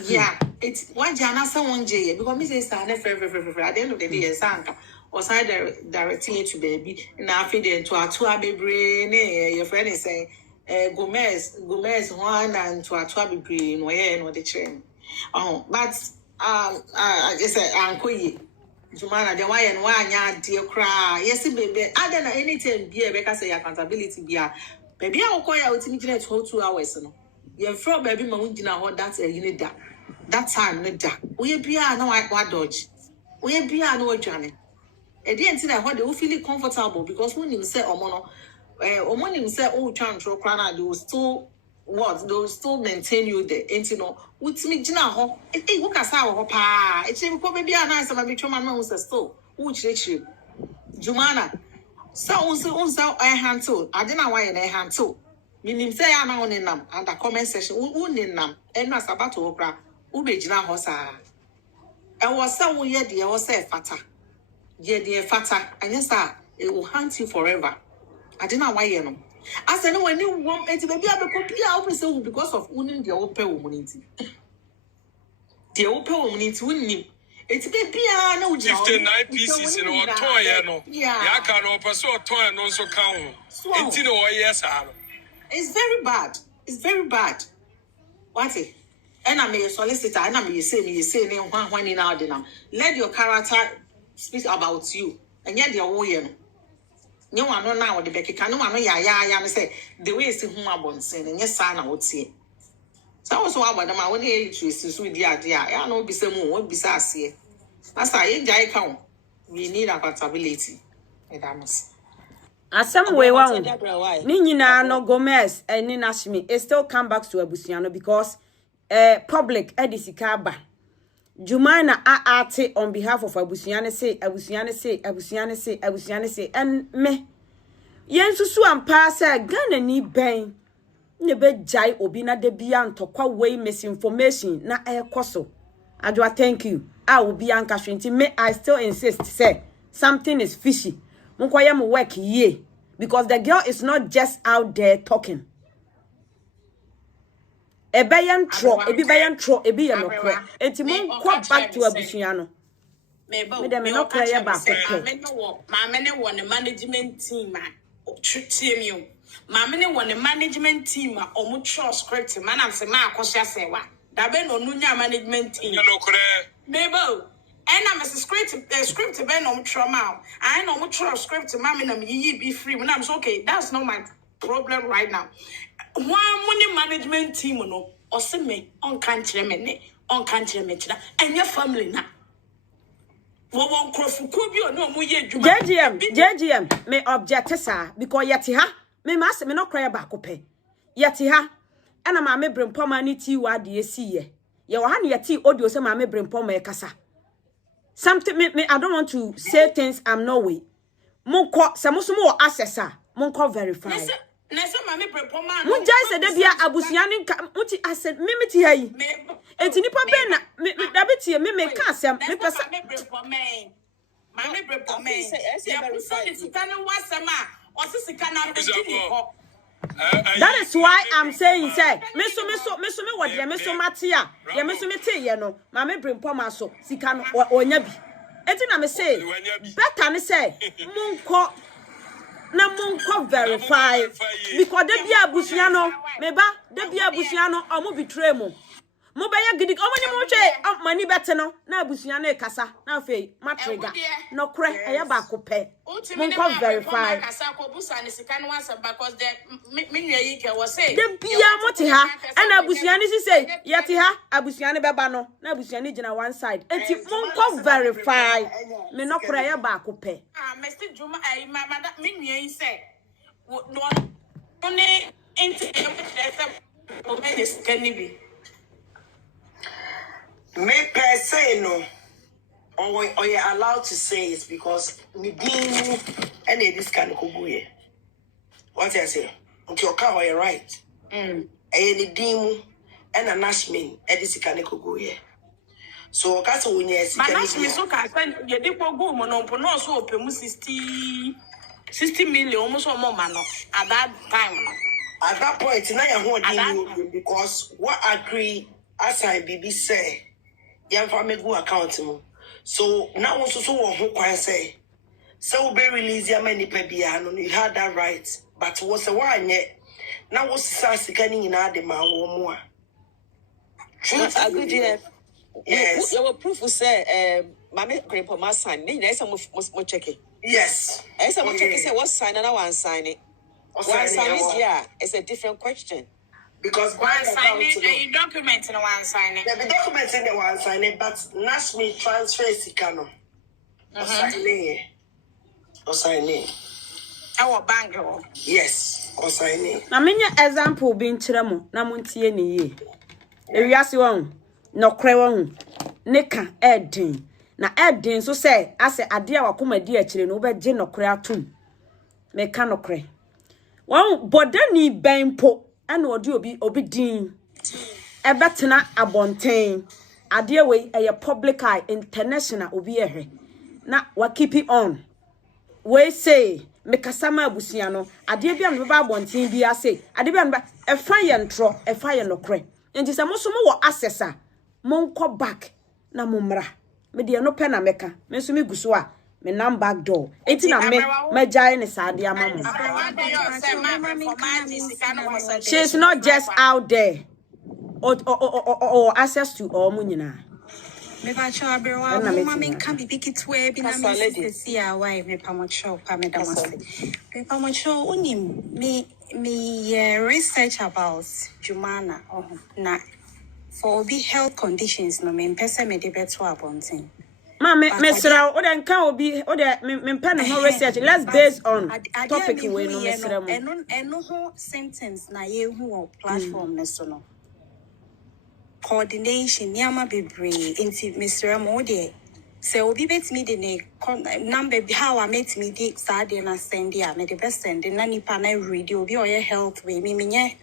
Yeah, it's why Jana someone J, because Mrs. Sana, at the end of the day, Sanka. Was I directing it to baby? Now feed into our 2 baby. Your friend is saying, Gomez, one and to our 2 baby, no, no, the train. Oh, but I just said, Uncle Jumanah, the why and why, ya dear cry. Yes, baby. I don't know anything, be a because say accountability be a baby. I'll call you to me for 2 hours. You're from baby, my window, that's a unit that time, no that. We be a no, I dodge. We be a no, Johnny. I didn't see that what they will feel comfortable because when you say Omono, when you say Chantro Crana, they will still they will still maintain you there. And you know, with me, Jina ho, it look as how pa, it's probably be a nice and a bit man who's a store, which you Jumanah. So also I hand to, I didn't know why I hand to. Meaning say I'm on in them and the comment section, who in them, and not about to okra, who be Jina hosa. I was so weird, I was say fata. Yeah, dear fata, and yes, sir, it will haunt you forever. I didn't know why you know. I said, no, when you want it to be able to copy because of winning the open womanity. The open womanity winning. It's a piano, 59 pieces in our toy, yeah, can open so toy and also count. Yes, it's very bad. It's very bad. What it? And I'm a solicitor, and I'm a say, one in our dinner. Let your character speak about you, and yet you're way. No one know now the Becky can no one know ya say the way is whom I want saying, and yes, son, I would say. So also about them, I want to age is with the idea. I know be some more, won't be sassy. As I ain't I count, we need accountability. As some way, one Nina no Gomez and Nina Shmi, it still come back to Abusiano because public Edisikaba. Jumanah ate on behalf of Abusiane say, and me. Yensusu and pass a Ghana ni bang. Nebe jai obina de bian to kwa way misinformation na koso. Adwa thank you. I will be ankashwinti. May I still insist, say something is fishy. Munkwaya mu work ye. Because the girl is not just out there talking. Ebi bayan tro, ebi no kre. Enti mon kwa back to Abusiano. Me no kre ya ba ko. Mama ne won the management team TMU. Mama ne won the management team omo trust script man am say ma akosia say wa. Da be no nunya management team. No kre. Mebo. And I'm a script be no trauma. I know much script mama na me be free. When I'm okay, that's not my problem right now. One money management team no or say me on country me and your family na won crofu ko bi no mo ye djuma JGM me object sir because yeti ha me mass me no cry back ope yeti ha ana ma me brempo ma ni ti wa de esi ye wo ha ne yeti audio say ma me brempo ma e kasa something me I don't want to say things I'm no way monko se musumo accessor monko verify Nessa mama brempo ma mun jai se de bia abusuane muti asset mimiti hayi enti nipa be na me da betie me ka asem me pesa me brempo man mama brempo man ya kusani sikana wasema osisika na mbetiko. That is why I'm saying say me what ye me so matia ye me so mete ye no mama brempo ma so sika no onya bi enti na me say better ne say monko na monko verify because de bia abusuano me ba de bia abusuano omo betray mo Mo ba ya gidi omani mo hwe mani bete no na abusua na kasa na afei matrega no kre eya ba ko pe mo ko verify kasa ko busa ni sika no answer because the menua yi ke wo say de bia mo te ha ana abusua ni si say yete ha abusua ni beba no na abusua ni gina one side enti mo ko verify me no kre eya ba ko pe Mr. Juma madam menua yi say no ne enti o me de sika ni bi me per se no or you're allowed to say it because me deem any this kind of kubuye. What I say? Okay, okay, you're right. Any deem and a nashmin this kind of kubuye. So that's when you see. Nashmin so can you did go no so open 60 million almost or more man at that time. At that point, now you're holding because what agree as I BB say, you have a good account. So now also so who can say so be release your money pebiano, you had that right, but was a one yet. Now was sassy canning in Adema or more. I good yes. You were proof of say Mammy Grandpa must sign. Then some must check it. Yes. I said, say what sign and I want sign it. One sign it, yeah, it's a different question. Because one sign it, you document in one sign it. The document in the one sign it, but Nashmi transfer Sikano. Or sign it. Our bank. Yes, or sign it. Na menya example bi nkyeremo na montie ne ye. Ewiase won no kre won neka edin. Na edin so say ase ade a wakomadi a kire no obegye no kre atum. Meka no kre. Won bodani benpo ana odi obi din. Ebetena abonten. Ade we eye public eye international obi ehwe. Na wa keep it on. We say mekasama abusia no ade bia no ba abonten bia say ade bia no ba efa ye ntro efa ye nokre enti se moso mo wo access a monko back na momra me de no pe na meka me so me guso a me nam back door enti na me magyae ne saade amamo. She's not just out there or access to all munyina. Me ba cho abewa mama me kan bibi kitwe bi na me see why me pa mo cho pa me da mose me pa mo cho unim me research about Jumanah na for be health conditions no me pese me de beto abonten ma me sra o de nka obi o de me pen no research let's base on topic we no me sra mo eno ho symptoms na ye hu platform ne so no coordination yama bebre into Mr. Mode. So obi bet me the number how I met me the Saturday and Sunday. I made the best send the nanny pana radio be or health with me.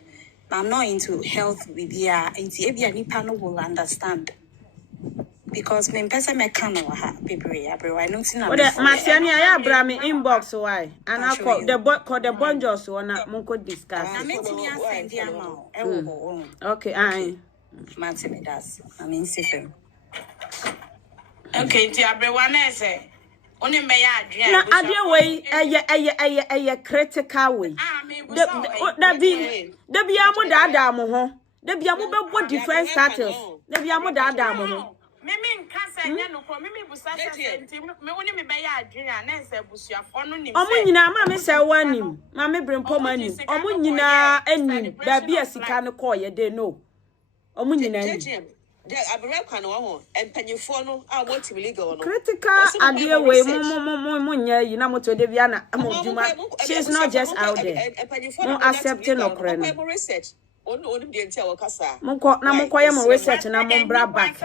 I'm not into health with ya into every panel will understand. Because me person me can bebre I don't see na. Masiani ya bra me inbox why and I call the bonjos wanna monko discuss. I met me send the amount. Okay, aye. Mate me das. I mean sifem. Okay, ti abrewa say. Oni me ya adua. Na ade way eye critical way. Da bia mo da mo ho. Da bia mo bebo different status. Da bia mo da mo ho. Mimi nka se nya no ko mimi busa se nti me woni me be ya adua na se busuafo no nim se. Omo nyina ma me se wanim. Ma me brempo manim. Omo nyina anim. Da bia sika no ko ye de no. Omunyina the aberekwa no ho empanyefo no a wonti legal no critical ade we munya yi na moto de bia na amoduma she's not just out there no accepting no kre no research onim de ntia wakasa monko na monko ye mo research na mon bra back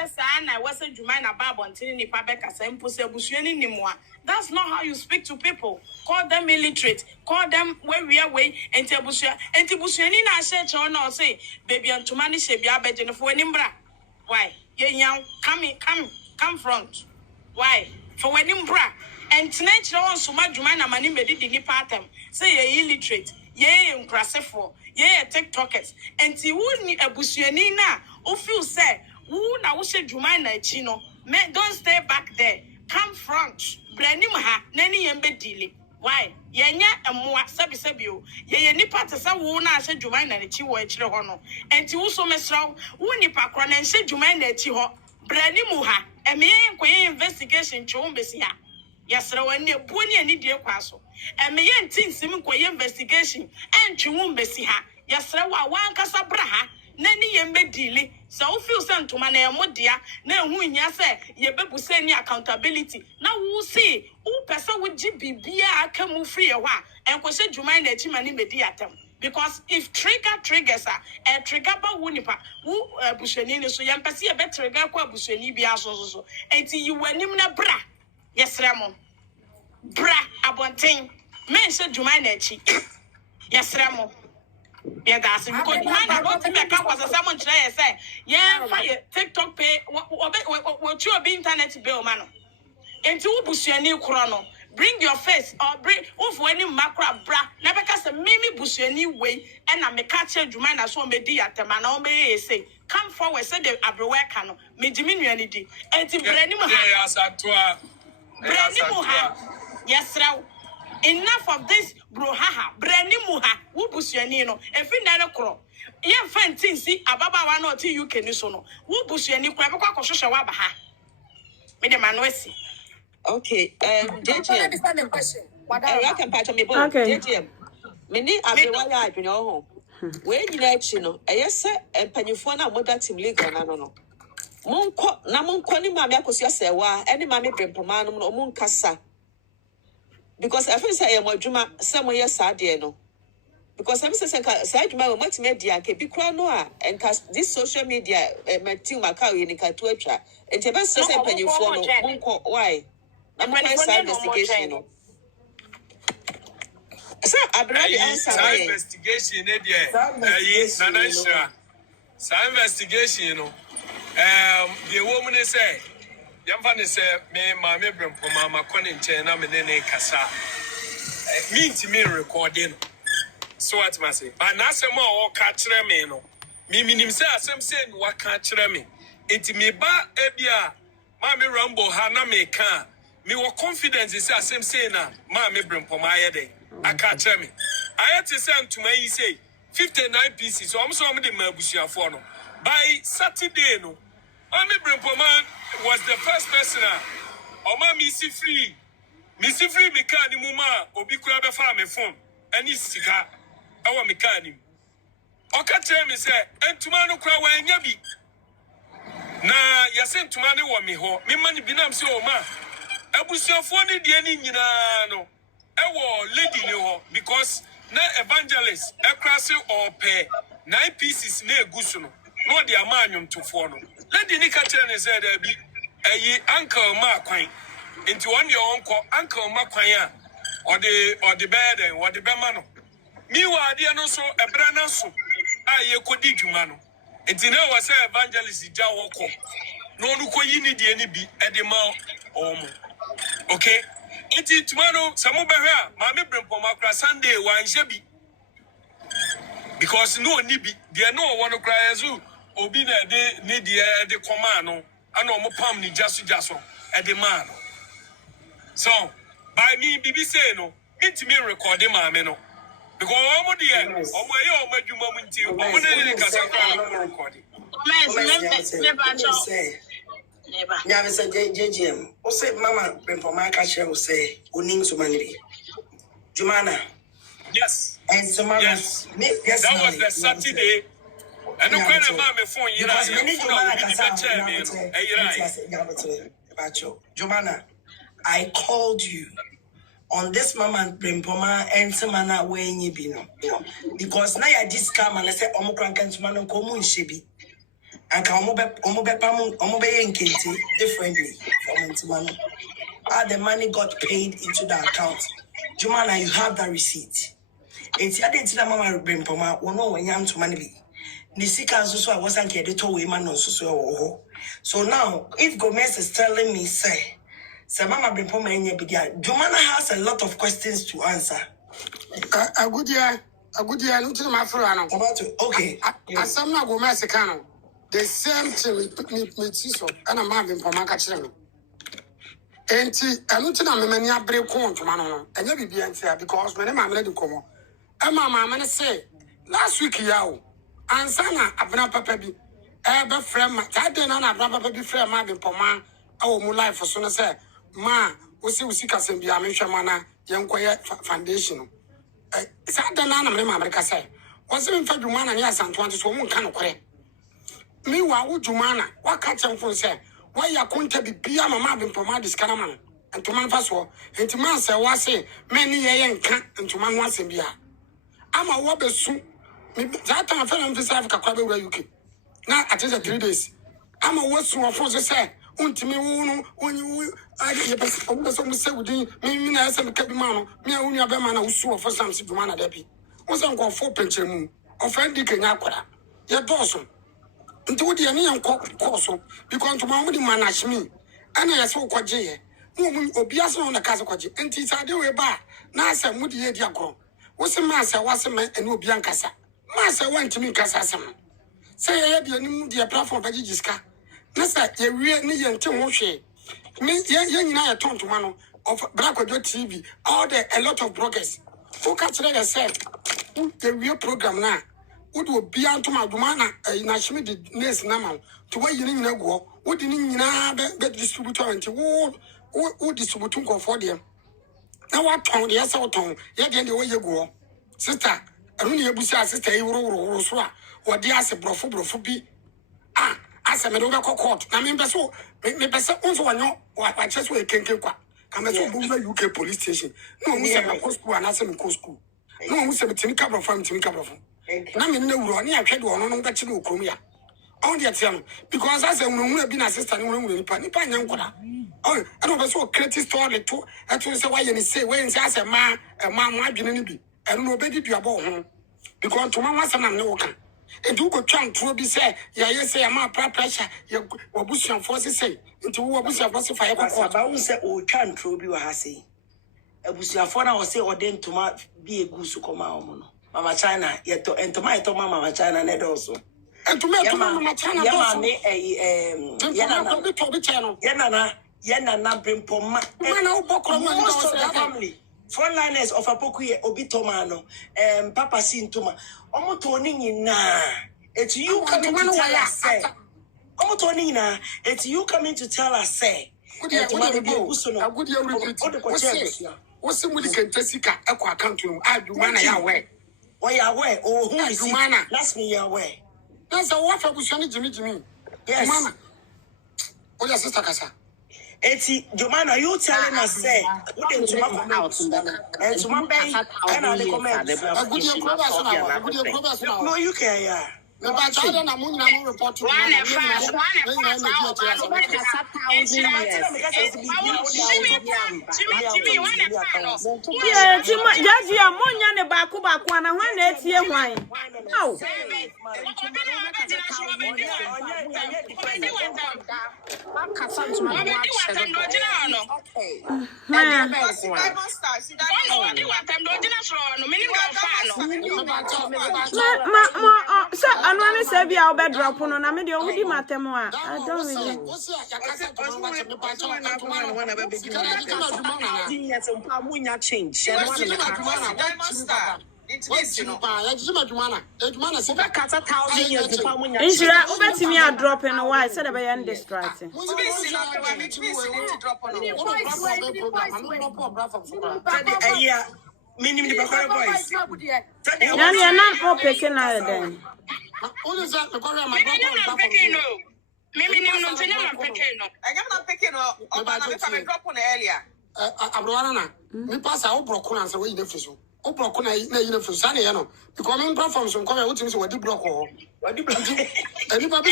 na wase Jumanah babontin ni pa beka se mpose busuani nimwa. That's not how you speak to people. Call them illiterate. Call them where we are way enti busuani na church or no say baby antumani shebi abeje for nimbra. Why? Ye come front. Why? For nimbra and nature on suma Jumanah mani medi di patem. Say ye illiterate. Ye nkrasefo. Ye TikTokers. Enti wuni ebusuani na o feel say who na wo she Jumanah chino. Don't stay back there. Come front. Branim ha nani yembe dili. Why? Yenya emwa sabi o. Ye nipa te sa wo na ahye Jumanah na chi wo akire ho no. Enti wo so mesraw, wo nipa kro na nhye Jumanah na achi ho. Brani mu ha. Eme yenkoye investigation cho mbesi ha. Yasra wani ebuoni ani die kwa so. Eme ye ntinsim koye investigation entwe wo mbesi ha. Yasra wa wankasa bra ha. Nani yembe dili. So wo feel say ntoma na emodia na ehu nya say ye bebusa ni accountability. Na wo see wo pesa wo gi bibia aka mu free e ho a enkwose Jumanah na achi mani medi atem. Because if triggers are trigger ba wunipa wu bushani ni so yampasi ye be trigger kwa bushani bia so enti yi wanim na bra yesremo bra abonten mense Jumanah na achi yesremo yeah, that's it. Because Jumanah want to make up was someone try and say, yeah, fire TikTok pay what you be internet bill, man. And to bushani chrono. Bring your face or bring off any macro bra. Never cast a mimi bushani way and I may catch a Jumanah so me di at the man or may say, come forward, say the Abrawa cano, me diminuity. And to Brenimuha. Yes, sir. Enough of this brohaha Brenimuha wo busuani no efi na kro ye fantin si ababa wa na oti UK ni so no wo busuani kro be kwa kwohwehwe wa ba ha me de manwesi. Okay, JJ, I understand the question. I can patch me both. JJ, many Abewa ya adwene ho. We nyina achi no, eyese empanyifo na moda team league na no. Monko ni maame akosu asewa, eni maame brempoma no mo nkasa. Because I feel say I'm adwuma some years sadie no. Because I'm saying say adwuma we matime dia ke bi kra no a enka this social media my team account ye nika to atwa. Enti be say empanyifo no monko why? I'm going to investigation. No. So, I investigation, investigation, the woman is say, young fan is me, my member from Mama Conin Chena, Menene Casa. Mean to me recording. So, what must say? But now some more catch them, me, some saying what catch them. It me ba ebia, Mammy Rumble, Hana me can. Me were confidence is the same saying na ma bring for my head. I can't tell me. I had to send to me say 59 pieces. So I'm so many mabusia for no. By Saturday no, bring for man was the first person. O ma missy free me can muma obi kura be fa me phone. Any sika awa me can. O ka tell me say entuma no kura wa nya bi. Na yasen tuma ne wo me ho. Me mani binam say o ma abusuafo ne de ni nyina no ewo lady ne ho because na evangelist ekrase or pay 9 pieces na egusu no no de amanyum tofo no lady ni ka kire ne say da bi ayi uncle ma kwan enti won de onko uncle ma kwan a ode bed ode be ma no mi wa de no so ebra na so a ye kodi dwuma no enti na wa say evangelist ja woko no no koyi ni de ni bi e de ma omo. Okay, it's tomorrow. Some over here, Mammy Brimpoma Sunday, one shabby. Because no nibi, there no one to cry as you, Obina de Nidia de Comano, and no more palm ni just at the man. So, by me, BBC no, it's me recording my meno. Because all the end, oh my, you moment to you, I'm recording. Never said JGM. Who said Mama Brimpoma Casher will say, Uning Sumani? Jumanah. Yes. And Sumana. Yes. That was the Saturday. And the kind of mammy phone, you know, Jumanah, I called you on this Mama Brimpoma and Samana when you be no. Because now I just come and I say, Omocran can Suman Comun Shibi. And differently from the money got paid into the account. Jumanah, you have that receipt. It's your dentine mama bring poma, one no when yam to money be. Nisika so I wasn't get it away man so. So now if Gomez is telling me, say mama bring poma in your bidia, Jumanah has a lot of questions to answer. A good year, look to my friend. About to okay. I some not Gomez account. The same thing with me, and I'm having for my catching. enti anu ti na memani abre ko ntoma no enya bibia ntia because when ma mele di komo e ma me say last week ya o ansana abna papa bi be frem ma ta de na abna papa bi frem ma bi poma awo mu life so no say ma usi kasem bia me hwema na yenkoye foundation sa de na me ma America say wose me fa Jumanah ne asanto anto so mu nka no kore mi wa wo Jumanah wa ka chemfo say why ya konta bibia mama bi poma diskana man ntoma nfa so ntoma se wa se meni ye nka ntoma ho asem bia ama wo besu that time I am visa Africa kwa be UK na at least 3 days ama wo su of so say untimi wo no onyi ye bes so mo say wudi mi na ese me kabi ma no mi a wonu abema na usu of sam si Jumanah da bi wo se nko fo penchemu offendi kenya akwara ye doso nti wo de ne yanko so because to ma mo di management ana ye so kwaje ye mo obi aso na kaze kwaje nti sade we ba na asa mo di ye di agro wo se ma asa wa se ma ene obi ankasa ma asa wa ntimi nkasa asem say ye de anim di platform ba gigiska na sa ye wie ne ye nte ho hwe me ye nyina ye tontoma no of Brackojo TV all a lot of bloggers who catch the say the real program na would be antoma Jumanah na shimi the next nama to where you need go would ni nyina be distributor and wo distributor go for them now what town the yes town ye the way you go sister anu ne yebusa sister yi woro so a wo de ase brofo bi ase me do be court na me so me pese unso wanyo wa cheso e kenken kwa kama so buza UK police station no mu se na school and ase me school no mu se me timi kabro fam na me ne wuro ne ahwede ono no be chine okrom ya on the tiam because ase wunu bi na sister ne wunu nipa nyankoda oh and be so create story to eto se why you say when say ase ma mo adwene ne bi eno no obedi duabo ho because to ma wasa na ne wo kan edu go twan tro bi say ya say ma pressure ya obusian force say nti wo obusian force fa ya ko ba wo say o twan tro bi wa ha say obusian for na o say o de ntoma bi egu su koma omo no mama China yeto entoma yeto mama China ne do so entoma mama China do so yana na brimpoma na ubokro ma family frontliners of Apokuye Obitomano, Papa Sintuma, Omotoni nyina. It's you coming to tell us, say. Omotonina, it's you coming to tell us, say. Good year, good year, what's the Kentessica, Aqua country? I do man, I away. Why away? Oh, who is Jumanah? That's me away. That's a water with Jimmy. Yes, Mama. Oh, your sister Casa. Eti Jumanah, you telling us say we didn't to out and to my bay and I comment. A good year progress now. No, you can, yeah. No, but I don't know report to I want to say be our bed drop on a media with him at them. I don't really. Dropping a while, said I am distracting. Meaning the voice. You're not picking out then. Only that the Korea my not picking up. I'm dropping earlier. Abroana, we pass our broken answer way the fish. Oh, broken a Sunny, you know, becoming platforms from Korea, which is what the block or what the anybody.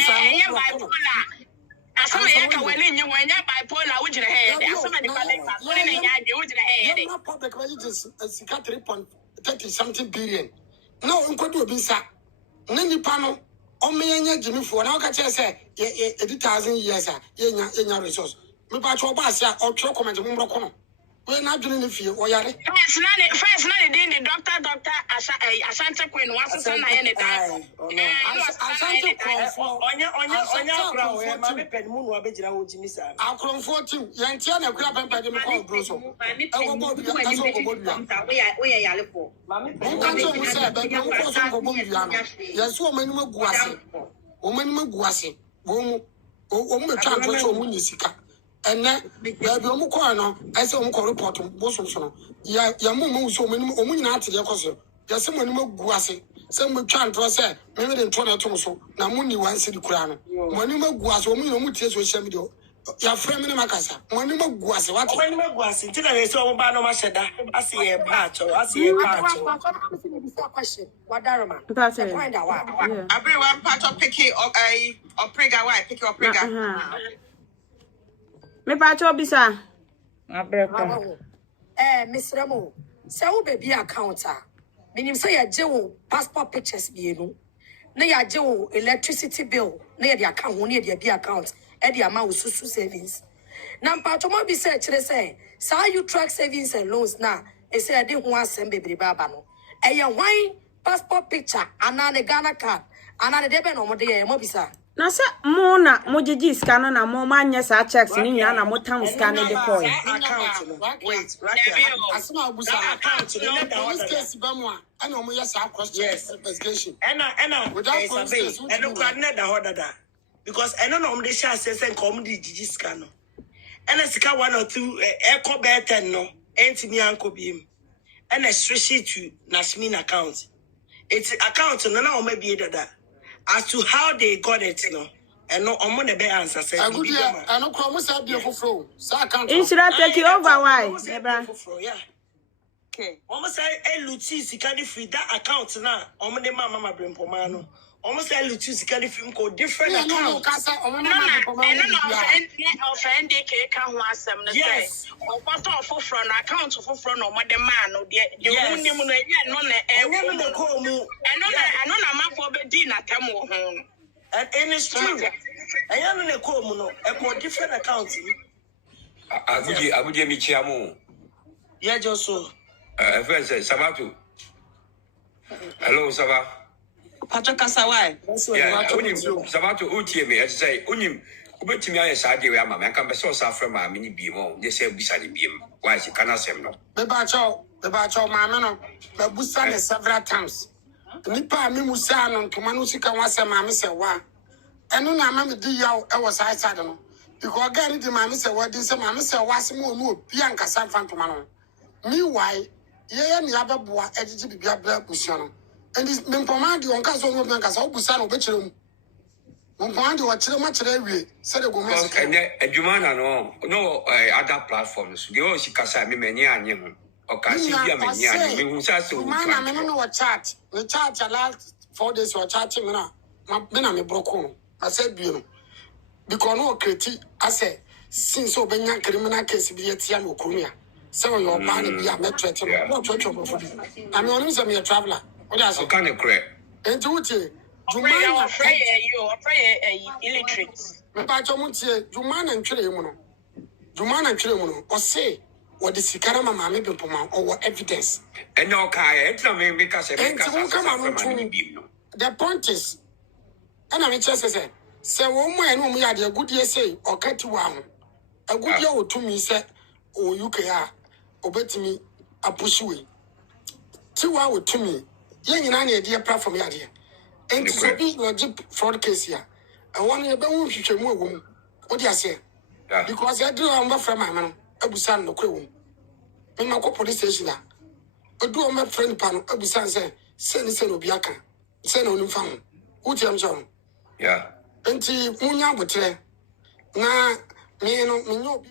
Some when you're bipolar, which not public wages, 3.30 something billion. No, uncle do be sat. Nany panel, only Jimmy for now. Catch say, 80,000 years, resource. Me patch your bass or chocolate, We're not doing it for you. First, not the doctor, Ashanti Queen, what's the son? I and then baby omukono ese omukọ report bosom so ya mumu so omunyina ate de koso ya se monimo guase se mo twa ntro se me de ntro na to so na munni wanse di kura no monimo guase omunyina omutie so hia me de ya frame ne makasa monimo guase what monimo guase ntina na ese omba no ma sheda ase ye baacho question what daroma that's it everyone part of picky or prega why picky or prega me pacho bisa abreko Miss Ramo say wo baby account minim say ya je wo passport pictures bienu na ya je wo electricity bill na ya di account wo na ya di account e di ama wo susu savings na pacho mo bi say kire say sa you track savings and loans na e say de ho asem bebre baba no e ye hwan passport picture ana ne Ghana card ana ne de be no mo de ye mo bisa na se mo na mo gigi scan na mo manye sa checks ni nya na mo tam scan de coin wait asma abusa account no police case ba mo and omo yes question investigation and without process and no crowd na da hodada because I don't know the share say come the gigi scan no and sika 1 or 2 echo be 10 no entimi anko biem and a spreadsheet to Nashmin account it's account no na omo be dada as to how they got it, no, and no, I'm gonna be answer. I know, promise I'll be a flow. So I can't. Insura take you over, why? Yeah. Okay. Almost say, Lucy, can you free that account now? I'm the mama bring pomano. Almost say, Lucy, can you free go different account? Yes. What offer from account for from no the man or the I know I'm for the dinner tamo home. And it's true. I am in a comuno, a different account. Abuja Michiamu. Yeah, Joso. First, Sabatu. Hello, Saba. Patokasawai. Yeah, Sabatu Uti me, as say, Unim. Ubetimi aye saade we ama me aka be so sa afre ma me ni bi mo de se busa de biem why she kana sem no be ba cho ma me no be busa ne several times nipa me musa no ntoma no sika wase ma me se wa eno na ma me di yaw e wo sai side no because ga ni di ma me se wa di se ma me se wa se mo no obi ankasa fa ntoma no me why ye ni abeboa ejiji bibia bra busa no and this me mpoma di onka so no ankasa wo busa no be kire mu Jumanah no other platforms. The old Shikasa me many and or Cassia many and who says so. Jumanah, me no chat. The chat last 4 days or chatting me now. My me broke home. I said, because no critique, I said, since so Benya criminal case be a Tiamo Kumia. Some of your money be a metro. No church of I mean, only some traveler. What else? Kind of correct. And to Jumanah illiterate. Jumanah and Jumanah, or say what the Sikarama Mammy Poma or evidence. And no Kaya, because the point is, and I'm just say, woman and we had a good year say, or cut to one. A good year to me said, oh, you can obey me, a push away. 2 hours to me, young idea platform idea. And to be legit fraud case here. I want you to be a woman. What do you say? Because I do on my friend, my man, Abusan, no crew. In my police station, I do on my friend panel, Abusan say, send Obiaka, send on found. What am John? Yeah. And to Munya Butre. Now, me no.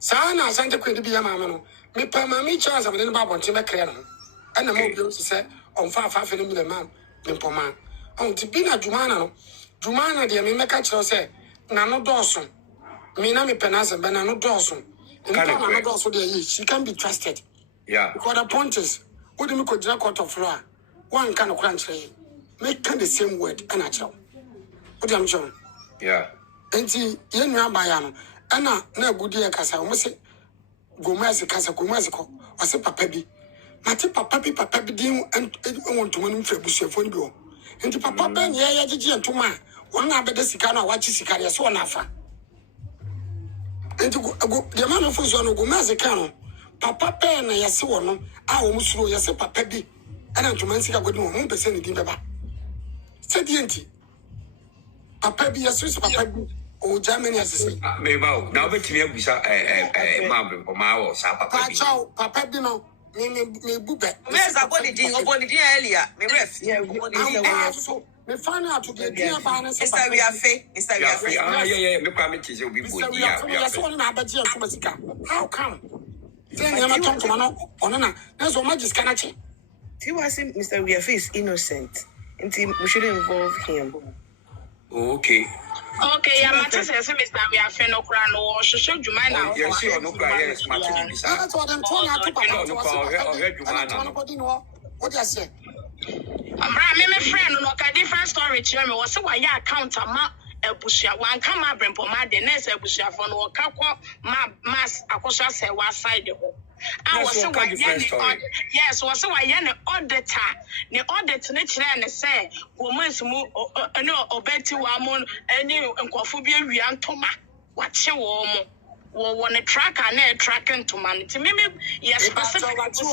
Sana Santa Queen be a mamma. Me per mammy chance of the Bible to make clear. And the more to say on 5 million man, Limpoma. On to be a Jumanah, dear me, make a say, Nano Dawson. Me, no me penas and Benano Dawson. She can be trusted. Yeah. Because the point is, what do you call court of law? One kind of crunch, make the same word and natural. What am I? Yeah. And see, you know, Bayano, and now good dear Casa, almost say, Gomez, Casa, Gomezco, or say Papabi. Mati Papabi, Papabi, and want to win for Bush phone bill. And the Papa Ben, yeah, to my one of the Sicana, watches Sicaria, so nafa. And to go the man of Fuzano Gomez Cano, Papa Ben, yes, one, I almost throw yes, Papabi, and to Mansica with 1% in Baba. Said the auntie. Papa be a Swiss Papa or Germany as a maybe now, but me, we saw a mom or my or Sapa. Papa Dino, me boobet. Where's a body earlier? Me ref. Me find out to get dear Barnes. Is that we are fake? Is that we are fake? Yeah, the promise will be how come? Then you are talking to Mano on that's what magic can achieve. He was Mr. We are face innocent. Until we should involve him. Okay, Okay. I'm not just Mr. We are fan of Crown or show Jumanah. Yes, you are no cry, yes, my children. That's what I'm talking about. What I say? My friend, no, a different story. Chairman was so I account a map. A bushia one come up and pomade the next bushia for no kakwa mass akosha say was side the hole. I was so yes, was so I yan auditor. The audit nature and say, woman's move or Betty Wamon, and you and Quaphobia Riantoma. What's your woman? Want a track and a tracking to man. To me, yes, specific. And to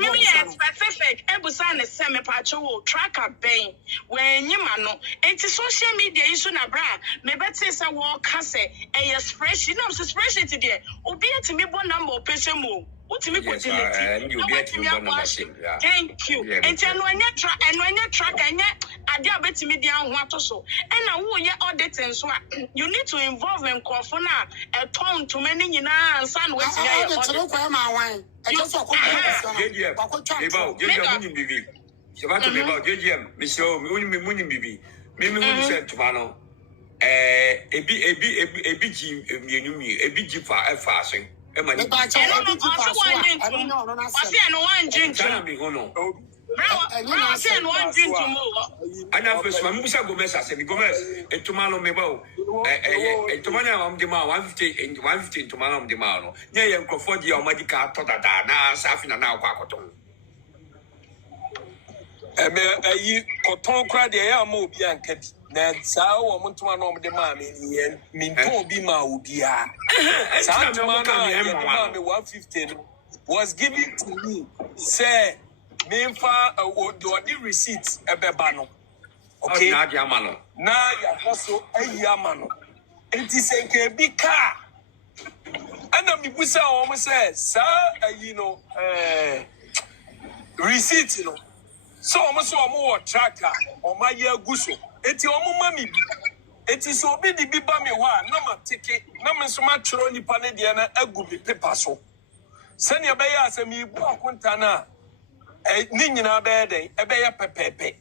me, specific. Ebusan is semi patrol tracker bang. When you man, and to social media, you should not brag. Maybe it's a walk, cassette, and your spreadsheet. You know, spreadsheet today. Obey to me one number of patient move. What to me, thank you. And then when you track and when you track and yet, I dare bet me down what so. And I will yet audit and so you need to involve them for now a tone to many in and son with And now, first, my Musa Gomez, I said, Gomez, and tomorrow, Mebo, and tomorrow, I'm the man 150 and 150 tomorrow, the man. Yeah, I'm comfort your medical, Totana, Safina, now, Quacoton. You cotton cry the air more bianket. That's how I want to know the mammy and mean to be Maudia. Samana 115 was given to me, say. Meanfa the receipts ebebano. Okay. Na diamano. Na ya also ayamano. Enti senke bi car. Ana mi busa o say receipt So o tracker o ma ye guso. Enti o ma mi bi. Enti so bi di bi ba mi ho a na ma tike na me so ma chiro nipa ne de na agu bi paper so. Senya be ya asemi bu akonta na Nina bed, a bear pepepe.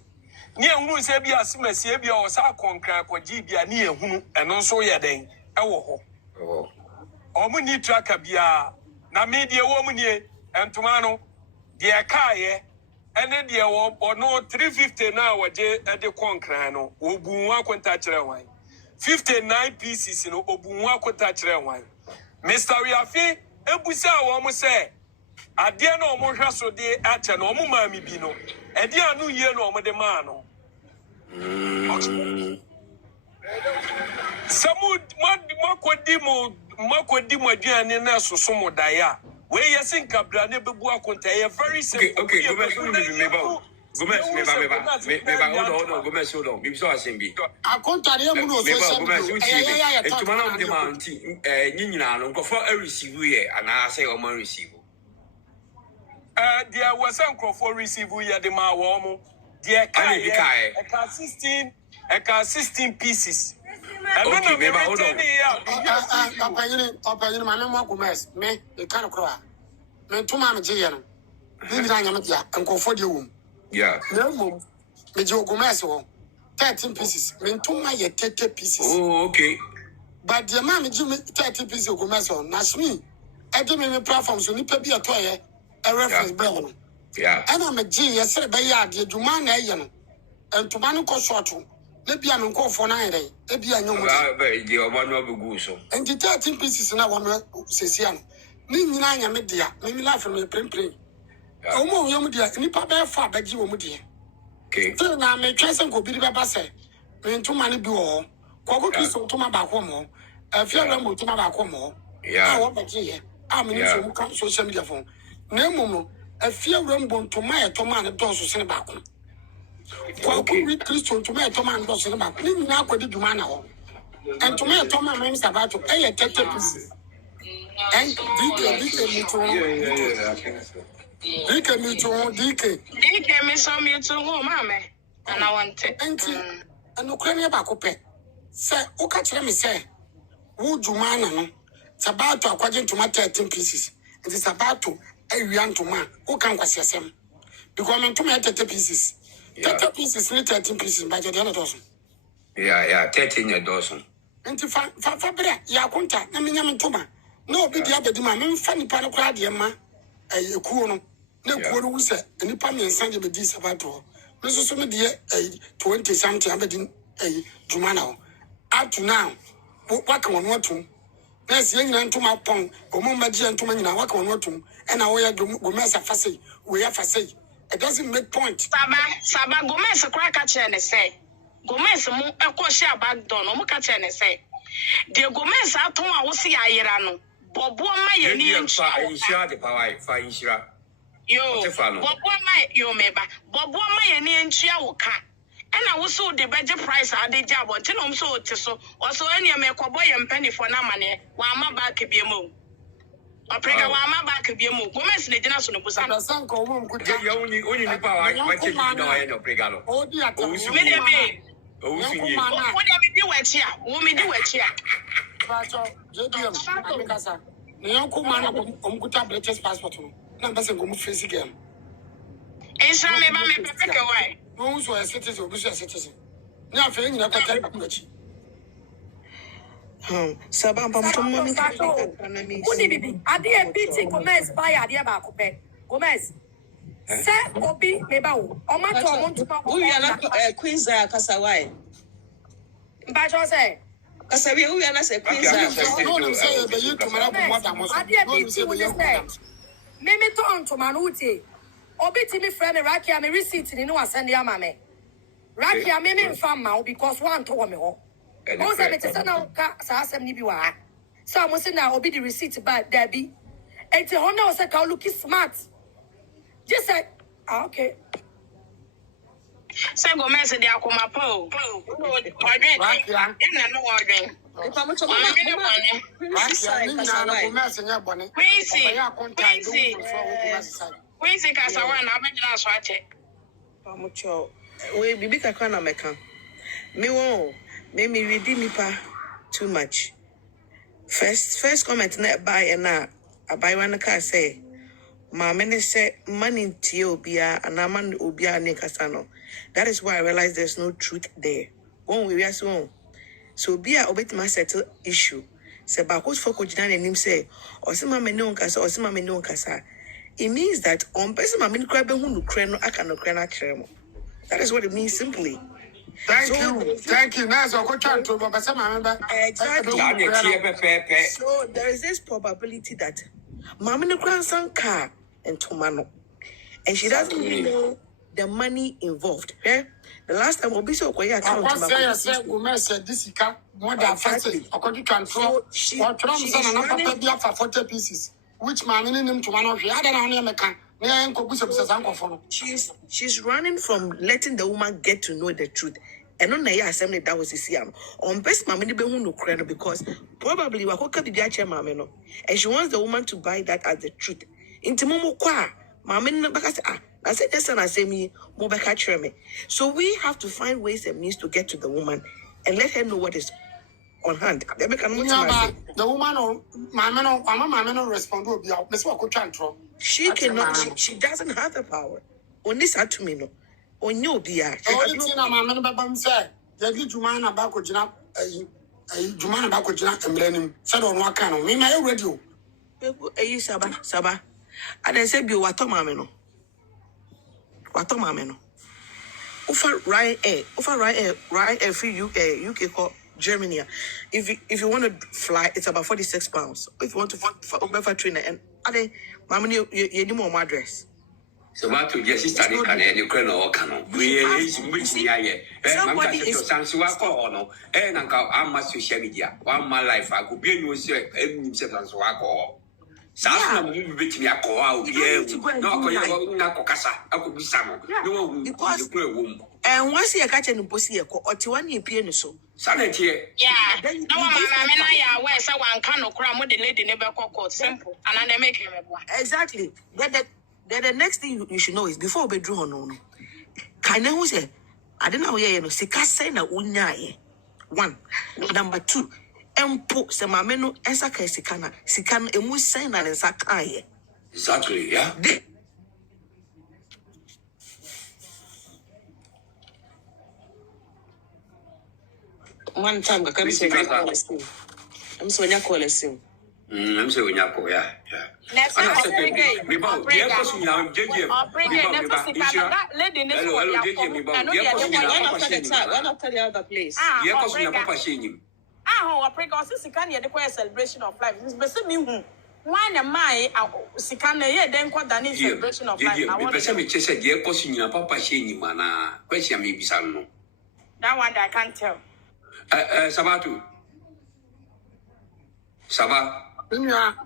Near who say be a simmer, be or sa concrack or gibia near whom, and also ya day. Oh, Omuni tracker bia, na media woman ye, and tomano, dear car ye, and then dear or no 350 now a day at the concrano, or boomwa touch wine. 59 pieces in Obunwa touch wine. Mr. Riafi, Ebusa almost say. Adia no mo hwa so de acha no mo ma mi bi no adia no ye no mo de ma no samu makodi mo aduane na soso mo daya we yesin kabra ne bebu akonta ye very simple. Okay, Gomez, hold on, Gomez, hold on. Bibso asembi. Akonta ye mu no so Gomez, tomorrow the man nyina no go for a receive here and I say o man receive. There was some for receive here the ma womo. There car 16 pieces. Okay, maybe hold on. Open my name Gomez. Me the kind of cry. Me to my Nigeria. And go for the womb. Yeah. No, me Gomez 13 pieces. Me to my 30 pieces. Oh, okay. But the man give me 30 pieces of commercial. Nashmi, I give me platform so nipa be a toy a reference bill. Yeah. And I'm a G, yes, sir, by yard, the Jumanah, and to man go short. Maybe I'm call for 9 days. Maybe I know one of the goose. And the 13 pieces now one says, Nina media, maybe laugh from a print. Oh, more young dear, nipa bear far by you, dear. Okay. So now my chance and go be the basse. When too many do all. Coco Kiso to my back home. A few rumble to my back home. Yeah, what about here? I'm in social media phone. No, Momo, a few rumble to my Toman doors to send back home. Coco read Christian to my Toman doors in the back. Now could do Jumanah. And to my Toman means about to pay a 30 pieces. And DK me to DK me so me to home, mamma. And I want it. And Ukraine back say, who catch me say, who Jumanah no? It's about to according to my 13 pieces. It is about to a young to man who can was them. Because I'm to my 30 pieces. 30 pieces, not 13 pieces, by the other dozen. Yeah, 13 a dozen. And to Fabra, Yakunta, Naminam Toma. No, be the other demand, funny panocrad, Yama, a Kuno. No, Kuno said, and the Pami and Sandy be this about to. Mrs. Media, a 20 something, but in a Jumanah. Up to now, what can one to? There's young man to my pong, or more magic and to me now, what can one to? And I wear Gomez a facet, we have a say. It doesn't make point. Saba Gomez a crack at and say. Gomez a question back down, or catch and say. The Gomez at home, I will see Irano. Bobo, my Indian shot the power, fine shira. Yo, Bobo, my yo, meba. Bobo, my Indian chiawoka. And I was so the budget price I did job until I'm so so also any American boy and penny for no money. While my back could be a move. I pray while my back could be a move. Women's the generation of Busan. You only the power, I take no pregalo. Oh, dear, what do it here? Women do it here. The young man of Guta British passport. Numbers and go face again. It's not me, pick away. Those who are citizens or business citizen. Now, for you, not a much. Sabam I did beating Gomez by idea about Gomez. Say, Obi, maybe, or my tongue to my Queen's Casaway. But I say, Casavi, we are not a Queen's. I did beating with this name. Meme to to Manuti. Obi to me friend Raki and receipt in no send your mammy. Raki and me farm now because one told me. Most of it is now Sassam Nibiwa. So I must say now Obi the receipt by Debbie. And the honor was a looking smart. Just say, okay. Say Gomez de Akumapo. Quincy Casawan, I'm not swatch. Pamucho, we be big a can American. Me won't, me redeem me pa too much. First comment net buy and now I buy one car say, Mamma say money to you be a man ubia Nicasano. That is why I realize there's no truth there. When we are so be a obit my settle issue. Say Bakos for Cojinan and him say, or some mamma no casa or some mamma no casa. It means that on person mamma crab who crano I cannot crana cremo. That is what it means simply. Thank you. Now, so so there is this probability that mamma no grandson car and Tomano. And she doesn't really know the money involved. Yeah? The last time Obi so kwaya account more than 50 according to control. Or Trump son and Papa for 40 pieces. Which man in him to one of the other she's running from letting the woman get to know the truth. And on the assembly that was his yam. On best mammy no credit because probably Wakoka be mammy. And she wants the woman to buy that as the truth. Into Momo Kwa, mammy I said yes, and I say me me. So we have to find ways and means to get to the woman and let her know what is on hand. The woman or my respond will be out. She cannot. She doesn't have the power. On this to me no. On your beer. Only thing my man say. They did Jumanah back with Jumanah ba ko jina emrenim. Said on wa kan no. Me my radio. Saba. And I said, "You wato mame no. Wato mame no. Offer Ryanair free UK call Germany. If you want to fly, it's about £46. If you want to fly trainer and ade mame you need more address. So what to just study can any criminal or canon. We is which me somebody is some or no. And I'm much social media. One my life I could be in himself and so I call. Some will be me a call. Yeah, no, Cocasa. I could be some. No, because and once you catch an pussy or Tiwani piano so. Sanity. Yeah. No, I wear someone can cram with the lady never called simple. And I make him exactly. Then the next thing you should know is before we drew on. Can I say, I don't know, yeah, no, Sikasena Unyaye. 1. Number 2. Empo Semameno Esaka Sikana, Sikan Emusena and Sakaye. Exactly, yeah. One time, I can't say I'm so when you call us. I'm so when you call, yeah. Next time, celebration of life. Why am I Sikana? Then called the celebration of life. That one I can't tell. Sabatu. Saba.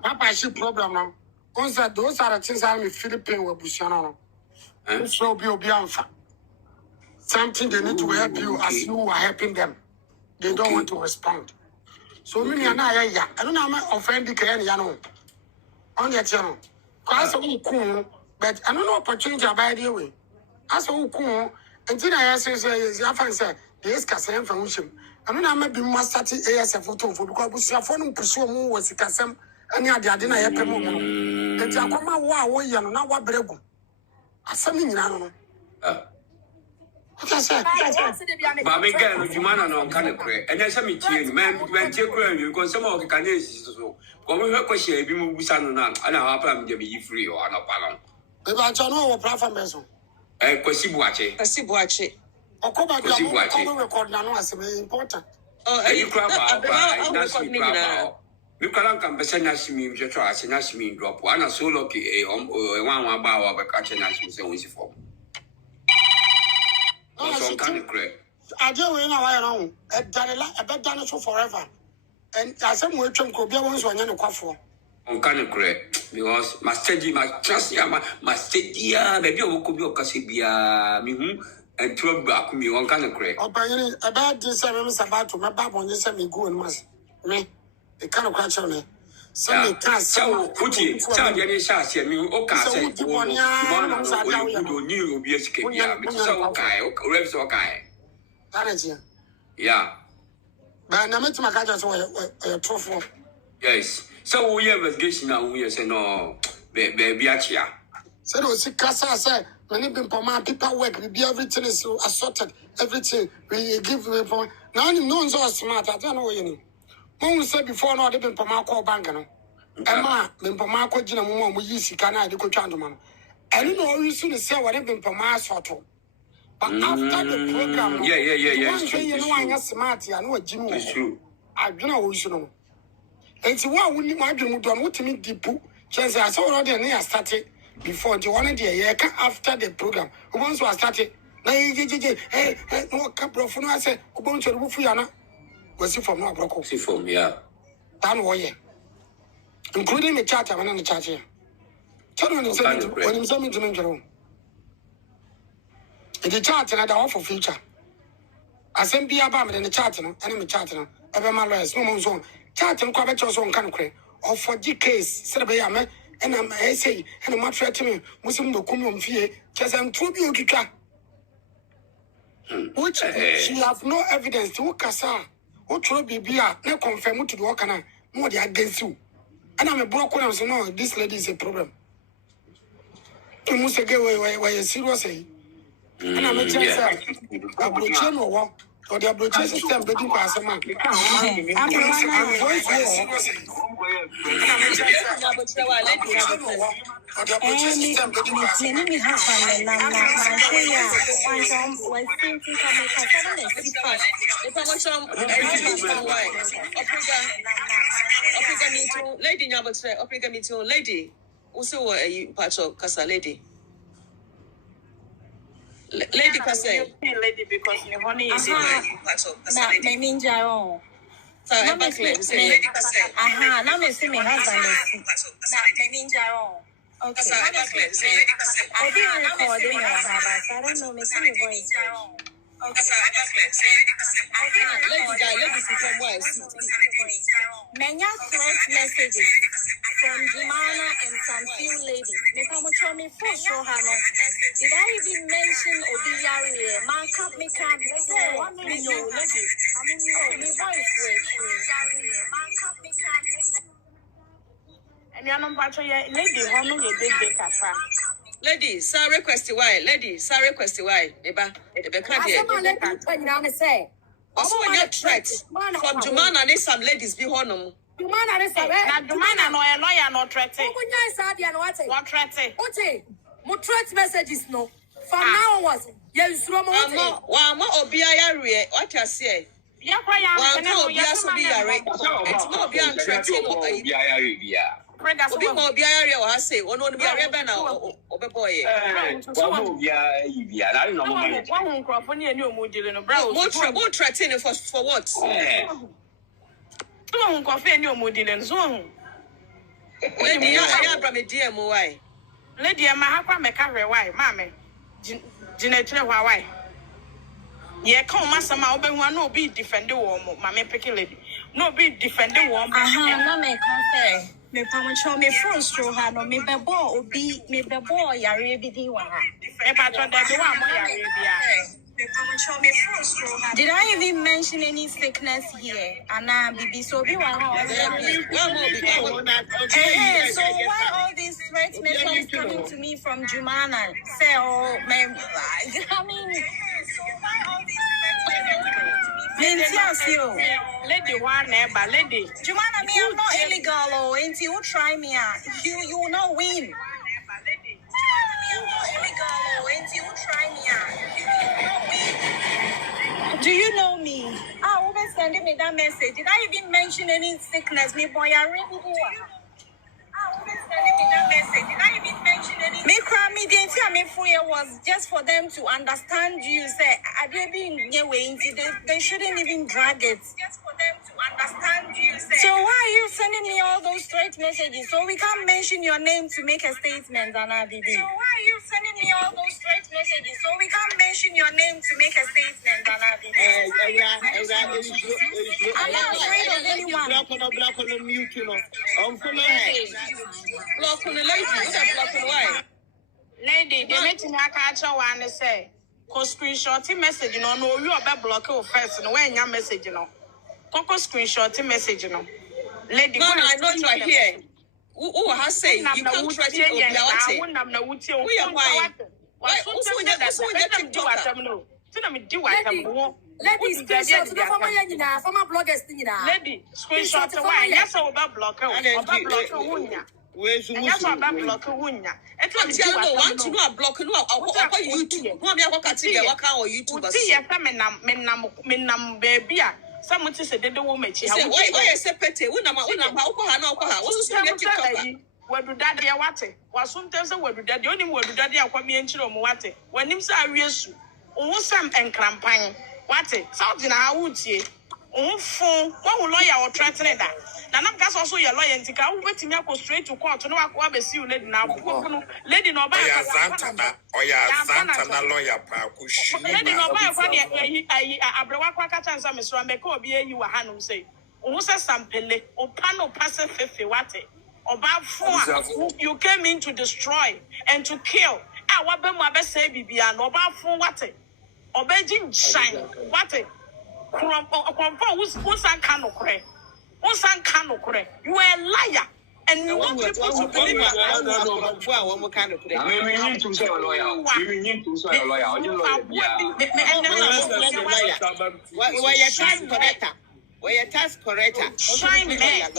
Papa, she problem now. Those are the things I'm in Philippines with Bushano. So be obedient. Something they need to help you as you are helping them. They don't want to respond. So me and I don't know how offended can you on the channel. Cause cool, but I don't know opportunity about the way. As cool, and then I say, the escasem from Wisham. I don't know, maybe must start ASF photo for because your phone pursue more was a casem and the other dinner. And Yakoma wow, you know, now what brego. As something you know. What I said, but we can Jumanah no kind of cray. And then some man went to cray, you got some of the candidates. So, when we heard question, if you move San and our plan to be free or not palon. If I don't know what platform is on. Kwasibuache. Okoba the record now as important. Oh, you crab out. You can't be sending us me, you try to ask me drop one or so lucky a 1 bar of a catching us with for. Also, kind of cray. I don't know why around a bed done so forever. And as some way to go be once when you know for. On kind of cray because my steady, my trust, my steady, maybe you could be a Cassibia, me. And 12 back me one kind of cray. Oh, about this, I was about to my back on this, and go and must me. The kind of catch on it. So, put it, tell Jenny Sassy, and you, okay, you be escaped. So, okay, revs okay. That is here. Yeah. But I met my catchers a trophy. Yes. So, we have a guess now, we say no, baby, achia. So, see, Cassa said. When you been for my paperwork, we be everything is assorted, everything we give me for now. No one's so smart. I don't know what you need. Mom said before, no, they've been for my call bank. Emma, been for my call, we use Sikana, the coach. I don't know you soon say what they've been for my sort of. But after the program, yeah. You know, I'm smart. I know what Jim is true. I don't know what you know. And so, what would you want to meet the poo? Just I saw already and I started. Before the one day, after the program, once was started, hey, no couple of I said, going to the Bufiana was from no broco. See from, yeah. Down way, including the chat and the chat here. Tell me when you send me to Ninja. In the chat, and I offer future. I send be about in the chat, and I'm chatting. Ever my last, no one's on chat and quite your own country, or for G case, said by a and I'm say, and I'm not to me, Muslim no come fear, just I'm too beautiful. Which she have no evidence to Casa, who should be beer, no confirm to the Wakana, more the against you. And I'm a broken and so no, this lady is a problem. You must get where you serious. And I'm a chance. I will change or Or the approach system, but you pass a man. Lady Nyabotre, Opriga meeting, lady. Also, a patch of Casa lady. Lady Casa. Lady, because the honey is not maybe Jaro. So I'm back there. Say, aha, now me see me husband. Not maybe Jaro. Okay. So I'm back there. Say, I didn't record it, I don't know, me see me voice. Okay. So I'm back there. Say, lady, from where? Many threat messages from Jumanah and some few ladies. Me come show me for sure, Hannah. Did I even mention Obiyari? Man, can't me can't say. I mean, no, lady. I mean, no, me voice and you're not patch lady, how many big kasa. Lady, sir, request why? Lady, sir, request why? Eba can't say. Also, when you threat from Jumanah and some ladies be honum. Jumanah is a Jumanah no a lawyer no threat. What threat? What threat messages no. From now was yes, Romo. One more Obiari, what you say? One more Obiari, it's not beyond threatening or Obiari. Obi mo Obiari or I say, one on Obiari now, Obiboy. One crop on your mood dealing of brown. What threatening for what? Two coffee and your mood dealing zone. Lady, I am a dear Moai. Lady, I'm a hapa me carry why, mammy. Genetra why? Ye come master ma obe one no be defend the warm, mammy picking lady. No be defend the warm. No me confess. Me pamo show me first show her no me bebo obi me bebo yare bi di wa ha. E patron da do wa mo yare bia. Did I even mention any sickness here? Anna Bibi so be one. So why all these threat messages coming to me from Jumanah? Say oh man, I mean lady one neighbor, lady. Jumanah, me I'm not illegal oh, ain't you try me you will not win. Do you know me? Ah, who sending me that message? Did I even mention any sickness? Me boy, I really do. Ah, who sending me that message? Did I even mention any? Me cry me didn't tell me free was just for them to understand you. Say I didn't get way. They shouldn't even drag it. Just for them to understand you. So why are you sending me all those straight messages? So we can't mention your name to make a statement, Anna Bibi. So why are you sending me all those straight messages? So we can't mention your name to make a statement, Anna Bibi. I'm not afraid of anyone. Block on the mute, you know. Block on the lady. Block on why? Lady, they let me catch one say. Cause screenshot message, you know, no, you are block your first, no, when your message, you know. Coco screenshot message, you know. Lady, no, I know you are here. Who has said you can't try to go I wouldn't have no wood. We are why. Also, that's what you do. Lady, screenshot to the former bloggers. Lady, screenshot to why? Yes, over block. Yes, block and tell no one to know a block and YouTube. What are YouTube? Baby. Someone said they don't make it. Why I say petty? Where do daddy what? Was sometimes I would do that. The only word daddy I come in children what? When him say yes, some and cramping. What it? Something I would say. Phone, one lawyer or threatening that. Now, that's also your lawyer. And I will wait to me go straight to court. No, I will see you lady now. Lady, no, buy Santana lawyer. Lady, no, buy a Abrawaka and some Mr. Meko be you a hanum say. Usa Sampele, or Pano Passa Fefe Wate, or Bab you came in to destroy and to kill. I want them my best say, Bibian, or Bab for Wate, or Beijing shine, Wate. Who's you are a liar. And we want people to believe us. I mean, to say a lawyer. You need to say a lawyer. You lawyer. Where your tax corrector? Where your tax corrector? Shine me. Lawyer,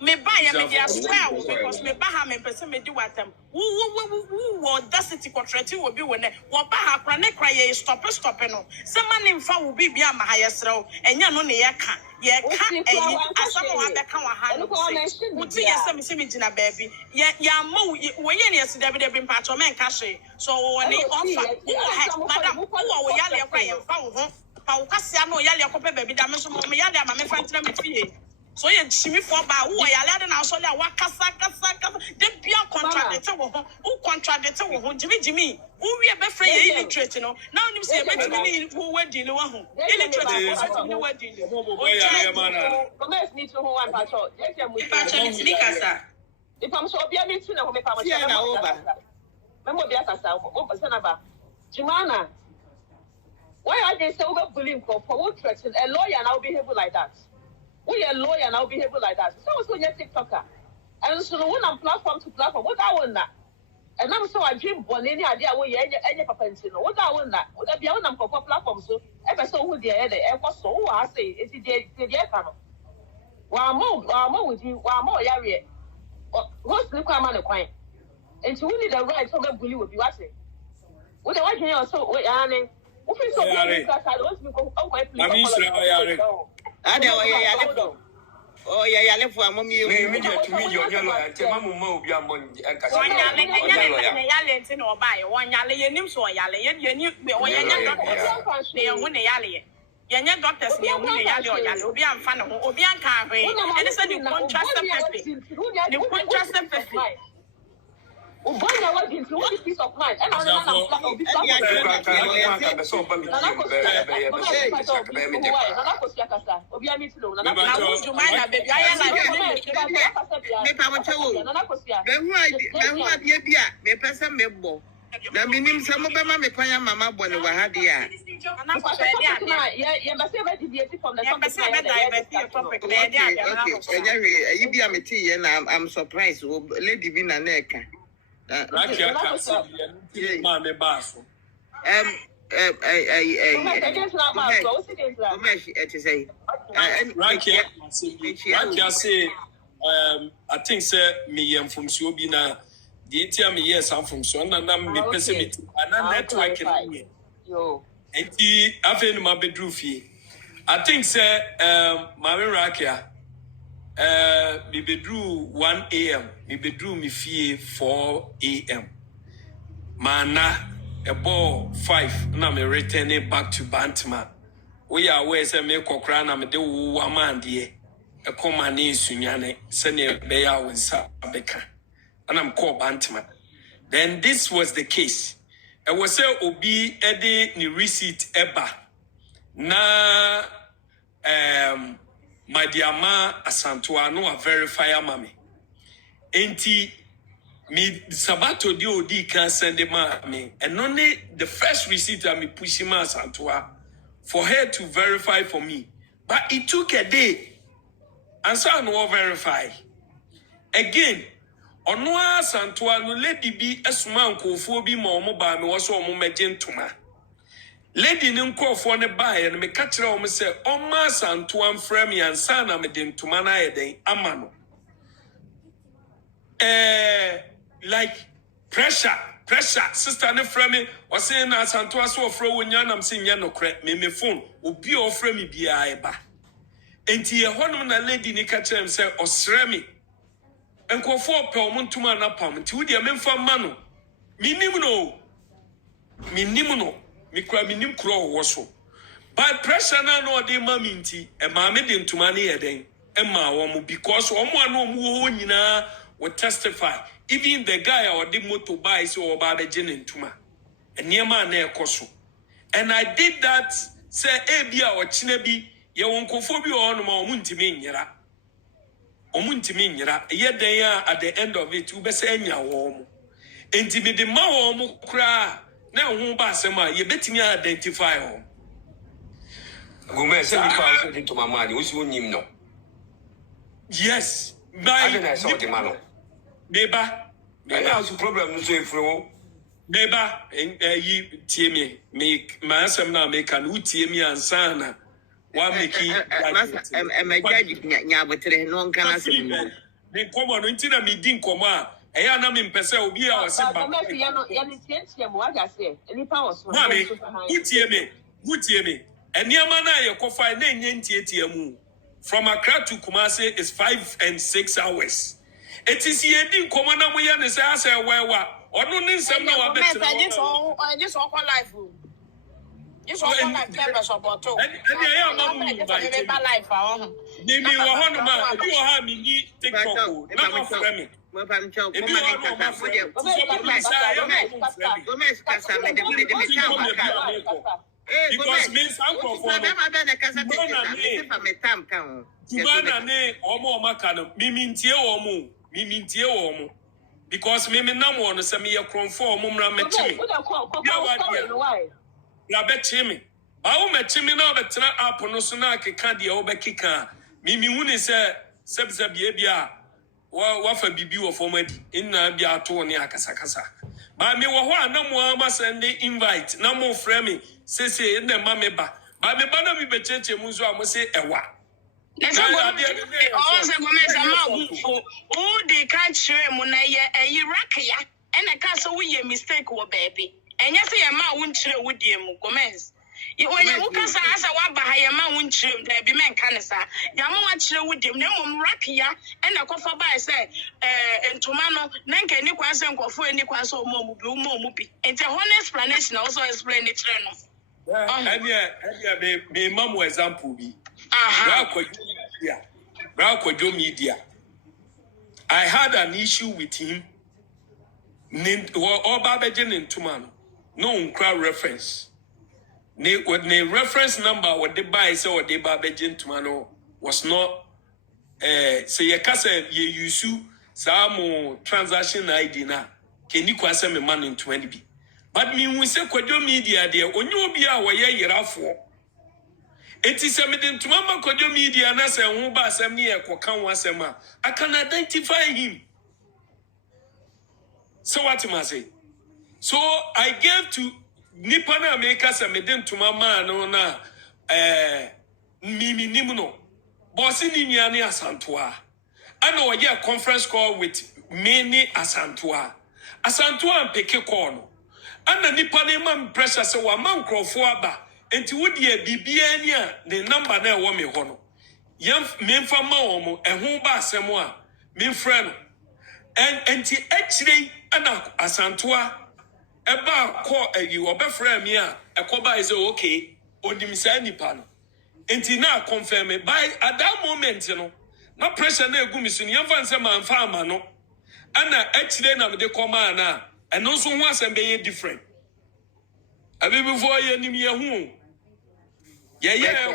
Me buy me dia square because me buy ha me person me do what them. Who audacity contracting will be when what buy ha kra ne kra ye stop no. Some man in fa will be bia ma ha yesro enya no ne ye ka. Ye ka eyi asamo wa be ka wa ha no. Uti yesem se me gina baby. Ya mo we ye ne yesi David be mpacho men ka hwe. So woni offer. Madam wo yale kra ye fa wo ho. Pa wo kasia no yale akope baby da me so mo yale ama me fa ntina me fie. So you shimmy for ba who are letting our solar wakasa the pure contract who contradicted Jimmy who we are before illiterate no now you say who were dealing with illiterate who were dealing if I'm so be a meeting of Jumanah, why are they so bullying for what threats a lawyer now behave like that? We are a lawyer now behave like that. So also you're TikToker. And so when I'm platform to platform, what I want that? And I'm so I dream one any idea where you any papa and what I want that. What I be on for platform so ever so who the other so I say it's the kind of while more with you, while more area. What's the common acquaint? And so we need the right to make bully with you. I say, what I you also wait, Annie. Who feels so good because I don't go away. Oh yeah, yeah, left for mommy. Me to me your lawyer. Tell my mama be among and or buy one yale, your name so yale, you knew when Yanya doctors near Winnie Yale, Obian fan of Obian Carve, and it's a new contrast of peace of mind. And I'm na minim some be ma me kwanya mama bone wa ha dia I'm surprised lady bi na neka I think say me from Siobina. The ATM yes, I'm from so and I'm pessimist and network. And I've in my bedroom fee. I think say Mary Rakia me bedroom 1 a.m. Me bedroom me fee 4 a.m. Mana a ball 5 and I'm returning back to Bantama. We are where say me kokran am de wo man die. A command in Sunyane, senior Beya with Sabeka. And I'm called Bantman. Then this was the case. I was say Obi Eddie ni receipt eba. Na my dear ma asantua no a verifier mami. Enti me sabato di odi can send the me. And only the first receipt I me pushing ma asantua for her to verify for me. But it took a day. And so I no verify. Again. Onwa santua no lady bi esuma nkofo bi ma omo ba me wo so omo magentuma lady ni nkofo ne ba ye no me ka kire omo se oma santua mfrem yansa na me de ntuma na ye den amano like pressure sister ne frame o se na santua so ofro wonya na me se nya no kre me phone obi o frame me bia e ba enti ye honum na lady ni ka kire me se osre me enko for pe omuntuma na pam nti wo de memfa ma no minim no mikra minim kro wo so by pressure na no de ma mi nti e ma me de ntuma na ye den e ma wo mu because omo anu omo wo nyina will testify even the guy or the motorbike so oba be gene ntuma eniema na ekoso and I did that say e bia o kina bi ye wonkofo bi o no ma omuntimi nyira yeden ya at the end of it ube se enya wo mu enti me de ma wo mu kra na ho ba asema ye betimi identify wo go me se mi pa so to mama ni wo si wonim no Yes. I didn't saw the man. Neighbor. Maybe I was a problem to say for neighbor you tie me my answer now make an utie me and sana. One make nyabotre no nkana se me come on until me din come on. Eya na me mpese obi a wose ba. Utie me. Eniama na ye kofa na enye ntietie mu. From Accra to Kumasi is 5 and 6 hours. It is ye din come na mo ye ne say ase wewa. Onu ni nsem na wa betre. Just walk on life. Just walk on life members support too. And I am not life Nimi wa hono ma obi wa ha mi ni TikTok na ma frame me. Because me sanko for Jumanah ne omo maka no mimintie wo mo because me nam won se me ye kronfo omo mra mechi ya bechi me ba wo mechi me na obetena app no so na keka de obekika mimi huni se bia wa fa bibi wo fomadi inna bia to ne akasakasa ba me wo ho anamu ama send invite na mo frame se na ma me ba na mi becheche mu zo am se ewa the country Munaya a Irakia and a castle we mistake or baby. And yes, I am my own chill with you, Gomez. You when you look as I want by a mountain chill, there be men canasa. Yamu chill with him, no Rakia, and a coffer by say, and Tomano, Nanka, Niquas and Cofu and Niquas or Momupi. It's a whole explanation also explain it. And yeah, me mum example be. Media. I had an issue with him. Or Babajan in Tumano. No crowd reference. Ne reference number what they buy so what they Babajan Tumano was not say a casa ye use some transaction ID na. Can you quase me man in 20B? But me we say Quadio Media there when you be our year for. It is a medin to Mama Kojo Media and I say, Uba Samia Kokan Wasema. I can identify him. So what am I say? So I gave to Nipana makers a medin to Mama no na Mimi Nimuno. Bossini Niani Asantua. I know a conference call with many Asantua. Asantua and Peke Kono. And the Nipane man pressure so a man crow for ba. Enti wodi e bibia ni a ne number na wo me ho no yem memfa ma wo mo ehun ba asem a memfrɛ no enti akire ana asantoa eba ko ayi obefrɛ me a ekoba is okay odim sa nipa no enti na confirm me by at that moment no na pressure na egu mi so yem fa nsem amfa ama no ana akire na me de koma na eno so ho asem be ye different abi before ye nim ye hu yeah,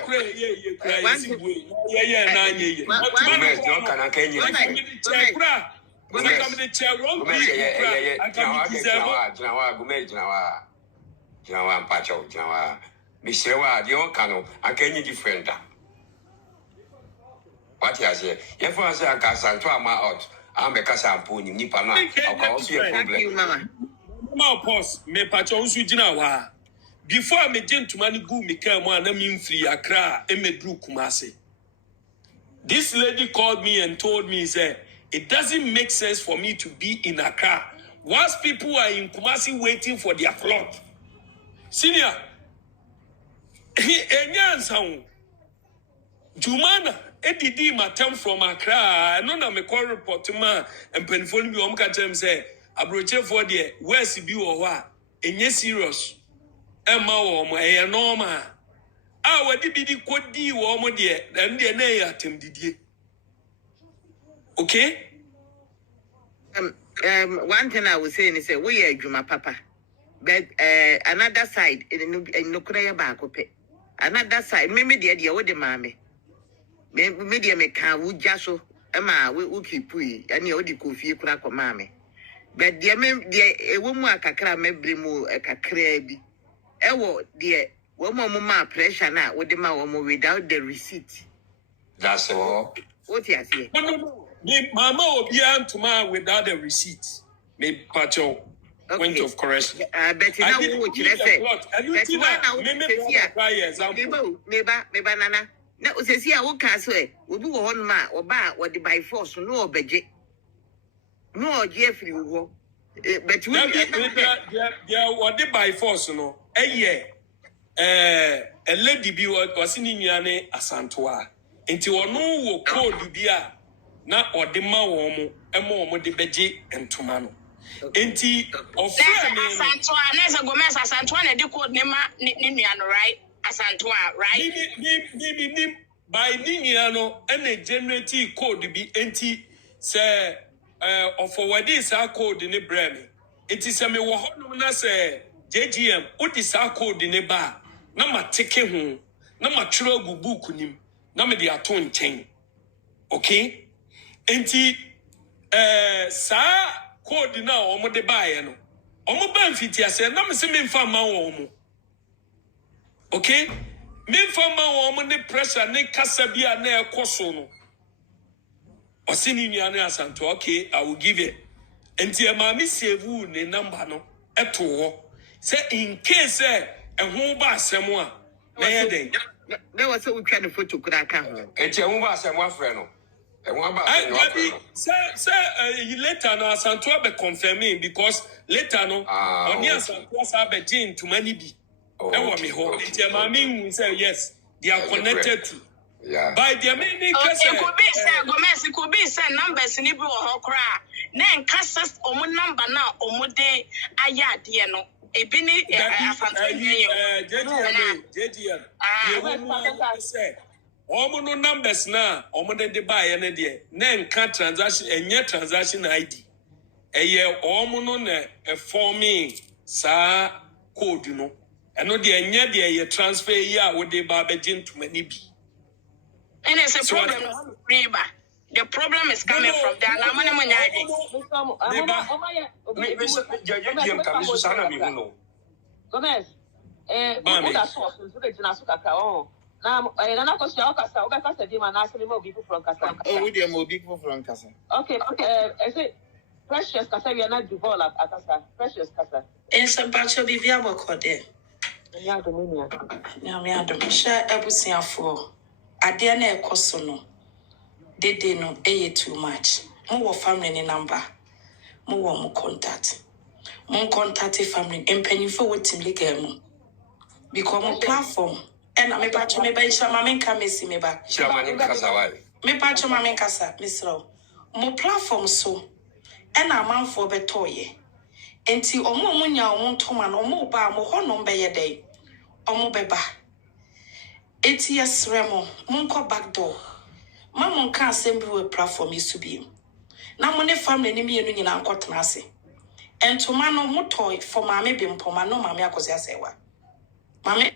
before I made to money go me come on I mean free Accra and me drew Kumasi. This lady called me and told me say it doesn't make sense for me to be in Accra whilst people are in Kumasi waiting for their cloth. Senior, he enyansa Jumanah edidi matem from Accra. No na me call report man and penfoni bi om ka tell say abroche for there where si bi wo ho a enye serious. Emma woman, normal. Our DBD could be woman, dear, and the nay at him, did okay? One thing I was saying is we are Juma Papa, but another side in no Korea back up. Another side, maybe the idea with the mammy. Maybe me can would just so Emma will keep we and you the coffee crack of mammy. But dear, a woman a cacra may bring more a cacraby. Ewo dear, one more pressure now with the man without the receipt. That's all. What you say? No. Me mama obia ntoma without the receipt. Me pacho. Point of correction. But now what you say? But me nana. Na usesi a wo ka so e obi wo hon ma oba wo de by force no obeje. No oje free wo. But we yeah what de by force no. A lady bi was in Niane Asantoa. Into ono wo code bia na odema wo mo emo de beje entomano. Enti Asantoa na Gomez Asantoa na de code ne ma ne nuano right Asantoa right ni by niano and generate code bi enti say of forward this code ne brand. It is a me wo hono na say JGM odi sa code ne ba na ma teke ho na ma twerɛ gu book nim na me de ato nkyɛn okay enti sa code na omo de bae no omo ba mfiti ase na me se me mfa ma wo mo okay me mfa ma wo mo ne pressure ne kasa bia na ekoso no osini nua ne asanto okay I will give it enti e ma me save ne number no eto ho say in case who ba asem a na ye den na was so we try the photo could aka ho enti who ba asem afre no who ba asem say later no asanto be confirming because later no oni asanto sa be gin to many bi e wo me ho enti ma me say yes they are connected to by the meaning case it could be say Gomez it could be say numbers ni bi wo ho kra na nkasa omo number na omo de ayade no ebini JDM omo no numbers na omo de buy na de na nka transaction enye transaction ID eye omo no na forming sa code no eno de enye de ye transfer ya wo de ba begin to many bi and it's a problem riba. The problem is coming from there. I'm going to Gomez, that's what okay, is it precious Casa? We are not devolved at Casa. Precious Casa. It's a batch of Bivia work there. Yeah, share everything for. I dare not cosono. They no too much. More family ni number. More contact. More contact family. And penny for what team legal. Because more platform. And I'm about to me by Shamamin Kamesi me back. Shamamin Kasawai. Me patch Mamin Casa, Miss Row. More platform so. And a man for betoye. Enti omo munya omo ntoma no omo ba mo hono be ye day. Omo beba. Eti yes remo. Monko back door. Mama can't send you a platform is to be. Now, when a family name you in Uncle Tanasi. And to man no more toy for mammy bimpo, no mammy, because I say what. Mammy,